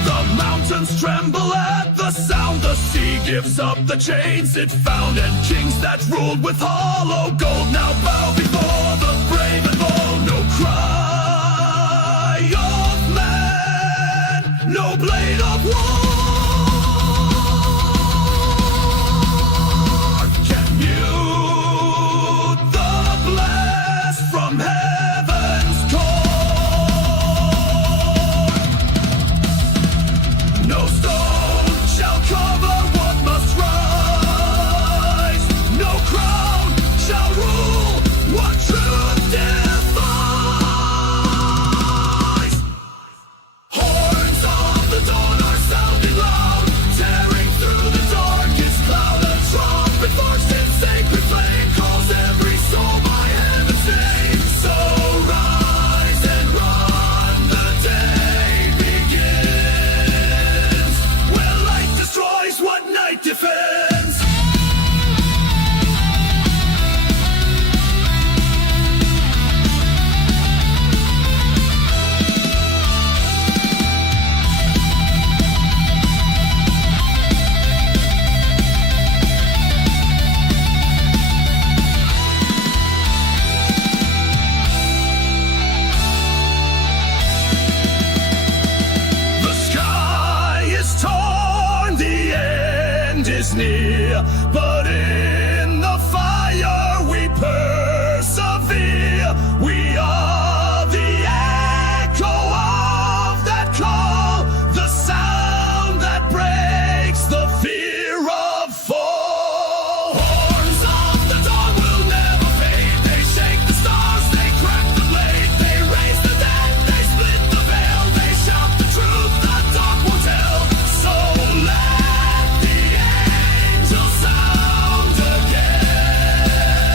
The mountains tremble at the sound, the sea gives up the chains it found, and kings that ruled with hollow gold now bow before the brave and bold. No cry of man, no blade of war can mute the blast from heaven's core. No stone shall cover what must rise. No crown shall rule what truth defies. Horns of the dawn are sounding loud, tearing through the darkest cloud. A trumpet forged in sacred flame calls every soul by heaven's name. So rise and run, the day begins, where light destroys what night defends. The sky is torn, the end is near, but in the fire we persevere. We are the echo of that call, the sound that breaks the fear of fall. Horns of the dawn will never fade. They shake the stars, they crack the blade, they raise the dead, they split the veil, they shout the truth the dark will tell. So let the angels sound again.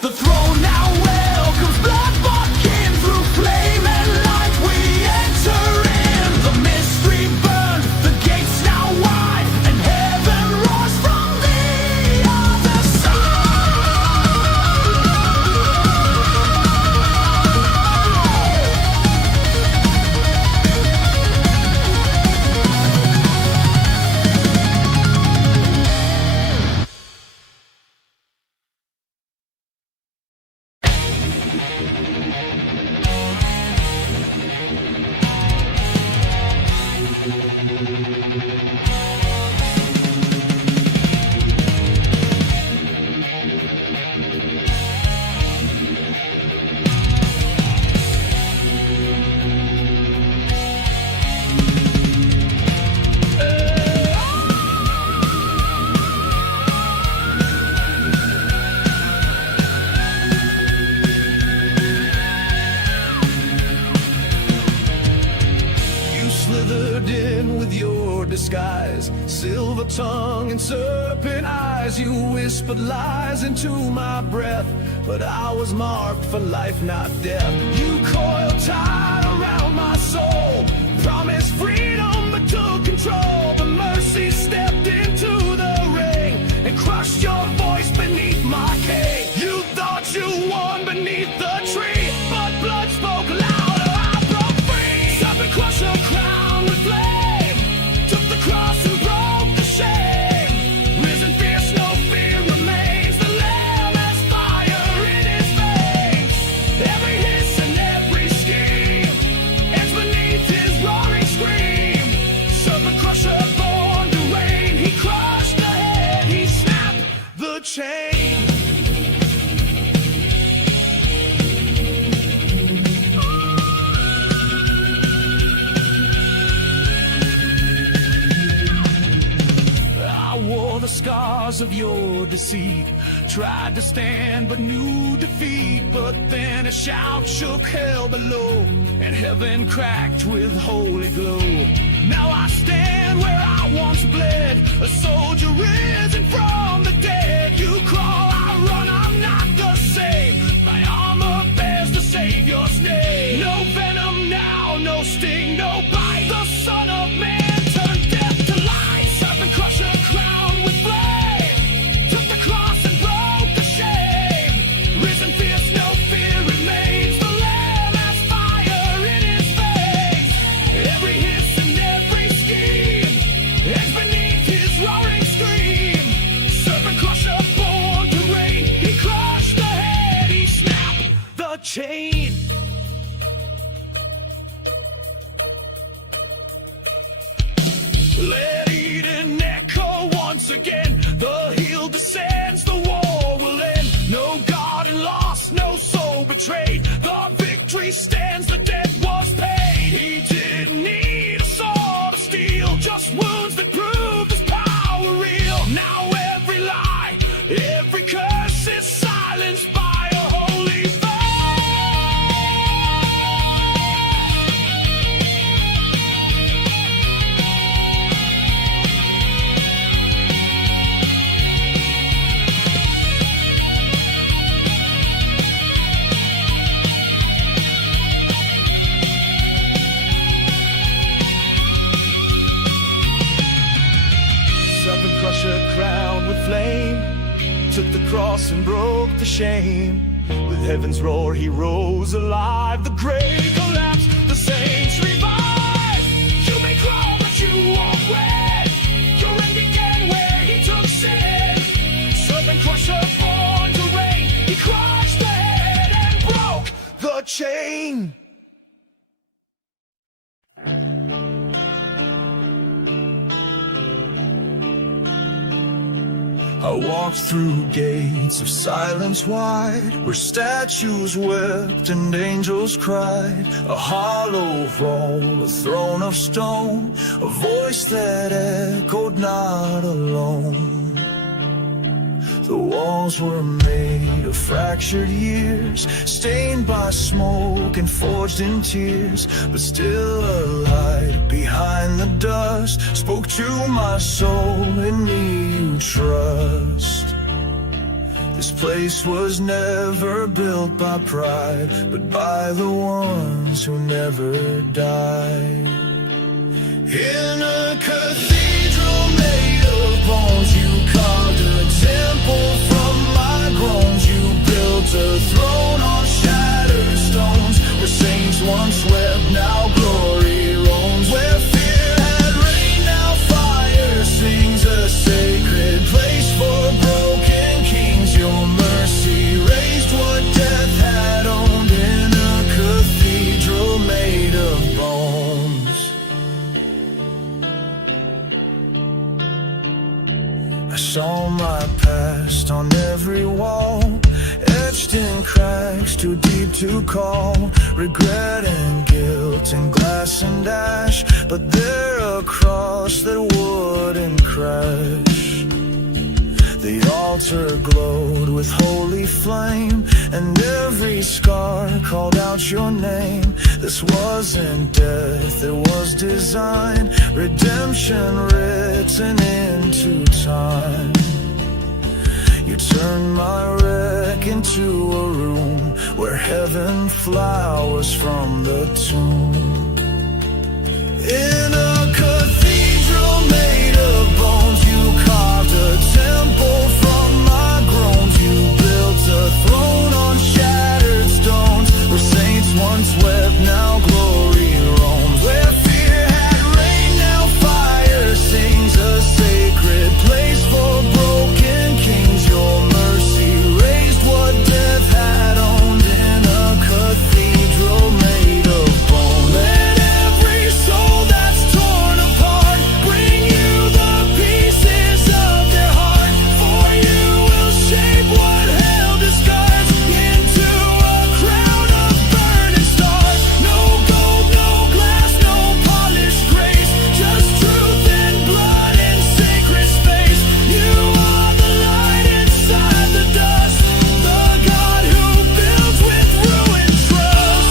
The throne now welcomes blood-bought kin. Through flame and light we enter in. The mystery burned, the gates now wide, and heaven roars from the other slithered in with your disguise, silver tongue and serpent eyes. You whispered lies into my breath, but I was marked for life, not death. You coiled tight around my soul, promised freedom but took control. But mercy stepped into the ring and crushed your voice beneath my cane. You thought you won beneath the tree, but blood spoke louder. I broke free. Serpent crusher crowned with flame, took the cross and broke the shame. Risen fierce, no fear remains. The Lamb has fire in his veins. Every hiss and every scheme ends beneath his roaring scream. Serpent crusher born to reign. He crushed the head, he snapped the chain. The scars of your deceit, tried to stand but knew defeat. But then a shout shook hell below, and heaven cracked with holy glow. Now I stand where I once bled, a soldier risen from the dead. You crawl, I run, I'm not the same. My armor bears the Savior's name. No venom now, no sting, no bite. The Son of Man turned death to life. Serpent crusher crowned with flame, took the cross and broke the shame. Risen fierce, no fear remains. The Lamb has fire in his veins. Every hiss and every scheme ends beneath his roaring scream. Serpent crusher born to reign. He crushed the head, he snapped the chain. Let Eden echo once again. The heel descends, the war will end. No garden lost, no soul betrayed. The victory stands, the debt was paid. He didn't need a sword of steel, just wounds that proved his power real. Now every lie, every curse is silenced by a holy faith. Serpent crusher crowned with flame, took the cross and broke the shame. With heaven's roar he rose alive. The grave collapsed, the saints revived. You may crawl but you won't win. Your end began where he took sin. Serpent crusher born to reign. He crushed the head and broke the chain. I walked through gates of silence wide, where statues wept and angels cried. A hollow vault, a throne of stone, a voice that echoed not alone. The walls were made of fractured years, stained by smoke and forged in tears. But still a light behind the dust spoke to my soul, in me you trust. This place was never built by pride, but by the ones who never died. In a cathedral made of bones, you carved a temple from my groans. You built a throne on shattered stones, where saints once wept, now glory roams. Where fear had reigned, now fire sings, a sacred place for broken kings. Your mercy raised what death had owned, in a cathedral made of bones. I saw my past on every wall, etched in cracks too deep to call. Regret and guilt and glass and ash, but there a cross that wouldn't crash. The altar glowed with holy flame, and every scar called out your name. This wasn't death, it was design, redemption written into time. You turned my wreck into a room where heaven flowers from the tomb. In a cathedral made of bones, you carved a temple from my groans. You built a throne on shattered stones, where saints once wept, now glory roams. Where fear had reigned, now fire sings, a sacred place for broken kings. Your mercy raised what death had owned, in a cathedral made of bone. Let every soul that's torn apart bring you the pieces of their heart, for you will shape what hell discards into a crown of burning stars. No gold, no glass, no polished grace, just truth and blood in sacred space. You are the light inside the dust, the God who builds with ruined trust.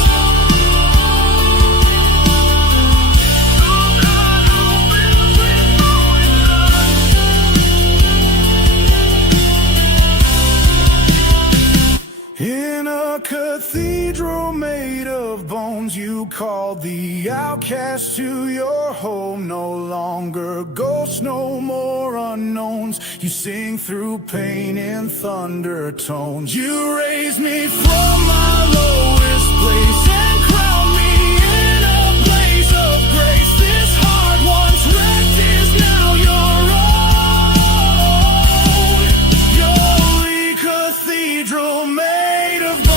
In a cathedral made of bones, you called the outcast to your home. No longer ghosts, no more unknowns. You sing through pain in thunder tones. You raised me from my lowest place and crowned me in a blaze of grace. This heart once wrecked is now your own. Your holy cathedral made of bone.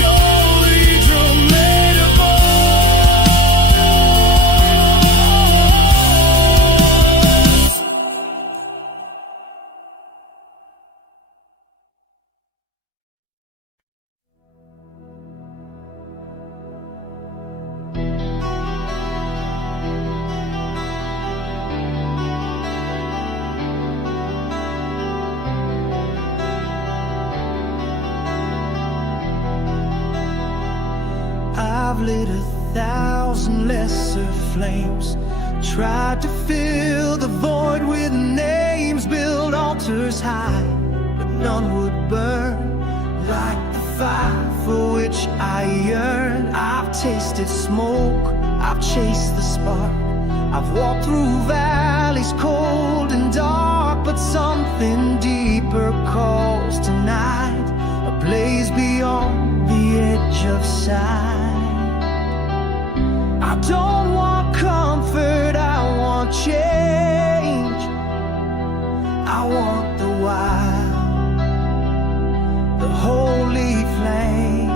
Your holy cathedral made of bones. I've lit 1,000 lesser flames, tried to fill the void with names, build altars high, but none would burn like the fire for which I yearn. I've tasted smoke, I've chased the spark, I've walked through valleys cold and dark, but something deeper calls tonight, a blaze beyond the edge of sight. I don't want comfort, I want change. I want the wild, the holy flame.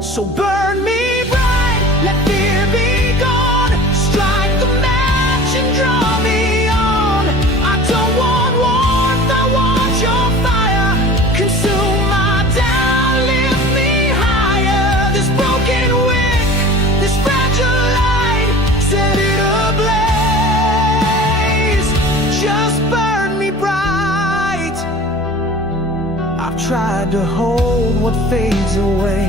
So burn me bright, let fear be gone. Strike the match and draw me on. I don't want warmth, I want your fire. Consume my down, lift me higher. This broken wick, this fragile light, set it ablaze. Just burn me bright. I've tried to hold what fades away,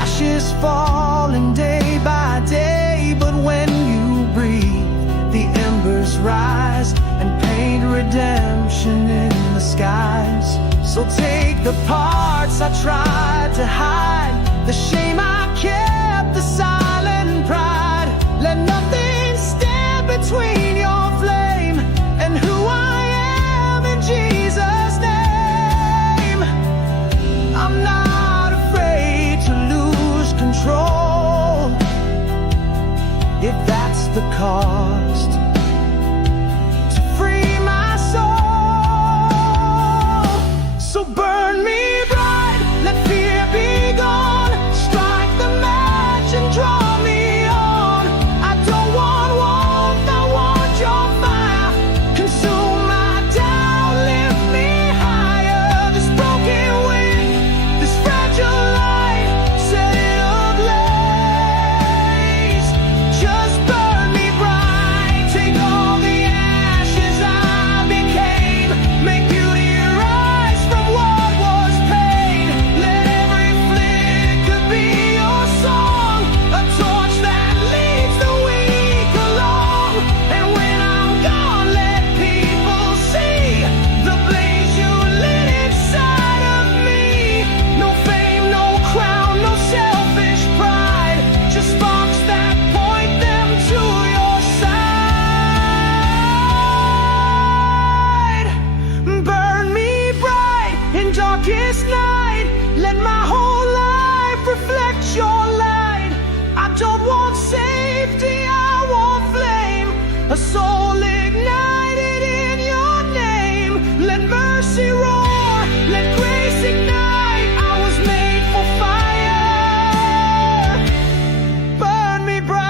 ashes falling day by day, but when you breathe, the embers stars rise and paint redemption in the skies. So take the parts I tried to hide, the shame I kept, the silent pride. Let nothing stand between your flame and who I am in Jesus' name. I'm not afraid to lose control if that's the cost, to free my soul. So burn me bright, let fear be gone, strike the match and draw me on. I don't want warmth, I want your fire. Consume my doubt, lift me higher. This broken wind, this fragile light, set it ablaze. Just burn me bright, take all the ashes I became. Make beauty rise from what was pain. Let every flicker be your song, a torch that leads the weak along. And when I'm gone, let people see the blaze you lit inside of me. No fame, no crown, no selfish pride, just sparks that point them to your side. Burn me bright in darkest night, let my whole life reflect your light. I don't want safety, I want flame, a soul ignited in your name. Let mercy roar, let grace ignite. I was made for fire. Burn me bright.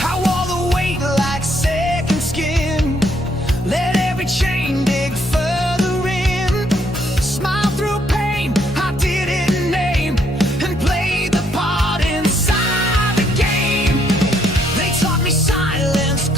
I wore the weight like second skin. Let every chain dig further in. Smile through pain I didn't name, and play the part inside the game. They taught me silence,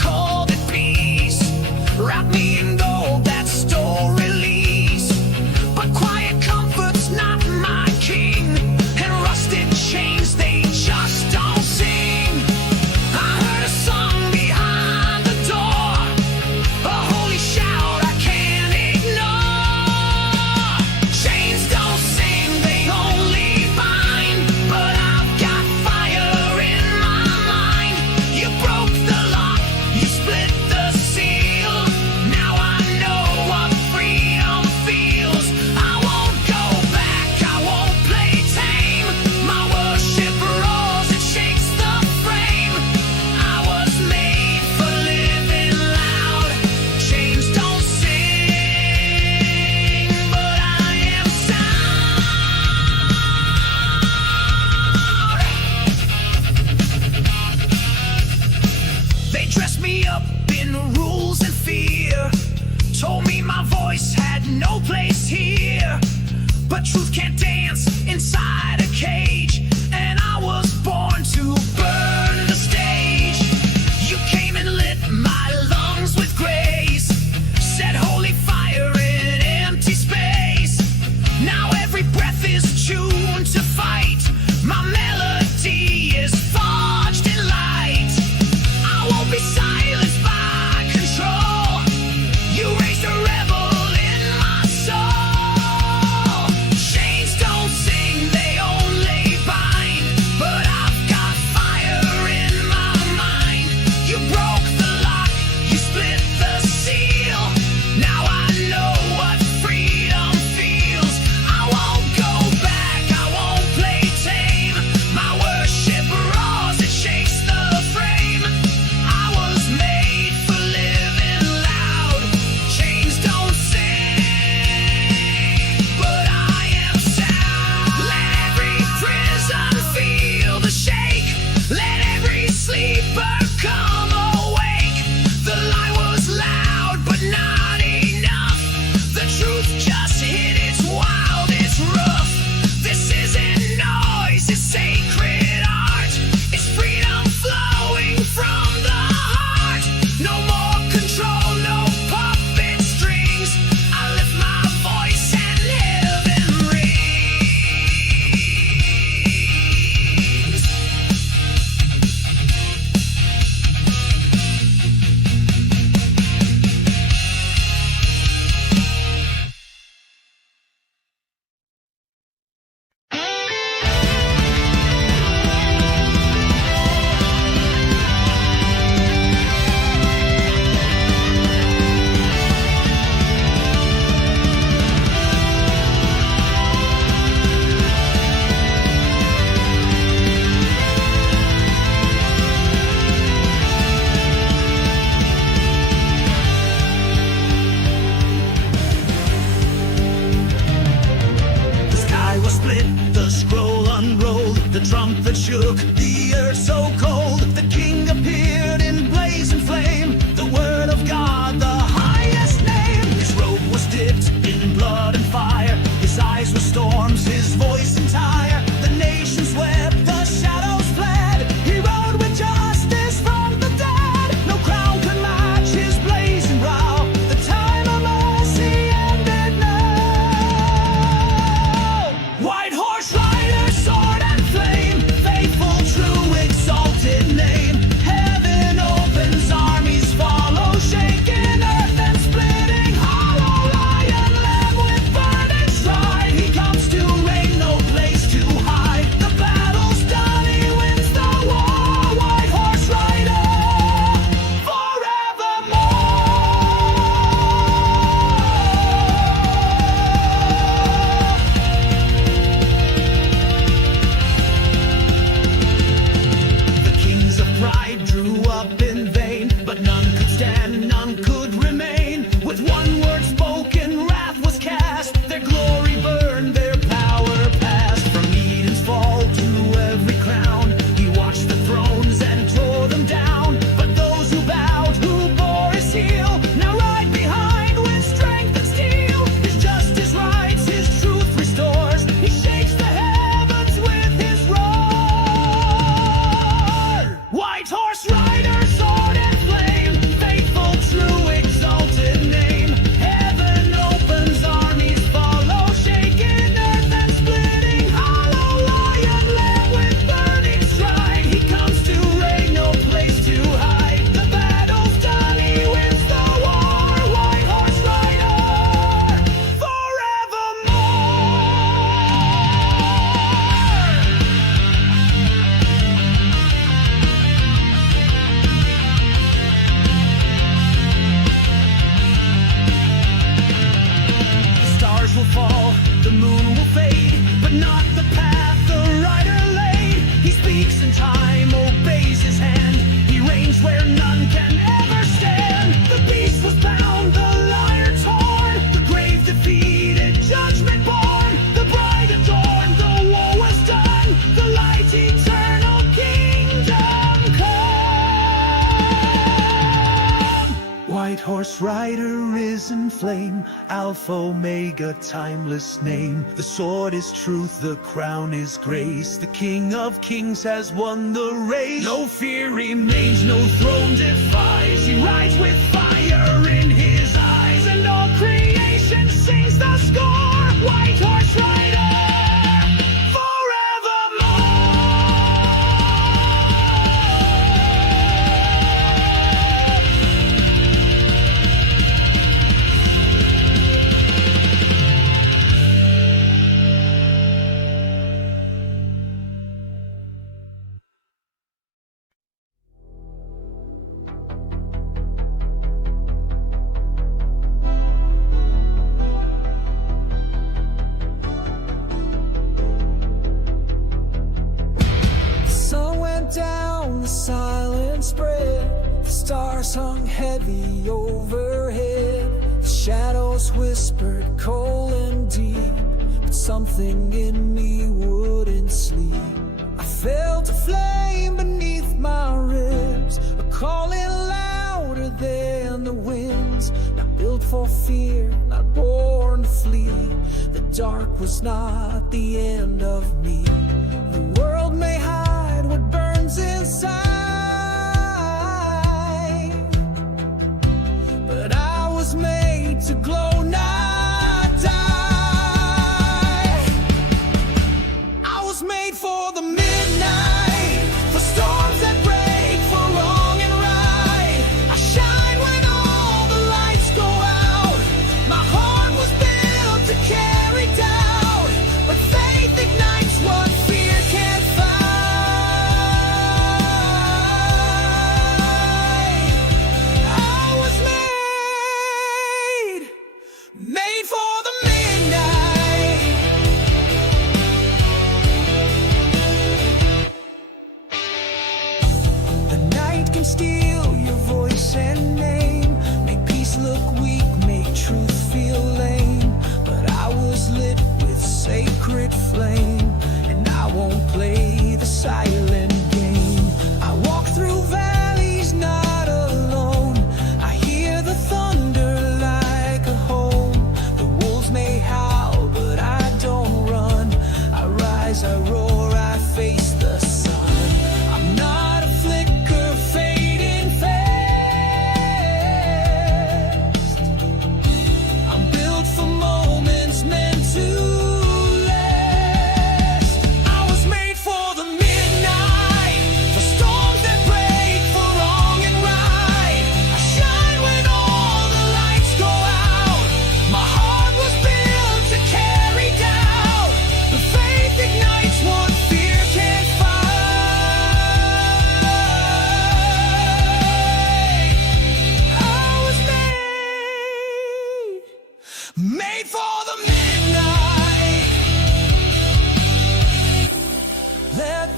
the trumpet shook the earth so cold. The king appeared in blazing flame, the word of God, the highest name. His robe was dipped in blood and fire, his eyes were storms, his voice entire. The nations wept, the shadows fled, he rode with justice from the dead. No crown could match his blazing brow, the time of mercy ended now. White horse rider, sword and flame, faithful, true, exalted name. Heaven opens, armies follow, shaking earth and splitting hollow. Lion, lamb with burning stride, he comes to reign, no place to hide. The battle's done, he wins the war. White horse rider, forevermore. The kings of pride drew up in vain, but none could stand, none could remain. With one word spoken, wrath was cast, their glory burned, their power passed. From Eden's fall to every crown, he watched the thrones and tore them down. But those who bowed, who bore his heel, now ride behind with strength and steel. His justice rights, his truth restores, he shakes the heavens with his roar. White horse rider, sword and flame, faithful, true, exalted name. Heaven opens, armies follow, shaking earth and splitting hollow. Lion, lamb with burning stride, he comes to reign, no place to hide. The battle's done, he wins the war. White horse rider, forevermore. The stars will fall, the moon will fade, but not the path the rider laid. He speaks and time obeys his hand, he reigns where none can ever stand. The beast was bound, the liar torn, the grave defeated, judgment born. The bride adorned, the war was done, the light eternal kingdom come. White horse rider, risen flame, Alpha Omega, timeless name. The sword is truth, the crown is grace, the King of Kings has won the race. No fear remains, no throne defies, he rides with fire in his eyes, and all creation sings the score. White horse rider, down, the silence spread, the stars hung heavy overhead, the shadows whispered cold and deep, but something in me wouldn't sleep. I felt a flame beneath my ribs, a calling louder than the winds, not built for fear, not born to flee. The dark was not the end of me. The world may hide what burns inside, but I was made to glow, not die. I was made for the midnight, for storms that break, for wrong and right. I shine when all the lights go out. My heart was built to carry doubt, but faith ignites what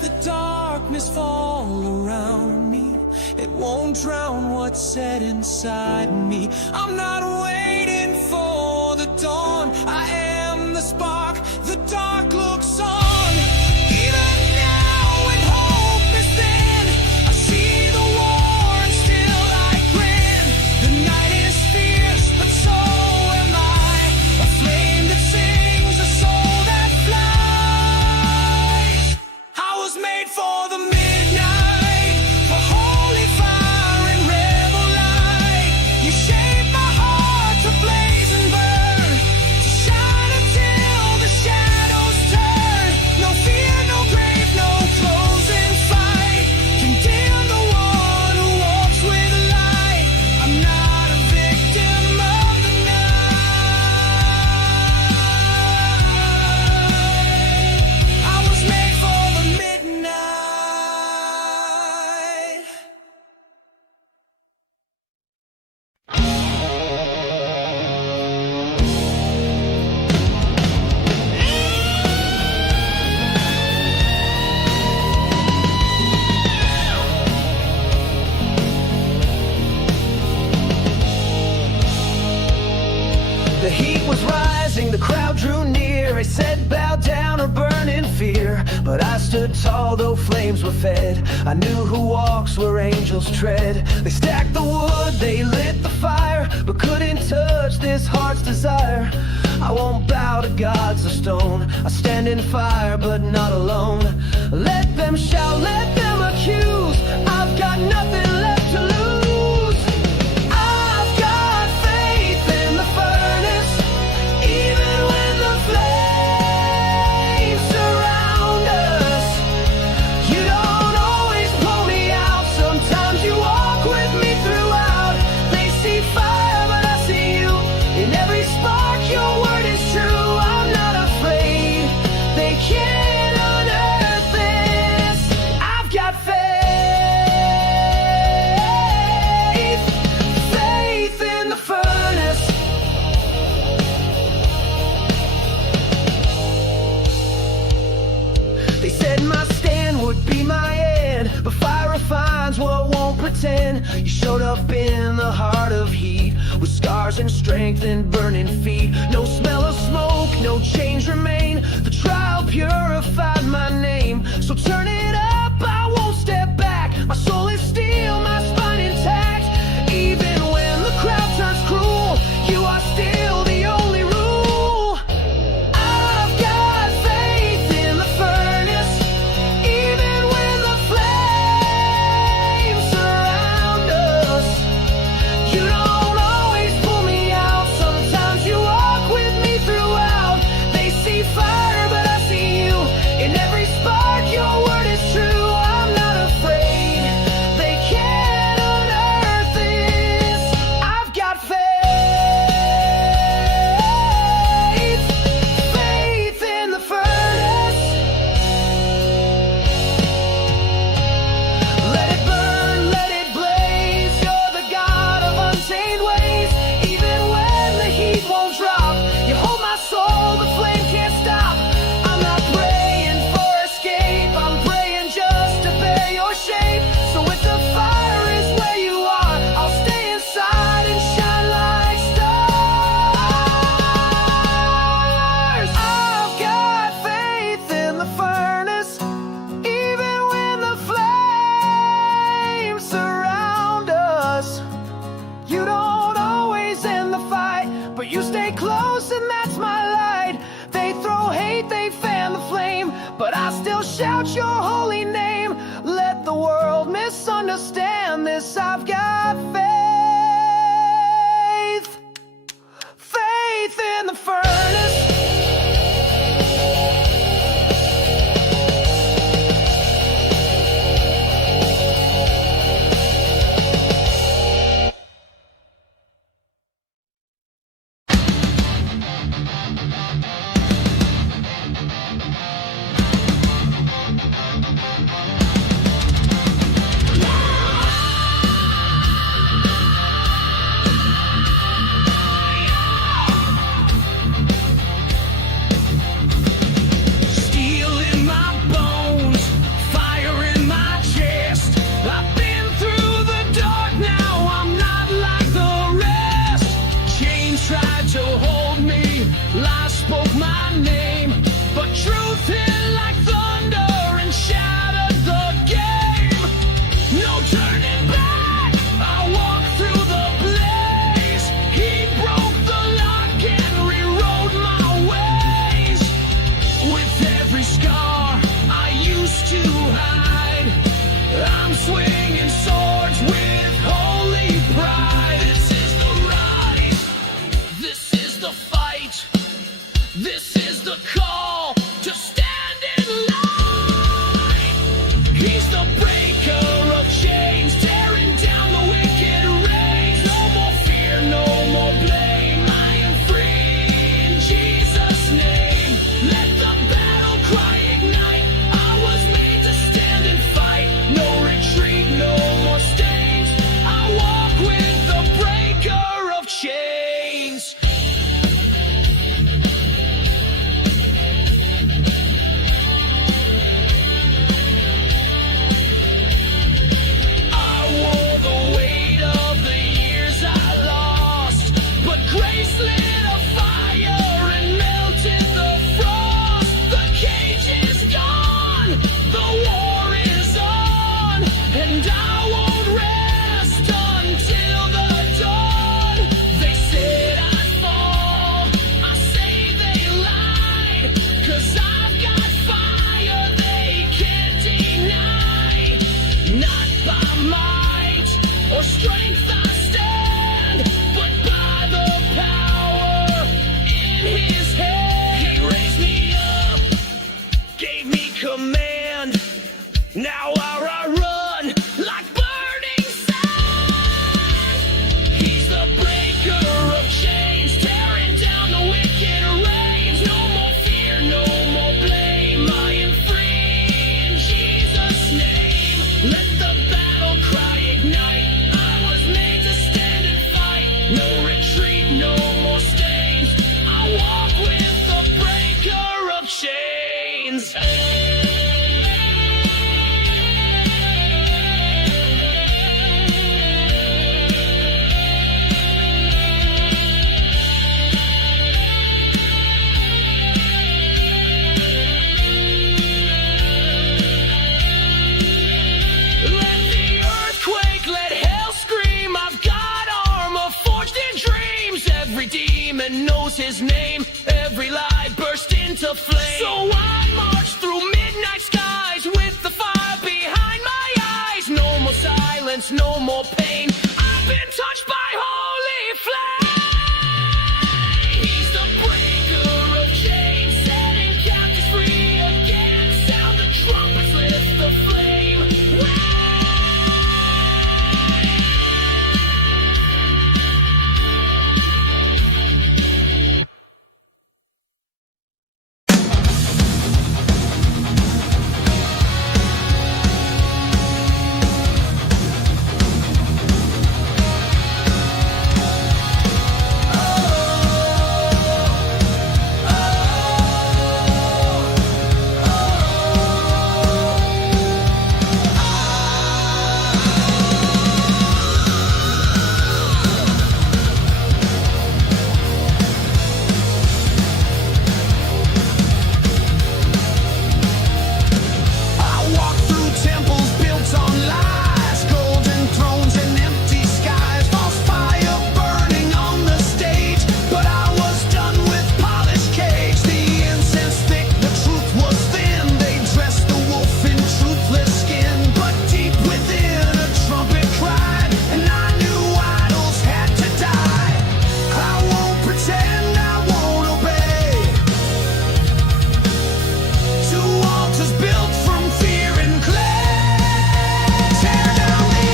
the darkness fall around me, it won't drown what's set inside me. I'm not waiting for the dawn, I am the spark the dark looks on. Even now when hope is thin, I see the war and still I grin. The night is fierce but so am I, a flame that sings, a soul that flies. I was made for the midnight, for holy fire and rebel light. You shape my heart to blaze and burn, to shine until the shadows turn. No fear, no grave, no closing fight can dim the one who walks with light. I'm not a victim of the night. I was made for the midnight. The heat was rising, the crowd drew near. I said bow down or burn in fear, but I stood tall though flames were fed. I knew who walks where angels tread. They stacked the wood, they lit the fire, but couldn't touch this heart's desire. I won't bow to gods of stone, I stand in fire but not alone. Let them shout, let them accuse, I've got nothing left to lose. I've got faith in the furnace, even when the flames surround us. You don't always pull me out, sometimes you walk with me throughout. They see fire but I see you, in every spark your word is true. I'm not afraid, they can't unearth this. I've got faith, faith in the furnace. They said my stand would be my end, but fire refines what won't pretend. You showed up in the heart of heat, with scars and strength and burning feet. No smell of smoke, no change remain. The trial purified my name. So turn it up, I won't step back. My soul is steel, my spine intact. Even when the crowd turns cruel, you are still the only rule. I've got faith in the furnace, even when the flames surround us. You don't always pull me out, sometimes you walk with me throughout. They see fire but I see you, in every spark your word is true. I'm not afraid, they can't unearth this. I've got faith, faith in the furnace. Let it burn, let it blaze, you're the God of untamed ways. Even when the heat won't drop, you hold my soul, the flame can't stop. I'm not praying for escape, I'm praying just to bear your shape. So if the fire is where you are, I'll stay inside and shine like stars. I've got faith in the furnace, even when the flames surround us. You don't always end the fight, but you stay close and that's my light. They throw hate, they fan the flame, but I still shout your holy name. Let the world misunderstand this. I've got faith, faith in the furnace. He's the breaker of chains, tearing down the wicked reigns. No more fear, no more blame. I am free in Jesus' name. Let the battle cry ignite. I was made to stand and fight. No retreat, no more stains. I walk with the breaker of chains. I wore the weight of the years I lost, but grace lit a fire and melted the frost. The cage is gone, the war is on, and I won't rest until the dawn. They said I'd fall, I say they lied, 'cause I've got fire they can't deny. Not by might or strength I stand, but by the power in his hand. He raised me up, gave me command. Now I run like burning sand. He's the breaker of chains, tearing down the wicked reigns. No more fear, no more blame. I am free in Jesus' name. Let the battle cry ignite. I was made to stand and fight. No retreat, no more stains. I walk with the breaker of chains. Let the earthquake, let hell scream. I've got armor forged in dreams. Every demon knows his name. Every lie burst into flame. So I march through midnight skies with the fire behind my eyes. No more silence, no more pain. I've been touched by holy flame. He's the breaker of chains, setting captives free again. Sound the trumpets, lift the flame. I walk through temples built on lies, golden thrones and empty skies, false fire burning on the stage. But I was done with polished cage. The incense thick, the truth was thin. They dressed the wolf in truthless skin, but deep within a trumpet cried, and I knew idols had to die. I won't pretend, I won't obey. Two altars built from fear and clay. Tear down the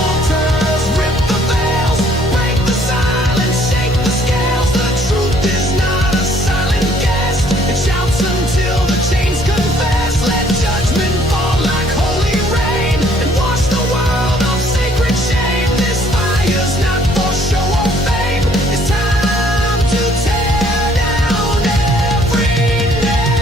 altars, rip the veils, break the silence, shake the scales. The truth is not a silent guest. It shouts until the chains confess. Let judgment fall like holy rain and wash the world of sacred shame. This fire's not for show or fame. It's time to tear down every name.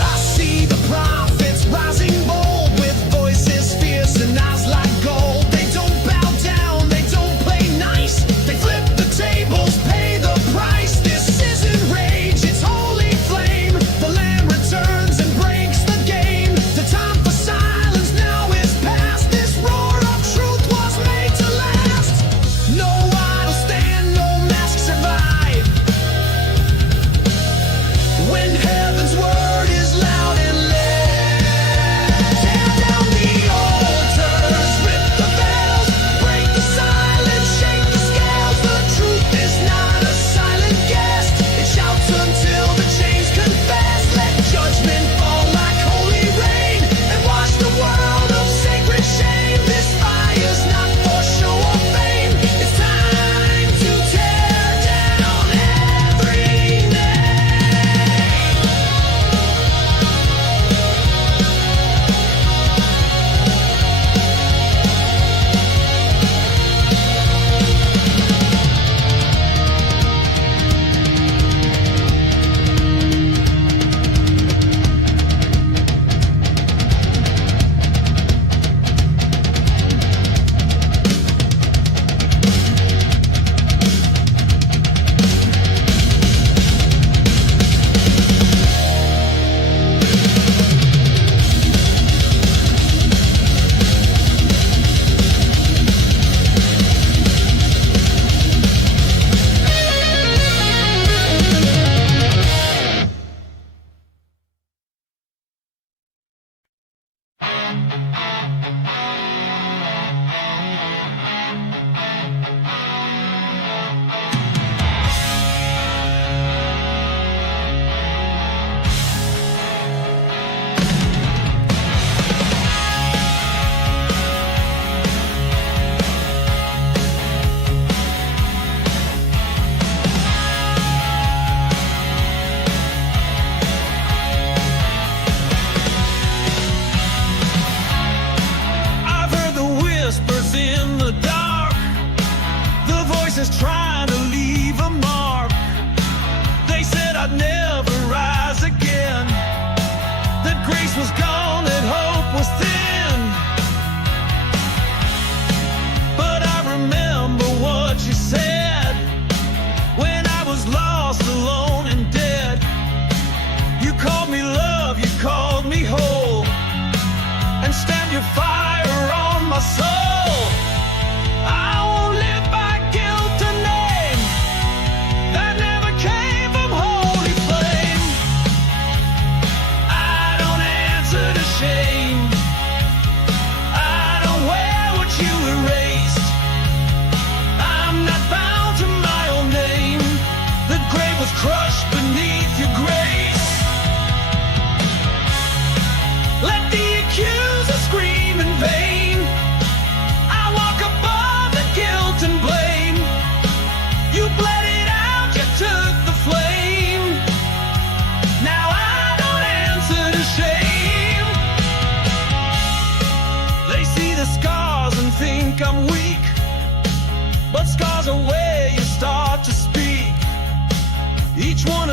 I see the prophets rising bold with voices fierce and eyes like gold. They don't bow down, they don't play nice. They flip the tables, pay the price. This isn't rage, it's holy flame. The Lamb returns and breaks the game. The time for silence now is past. This roar of truth was made to last. No idol stand, no mask survive. When heaven's word is loud and loud. Tear down the altars, rip the veils, break the silence, shake the scales. The truth is not a silent guest. It shouts until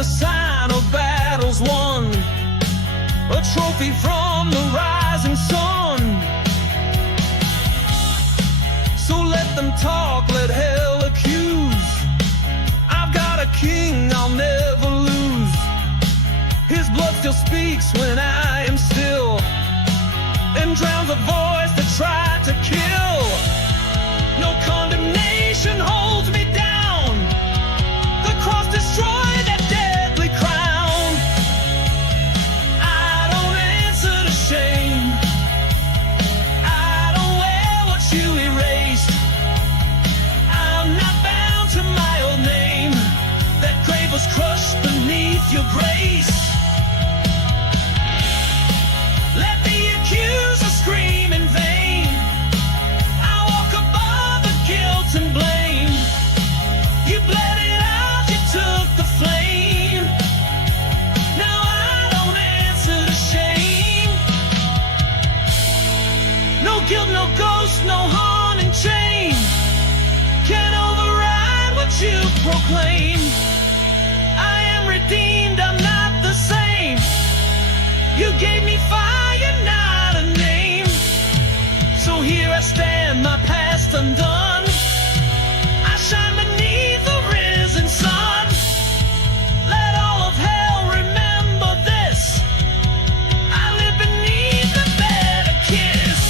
sign of battles won, a trophy from the rising sun. So let them talk, let hell accuse. I've got a king I'll never lose. His blood still speaks when I am still, and drowns a voice that tried to kill. No condemnation holds me down. The cross destroyed that deadly crown. I don't answer to shame. I don't wear what you erased. I'm not bound to my old name. That grave was crushed beneath your grace. Let the accuser scream in vain. I walk above the guilt and blame. You bled it out, you took the flame. Now I don't answer to shame. No guilt, no ghost, no haunting chain can override what you proclaim. I am redeemed, I'm not the same. You gave me fire, not a name. So here I stand, my past undone. I shine beneath the risen sun. Let all of hell remember this. I live beneath the better kiss.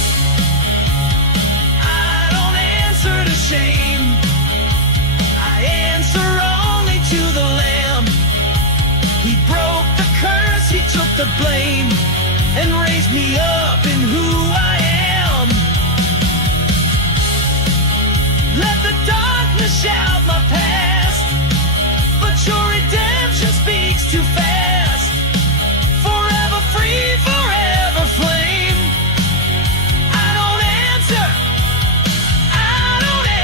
I don't answer to shame. I answer only to the Lamb. He broke the curse, he took the blame, and raised me up in who I am. Let the darkness shout my past, but your redemption speaks too fast. Forever free, forever flame. I don't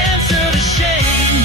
answer to shame.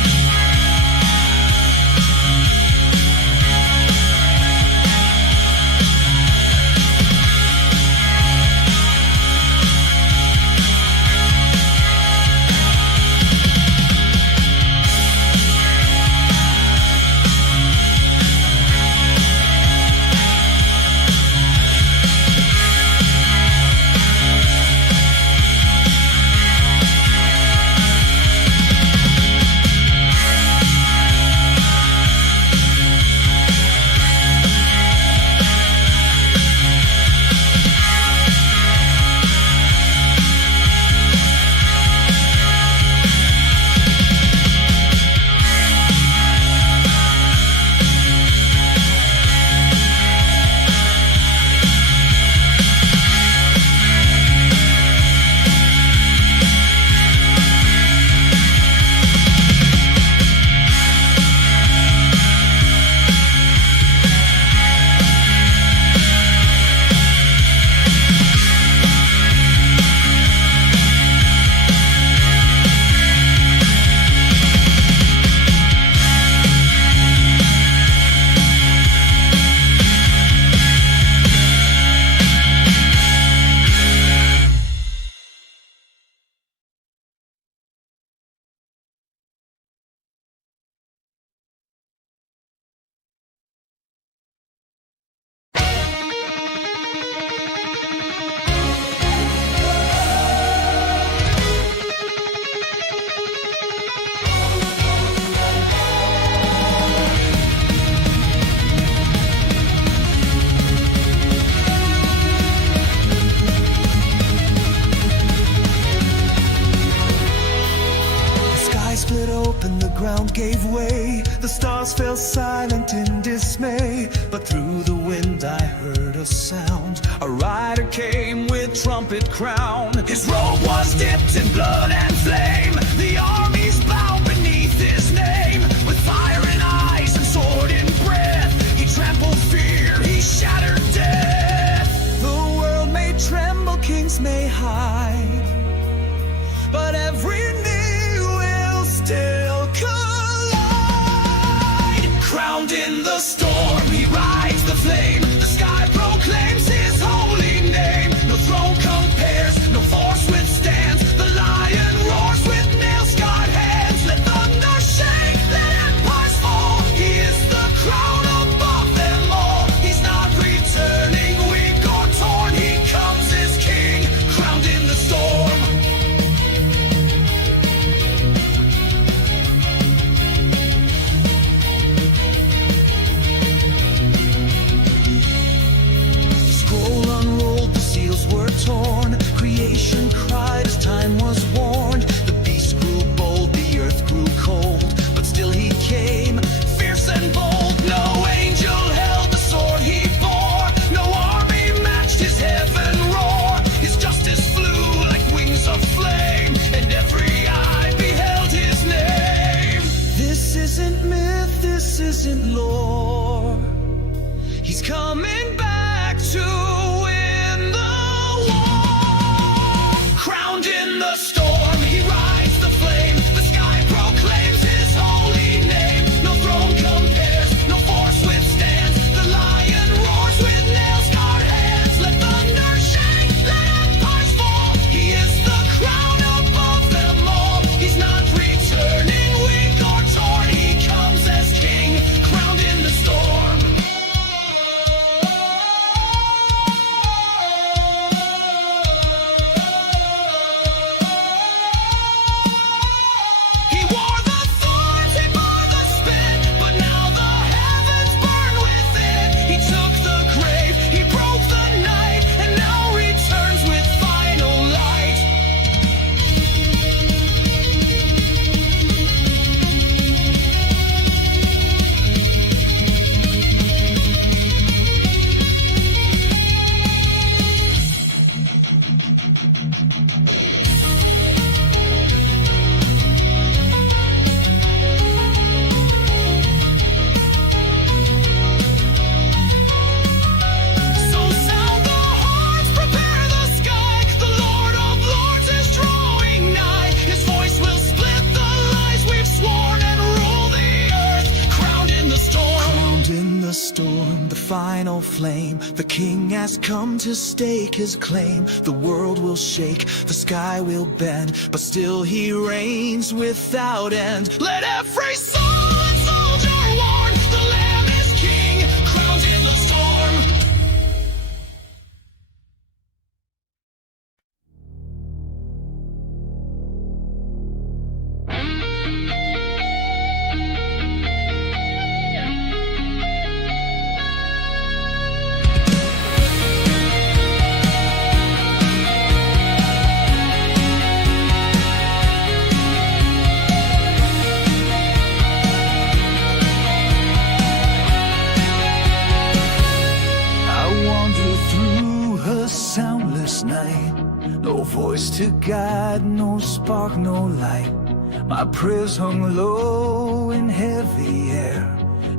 split open, the ground gave way. The stars fell silent in dismay. But through the wind I heard a sound. A rider came with trumpet crown. His robe was dipped in blood and flame. The armies bow beneath his name. With fire in eyes and sword in breath, he trampled fear, he shattered death. The world may tremble, kings may hide, but every knee will still collide. Crowned in the storm, he rides the flame. The sky proclaims his holy name. No throne compares, no force withstands. The lion roars with He's coming back to win the war. Crowned in the storm, he rides the flame. The sky proclaims his holy name. No throne compares, no force withstands. The lion roars with nail-scarred hands. Let thunder shake, let empires fall. He is the crown above them all. He's not returning weak or torn. He comes as king, crowned in the storm. He wore the thorns, he bore the spit, but now the heavens burn within. He took the grave, he broke the night, and now returns with final light. So sound the horns, prepare the sky. The Lord of Lords is drawing nigh. His voice will split the lies we've sworn and rule the earth, crowned in the storm. Crowned in the storm, the final flame. The king has come to stake his claim. The world will shake, the sky will bend, but still he reigns without end. Let every soul and soldier warn, the Lamb is king, crowned in the storm. I wander through a soundless night. No voice to guide, no spark, no light. My prayers hung low in heavy air,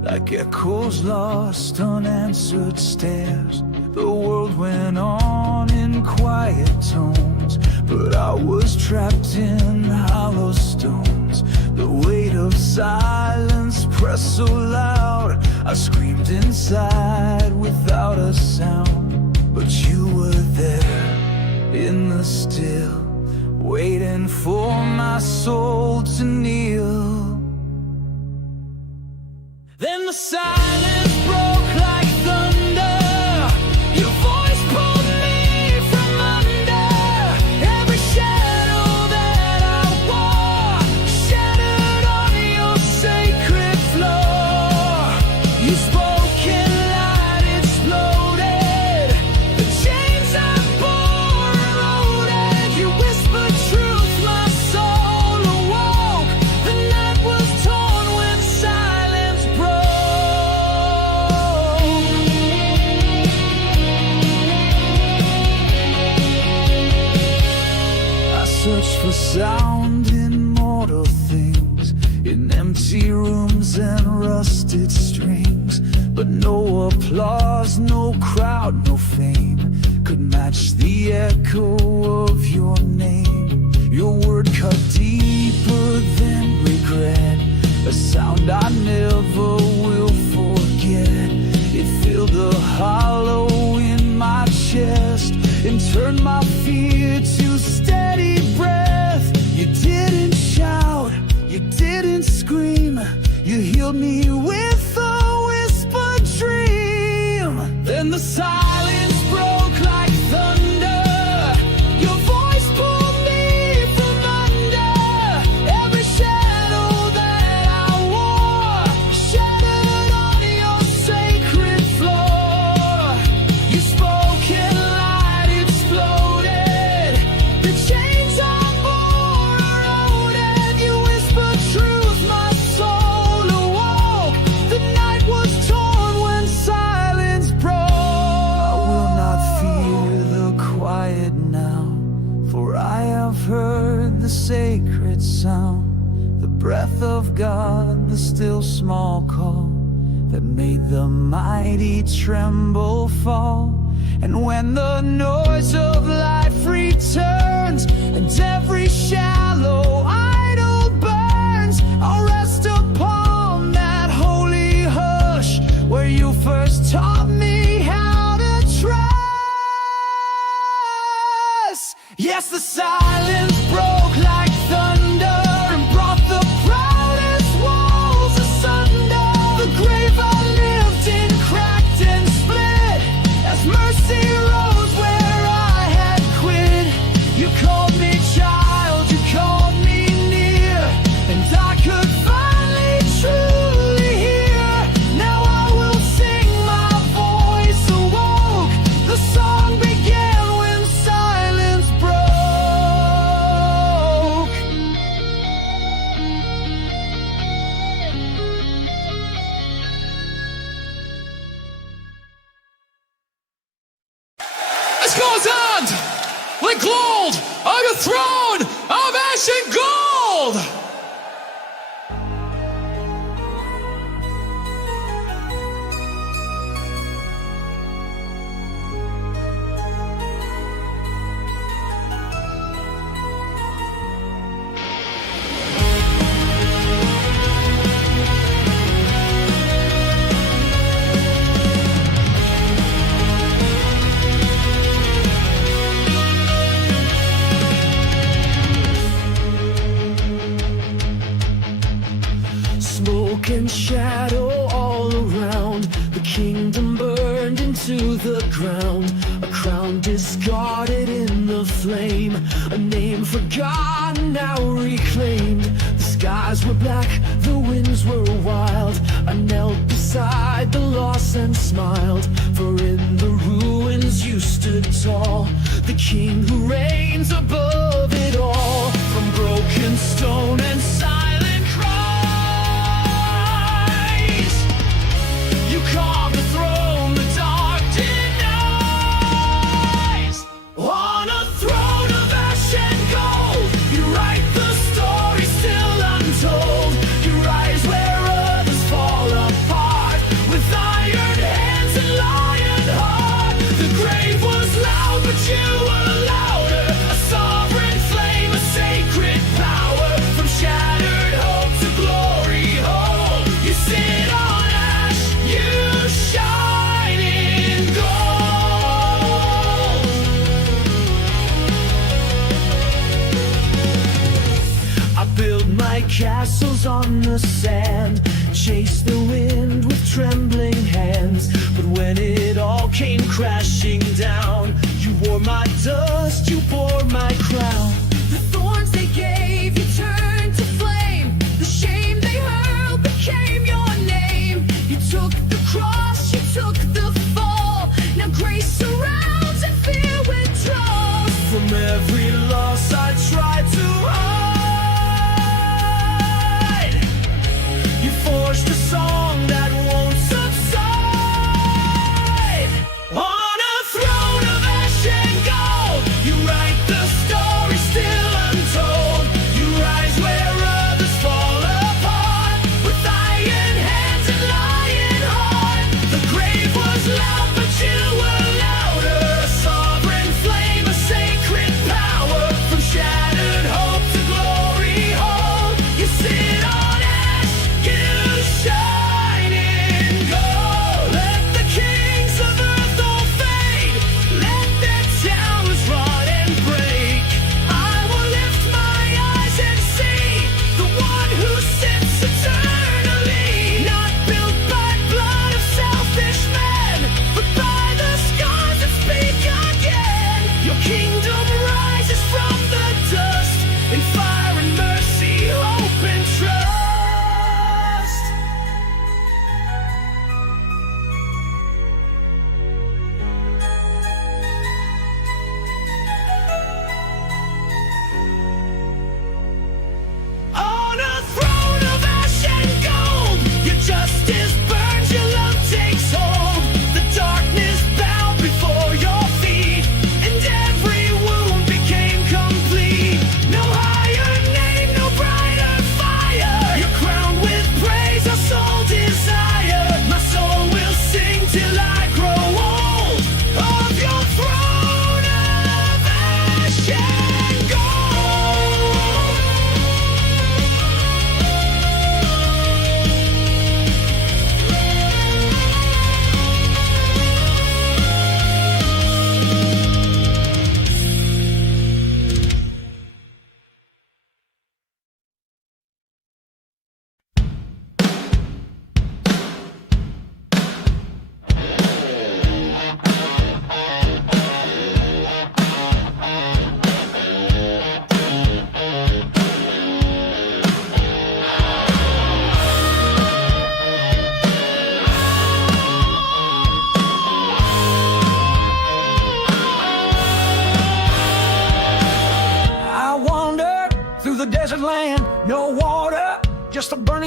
like echoes lost unanswered stares. The world went on in quiet tones, but I was trapped in hollow stones. The weight of silence pressed so loud, I screamed inside without a sound. But you were there in the still, waiting for my soul to kneel. Then the silence broke like thunder. Your voice pulled me from under. Every shadow that I wore shattered on your sacred floor. You spoke and light exploded. The chains I bore eroded. You whispered truth, my soul awoke. The night was torn when silence broke. I searched for sound in mortal things, in empty rooms and rusted strings. But no applause, no crowd, no fame could match the echo of your name. Your word cut deeper than regret, a sound I never will forget. It filled a hollow in my chest and turned my fear to steady breath. You didn't shout, you didn't scream, you healed me with a whispered dream. Then the silence broke like thunder. Your voice pulled me from under. Every shadow that I wore shattered on your sacred floor. You spoke and light exploded. The chains I bore eroded. You whispered truth, my soul awoke. The night was torn when silence broke. I will not fear the quiet now, for I have heard the sacred sound, the breath of God, the still small call that made the mighty tremble fall. And when the noise of life returns, and every shallow idol burns, I'll rest upon that holy hush, where you first taught me how to trust. Yes, the silence broke like thunder and brought the proudest walls asunder. The grave I lived in cracked and split as mercy rose where I had quit. You called me child, you called me near, and I could finally truly hear. Now I will sing, my voice awoke. The song began when silence broke. This goes on like gold on a throne of ash and gold. Smoke and shadow all around. The kingdom burned into the ground. A crown discarded in the flame. A name forgotten, now reclaimed. The skies were black, the winds were wild. I knelt beside the lost and smiled. For in the ruins you stood tall, the king who reigns above it all. From broken stone and silent cries, you carved the throne the dark denies. On a throne of ash and gold, you write the story still untold. You rise where others fall apart, with iron hands and lion heart. The grave was loud, but you were louder. A sovereign flame, a sacred power. From shattered hope to glory home, you sit on ash, you shine in gold. I build my castles on the sand, chase the wind with trembling hands. But when it all came crashing down, you wore my dust, you bore my crown. The thorns they gave you turned to flame. The shame they hurled became your name. You took the cross, you took the fall. Now grace surrounds and fear withdraws. From every loss I tried to hide, you forged a song that won't subside. On a throne of ash and gold, you write the story still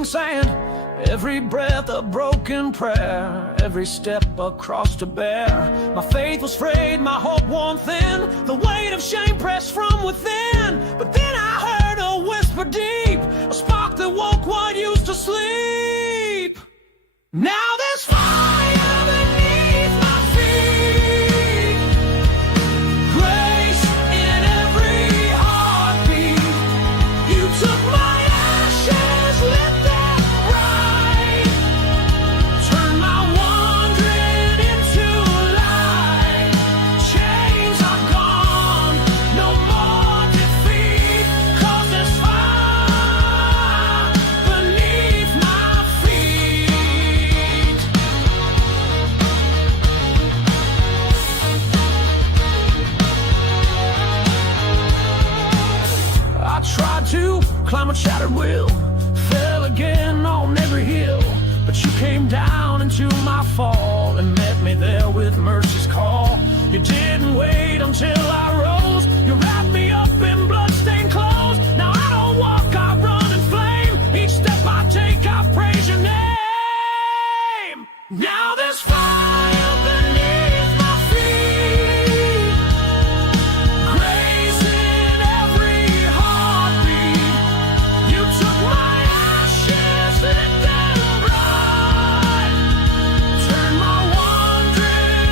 burning sand. Every breath a broken prayer, every step a cross to bear. My faith was frayed, my hope worn thin, the weight of shame pressed from within. But then I heard a whisper deep, a spark that woke what used to sleep. Now there's fire beneath my feet, grace in every heartbeat. You took my ashes, lit them bright, turned my wandering into light. Chains are gone, no more defeat, 'cause there's fire beneath my feet. I tried to climb a shattered wheel, fell again on every hill, but you came down into my fall and met me there with mercy's call. You didn't wait until I rose, you wrapped me up in bloodstained clothes. Now I don't walk, I run and flame, each step I take I praise your name. Now there's fire beneath my feet, grace in every heartbeat. You took my ashes, lit them bright, turned my wandering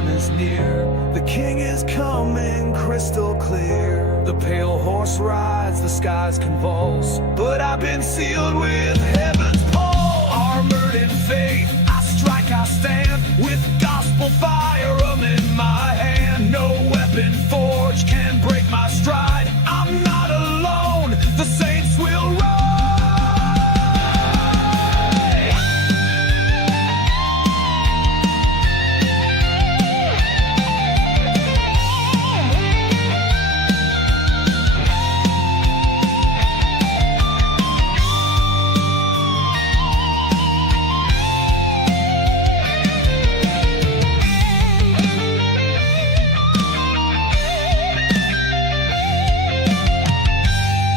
time is near. The king is coming crystal clear. The pale horse rides, the skies convulse. But I've been sealed with heaven's pall. Armored in faith, I strike, I stand. With gospel firearm in my hand. No weapon forged can break my stride. I'm not alone, the saints will rise.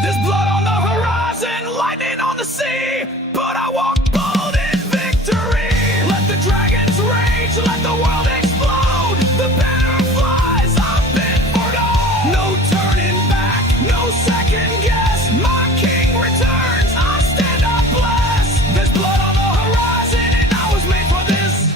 There's blood on the horizon, lightning on the sea, but I walk bold in victory. Let the dragons rage, let the world explode. The banner flies, I've been foretold. No turning back, no second guess. My king returns, I stand up blessed. There's blood on the horizon, and I was made for this.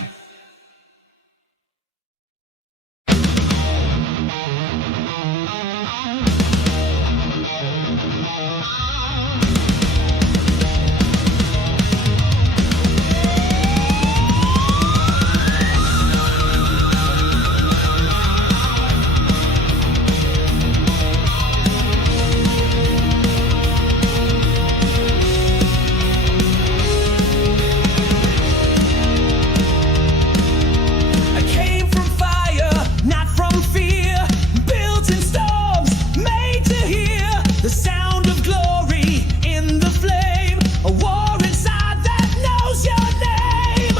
I came from fire, not from fear. Built in storms, made to hear the sound of glory in the flame. A war inside that knows your name.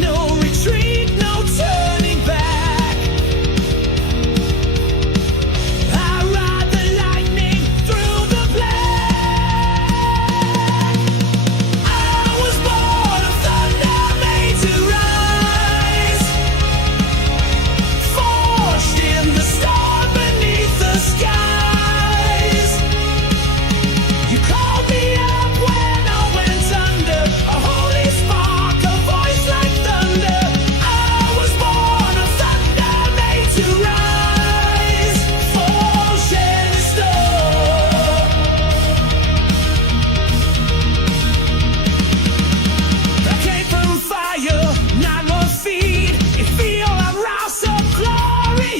No retreat, no turning back. I ride the lightning through the black. I was born of thunder, made to rise. Forged in the storm beneath the skies. You called me up when I went under. A holy spark, a voice like thunder. I was born of thunder, made to rise. Forged in the storm. I came from fire, not more feed. If feel I rouse some glory,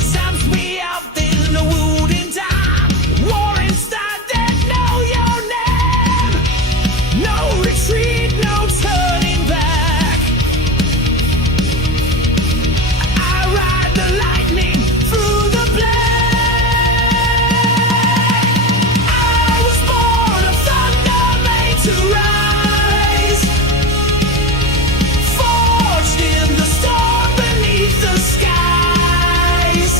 stamps me out, there's no wounding time. War inside that know your name. No retreat, no turning back. I ride the lightning through the black. I was born of thunder, made to rise. Forged in the storm beneath the skies.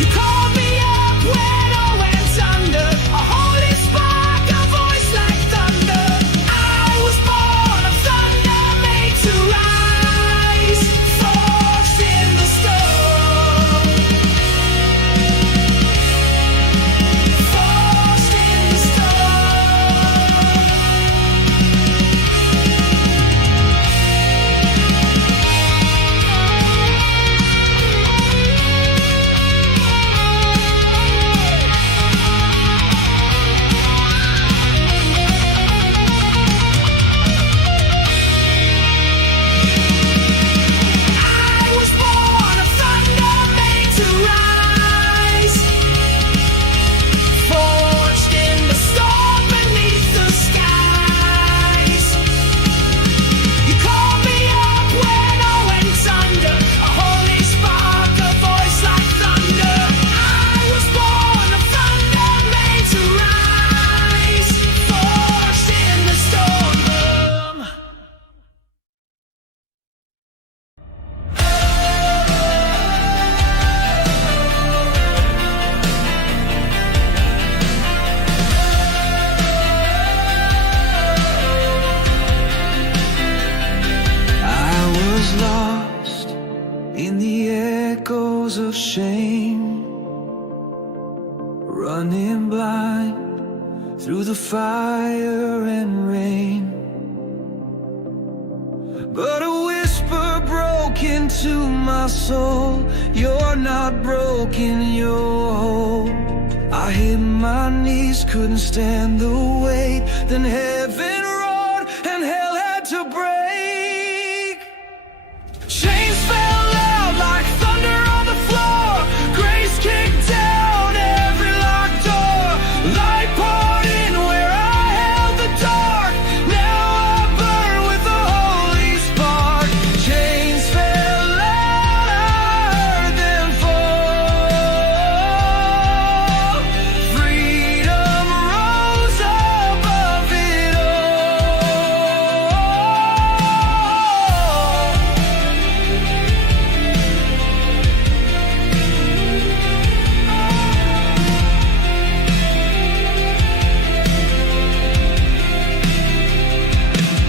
You called me up when I went under. A holy spark, a voice like thunder. I was born of thunder, made to rise. Forged in the storm. Forged in the storm. I was born of thunder, made to rise. Forged in the storm beneath the skies. You called me up when I went under. A holy spark, a voice like thunder. I was born of thunder, made to rise. Forged in the storm. I was lost in the echoes of shame, running blind through the fire and rain. But a whisper broke into my soul. You're not broken, you're whole. I hit my knees, couldn't stand the weight. Then heaven roared and hell had to break. Chains fell out like thunder on the floor. Grace kicked down every locked door. Light poured in where I held the dark. Now I burn with a holy spark. Chains fell out, I heard them fall. Freedom rose above it all.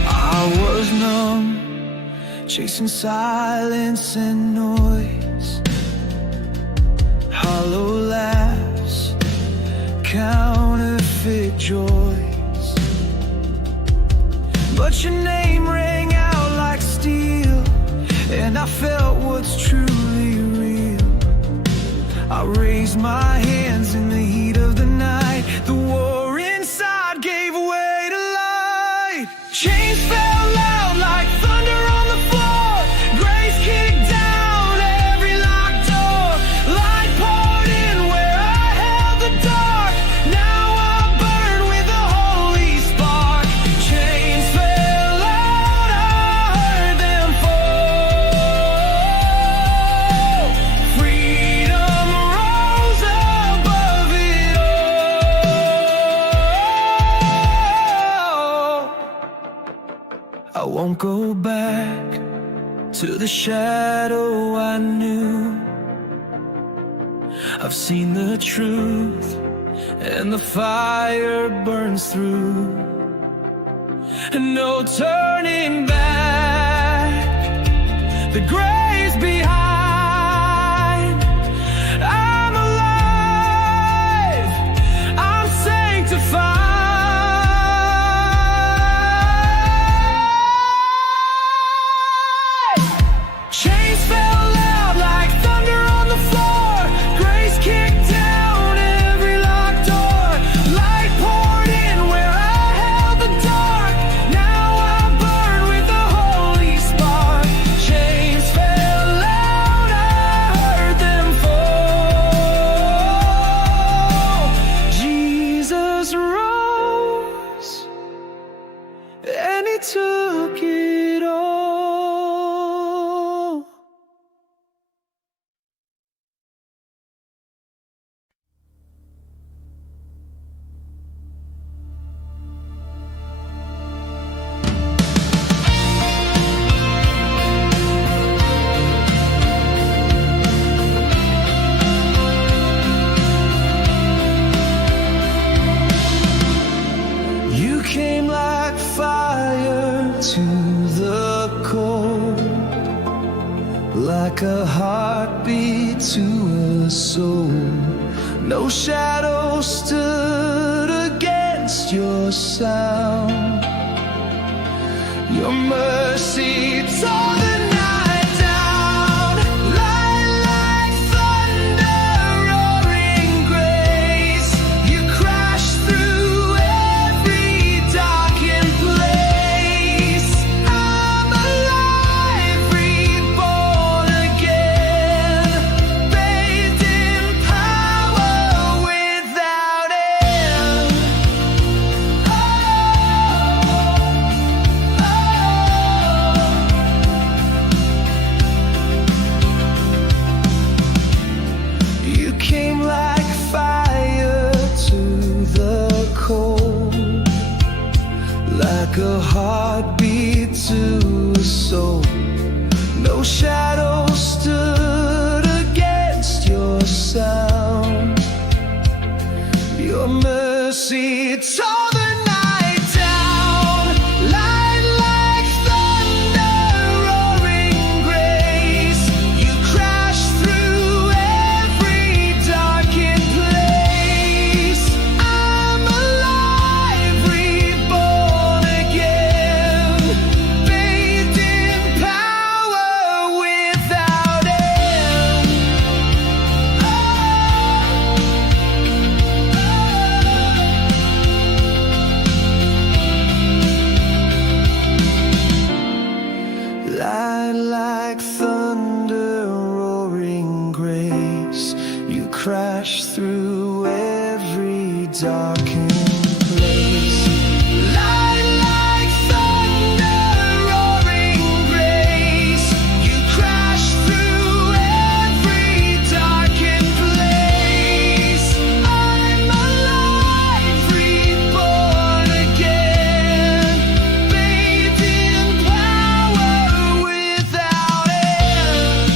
I was numb, chasing silence and noise. Hollow laughs, counterfeit joys. But your name rang out like steel, and I felt what's truly real. I raised my hands in the heat of the night. The war inside gave way to light. Chains fell out like thunder on the floor. Grace kicked down every locked door. Light poured in where I held the dark. Now I burn with a holy spark. Chains fell out, I heard them fall. Freedom rose above it all. I won't go back to the shadow I knew. I've seen the truth, and the fire burns through. And no turning back, the grave's behind. I'm alive, I'm sanctified. Chains fell out like thunder on the floor. Grace kicked down every locked door. Light poured in where I held the dark. Now I burn with a holy spark. Chains fell out, I heard them fall. Jesus rose, and he took it all. You came like fire to the cold, like a heartbeat to a soul. No shadow stood against your sound. Your mercy tore the night down. Light like thunder, roaring grace. You crashed through every darkened place. I'm alive, reborn again, bathed in power without end. You came like fire to the cold, like a heartbeat to a soul. No shadow stood against your sound. Your mercy tore the night down. Light like thunder, roaring grace. You crashed through every darkened place. I'm alive, reborn again, bathed in power with like thunder, roaring grace. You crash through every darkened place. Light like thunder, roaring grace. You crash through every darkened place. I'm alive, reborn again, bathed in power without end.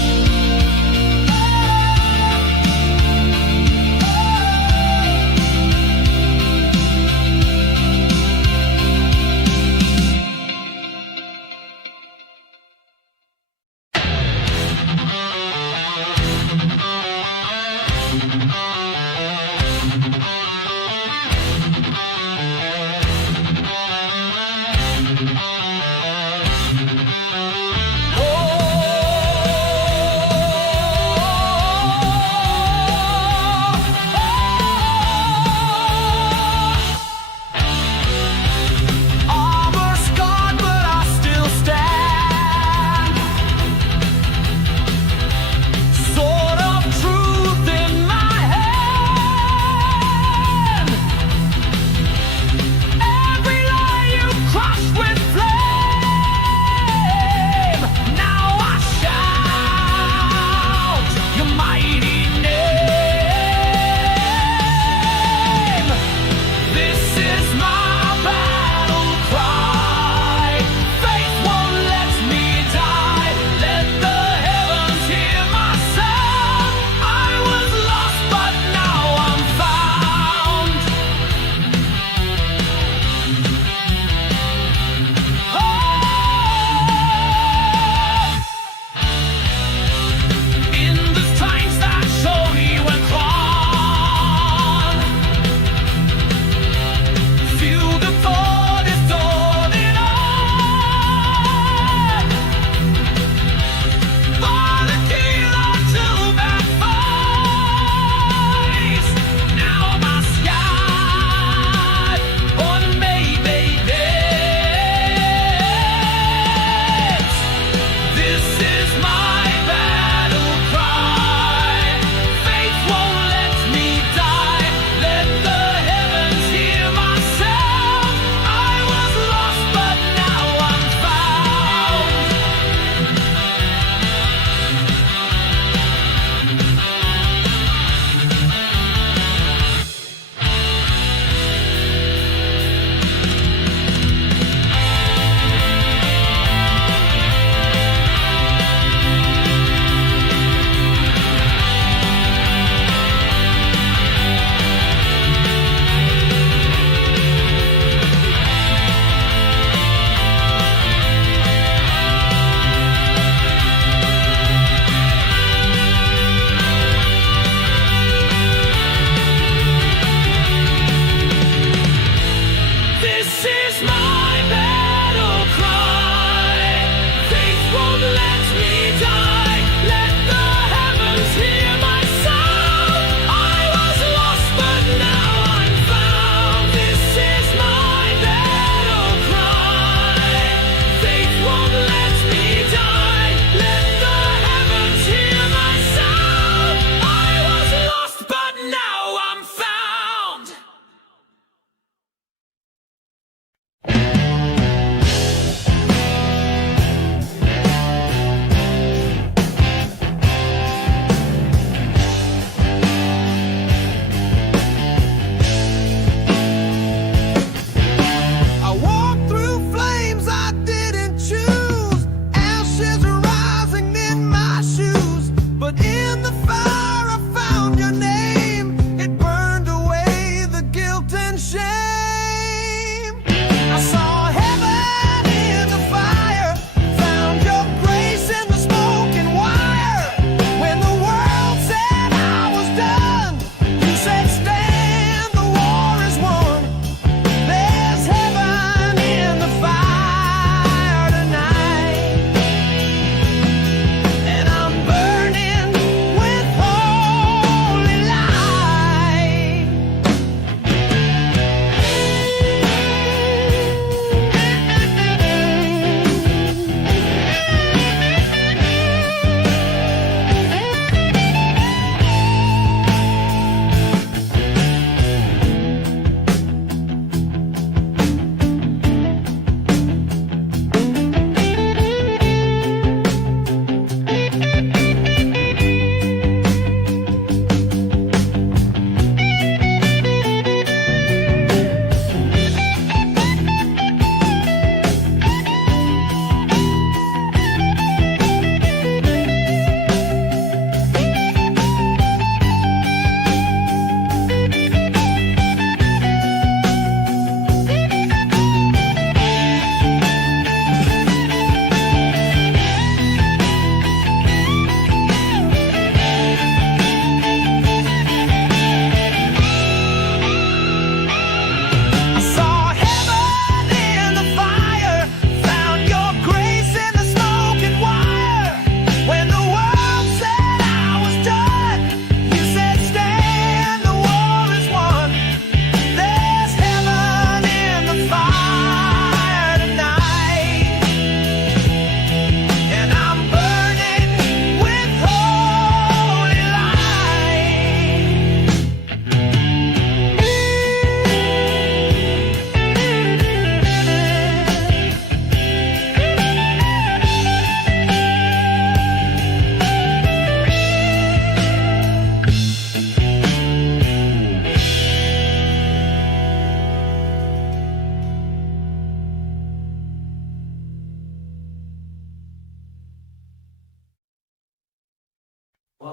I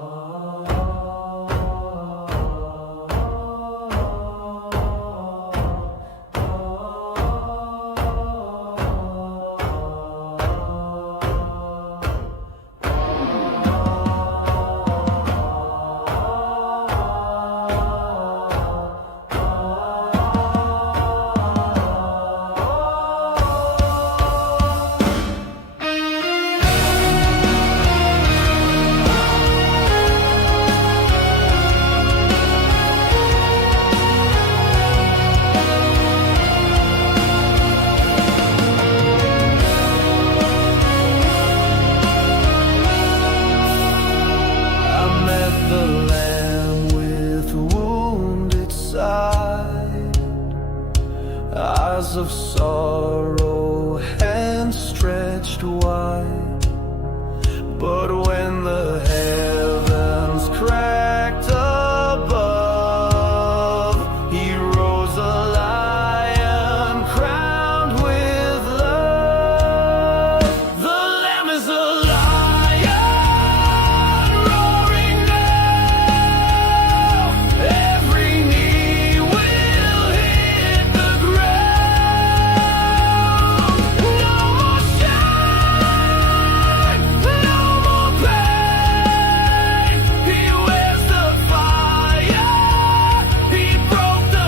met the Lamb with wounded side, eyes of sorrow, hands stretched wide. But when the heavens cracked above, he rose a lion crowned with love. The Lamb is a lion roaring now. Every knee will hit the ground. No more shame, no more pain. He wears the fire, he broke the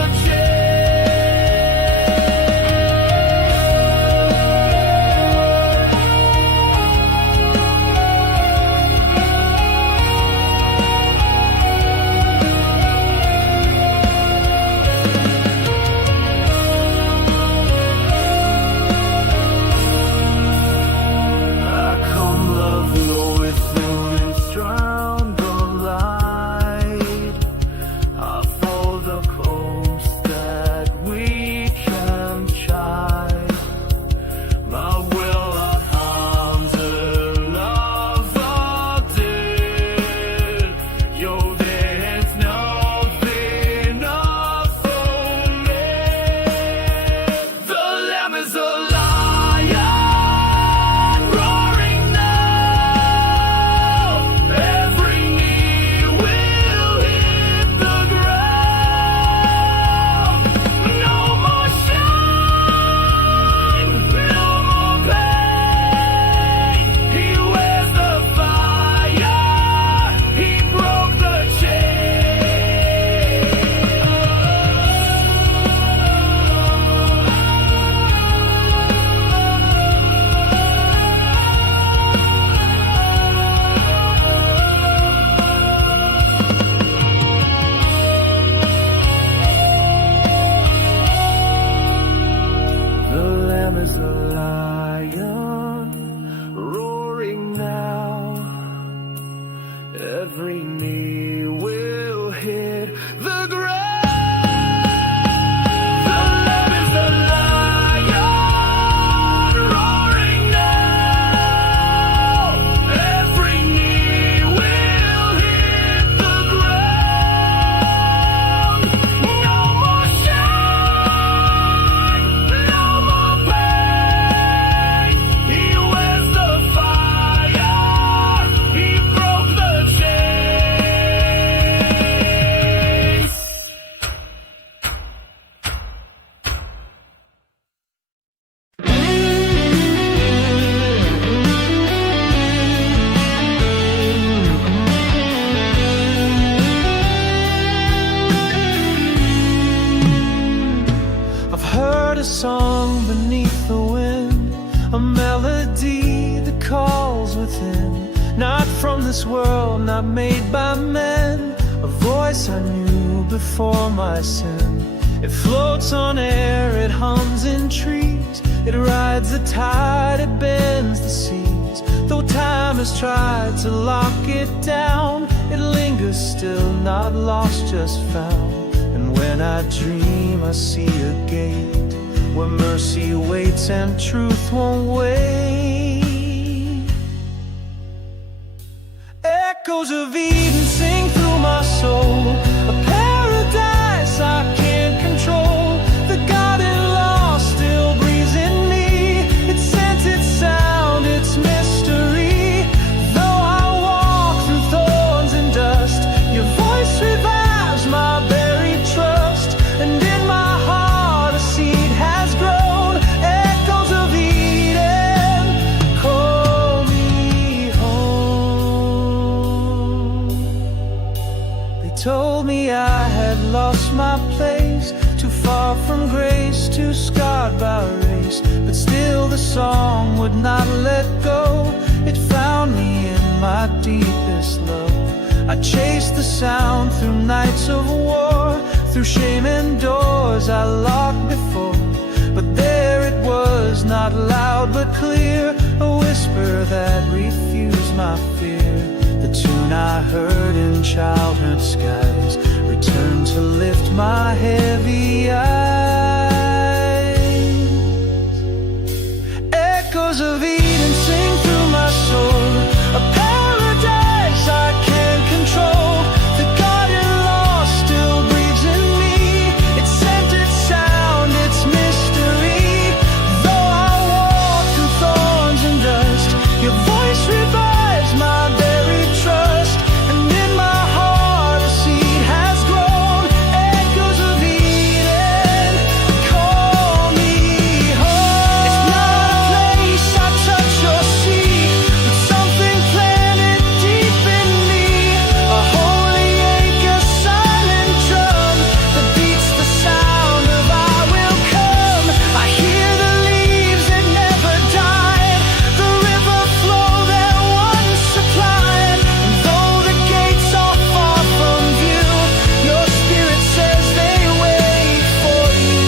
I come love you within its drowned the light. I follow the coast that we can chide. My will not harm the love of dead. Yo, there's nothing enough for me. The Lamb is a lion roaring now. Every knee will hit the ground. No more shame, no more pain. He wears the fire, he broke the The Lamb is a lion roaring now. Every knee will hit the ground. The Lamb is a lion roaring now. Every knee will hit the ground. No more shame, no more pain. He wears the fire, he broke the chains. I've heard a song beneath the wind, a melody that calls within, not from this world, not made by men, a voice I knew before my sin. It floats on air, it hums in trees, it rides the tide, it bends the seas. Though time has tried to lock it down, it lingers still, not lost, just found. And when I dream, I see a gate where mercy waits and truth won't wait. Echoes of Eden sing through my soul, a paradise I can't control. The God-in-law still breathes in me, its sense, its sound, its mystery. Though I walk through thorns told me I had lost my place, too far from grace, too scarred by race. But still the song would not let go. It found me in my deepest love. I chased the sound through nights of war, through shame and doors I locked before. But there it was, not loud but clear, a whisper that refused my fear. The tune I heard in childhood skies returned to lift my heavy eyes. Echoes of Eden sing through my soul, a paradise I can't control. The garden lost still breathes in me, its scented sound, its mystery. Though I walk through thorns and dust, your voice revives my very trust. And in my heart a seed has grown. Echoes of Eden, call me home. It's not a place I touch or see, but something planted deep in me, a holy anchor, silent drum that beats the sound of I will come. I hear the leaves that never died, the river flow that once supplied. And though the gates are far from view, your spirit says they wait for you.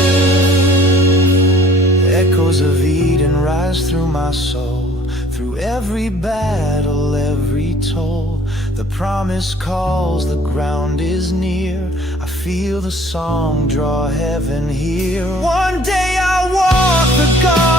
Echoes of Eden rise through my soul, through every battle, every toll. The promise calls, the ground is near. I feel the song draw heaven here. One day I'll walk the garden